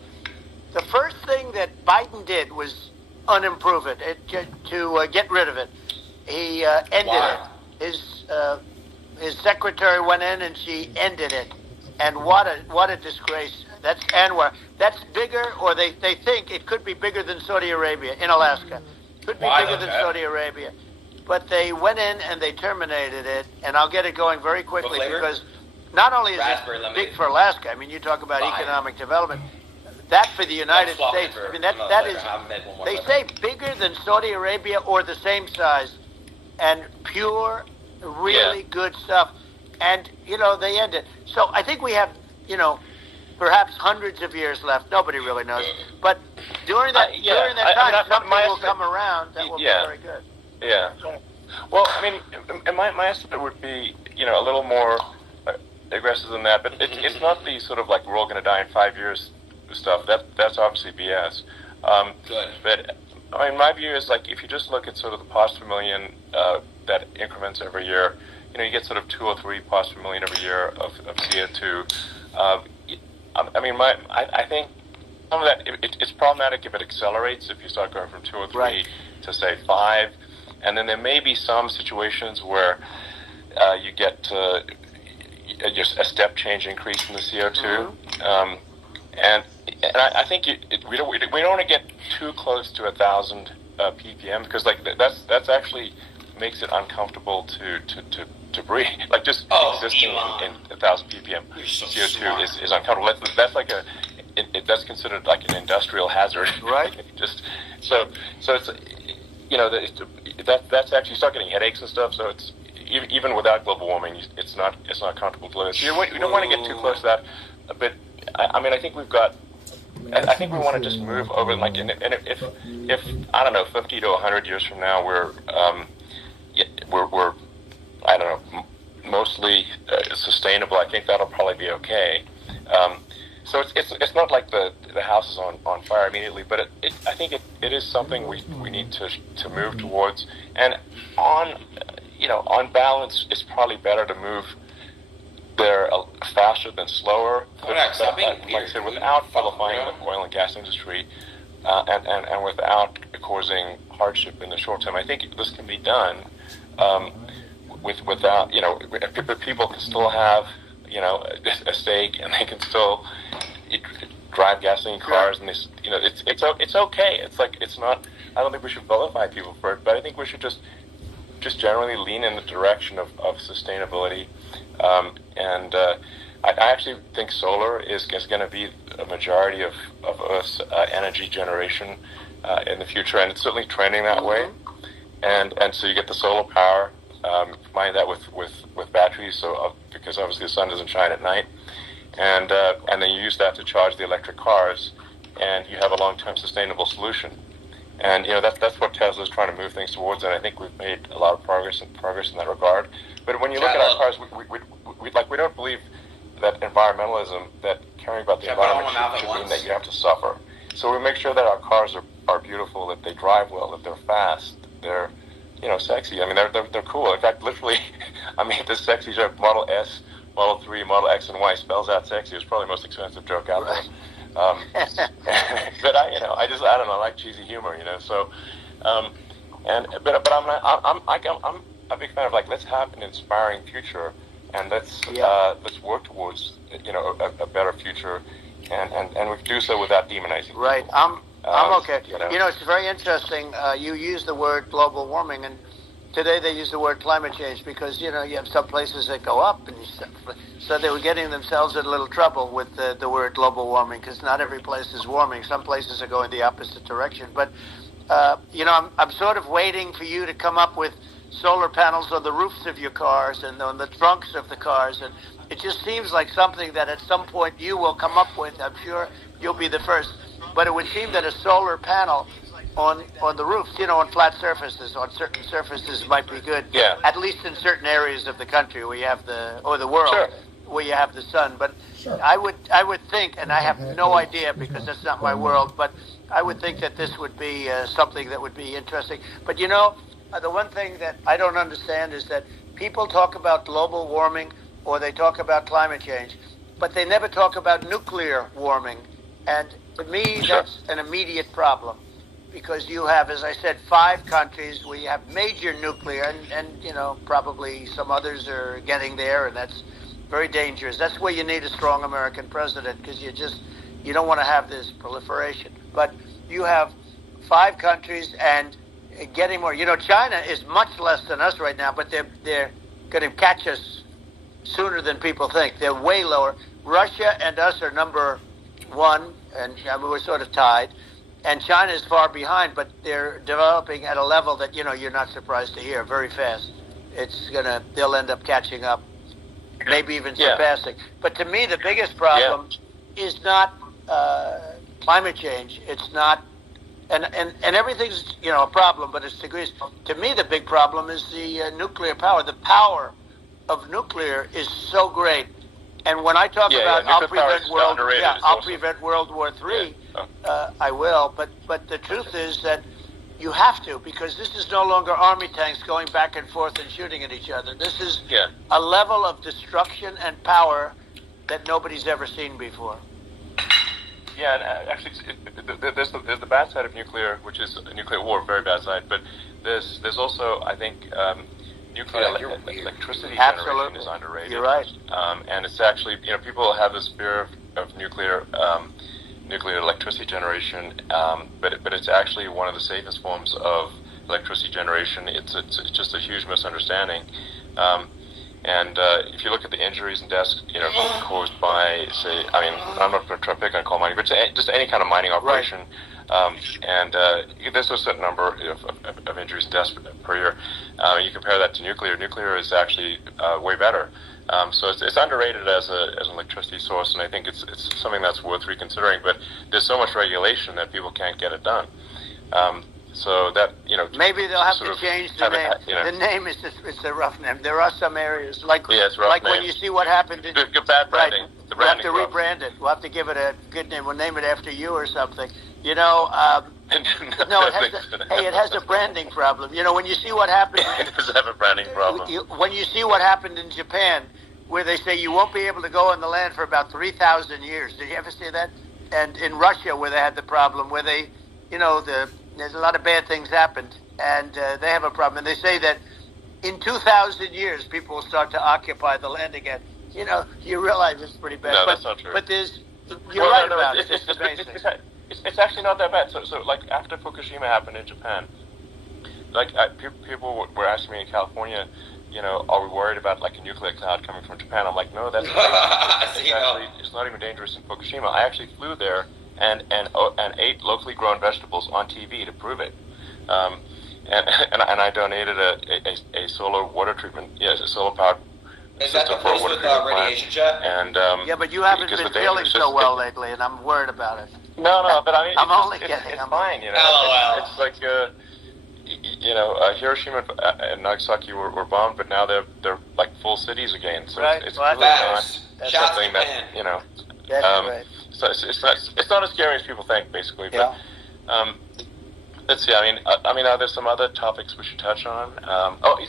The first thing that Biden did was unimprove it, to get rid of it. He ended it. His secretary went in and she ended it. And what a disgrace. That's Anwar. That's bigger, or they think it could be bigger than Saudi Arabia in Alaska. Could be bigger than Saudi Arabia. But they went in and they terminated it, and I'll get it going very quickly because not only is it big for Alaska, I mean, you talk about economic development, that for the United States, I mean, that is, they say bigger than Saudi Arabia or the same size, and pure, really good stuff. And, you know, they end it. So I think we have, you know, perhaps hundreds of years left. Nobody really knows. But during that time, something will come around that will be very good. Yeah. Well, I mean, and my estimate would be, you know, a little more aggressive than that. But it's not the sort of like we're all going to die in 5 years stuff. That's obviously BS. Good. But I mean, my view is like if you just look at sort of the parts per million that increments every year, you know, you get sort of 2 or 3 parts per million every year of CO2. I mean, I think some of that it's problematic if it accelerates. If you start going from 2 or 3 to say 5, and then there may be some situations where you get just a step change increase in the CO2, and I think we don't want to get too close to 1,000 ppm because like that's actually makes it uncomfortable to breathe. Like just existing in 1,000 ppm CO2 is uncomfortable. That's like that's considered like an industrial hazard, right? Just so it's, you know, that's actually, you start getting headaches and stuff. So it's even without global warming, it's not comfortable to live. So you don't want to get too close to that. But I mean, I think we've got. I think we want to just move over, like, and if I don't know, 50 to 100 years from now, we're I don't know, mostly sustainable. I think that'll probably be okay. So it's not like the house is on fire immediately, but I think it is something we need to move towards. And on balance, it's probably better to move there faster than slower. Like I said, without vilifying the oil and gas industry, and without causing hardship in the short term. I think this can be done without, you know, people can still have, you know, a stake, and they can still drive gasoline cars, and this, you know, it's okay. It's like, it's not. I don't think we should vilify people for it, but I think we should just generally lean in the direction of sustainability. And I actually think solar is going to be a majority of Earth's energy generation in the future, and it's certainly trending that way. And so you get the solar power, combine that with batteries, so because obviously the sun doesn't shine at night, and then you use that to charge the electric cars, and you have a long-term sustainable solution. And, you know, that's what Tesla's trying to move things towards, and I think we've made a lot of progress in that regard. But when you look at our cars, we don't believe that environmentalism, that caring about the environment should mean that you have to suffer. So we make sure that our cars are beautiful, that they drive well, that they're fast, they're, you know, sexy. I mean, they're cool. In fact, literally, I mean, this sexy joke, Model S, Model 3, Model X, and Y spells out sexy. It's probably the most expensive joke out there. But I don't know, I like cheesy humor, you know. So, but I'm a big fan of, like, let's have an inspiring future, and let's work towards, you know, a better future, and we do so without demonizing. Right. I'm okay. You know, it's very interesting. You use the word global warming, and today they use the word climate change because, you know, you have some places that go up, and so they were getting themselves in a little trouble with the word global warming because not every place is warming. Some places are going the opposite direction. But, you know, I'm sort of waiting for you to come up with solar panels on the roofs of your cars and on the trunks of the cars, and it just seems like something that at some point you will come up with. I'm sure you'll be the first. But it would seem that a solar panel on the roofs, you know, on flat surfaces, on certain surfaces might be good. Yeah. At least in certain areas of the country where you have the world, where you have the sun. But I would think, and I have no idea because that's not my world, but I would think that this would be something that would be interesting. But you know, the one thing that I don't understand is that people talk about global warming or they talk about climate change, but they never talk about nuclear warming. And to me, that's an immediate problem. Because you have, as I said, 5 countries where you have major nuclear, and you know, probably some others are getting there, and that's very dangerous. That's where you need a strong American president, because you don't want to have this proliferation. But you have 5 countries and getting more. You know, China is much less than us right now, but they're going to catch us sooner than people think. They're way lower. Russia and us are number 1, and I mean, we're sort of tied. And China is far behind, but they're developing at a level that, you know, you're not surprised to hear very fast. They'll end up catching up, maybe even surpassing. But to me, the biggest problem is not climate change. It's not, and everything's, you know, a problem, but it's degrees. To me, the big problem is the nuclear power. The power of nuclear is so great. And when I talk about I'll prevent World War III, I will. But the truth is that you have to, because this is no longer army tanks going back and forth and shooting at each other. This is a level of destruction and power that nobody's ever seen before. Yeah, and actually, there's the bad side of nuclear, which is nuclear war, very bad side. But there's also, I think, nuclear electricity generation is underrated. You're right. And it's actually, you know, people have this fear of nuclear electricity generation, but it's actually one of the safest forms of electricity generation. It's just a huge misunderstanding. And if you look at the injuries and deaths, you know, caused by, say, I mean, I'm not going to try to pick on coal mining, but just any kind of mining operation. And there's a certain number of injuries and deaths per year. You compare that to nuclear. Nuclear is actually way better. So it's underrated as an electricity source, and I think it's something that's worth reconsidering. But there's so much regulation that people can't get it done. So that, you know, maybe they'll have to change the name. The name is it's a rough name. There are some areas like when you see what happened in bad branding. The we'll have to rebrand it. We'll have to give it a good name. We'll name it after you or something. You know, it has a branding problem. You know, when you see what happened, it does have a branding problem. When you see what happened in Japan, where they say you won't be able to go on the land for about 3,000 years. Did you ever see that? And in Russia, where they had the problem, where they, you know, there's a lot of bad things happened, and they have a problem. And they say that in 2,000 years, people will start to occupy the land again. You know, you realize it's pretty bad. No, that's not true. But you're right about it. It's the basics. It's actually not that bad. So like after Fukushima happened in Japan, like people were asking me in California, you know, are we worried about like a nuclear cloud coming from Japan? I'm like, no, that's it's not even dangerous in Fukushima. I actually flew there and ate locally grown vegetables on TV to prove it. And I donated a solar water treatment, a solar powered system for a water treatment radiation jet? And yeah, but you haven't been feeling so well lately, and I'm worried about it. No, but I mean, I'm only kidding. It's fine, you know. It's like, you know, Hiroshima and Nagasaki were bombed, but now they're like full cities again. So it's really not something that, you know. That's right. So it's not as scary as people think, basically. But let's see. I mean, are there some other topics we should touch on?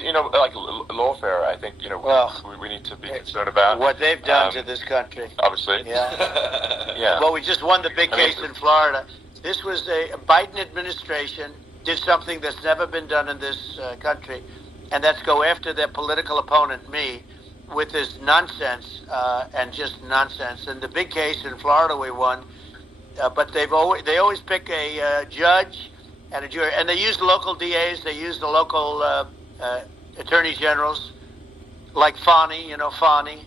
You know, like lawfare. I think, you know, we need to be concerned about what they've done to this country. Obviously. Yeah. Well, we just won the big case in Florida. This was a Biden administration did something that's never been done in this country, and that's go after their political opponent, me, with this nonsense and just nonsense. And the big case in Florida we won, but they always pick a judge and a jury, and they use local DAs, they use the local attorney generals, like Fani, you know, Fani,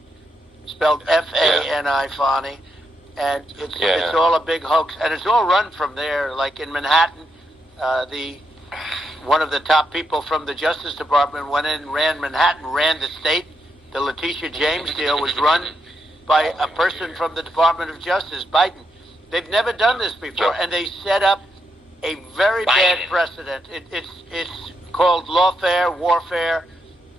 spelled F-A-N-I, Fani, and it's all a big hoax, and it's all run from there. Like in Manhattan, one of the top people from the Justice Department went in and ran Manhattan, ran the state. The Letitia James deal was run by a person from the Department of Justice, Biden. They've never done this before, and they set up a very bad precedent. It's called lawfare, warfare.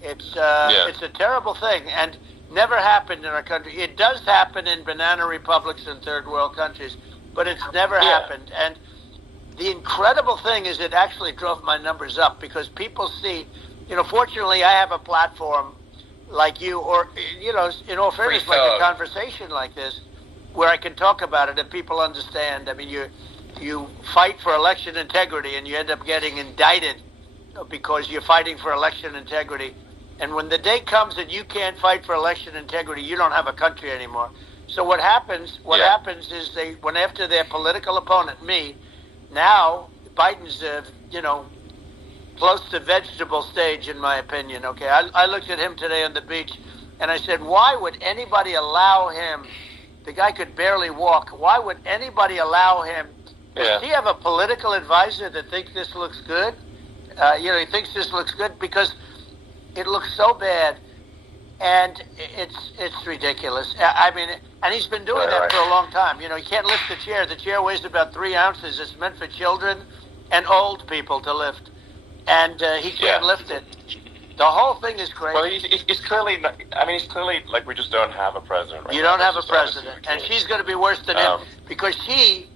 It's a terrible thing, and never happened in our country. It does happen in banana republics and third world countries, but it's never happened. And the incredible thing is it actually drove my numbers up because people see, fortunately I have a platform like you, or, in all fairness, like a conversation like this, where I can talk about it and people understand. I mean, you fight for election integrity and you end up getting indicted because you're fighting for election integrity. And when the day comes that you can't fight for election integrity, you don't have a country anymore. So what happens is they went after their political opponent, me. Now, Biden's, close to vegetable stage, in my opinion, okay? I looked at him today on the beach, and I said, why would anybody allow him? The guy could barely walk. Why would anybody allow him? Does he have a political advisor that thinks this looks good? He thinks this looks good because it looks so bad, and it's ridiculous. I mean, and he's been doing that for a long time. He can't lift the chair. The chair weighs about 3 ounces. It's meant for children and old people to lift, and he can't lift it. The whole thing is crazy. Well, he's clearly not, he's clearly like we just don't have a president right You now. don't have a president, and she's going to be worse than him because she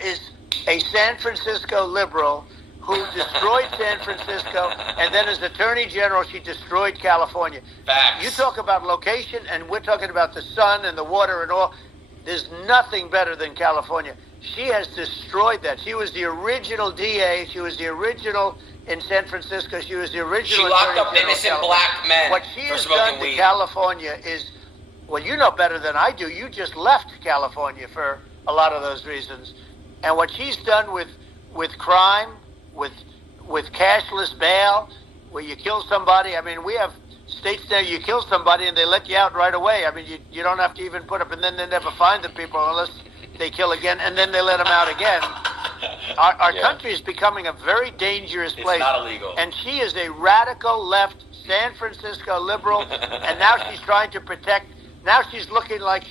is a San Francisco liberal who destroyed San Francisco, and then as Attorney General, she destroyed California. Facts. You talk about location, and we're talking about the sun and the water and all. There's nothing better than California. She has destroyed that. She was the original DA. She was the original in San Francisco. She was the original. She locked Attorney up General innocent black men What she for has smoking done weed. to California is, well, you know better than I do. You just left California for a lot of those reasons. And what she's done with crime, with cashless bail, where you kill somebody. I mean, we have states there you kill somebody and they let you out right away. I mean, you don't have to even put up, and then they never find the people unless they kill again, and then they let them out again. Our country is becoming a very dangerous place. It's not illegal. And she is a radical left San Francisco liberal, and now she's trying to protect. Now she's looking like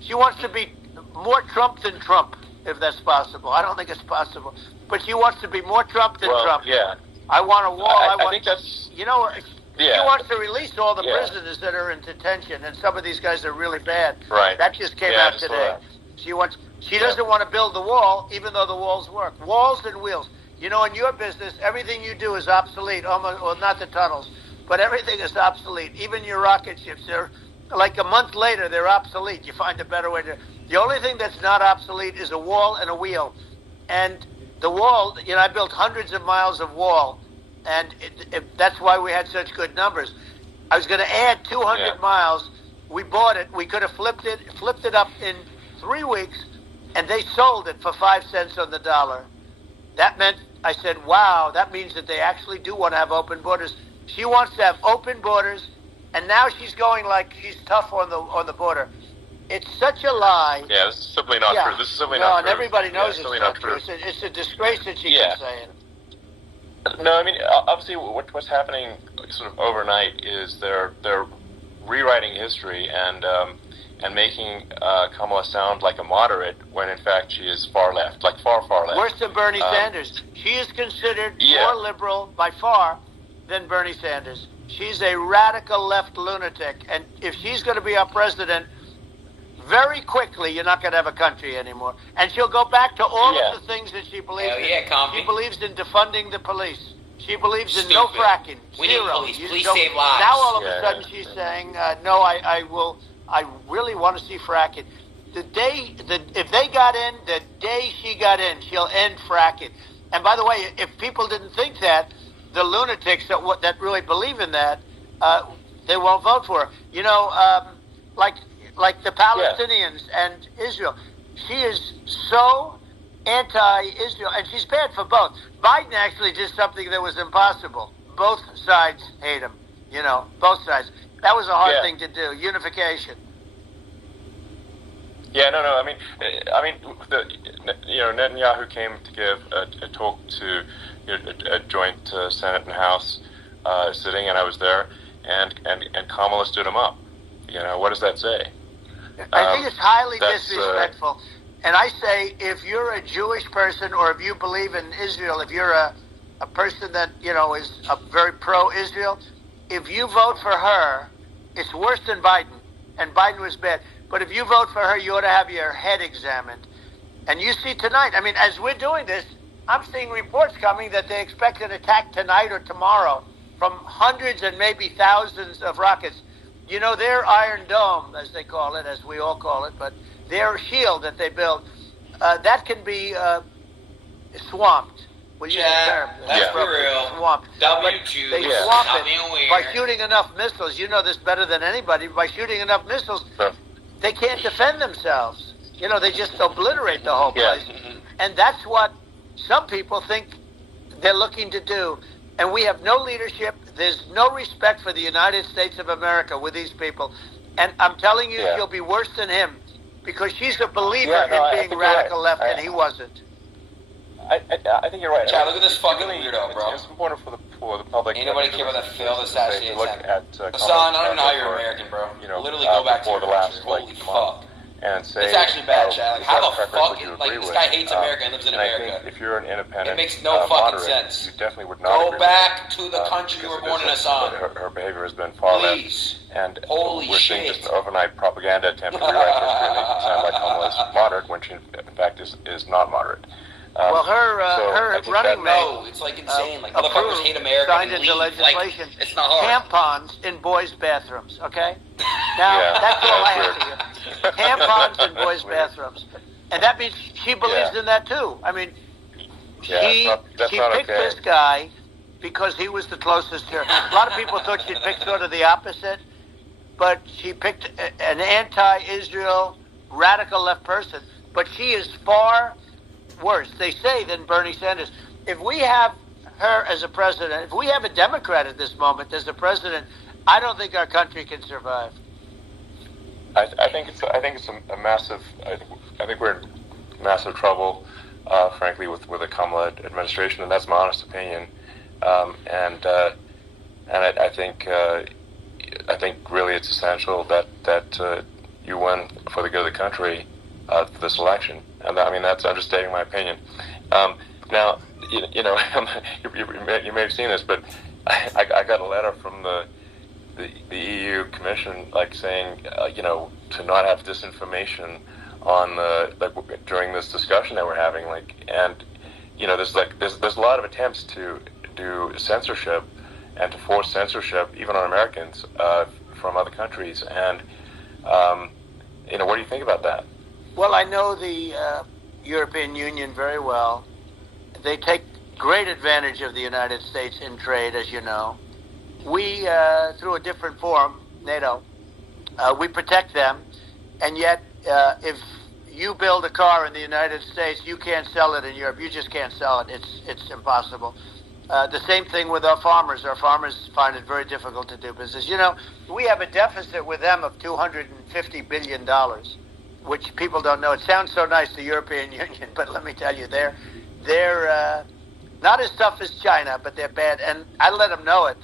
she wants to be more Trump than Trump, if that's possible. I don't think it's possible. But she wants to be more Trump than Trump. Yeah. I want a wall. I think that's... She wants to release all the prisoners that are in detention, and some of these guys are really bad. Right. That just came out today. She doesn't want to build the wall, even though the walls work. Walls and wheels. In your business, everything you do is obsolete. Almost, well, not the tunnels, but everything is obsolete. Even your rocket ships, they're like a month later, they're obsolete. You find a better way to. The only thing that's not obsolete is a wall and a wheel. And the wall, I built hundreds of miles of wall, and that's why we had such good numbers. I was going to add 200 miles. We bought it. We could have flipped it up in 3 weeks, and they sold it for 5 cents on the dollar. That meant, I said, wow, that means that they actually do want to have open borders. She wants to have open borders, and now she's going like she's tough on the border. It's such a lie. Yeah, this is simply not true. This is simply not true. And everybody knows it's it's not true. It's a disgrace that she can say it. No, obviously what's happening sort of overnight is they're rewriting history and making Kamala sound like a moderate when in fact she is far left, like far left. Worse than Bernie Sanders. She is considered more liberal by far than Bernie Sanders. She's a radical left lunatic, and if she's going to be our president, very quickly you're not going to have a country anymore. And she'll go back to all of the things that she believes in. She believes in defunding the police. She believes in no fracking. We Zero. need police. Police save lives. Now all of a sudden she's saying, no, I really want to see fracking. If they got in, the day she got in, she'll end fracking. And by the way, if people didn't think that, the lunatics that really believe in that, they won't vote for her. Like the Palestinians and Israel. She is so anti-Israel, and she's bad for both. Biden actually did something that was impossible. Both sides hate him, both sides. That was a hard thing to do, unification. Yeah, no. Netanyahu came to give a talk to a joint Senate and House sitting, and I was there, and Kamala stood him up. What does that say? I think it's highly disrespectful. And I say, if you're a Jewish person or if you believe in Israel, if you're a person that, is very pro-Israel, if you vote for her, it's worse than Biden. and Biden was bad. But if you vote for her, you ought to have your head examined. And you see tonight, I mean, as we're doing this, I'm seeing reports coming that they expect an attack tonight or tomorrow from hundreds and maybe thousands of rockets. You know, their Iron Dome, as they call it, as we all call it, but their shield that they built, that can be swamped. We'll use the term. Let's be real. Swamped. W-Jews, They swamp not it being weird. by shooting enough missiles. You know this better than anybody. By shooting enough missiles, they can't defend themselves. You know, they just obliterate the whole place. And that's what some people think they're looking to do. And we have no leadership. There's no respect for the United States of America with these people. And I'm telling you, she'll be worse than him because she's a believer in being radical left, and he wasn't. I think you're right. Chad, look at this fucking weirdo, bro. It's important for the public. Ain't nobody care about that failed assassination. Look at Hassan, I don't even know how you're American, bro. You know, literally go back to your the last country. Holy fuck. And say, it's actually bad, Chad. Like, how the fuck? Like, this guy hates with? America and lives in and America. I think if you're an independent, it makes no fucking moderate, sense. You definitely would not go back to the country you were born in, Hassan. Her behavior has been far less. And we're seeing just an overnight propaganda attempt to rewrite history and make it sound like Kamala is moderate when she, in fact, is not moderate. Well, her running mate, no, it's like insane. Like motherfuckers hate America signed and into leave. legislation. Like, it's not hard. Tampons in boys' bathrooms. Okay. Now that's all I have to hear. Tampons in boys' bathrooms, and that means she believes in that too. I mean, she picked this guy because he was the closest to her. A lot of people thought she'd pick sort of the opposite, but she picked an anti-Israel, radical left person. But she is far worse, they say, than Bernie Sanders. If we have her as a president, if we have a Democrat at this moment as a president, I don't think our country can survive. I think it's a massive. I think we're in massive trouble, frankly, with the Kamala administration, and that's my honest opinion. And I think really it's essential that you win for the good of the country this election. And I mean, that's understating my opinion. Now, you know, you may have seen this, but I got a letter from the EU Commission, like saying, you know, to not have disinformation on during this discussion that we're having, like, and you know, there's a lot of attempts to do censorship and to force censorship, even on Americans from other countries, and you know, what do you think about that? Well, I know the European Union very well. They take great advantage of the United States in trade, as you know. We, through a different forum, NATO, we protect them, and yet if you build a car in the United States, you can't sell it in Europe. You just can't sell it. It's impossible. The same thing with our farmers. Our farmers find it very difficult to do business. You know, we have a deficit with them of $250 billion. Which people don't know. It sounds so nice, the European Union, but let me tell you, they're not as tough as China, but they're bad, and I let them know it,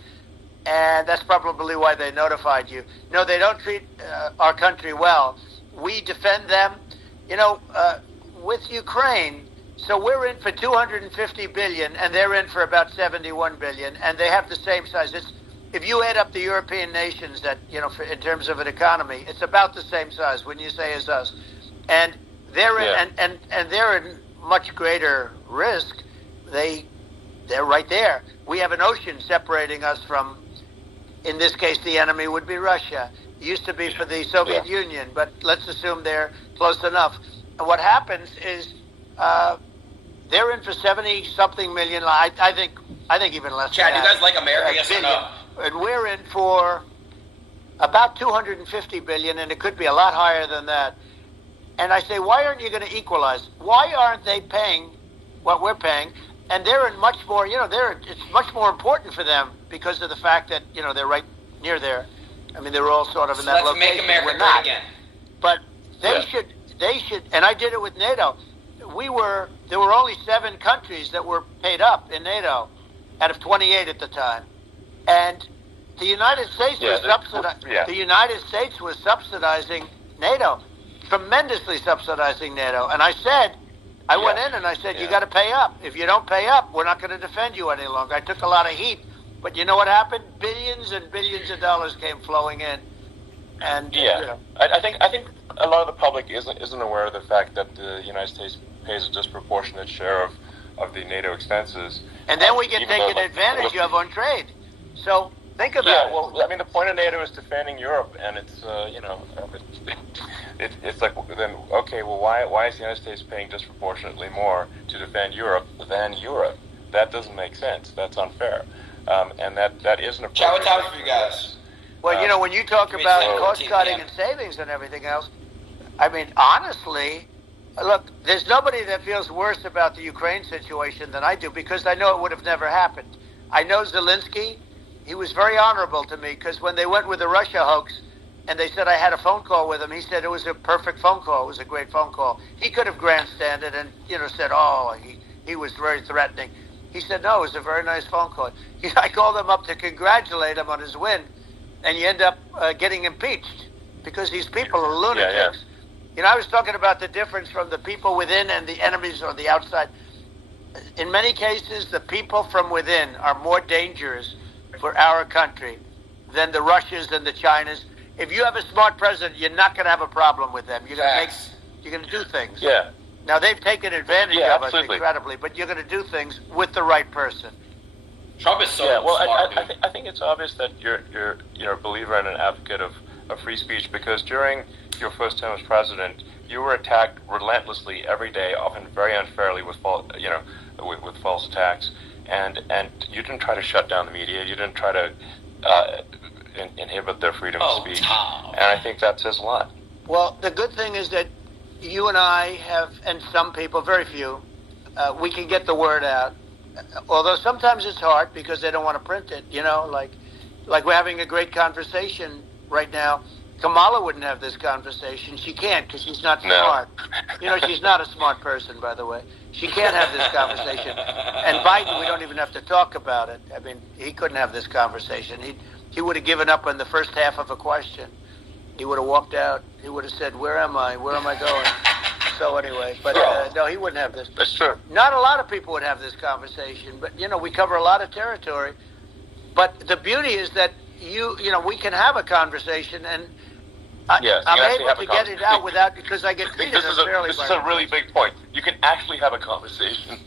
and that's probably why they notified you. No, they don't treat our country well. We defend them, you know, with Ukraine. So we're in for $250 billion, and they're in for about $71 billion, and they have the same size. If you add up the European nations that, you know, in terms of an economy, it's about the same size, wouldn't you say, as us? And they're in, and they're in much greater risk. They're right there. We have an ocean separating us from, in this case, the enemy would be Russia. It used to be for the Soviet Union, but let's assume they're close enough. And what happens is they're in for 70-something million. I think even less. Chad, than do you guys like America? Yes or no? And we're in for about $250 billion, and it could be a lot higher than that. And I say, why aren't you going to equalize? Why aren't they paying what we're paying? And they're in much more, you know, it's much more important for them because of the fact that, you know, they're right near there. I mean, they're all sort of in that location. Let's make America we're not. great again. But they should, and I did it with NATO. There were only 7 countries that were paid up in NATO out of 28 at the time. And the United States the United States was subsidizing NATO, tremendously subsidizing NATO. And I said, I went in and I said, you got to pay up. If you don't pay up, we're not going to defend you any longer. I took a lot of heat, but you know what happened? Billions and billions of dollars came flowing in. And yeah, I think a lot of the public isn't aware of the fact that the United States pays a disproportionate share of the NATO expenses. And then we get even taken though, advantage of on trade. So think about yeah, it. well, I mean, the point of NATO is defending Europe, and it's it's like, then okay, well, why is the United States paying disproportionately more to defend Europe than Europe? That doesn't make sense. That's unfair, and that isn't appropriate. Chat, what time for you guys? Well, when you talk Give me about a second, cost 14 cutting p.m. and savings and everything else, I mean, honestly, look, there's nobody that feels worse about the Ukraine situation than I do, because I know it would have never happened. I know Zelensky. He was very honorable to me, because when they went with the Russia hoax and they said I had a phone call with him, he said it was a perfect phone call. It was a great phone call. He could have grandstanded and, said, oh, he was very threatening. He said, no, it was a very nice phone call. I called him up to congratulate him on his win, and you end up getting impeached because these people are lunatics. Yeah. I was talking about the difference from the people within and the enemies on the outside. In many cases, the people from within are more dangerous for our country than the Russians and the Chinas. If you have a smart president, you're not going to have a problem with them. You're going to do things. Yeah. Now, they've taken advantage of us absolutely. incredibly, but you're going to do things with the right person. Trump is so smart. dude. I think it's obvious that you're a believer and an advocate of free speech, because during your first term as president, you were attacked relentlessly every day, often very unfairly with false attacks, and you didn't try to shut down the media. You didn't try to inhibit their freedom of speech, and I think that says a lot. Well, the good thing is that you and I have, and some people, very few, we can get the word out. Although sometimes it's hard because they don't want to print it, like we're having a great conversation right now. Kamala wouldn't have this conversation. She can't, because she's not smart. She's not a smart person, by the way. She can't have this conversation. And Biden, we don't even have to talk about it. I mean, he couldn't have this conversation. He would have given up on the first half of a question. He would have walked out. He would have said, where am I? Where am I going? So anyway, but no, he wouldn't have this. That's true. Not a lot of people would have this conversation, but, we cover a lot of territory. But the beauty is that we can have a conversation, and I'm able to get it out because I get treated unfairly. This is a really big point. You can actually have a conversation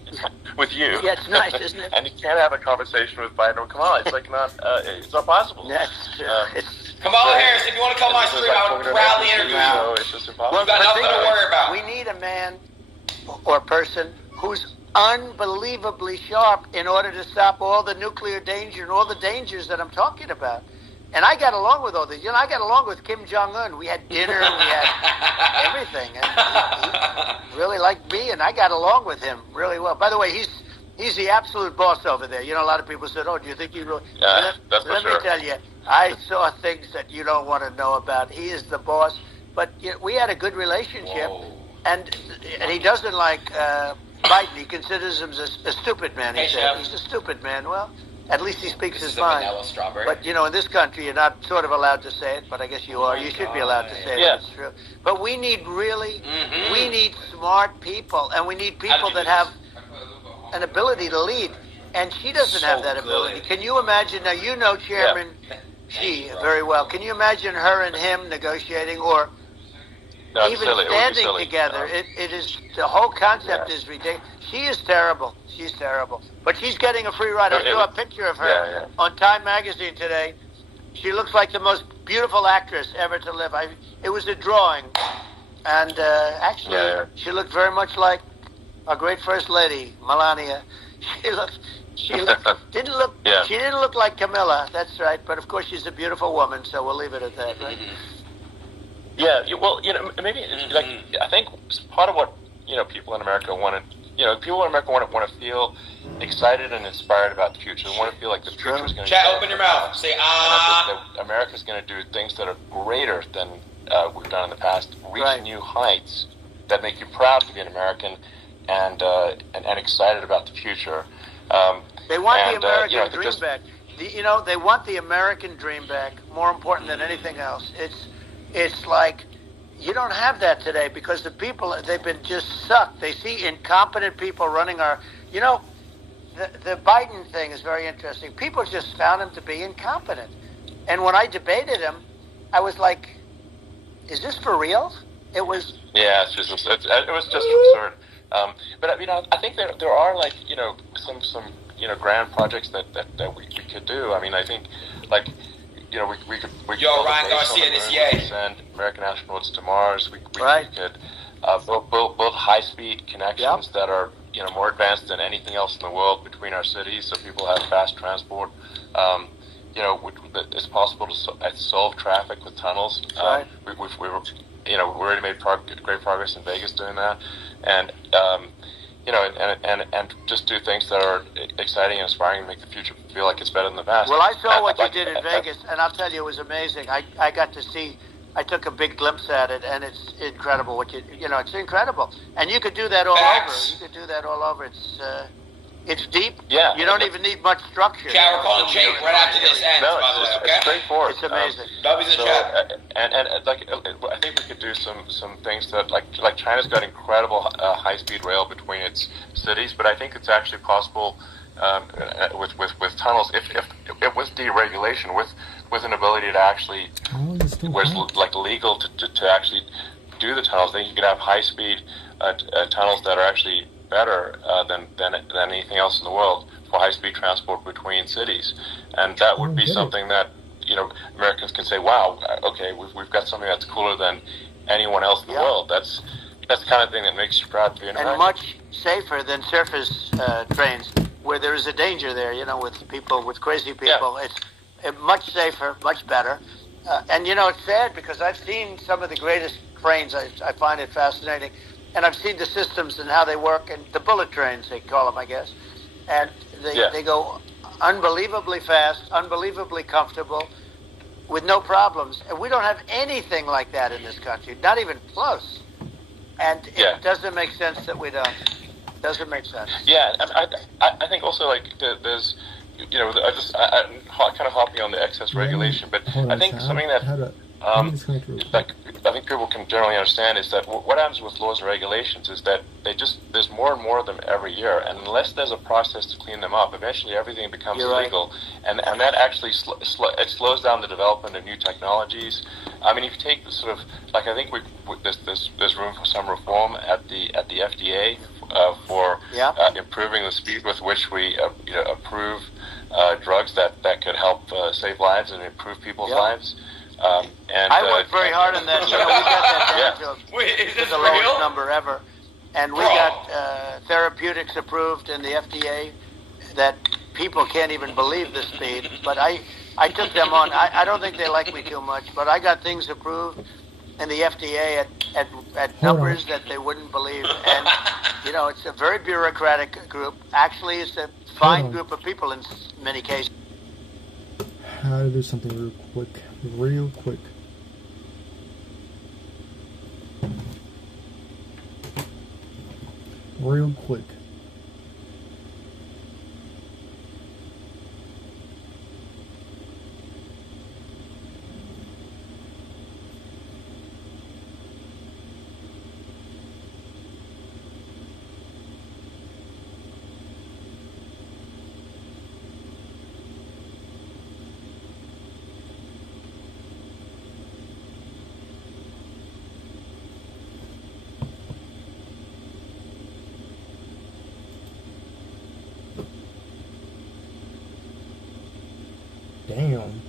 with you. Yeah, it's nice, isn't it? And you can't have a conversation with Biden or Kamala. It's like it's not possible. That's true. Kamala Harris, if you want to come on stream, I would proudly interview you. It's just impossible. You've got nothing to worry about. We need a man or person who's unbelievably sharp in order to stop all the nuclear danger and all the dangers that I'm talking about. And I got along with all these. I got along with Kim Jong-un. We had dinner. We had everything. And he really liked me, and I got along with him really well. By the way, he's the absolute boss over there. A lot of people said, oh, do you think he really... That's Let me tell you, I saw things that you don't want to know about. He is the boss. But we had a good relationship, and he doesn't like Biden. He considers him a stupid man. He said he's a stupid man. Well, at least he speaks his mind. But, in this country, you're not sort of allowed to say it, but I guess you are. You should be allowed to say it. Yeah. It's true. But we need we need smart people, and we need people that have an ability to lead. And she doesn't have that ability. Can you imagine? Now, Chairman Xi very well. Can you imagine her and him negotiating, or even standing together? It is, the whole concept is ridiculous. She is terrible. She's terrible. But she's getting a free ride. I saw a picture of her on Time Magazine today. She looks like the most beautiful actress ever to live. It was a drawing. And actually, she looked very much like our great First Lady, Melania. She didn't look like Camilla. That's right. But of course, she's a beautiful woman, so we'll leave it at that, right? Yeah. Well, maybe I think part of what people in America want to. People in America want to feel excited and inspired about the future. They want to feel like the future is going to. Chat, open your mouth. Say that America's going to do things that are greater than we've done in the past. Reach new heights that make you proud to be an American and excited about the future. They want the American dream back. They want the American dream back. More important than anything else. It's like. You don't have that today because the people, they've been just sucked. They see incompetent people running our... The Biden thing is very interesting. People just found him to be incompetent. And when I debated him, I was like, is this for real? It was. Yeah, it was just absurd. But I mean, I think there are like some grand projects that we could do. I mean, I think like we could Yo, Ryan Garcia, this send American astronauts to Mars. We could build high-speed connections that are more advanced than anything else in the world between our cities, so people have fast transport. It's possible to solve traffic with tunnels. We've already made great progress in Vegas doing that, and and just do things that are exciting and inspiring and make the future feel like it's better than the past. Well, I saw what you did in Vegas, and I'll tell you, it was amazing. I got to see. I took a big glimpse at it, and it's incredible. It's incredible, and you could do that all over. You could do that all over. It's deep. Yeah. You don't even need much structure. Chat, we're calling Jake right after this ends, by the way, okay? It's straightforward. It's amazing. W's in chat. And like, I think we could do some things that, like China's got incredible high-speed rail between its cities, but I think it's actually possible with tunnels, if with deregulation, with an ability to actually, where it's like legal to actually do the tunnels, then you could have high-speed tunnels that are actually better than anything else in the world for high-speed transport between cities, and that would be something that Americans can say, "Wow, okay, we've got something that's cooler than anyone else in the world." That's the kind of thing that makes you proud to be an American. And much safer than surface trains, where there is a danger there. With crazy people, it's much safer, much better. And it's sad because I've seen some of the greatest trains. I find it fascinating. And I've seen the systems and how they work, and the bullet trains, they call them, I guess. And they go unbelievably fast, unbelievably comfortable, with no problems. And we don't have anything like that in this country, not even close. And it doesn't make sense that we don't. Doesn't make sense. Yeah, and I think also, like, there's, I'm kind of hopping on the excess regulation, but I think something that... I think people can generally understand is that what happens with laws and regulations is that there's more and more of them every year, and unless there's a process to clean them up, eventually everything becomes illegal, and that actually it slows down the development of new technologies. I mean, if you take the sort of, like, I think there's room for some reform at the FDA for improving the speed with which we approve drugs that could help save lives and improve people's lives. And I worked very hard on that. We got that down to the lowest number ever. And we got therapeutics approved in the FDA that people can't even believe the speed. But I took them on. I don't think they like me too much, but I got things approved in the FDA at numbers that they wouldn't believe. And, it's a very bureaucratic group. Actually, it's a fine group of people in many cases. How to do something real quick. Damn.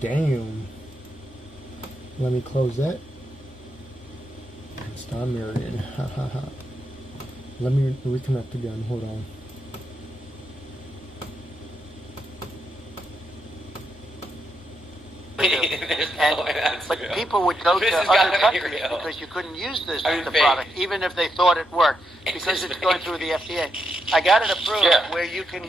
Damn. Let me close that. Stop mirroring. Ha ha ha. Let me reconnect again. Hold on. But people would go to other countries because you couldn't use the product, even if they thought it worked, because it's going through the FDA. I got it approved where you can,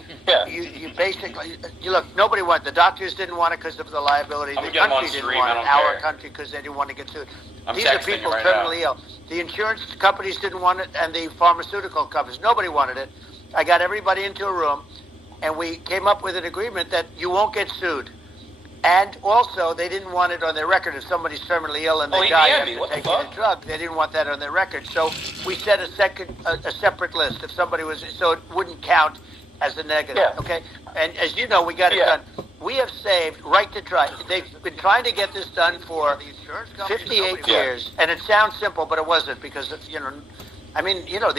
you basically, look, nobody wanted, the doctors didn't want it because of the liability, the country didn't want it, our country, because they didn't want to get sued. These are people criminally ill. The insurance companies didn't want it, and the pharmaceutical companies, nobody wanted it. I got everybody into a room, and we came up with an agreement that you won't get sued. And also, they didn't want it on their record. If somebody's terminally ill and they he die DM'd after me. What the taking fuck? a drug, they didn't want that on their record. So we set a separate list. If somebody was, so it wouldn't count as a negative. Yeah. Okay. And as you know, we got it done. We have saved right to try. They've been trying to get this done for 58 years, and it sounds simple, but it wasn't because the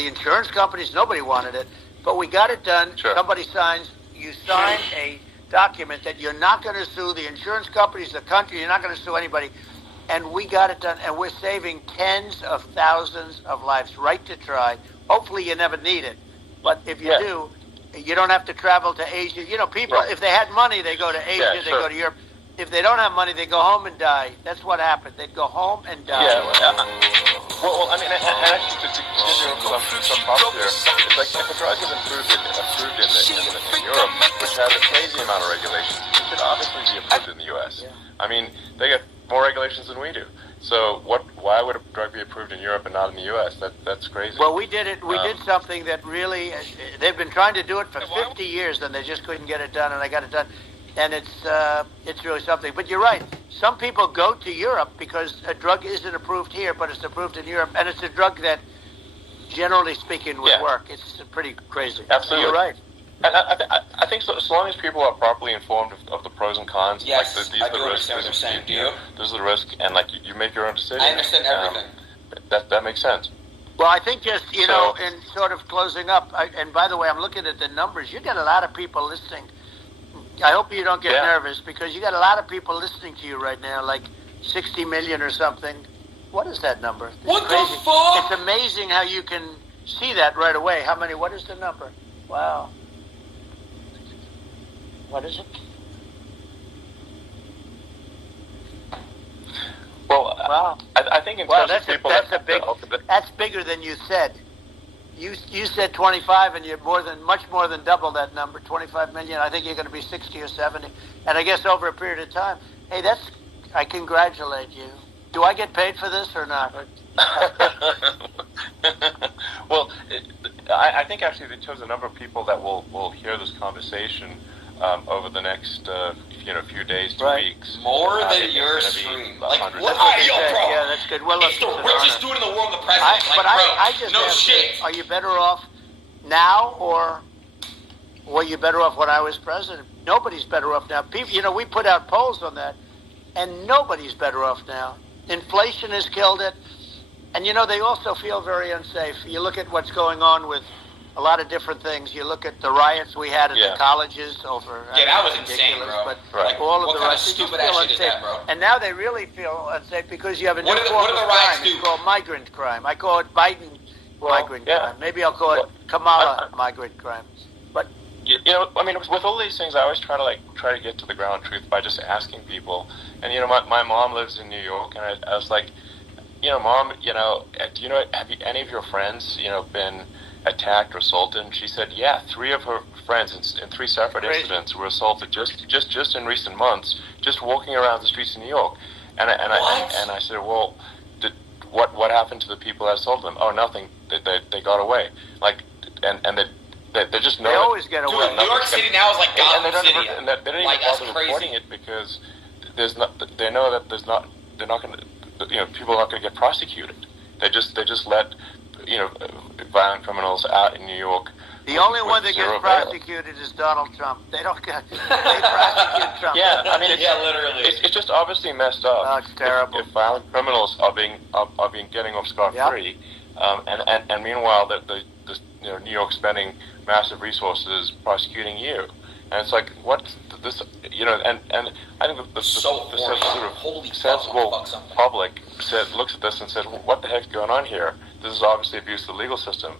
insurance companies, nobody wanted it, but we got it done. Sure. Somebody signs. You sign a document that you're not going to sue the insurance companies, the country. You're not going to sue anybody, and we got it done. And we're saving tens of thousands of lives. Right to try. Hopefully, you never need it, but if you do. You don't have to travel to Asia. People, if they had money, they go to Asia, they go to Europe. If they don't have money, they go home and die. That's what happened. They'd go home and die. Well, I mean, and actually, to give you some props there, it's like if a drug is approved in Europe, which has a crazy amount of regulations, it should obviously be approved in the U.S. I mean, they get more regulations than we do. So why would a drug be approved in Europe and not in the U.S.? That's crazy. Well, we did it. We did something that really, they've been trying to do it for 50 years, and they just couldn't get it done, and I got it done. And it's really something. But you're right. Some people go to Europe because a drug isn't approved here, but it's approved in Europe, and it's a drug that, generally speaking, would work. It's pretty crazy. Absolutely. You're right. And I think so, as long as people are properly informed of the pros and cons, Yes, these I are the do risks. understand what you're saying. Do you? This is the risk, and you make your own decision. I understand everything. That makes sense. Well, I think just, in sort of closing up, and by the way, I'm looking at the numbers. You got a lot of people listening. I hope you don't get nervous, because you got a lot of people listening to you right now, like 60 million or something. What is that number? What the fuck? It's amazing how you can see that right away. What is the number? Wow. What is it? Well, wow. I think in terms of people that's bigger than you said. You said 25, and you're much more than double that number, 25 million. I think you're going to be 60 or 70, and I guess over a period of time. Hey, I congratulate you. Do I get paid for this or not? Well, I think actually in terms of the number of people that will hear this conversation over the next few days to weeks. More than your stream. Like, what? Bro. Yeah, that's good. Well, it's the richest dude in the world, the president. I just no asked shit. You, are you better off now, or were you better off when I was president? Nobody's better off now. People, we put out polls on that, and nobody's better off now. Inflation has killed it, and they also feel very unsafe. You look at what's going on with a lot of different things. You look at the riots we had at the colleges over. Yeah, that was insane, bro. But all of what the kind of riots, stupid ass shit is that, bro? And now they really feel unsafe because you have a new What do form the of riots crime. do? It's called migrant crime. I call it Biden migrant crime. Maybe I'll call it Kamala migrant crime. But I mean, with all these things, I always try to get to the ground truth by just asking people. And my mom lives in New York, and I was like, Mom, do have any of your friends, been attacked or assaulted? And she said, yeah, 3 of her friends in 3 separate incidents were assaulted just in recent months, just walking around the streets of New York. And I said, well, what happened to the people that assaulted them? Oh, nothing. They got away. They just know. They always get away. Dude, New York City now is like Gotham City. And they don't even bother reporting it because they know that they're not going to. People are not going to get prosecuted. They just let violent criminals out in New York. The only one that gets prosecuted is Donald Trump. They prosecute Trump. Yeah, I mean, literally. It's just obviously messed up. Oh, it's terrible. If violent criminals are getting off scot-free, and meanwhile the New York spending massive resources prosecuting you, and it's like what this and I think the sort of sensible public looks at this and says, what the heck's going on here? This is obviously abuse of the legal system.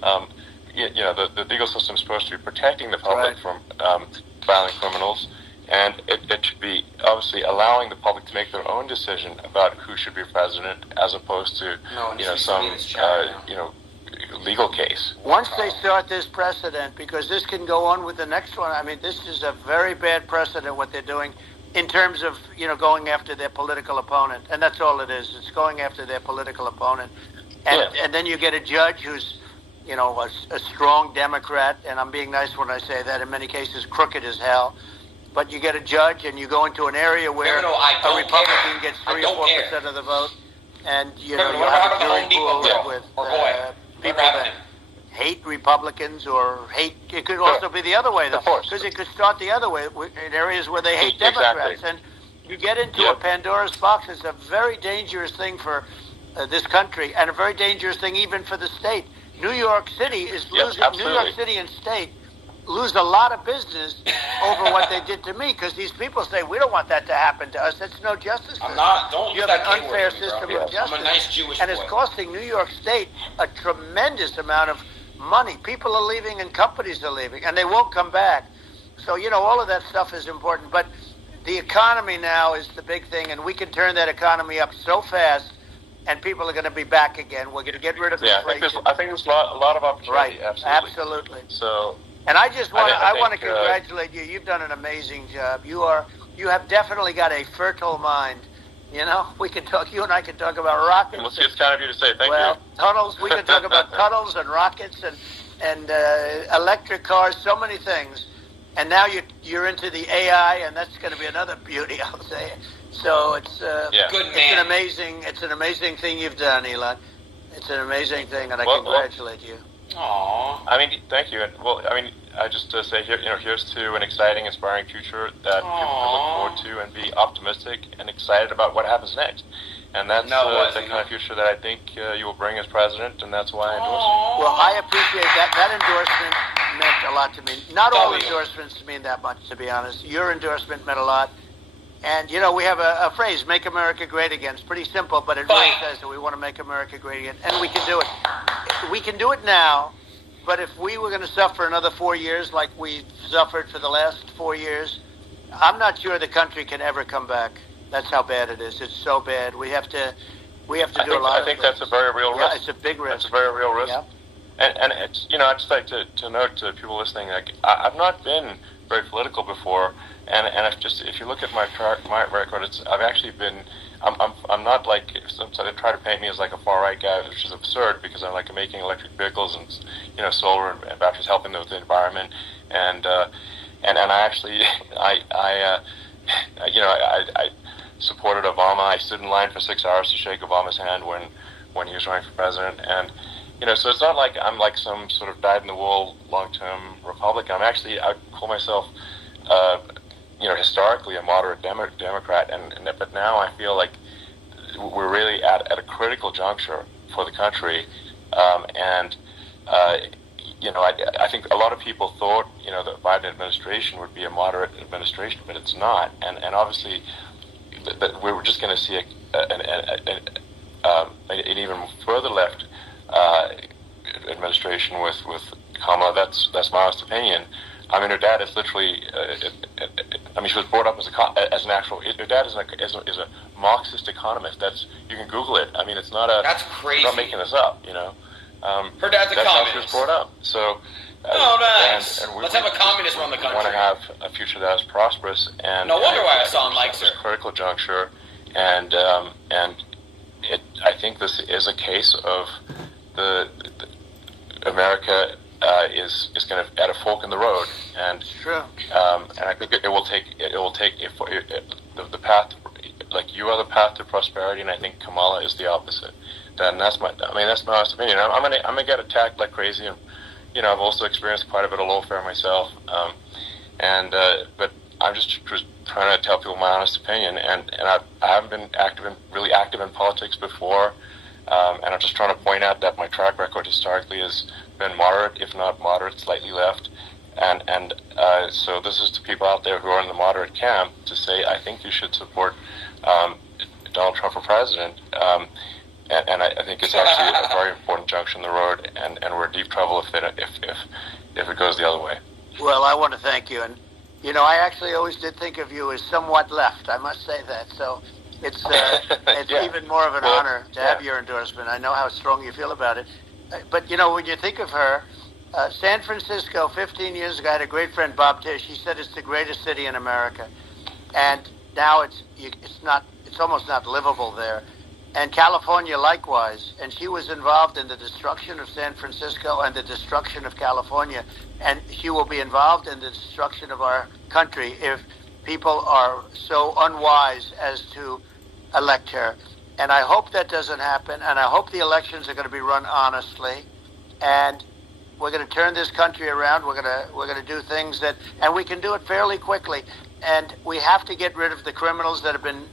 The legal system is supposed to be protecting the public from violent criminals, and it should be obviously allowing the public to make their own decision about who should be president, as opposed to some legal case. Once they start this precedent, because this can go on with the next one. I mean, this is a very bad precedent what they're doing in terms of going after their political opponent, and that's all it is. It's going after their political opponent, and then you get a judge who's a strong Democrat, and I'm being nice when I say that, in many cases crooked as hell, but you get a judge and you go into an area where a Republican gets 3 or 4% of the vote, and you know you have a jury pool with people that hate Republicans or hate. It could also be the other way, though, because it could start the other way in areas where they hate Democrats, and you get into a Pandora's box. It's a very dangerous thing for this country, and a very dangerous thing even for the state. New York City is losing. New York City and state lose a lot of business over what they did to me, because these people say we don't want that to happen to us. That's no justice. I'm not. Don't you use have that an unfair K-word, system bro. of justice. I'm a nice Jewish and boy. it's costing New York State a tremendous amount of money. People are leaving and companies are leaving, and they won't come back. So you know all of that stuff is important, but the economy now is the big thing, and we can turn that economy up so fast, and people are going to be back again. We're going to get rid of inflation. I think there's a lot of opportunity. Right, absolutely. So, and I just want I want to think, congratulate you. You've done an amazing job. You have definitely got a fertile mind. You know, we can talk. You and I can talk about rockets. Well, it's kind of you to say. Thank you. Tunnels. We can talk about tunnels and rockets and electric cars. So many things. And now you're into the AI, and that's going to be another beauty, I'll say. So it's It's an amazing thing you've done, Elon. It's an amazing thing, and I congratulate you. Aww. I mean, thank you. And I just say here, here's to an exciting, inspiring future that people can look forward to and be optimistic and excited about what happens next. And that's the kind of future that I think you will bring as president, and that's why I endorse you. Well, I appreciate that. That endorsement meant a lot to me. Not all endorsements mean that much, to be honest. Your endorsement meant a lot. And, we have a phrase, make America great again. It's pretty simple, but it really says that we want to make America great again. And we can do it. We can do it now, but if we were going to suffer another 4 years like we suffered for the last 4 years, I'm not sure the country can ever come back. That's how bad it is. It's so bad. We have to do a lot of I think that's a very real risk. It's a big risk. It's a very real risk. Yeah. And it's, I'd just like to note to people listening, like, I've not been very political before, and if you look at my record, I've actually been, I'm not like, so they try to paint me as like a far right guy, which is absurd, because I'm like making electric vehicles and solar and batteries, helping with the environment, and I actually I supported Obama. I stood in line for 6 hours to shake Obama's hand when he was running for president, and so it's not like I'm like some sort of dyed-in-the-wool long-term Republican. I call myself, historically a moderate Democrat, but now I feel like we're really at a critical juncture for the country, I think a lot of people thought, the Biden administration would be a moderate administration, but it's not, and obviously that we're just going to see an even further left administration with Kamala. That's my honest opinion. I mean, her dad is literally. She was brought up as an actual. Her dad is a Marxist economist. You can Google it. I mean, it's not a. That's crazy. I'm not making this up. Her dad's a communist. That's how she was brought up. So. Nice. And let's have a communist run the country. We want to have a future that is prosperous, and no wonder why Hassan likes her. Critical juncture, and I think this is a case of the America is going to at a fork in the road, and and I think it will take the path, like you are the path to prosperity, and I think Kamala is the opposite. And that's my honest opinion. I'm gonna get attacked like crazy, and I've also experienced quite a bit of lawfare myself, but I'm just trying to tell people my honest opinion, and I haven't been really active in politics before, and I'm just trying to point out that my track record historically has been moderate, if not moderate, slightly left, and so this is to people out there who are in the moderate camp to say, I think you should support Donald Trump for president, and I think it's actually a very important junction in the road, and we're in deep trouble if it goes the other way. Well, I want to thank you, and I actually always did think of you as somewhat left. I must say that. So it's even more of an honor to have your endorsement. I know how strong you feel about it. But when you think of her, San Francisco, 15 years ago, I had a great friend, Bob Tish. He said it's the greatest city in America, and now it's almost not livable there. And California likewise, and she was involved in the destruction of San Francisco and the destruction of California, and she will be involved in the destruction of our country people are so unwise as to elect her. And I hope that doesn't happen. And I hope the elections are going to be run honestly. And we're going to turn this country around. We're going to do things and we can do it fairly quickly. And we have to get rid of the criminals that have been,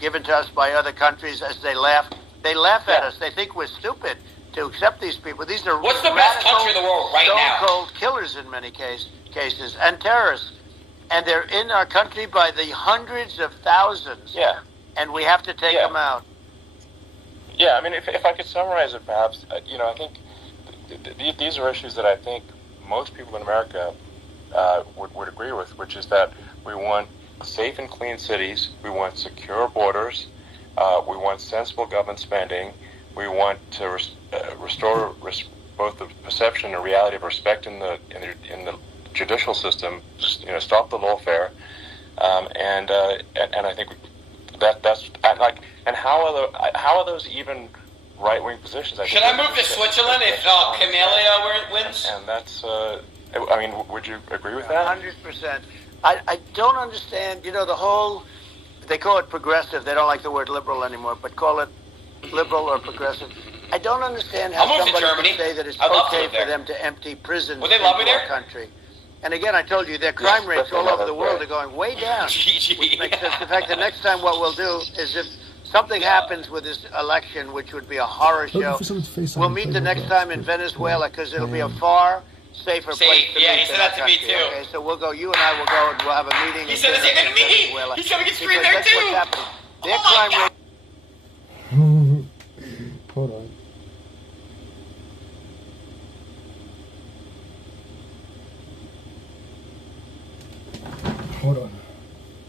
given to us by other countries as they laugh. They laugh at us. They think we're stupid to accept these people. These are what's the best country in the world right now? Stone-cold killers in many cases, and terrorists. And they're in our country by the hundreds of thousands. Yeah. And we have to take them out. Yeah, I mean, if I could summarize it, perhaps, I think these are issues that I think most people in America would agree with, which is that we want safe and clean cities, we want secure borders, we want sensible government spending, we want to restore both the perception and reality of respect in the judicial system, stop the lawfare, and I think that's like. And how are those even right-wing positions? Should I move to Switzerland if Camellia wins? And that's. I mean, would you agree with that? 100%. I don't understand. The whole. They call it progressive. They don't like the word liberal anymore, but call it liberal or progressive. I don't understand how somebody can say that it's okay for them to empty prisons into our country. And again, I told you, their crime rates all over the world are going way down. Which makes sense. In fact, the next time what we'll do is if something happens with this election, which would be a horror show, we'll meet the next time in Venezuela because it'll be a far safer place to meet. He said that to me too. Okay, so we'll go, you and I will go and we'll have a meeting. He said the same thing to me. He's going to get screwed there too. What's happening. Their crime rate. Hold on. Hold on.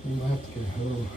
You might have to get home.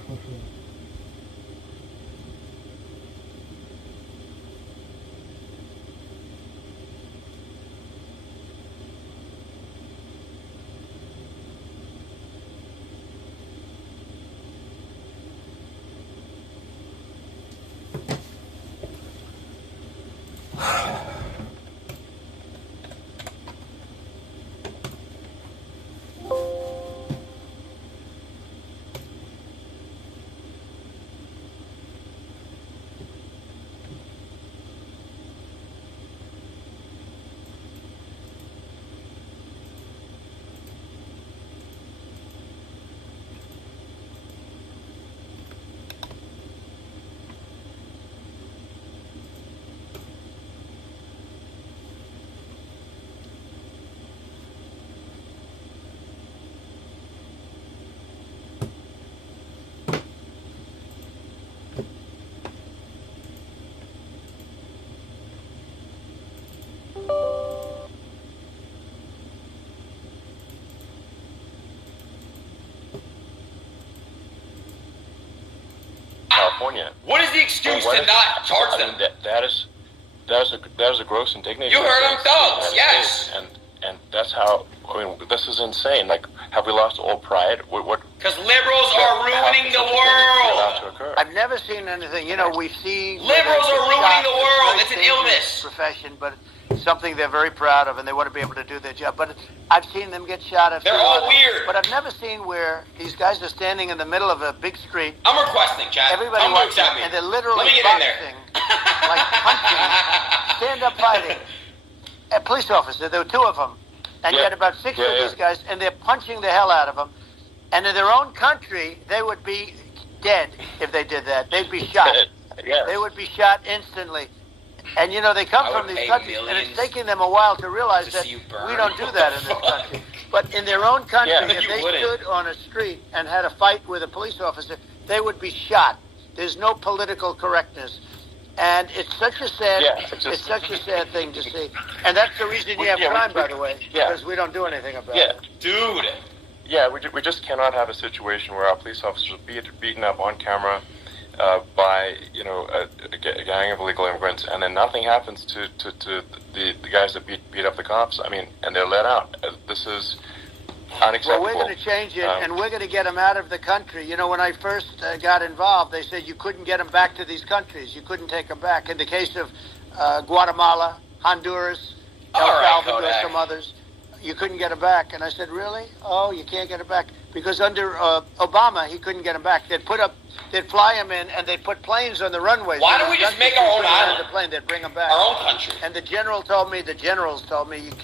California. What is the excuse to not charge them? That is a gross indignity. You heard them, thugs. Yes. And that's how. I mean, this is insane. Like, have we lost all pride? What? Because liberals are ruining the world. I've never seen anything. We see liberals are ruining the world. It's an illness. Profession, but it's something they're very proud of, and they want to be able to do their job. But I've seen them get shot. They're all weird. But I've never seen where these guys are standing in the middle of a big street. I'm requesting, Chad. Everybody watching, watching, and they're literally Let me get boxing, in there. like punching, stand-up fighting. A police officer. There were two of them. And you had about six of these guys, and they're punching the hell out of them. And in their own country, they would be dead if they did that. They'd be shot. They would be shot instantly. And, they come from these countries, and it's taking them a while to realize that we don't do that in this country. But in their own country, if they stood on a street and had a fight with a police officer, they would be shot. There's no political correctness. And it's such a sad, it's such a sad thing to see. And that's the reason you have crime, by the way, because we don't do anything about it. Dude. Yeah, we just cannot have a situation where our police officers are beaten up on camera by a gang of illegal immigrants, and then nothing happens to the guys that beat up the cops. I mean, and they're let out. This is unacceptable. Well, we're going to change it, and we're going to get them out of the country. When I first got involved, they said you couldn't get them back to these countries. You couldn't take them back. In the case of Guatemala, Honduras, El Salvador, some others, you couldn't get them back. And I said, really? Oh, you can't get them back. Because under Obama, he couldn't get them back. They'd fly them in, and they'd put planes on the runways. Why don't we just make our own island? The plane, they'd bring them back. Our own country. And the generals told me,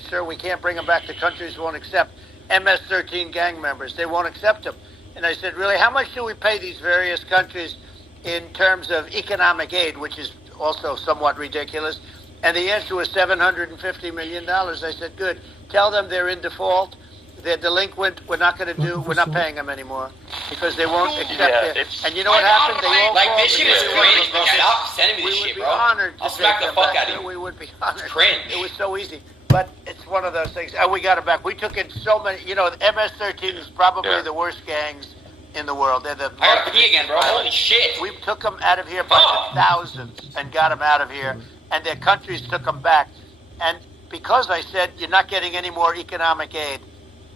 sir, we can't bring them back. The countries won't accept MS-13 gang members. They won't accept them. And I said, really, how much do we pay these various countries in terms of economic aid, which is also somewhat ridiculous? And the answer was $750 million. I said, good. Tell them they're in default. They're delinquent. We're not paying them anymore because they won't accept it. And you know what happened? They all like, this shit is crazy, bro. Stop sending me this shit, bro. I'll smack the fuck out of you. We would be honored. Cringe. It was so easy. But it's one of those things. And we got it back. We took in so many. You know, the MS-13 is probably the worst gangs in the world. They're the I gotta pee again, bro. Holy shit. We took them out of here by the thousands and got them out of here. And their countries took them back. And because I said, you're not getting any more economic aid.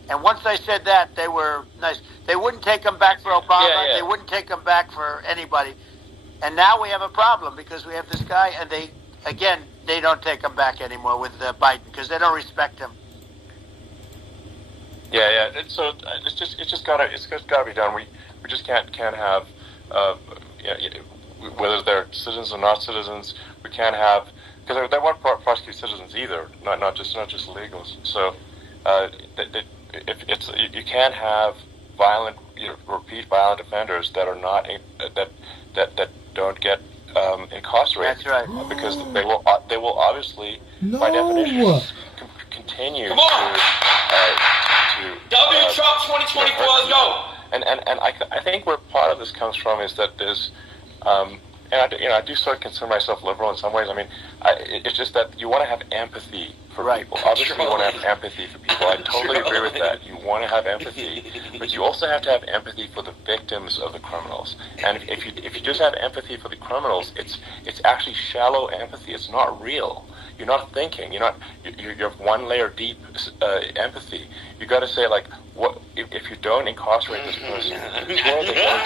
And once I said that, they were nice. They wouldn't take them back for Obama. They wouldn't take them back for anybody. And now we have a problem because we have this guy, and they don't take them back anymore with Biden because they don't respect him. Yeah. It's just gotta be done. We just can't have whether they're citizens or not citizens. We can't have because they won't prosecute citizens either, not just illegals. So you can't have repeat violent offenders that are not that don't get incarcerated. That's right. Because they will obviously by definition continue to Trump 2024. Let's go. And I think where part of this comes from is that there's and I do sort of consider myself liberal in some ways. I mean, it's just that you want to have empathy for people. Obviously, you want to have empathy for people. I totally agree with that. You want to have empathy, but you also have to have empathy for the victims of the criminals. And if you just have empathy for the criminals, it's actually shallow empathy. It's not real. You're not thinking. You're one layer deep empathy. You got to say like, what if you don't incarcerate this person? Who are they going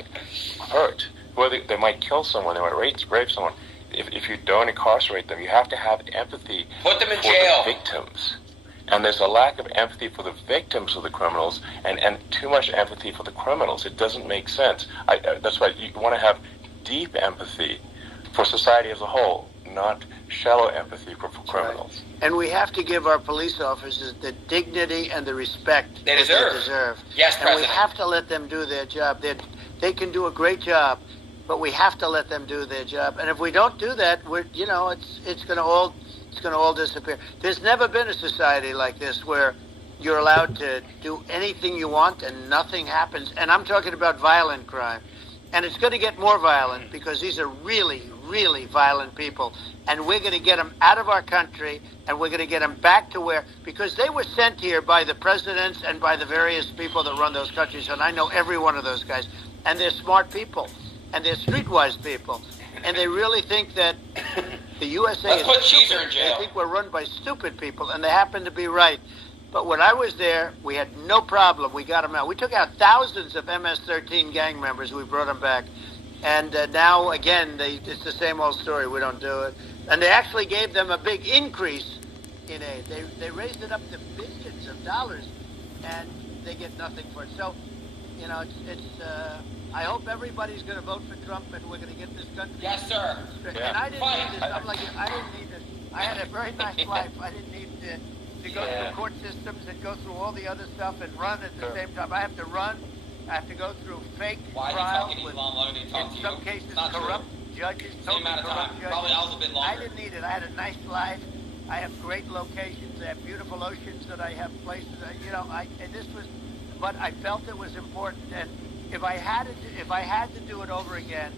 to hurt? Whether they might kill someone, they might rape someone. If you don't incarcerate them, you have to have empathy Put them in for jail. the victims. And there's a lack of empathy for the victims of the criminals, and too much empathy for the criminals. It doesn't make sense. That's why you want to have deep empathy for society as a whole, not shallow empathy for criminals. Right. And we have to give our police officers the dignity and the respect they that deserve. they deserve. Yes, and President. we have to let them do their job. They can do a great job, but we have to let them do their job. And if we don't do that, it's going to all disappear. There's never been a society like this where you're allowed to do anything you want and nothing happens. And I'm talking about violent crime. And it's going to get more violent because these are really, really violent people. And we're going to get them out of our country, and we're going to get them back to because they were sent here by the presidents and by the various people that run those countries. And I know every one of those guys. And they're smart people. And they're streetwise people. And they really think that the USA Let's is put stupid. Caesar in jail. They think we're run by stupid people, and they happen to be right. But when I was there, we had no problem. We got them out. We took out thousands of MS-13 gang members. We brought them back. And now, again, it's the same old story. We don't do it. And they actually gave them a big increase in aid. They raised it up to billions of dollars, and they get nothing for it. So, I hope everybody's going to vote for Trump, and we're going to get this country. Yes, sir. And I didn't need this. I'm like, I didn't need this. I had a very nice life. I didn't need to go through court systems and go through all the other stuff and run at the same time. I have to run. I have to go through fake trials with, in some cases, corrupt judges. Same amount of time. Probably a little bit longer. I didn't need it. I had a nice life. I have great locations. I have beautiful oceans that I have places. But I felt it was important. And if I had to do it over again,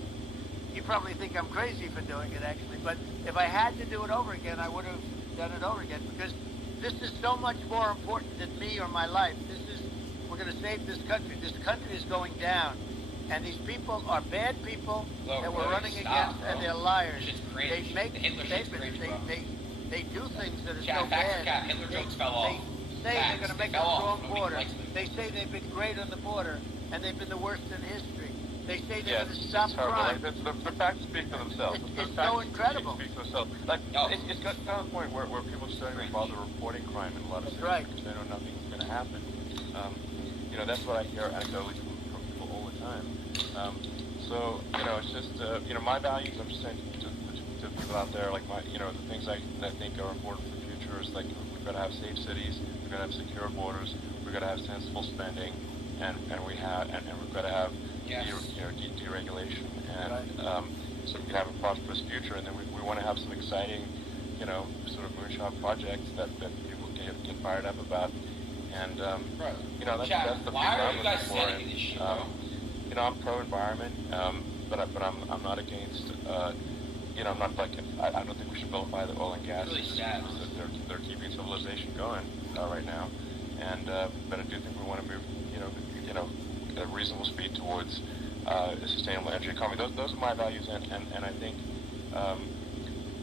you probably think I'm crazy for doing it, actually. But if I had to do it over again, I would have done it over again because this is so much more important than me or my life. We're going to save this country. This country is going down. And these people are bad people that we're running against, and they're liars. They make statements. They do things that are so bad. Hitler jokes fell off. They say they're going to make a strong border. They say they've been great on the border, and they've been the worst in history. They say they're Yeah, going to stop crime. Like, the facts speak for themselves. It's so incredible. Speak for themselves. Like, it's got to the point where people just don't even bother reporting crime in a lot of cities because they know nothing's going to happen. You know, that's what I hear anecdotally from people all the time. So, you know, it's just, you know, my values, I'm just saying to people out there, like you know, the things that I think are important for the future is like we've got to have safe cities, we've got to have secure borders, we've got to have sensible spending, and we've got to have deregulation, and so we can have a prosperous future, and then we want to have some exciting, you know, sort of moonshot projects that people get fired up about, and you know, that's the why future are I'm you guys looking for. sending me this shit, bro? You know, I'm pro-environment, but I'm not against. You know, I'm not like I don't think we should vilify the oil and gas. Really sad. They're keeping civilization going right now, and but I do think we want to move, you know, at a reasonable speed towards a sustainable energy economy. Those are my values, and I think,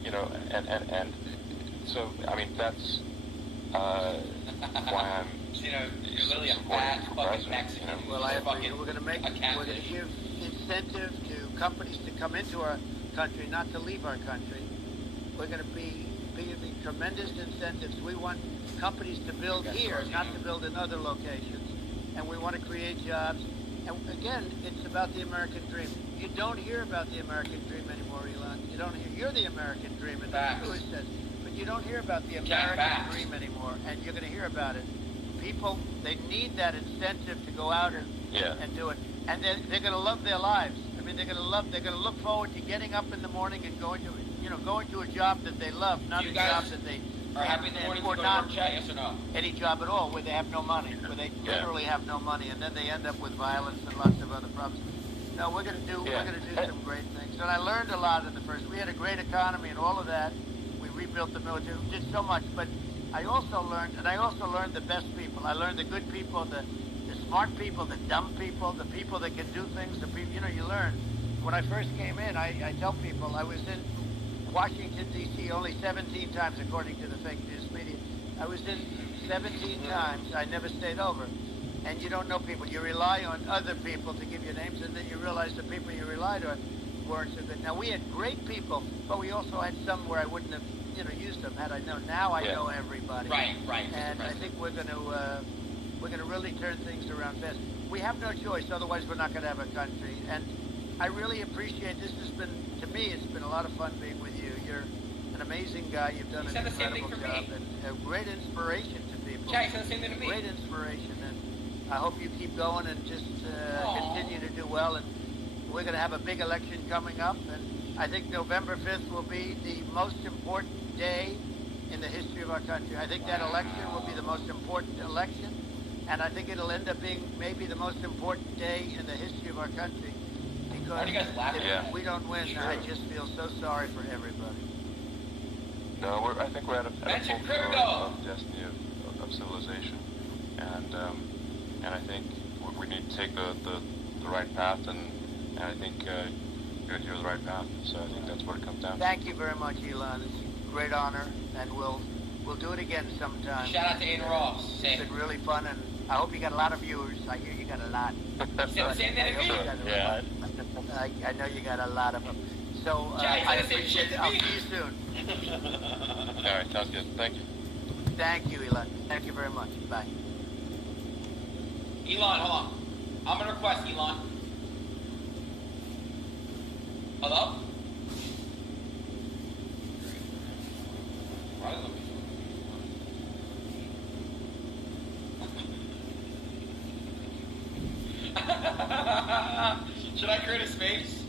you know, and so I mean that's why I'm. You know, you're literally a fat fucking Mexican. You know? Well, I agree. We're going to give incentive to companies to come into our country, not to leave our country. We're going to be giving tremendous incentives. We want companies to build here, not to build in other locations. And we want to create jobs. And again, it's about the American dream. You don't hear about the American dream anymore, Elon. You don't hear. You're the American dream, and that's what Lewis says. But you don't hear about the American dream anymore, and you're going to hear about it. People, they need that incentive to go out and do it, and they're going to love their lives. I mean, they're going to look forward to getting up in the morning and going to a job that they love, not a job that they are happy in the morning to go to work, chat, yes or no? Any job at all where they have no money, where they literally have no money, and then they end up with violence and lots of other problems. No, we're going to do some great things. And I learned a lot in the first. We had a great economy and all of that. We rebuilt the military. We did so much, but I also learned the best people. I learned the good people, the smart people, the dumb people, the people that can do things. The people, you learn. When I first came in, I tell people I was in Washington D.C. only 17 times, according to the fake news media. I was in 17 times. I never stayed over. And you don't know people. You rely on other people to give you names, and then you realize the people you relied on weren't so good. Now we had great people, but we also had some where I wouldn't have used them had I known. Now I know everybody. Right. And I think we're going to really turn things around fast. We have no choice, otherwise we're not going to have a country. And I really appreciate this. To me, it's been a lot of fun being with you. You're an amazing guy. You've done an incredible job and a great inspiration to people. Jack, said the same thing to me. Great inspiration, and I hope you keep going and just continue to do well. And we're going to have a big election coming up, and I think November 5th will be the most important day in the history of our country. I think that election will be the most important election, and I think it'll end up being maybe the most important day in the history of our country. Because if we don't win, I just feel so sorry for everybody. No, I think we're at a full destiny of civilization, and I think we need to take the right path, and I think you're the right path. So I think that's what it comes down to. Thank you very much, Elon. It's a great honor, and we'll do it again sometime. Shout out to Aiden Ross. It's been really fun, and I hope you got a lot of viewers. I hear you got a lot. I know you got a lot of them. So I appreciate it. I'll see you soon. All right, sounds good. Thank you. Thank you, Elon. Thank you very much. Bye. Elon, hold on. I'm going to request Elon. Hello? Should I create a space?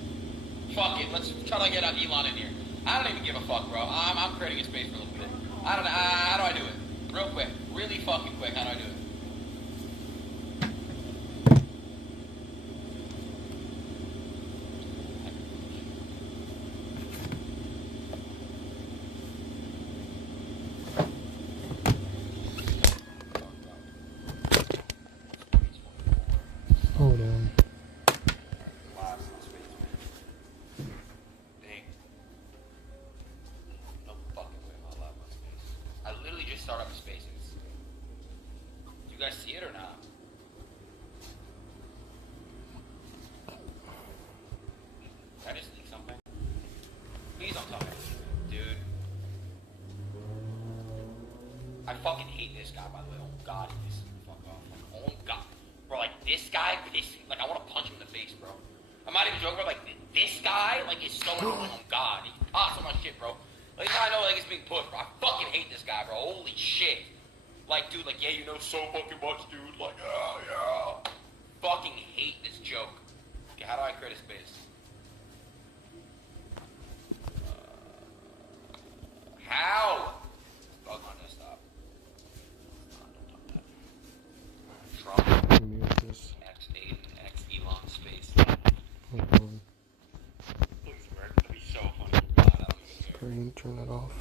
Fuck it, let's try to get Elon in here. I don't even give a fuck, bro. I'm creating a space for a little bit. How do I do it? Real quick. Really fucking quick. How do I do it? Hold on. I literally just started up spaces. Do you guys see it or not? I fucking hate this guy, by the way. Oh god, he pisses me the fuck off. Like, oh god. Bro, like, this guy pisses me. Like, I want to punch him in the face, bro. I'm not even joking, bro. Like, this guy, like, is so annoying. Oh god. He pops so much shit, bro. Like, now I know, like, it's being pushed, bro. I fucking hate this guy, bro. Holy shit. Like, dude, like, yeah, you know so fucking much, dude. Like, yeah. Fucking hate this joke. Okay, how do I create a space? How? Bug on desktop. Trump. Mute this. X Aiden, X Elon space. Hold on. Please work. That'd be so funny. God, I don't even care. Screen, turn it off.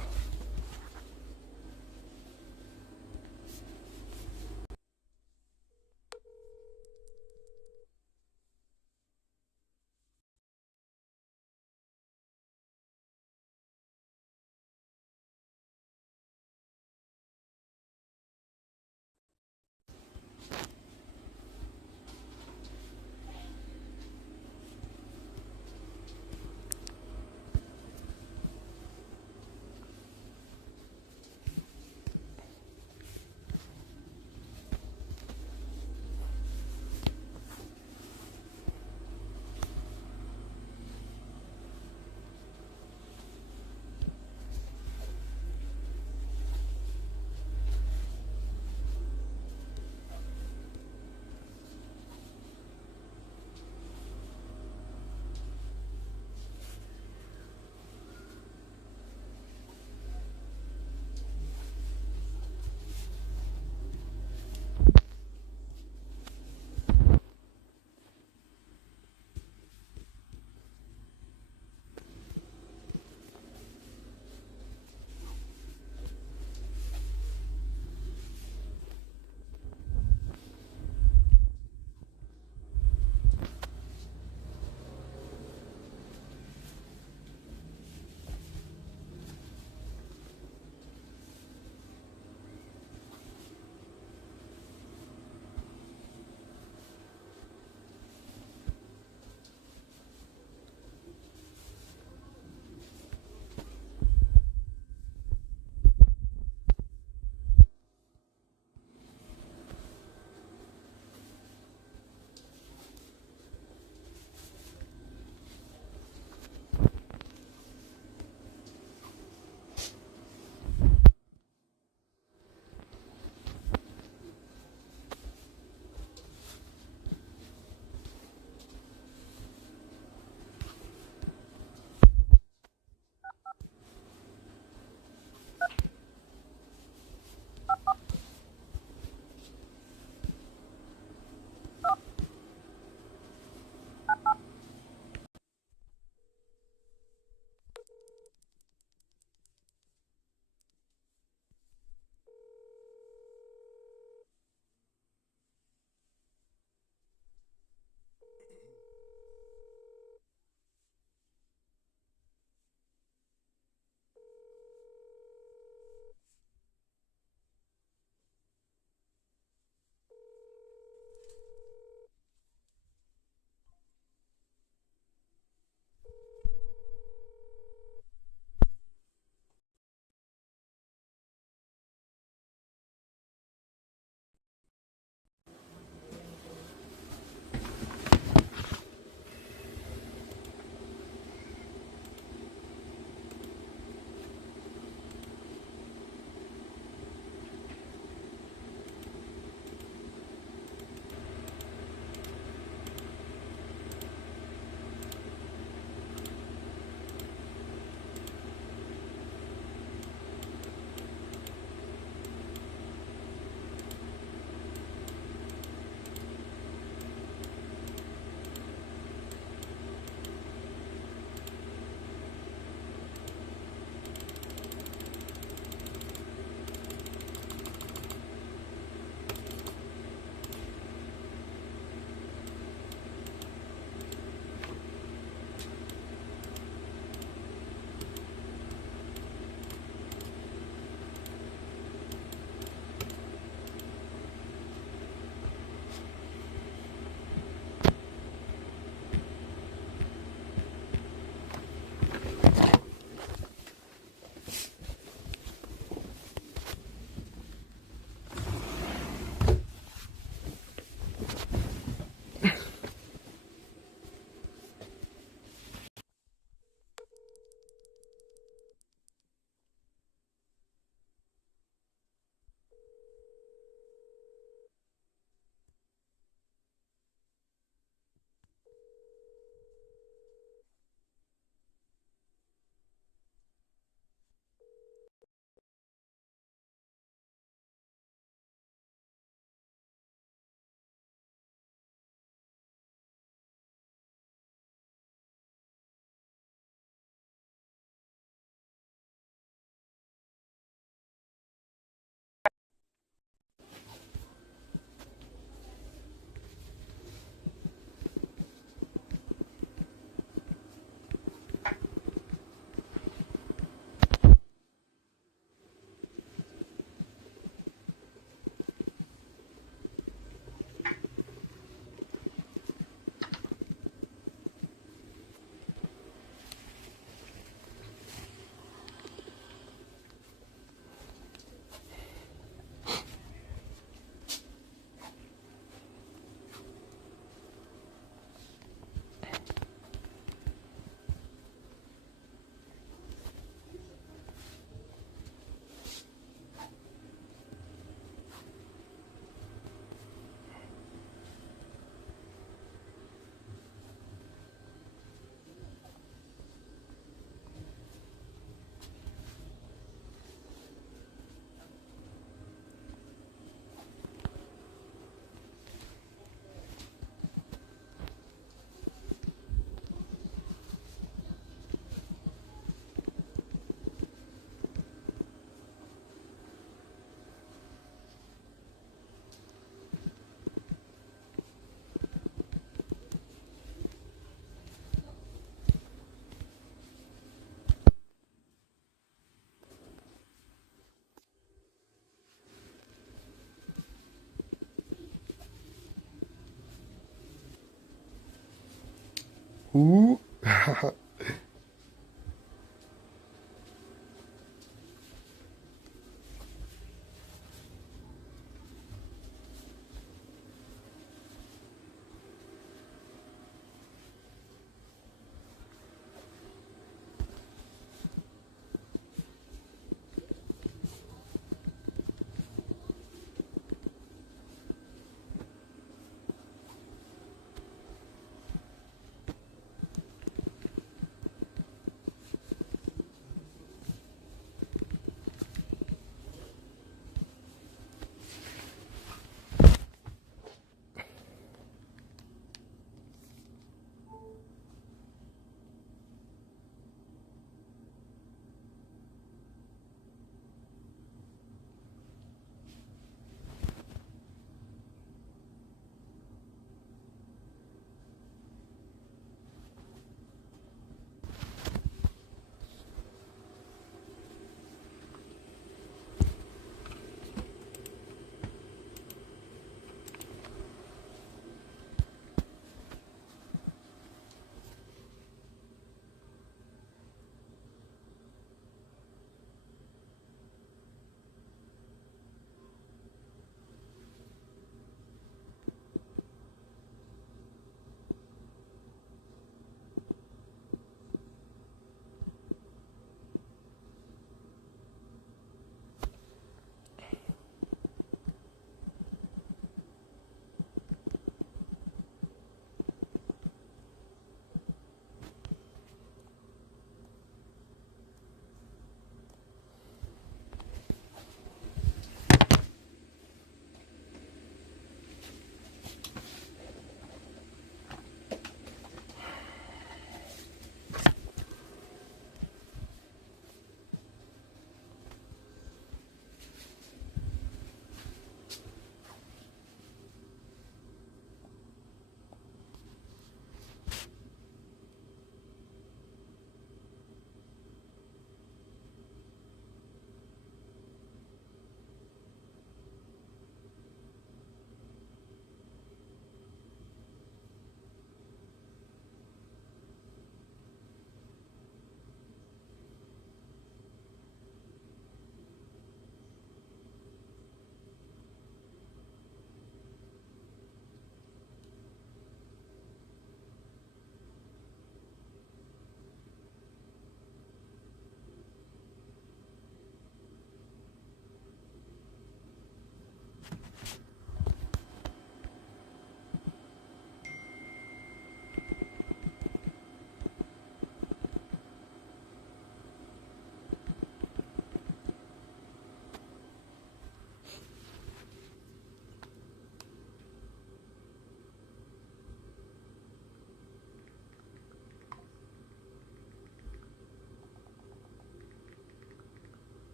Ooh.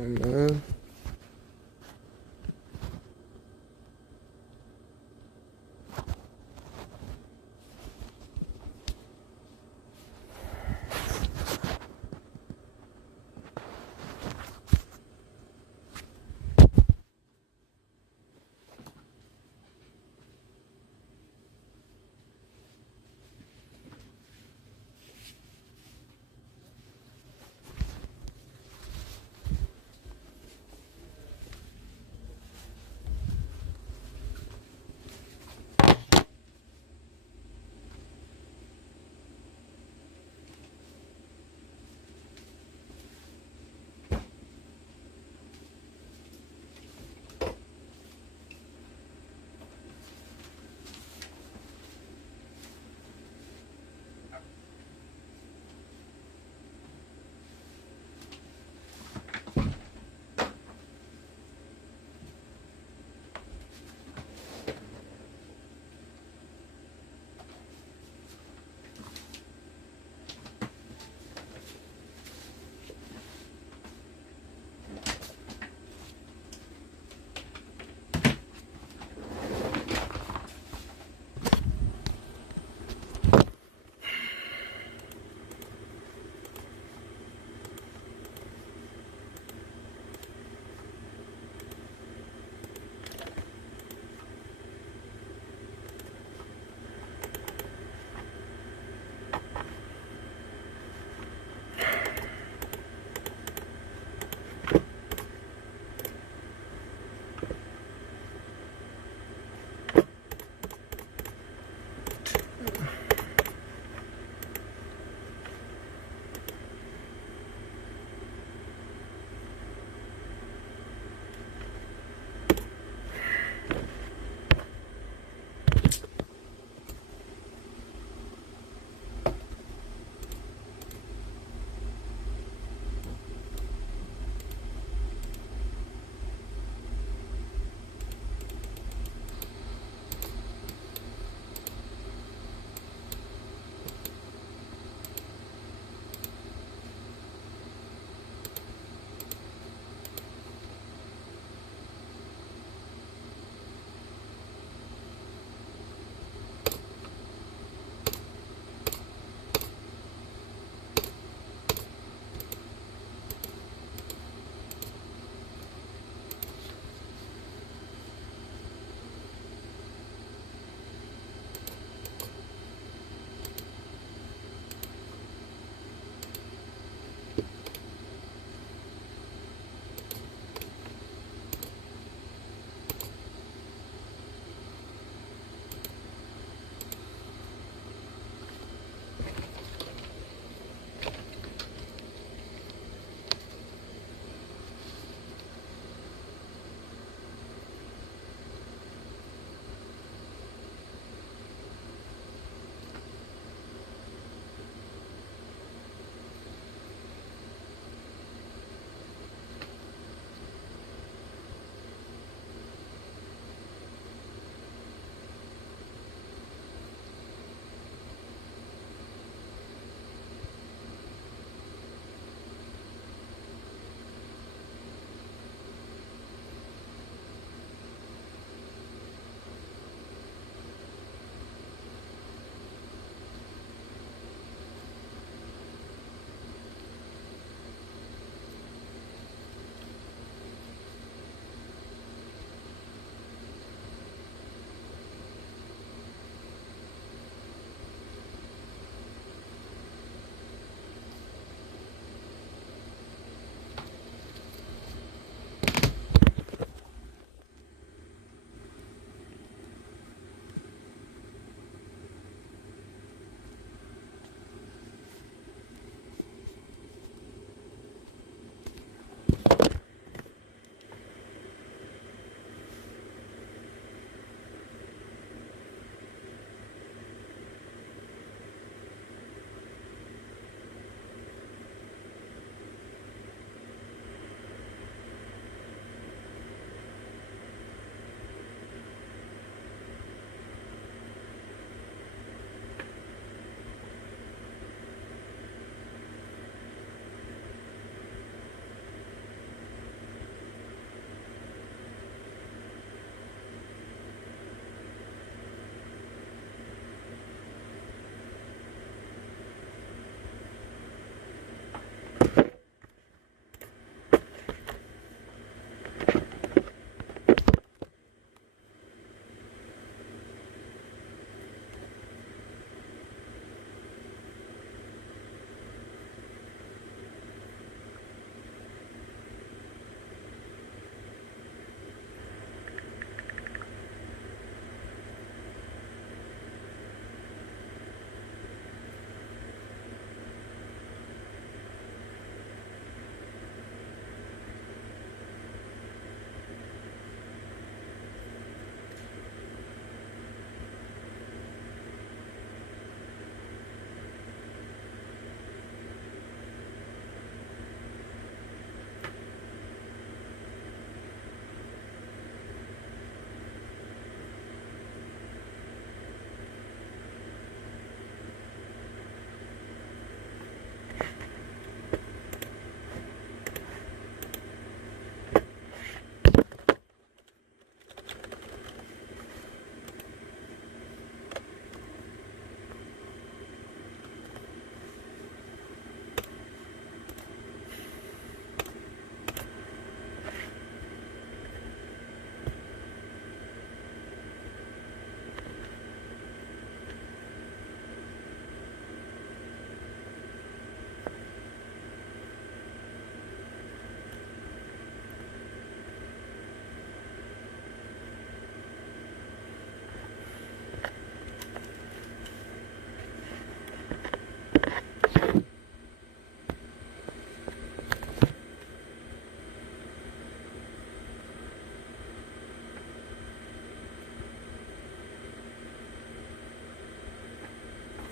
on, man.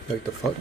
Like the fuck?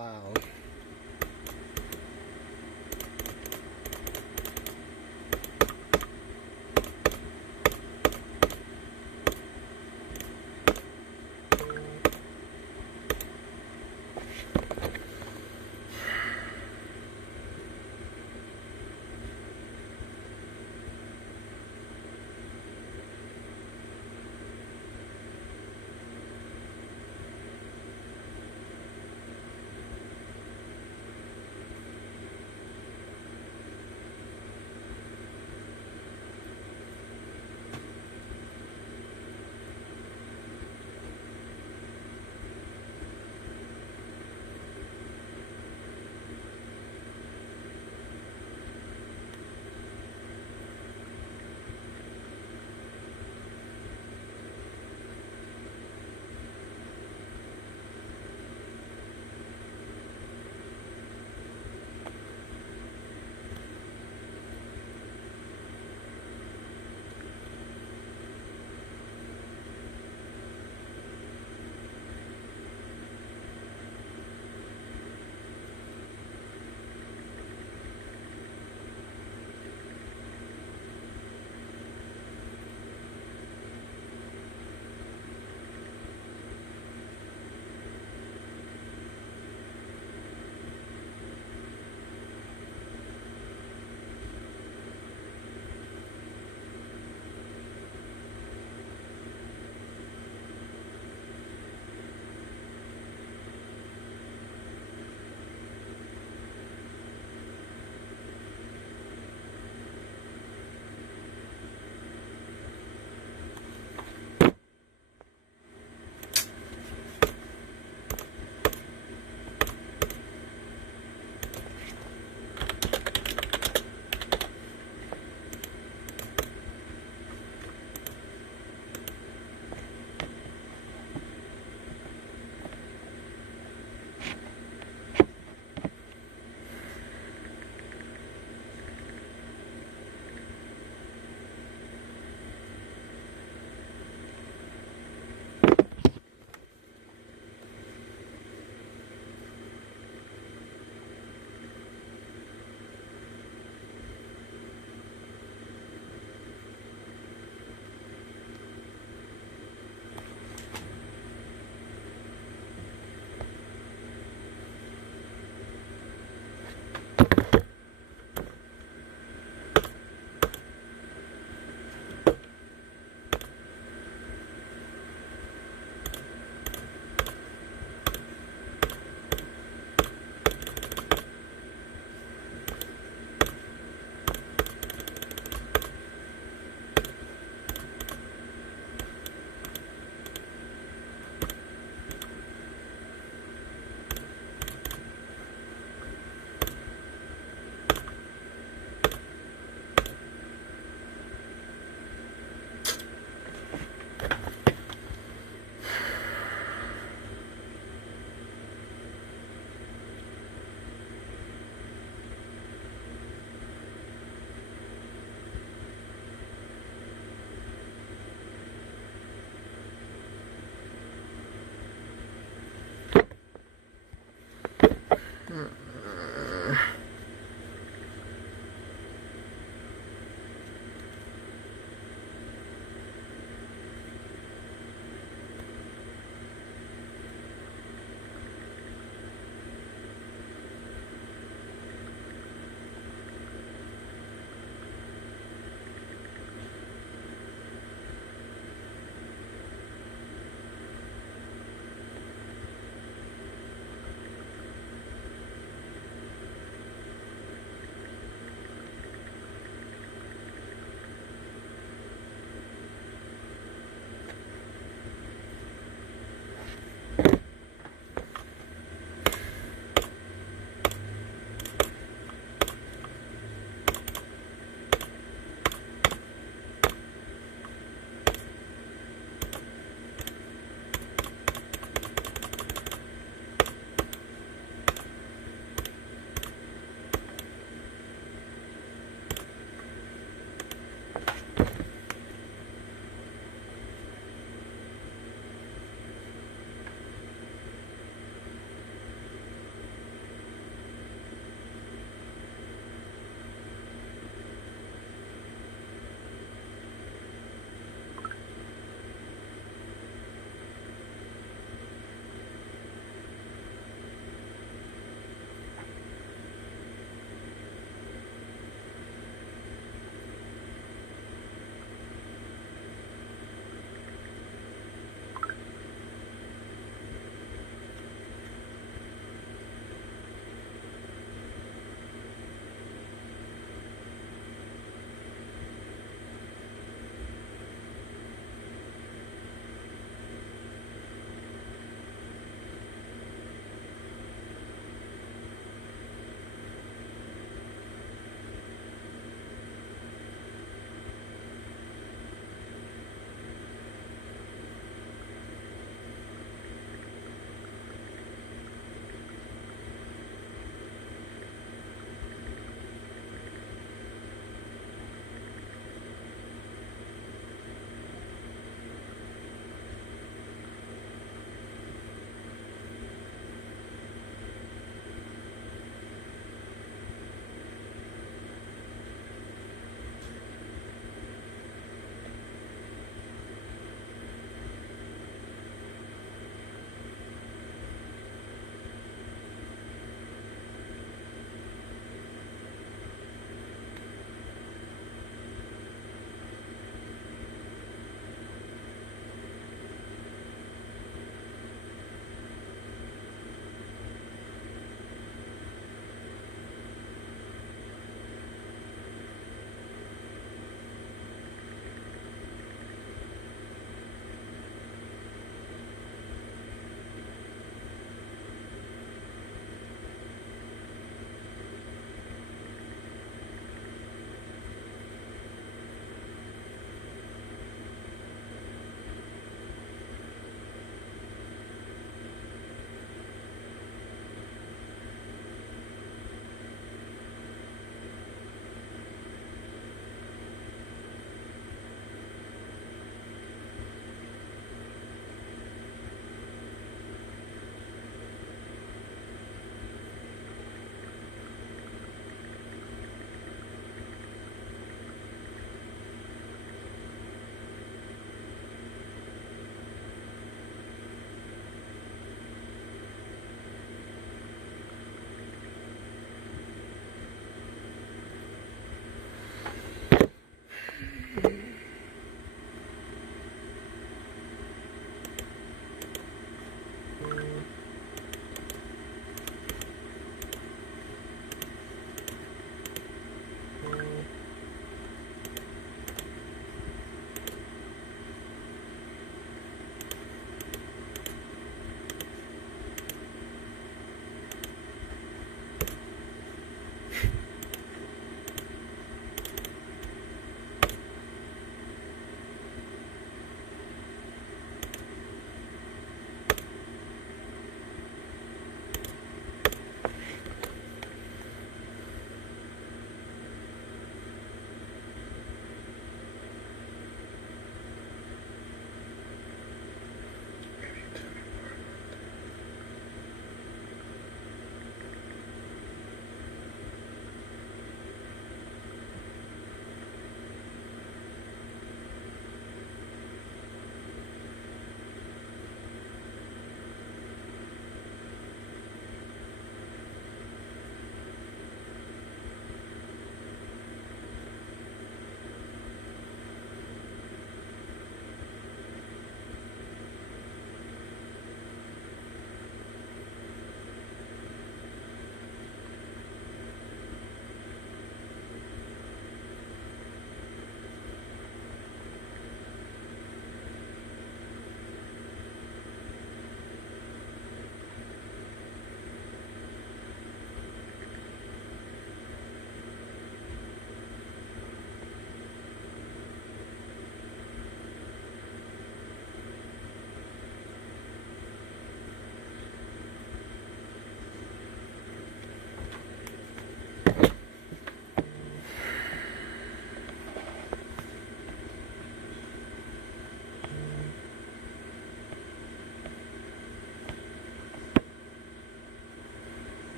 Wow.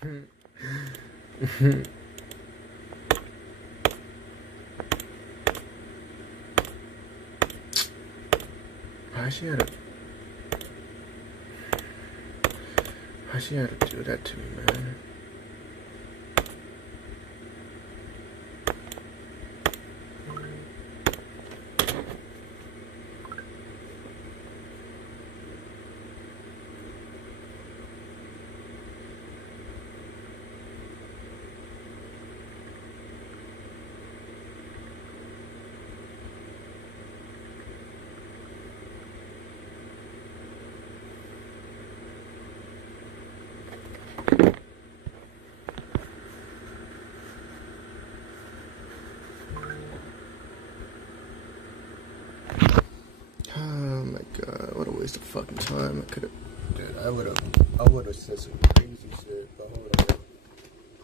Why she had to do that to me, man? Oh my god, what a waste of fucking time. I would have said some crazy shit, but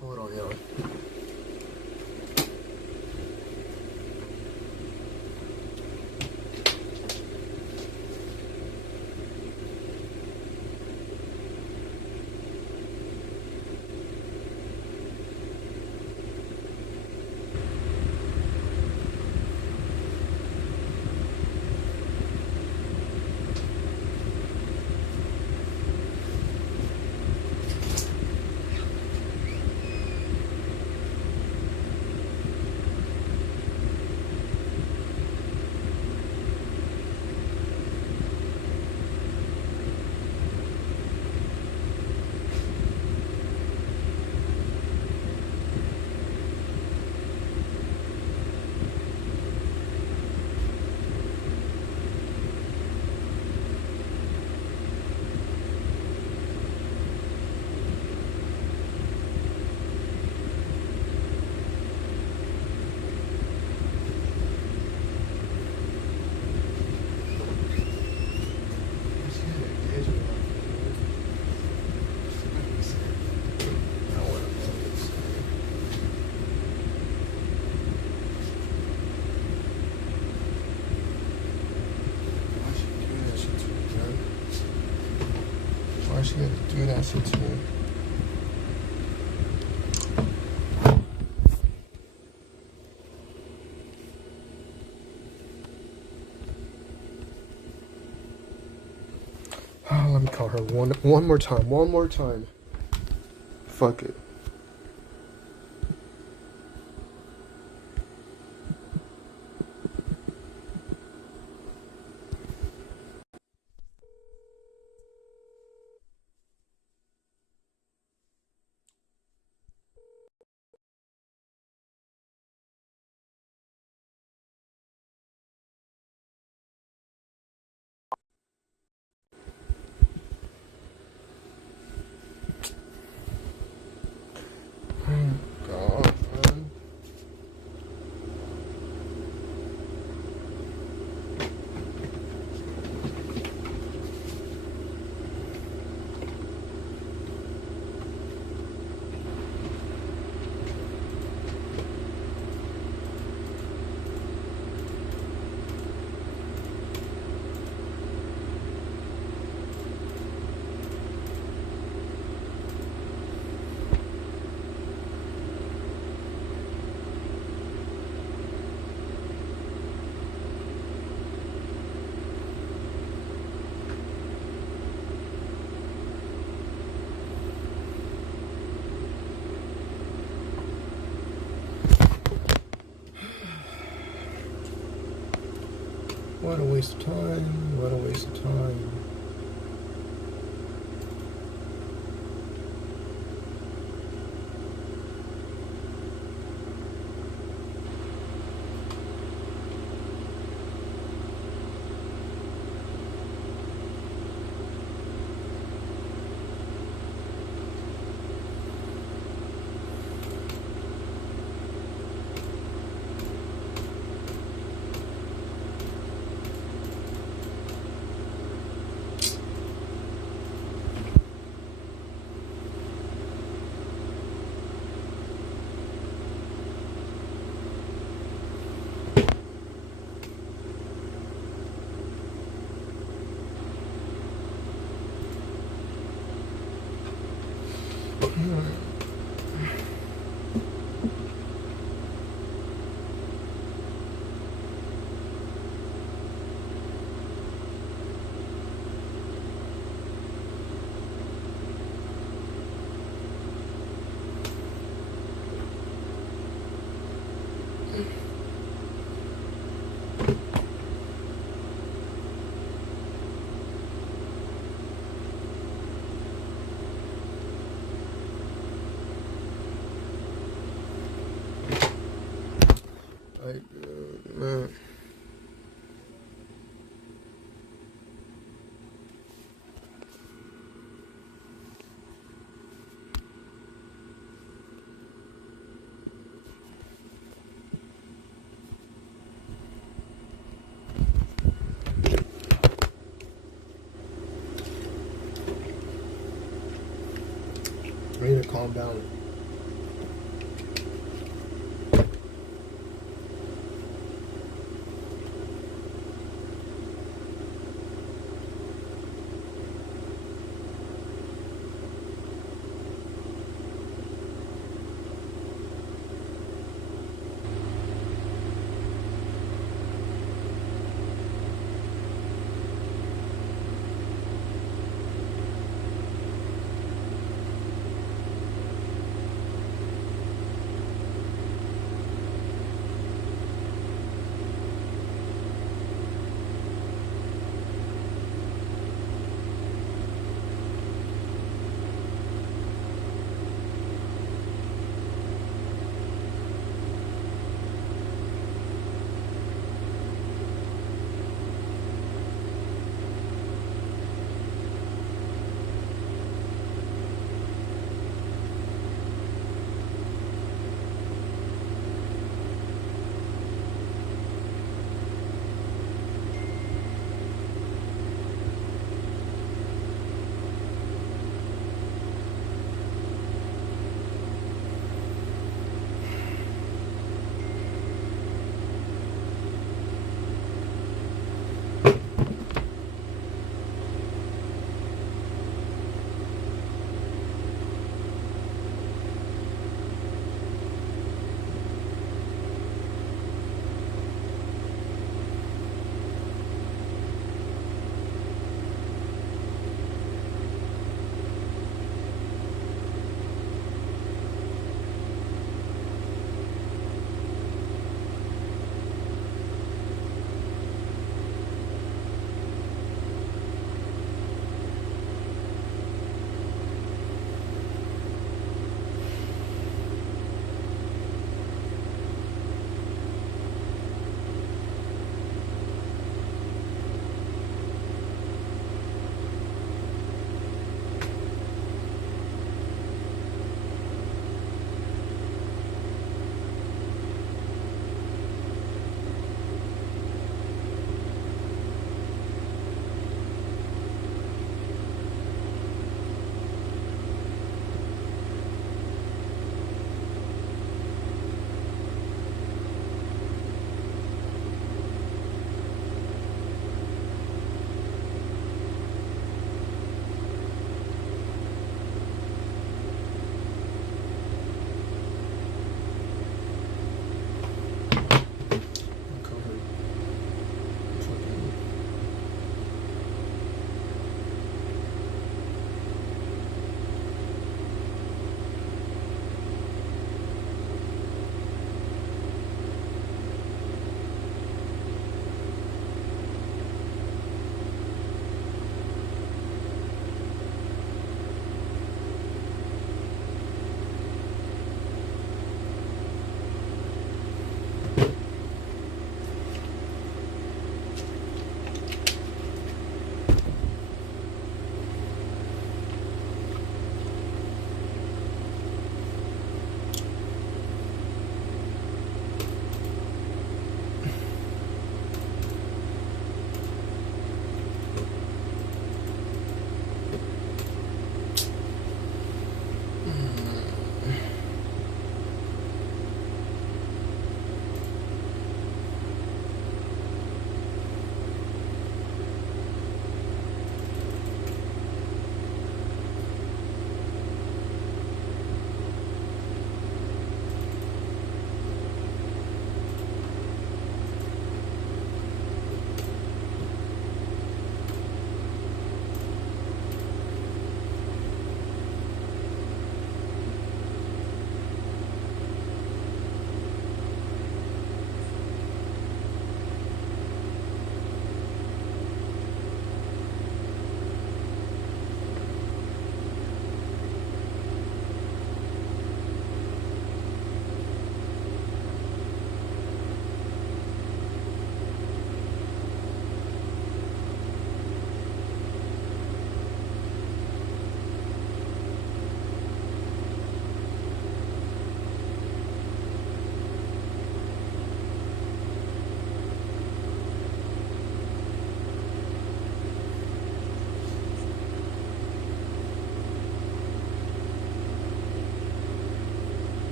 hold on, y'all. She had to do that shit to me. Oh, let me call her one more time. Fuck it. What a waste of time. What a waste of time. I need to calm down.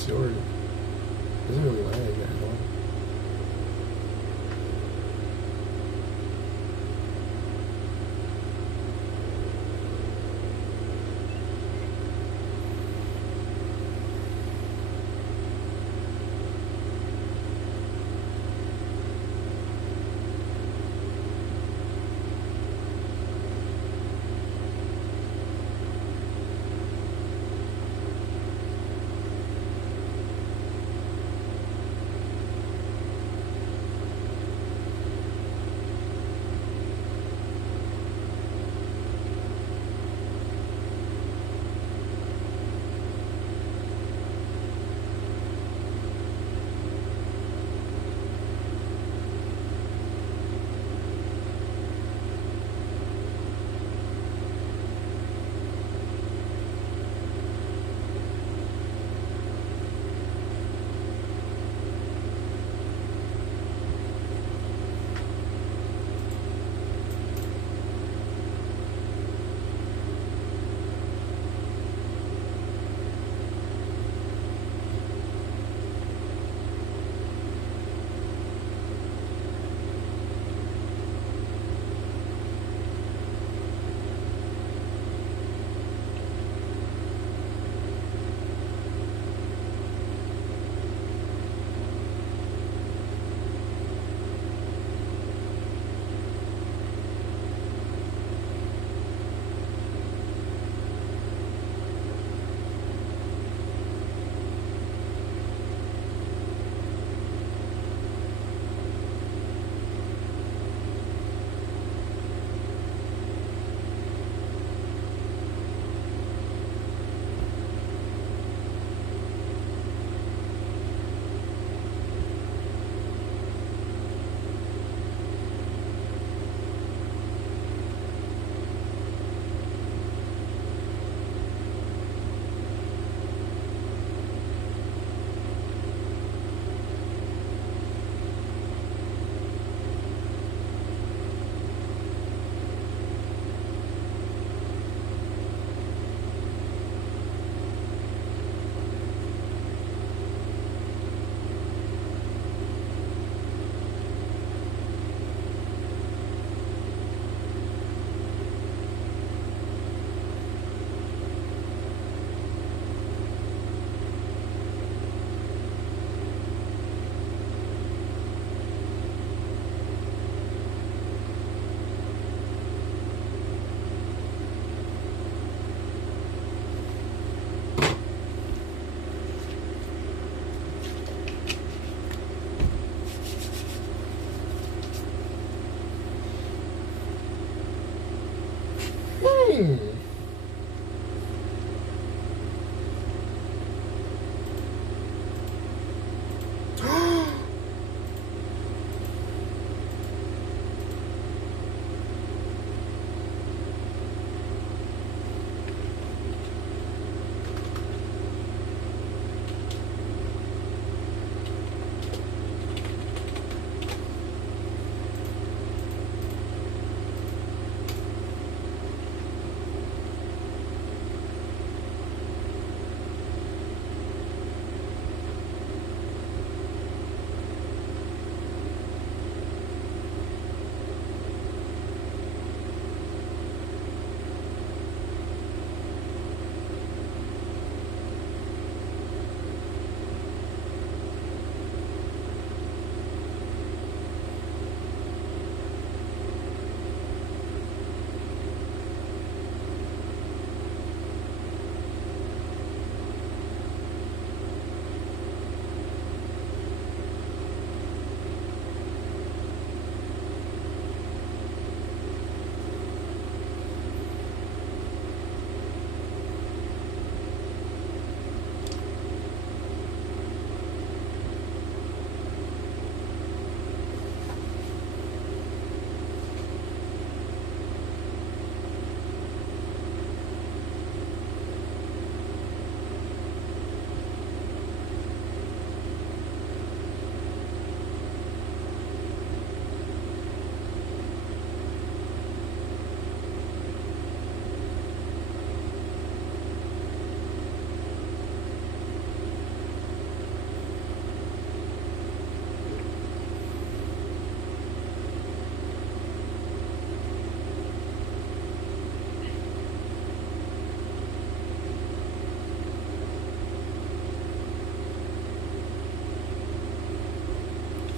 story. Doesn't really lie like that at all.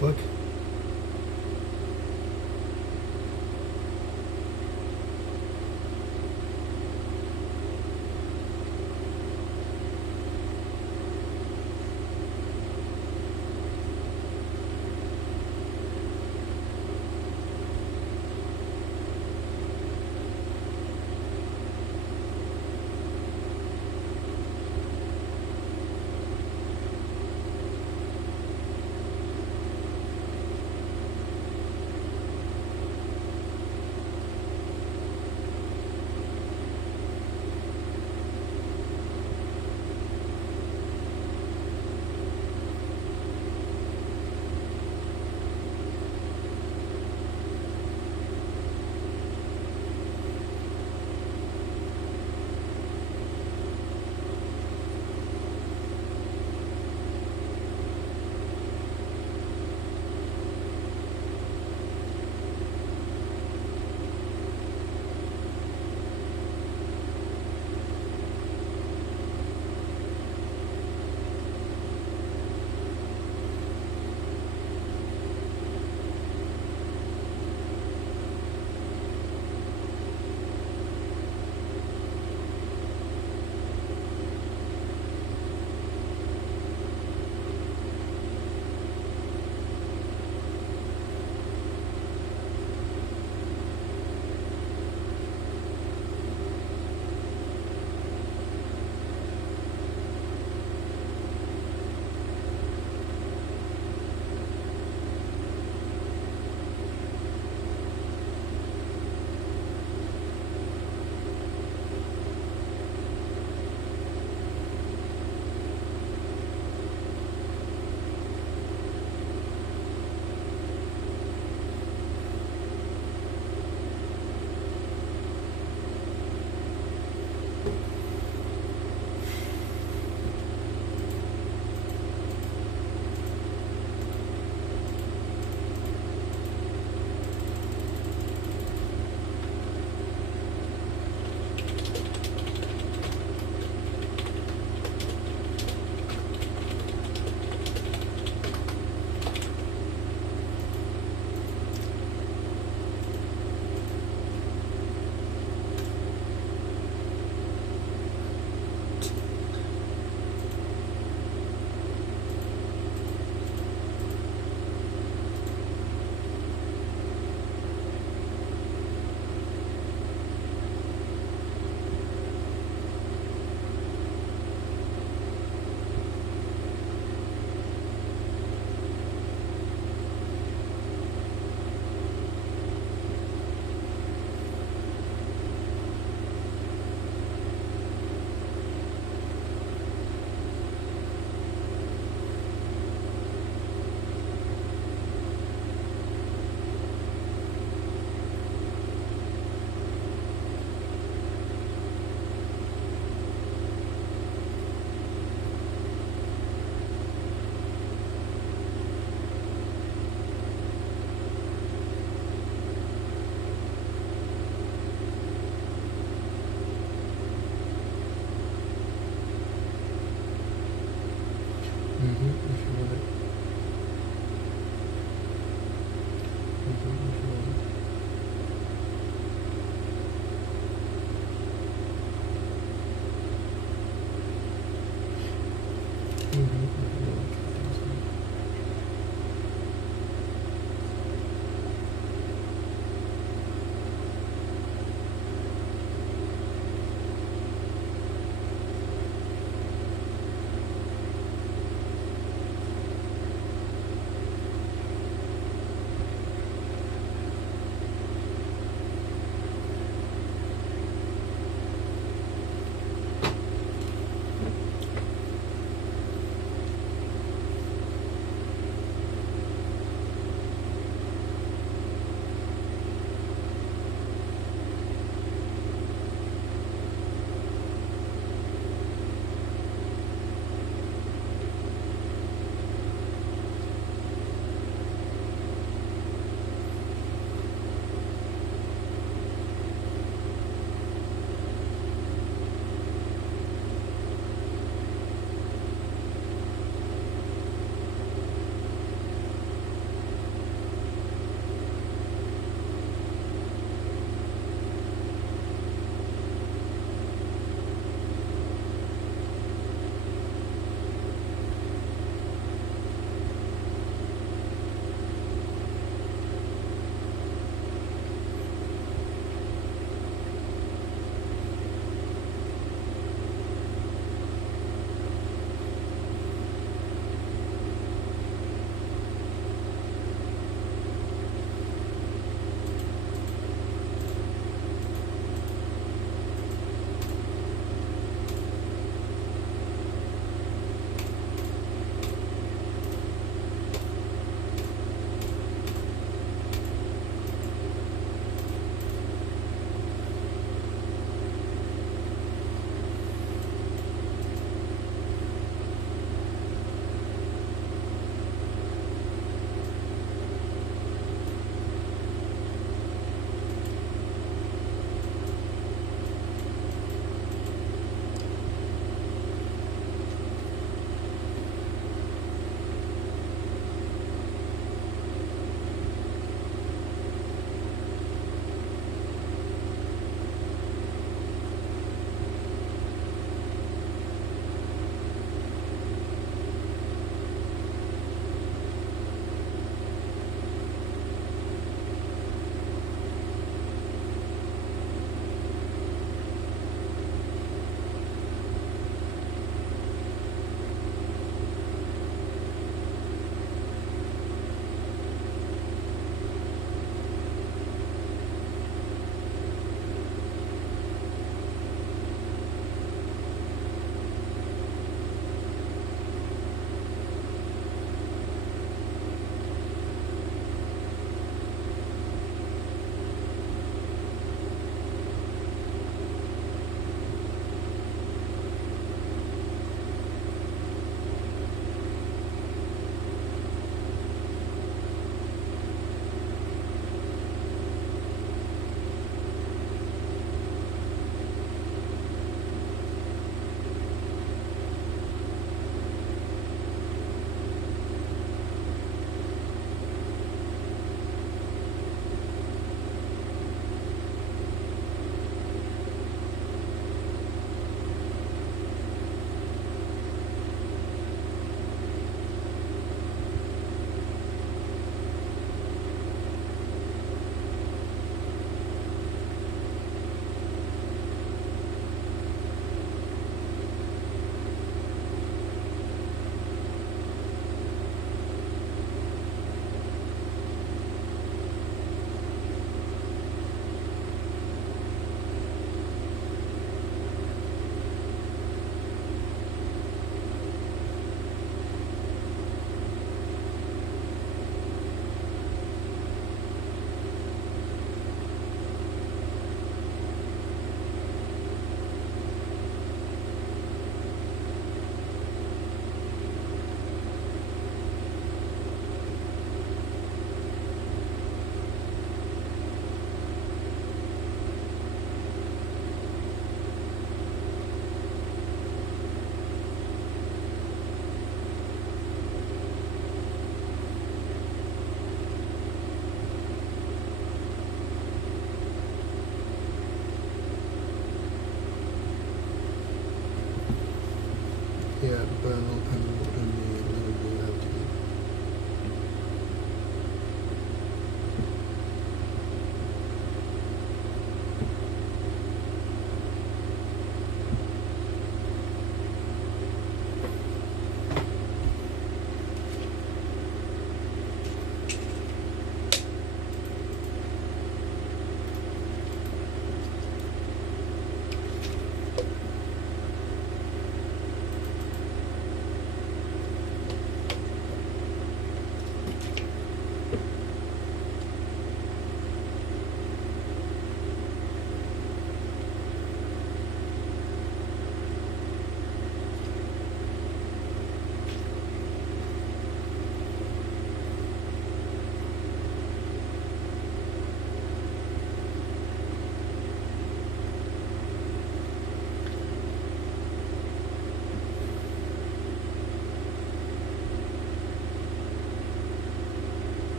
fuck?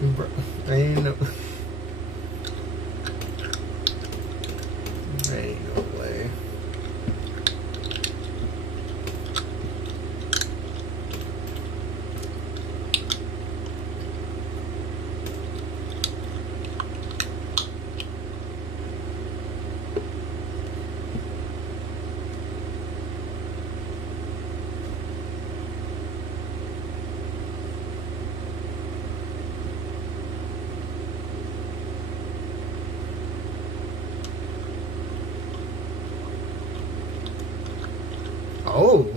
Bro, ain't no way. Oh.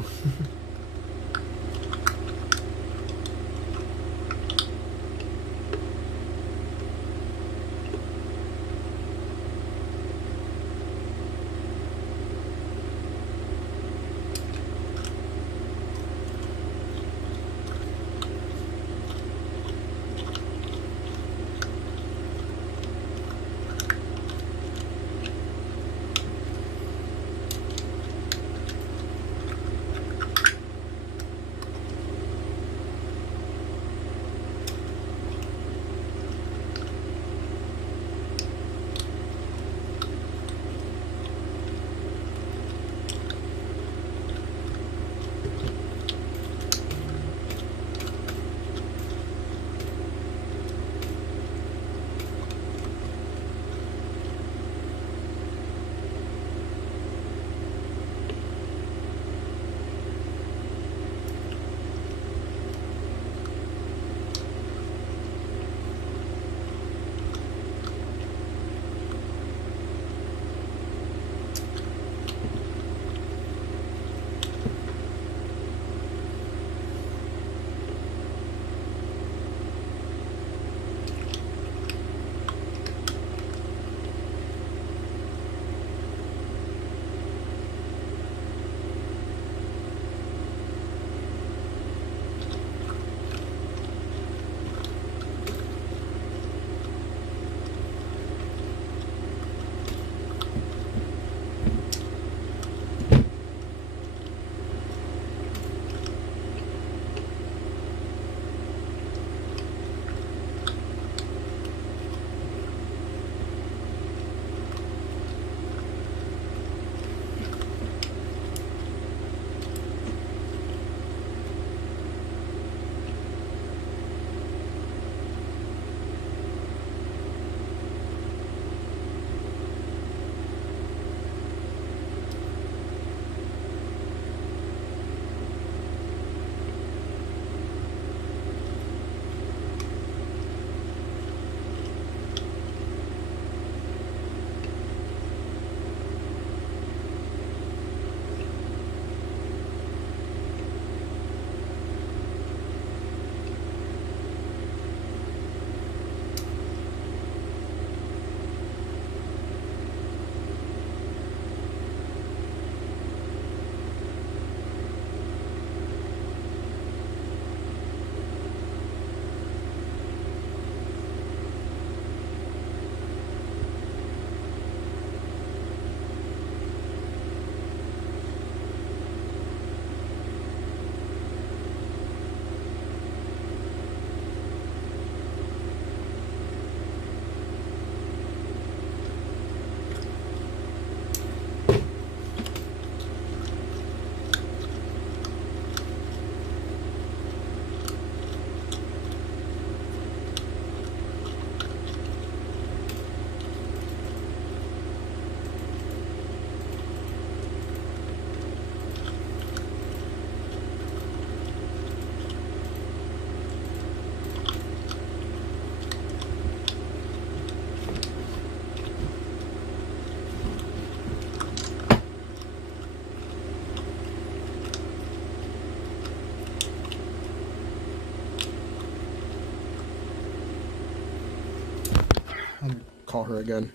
I'll call her again.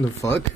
The fuck?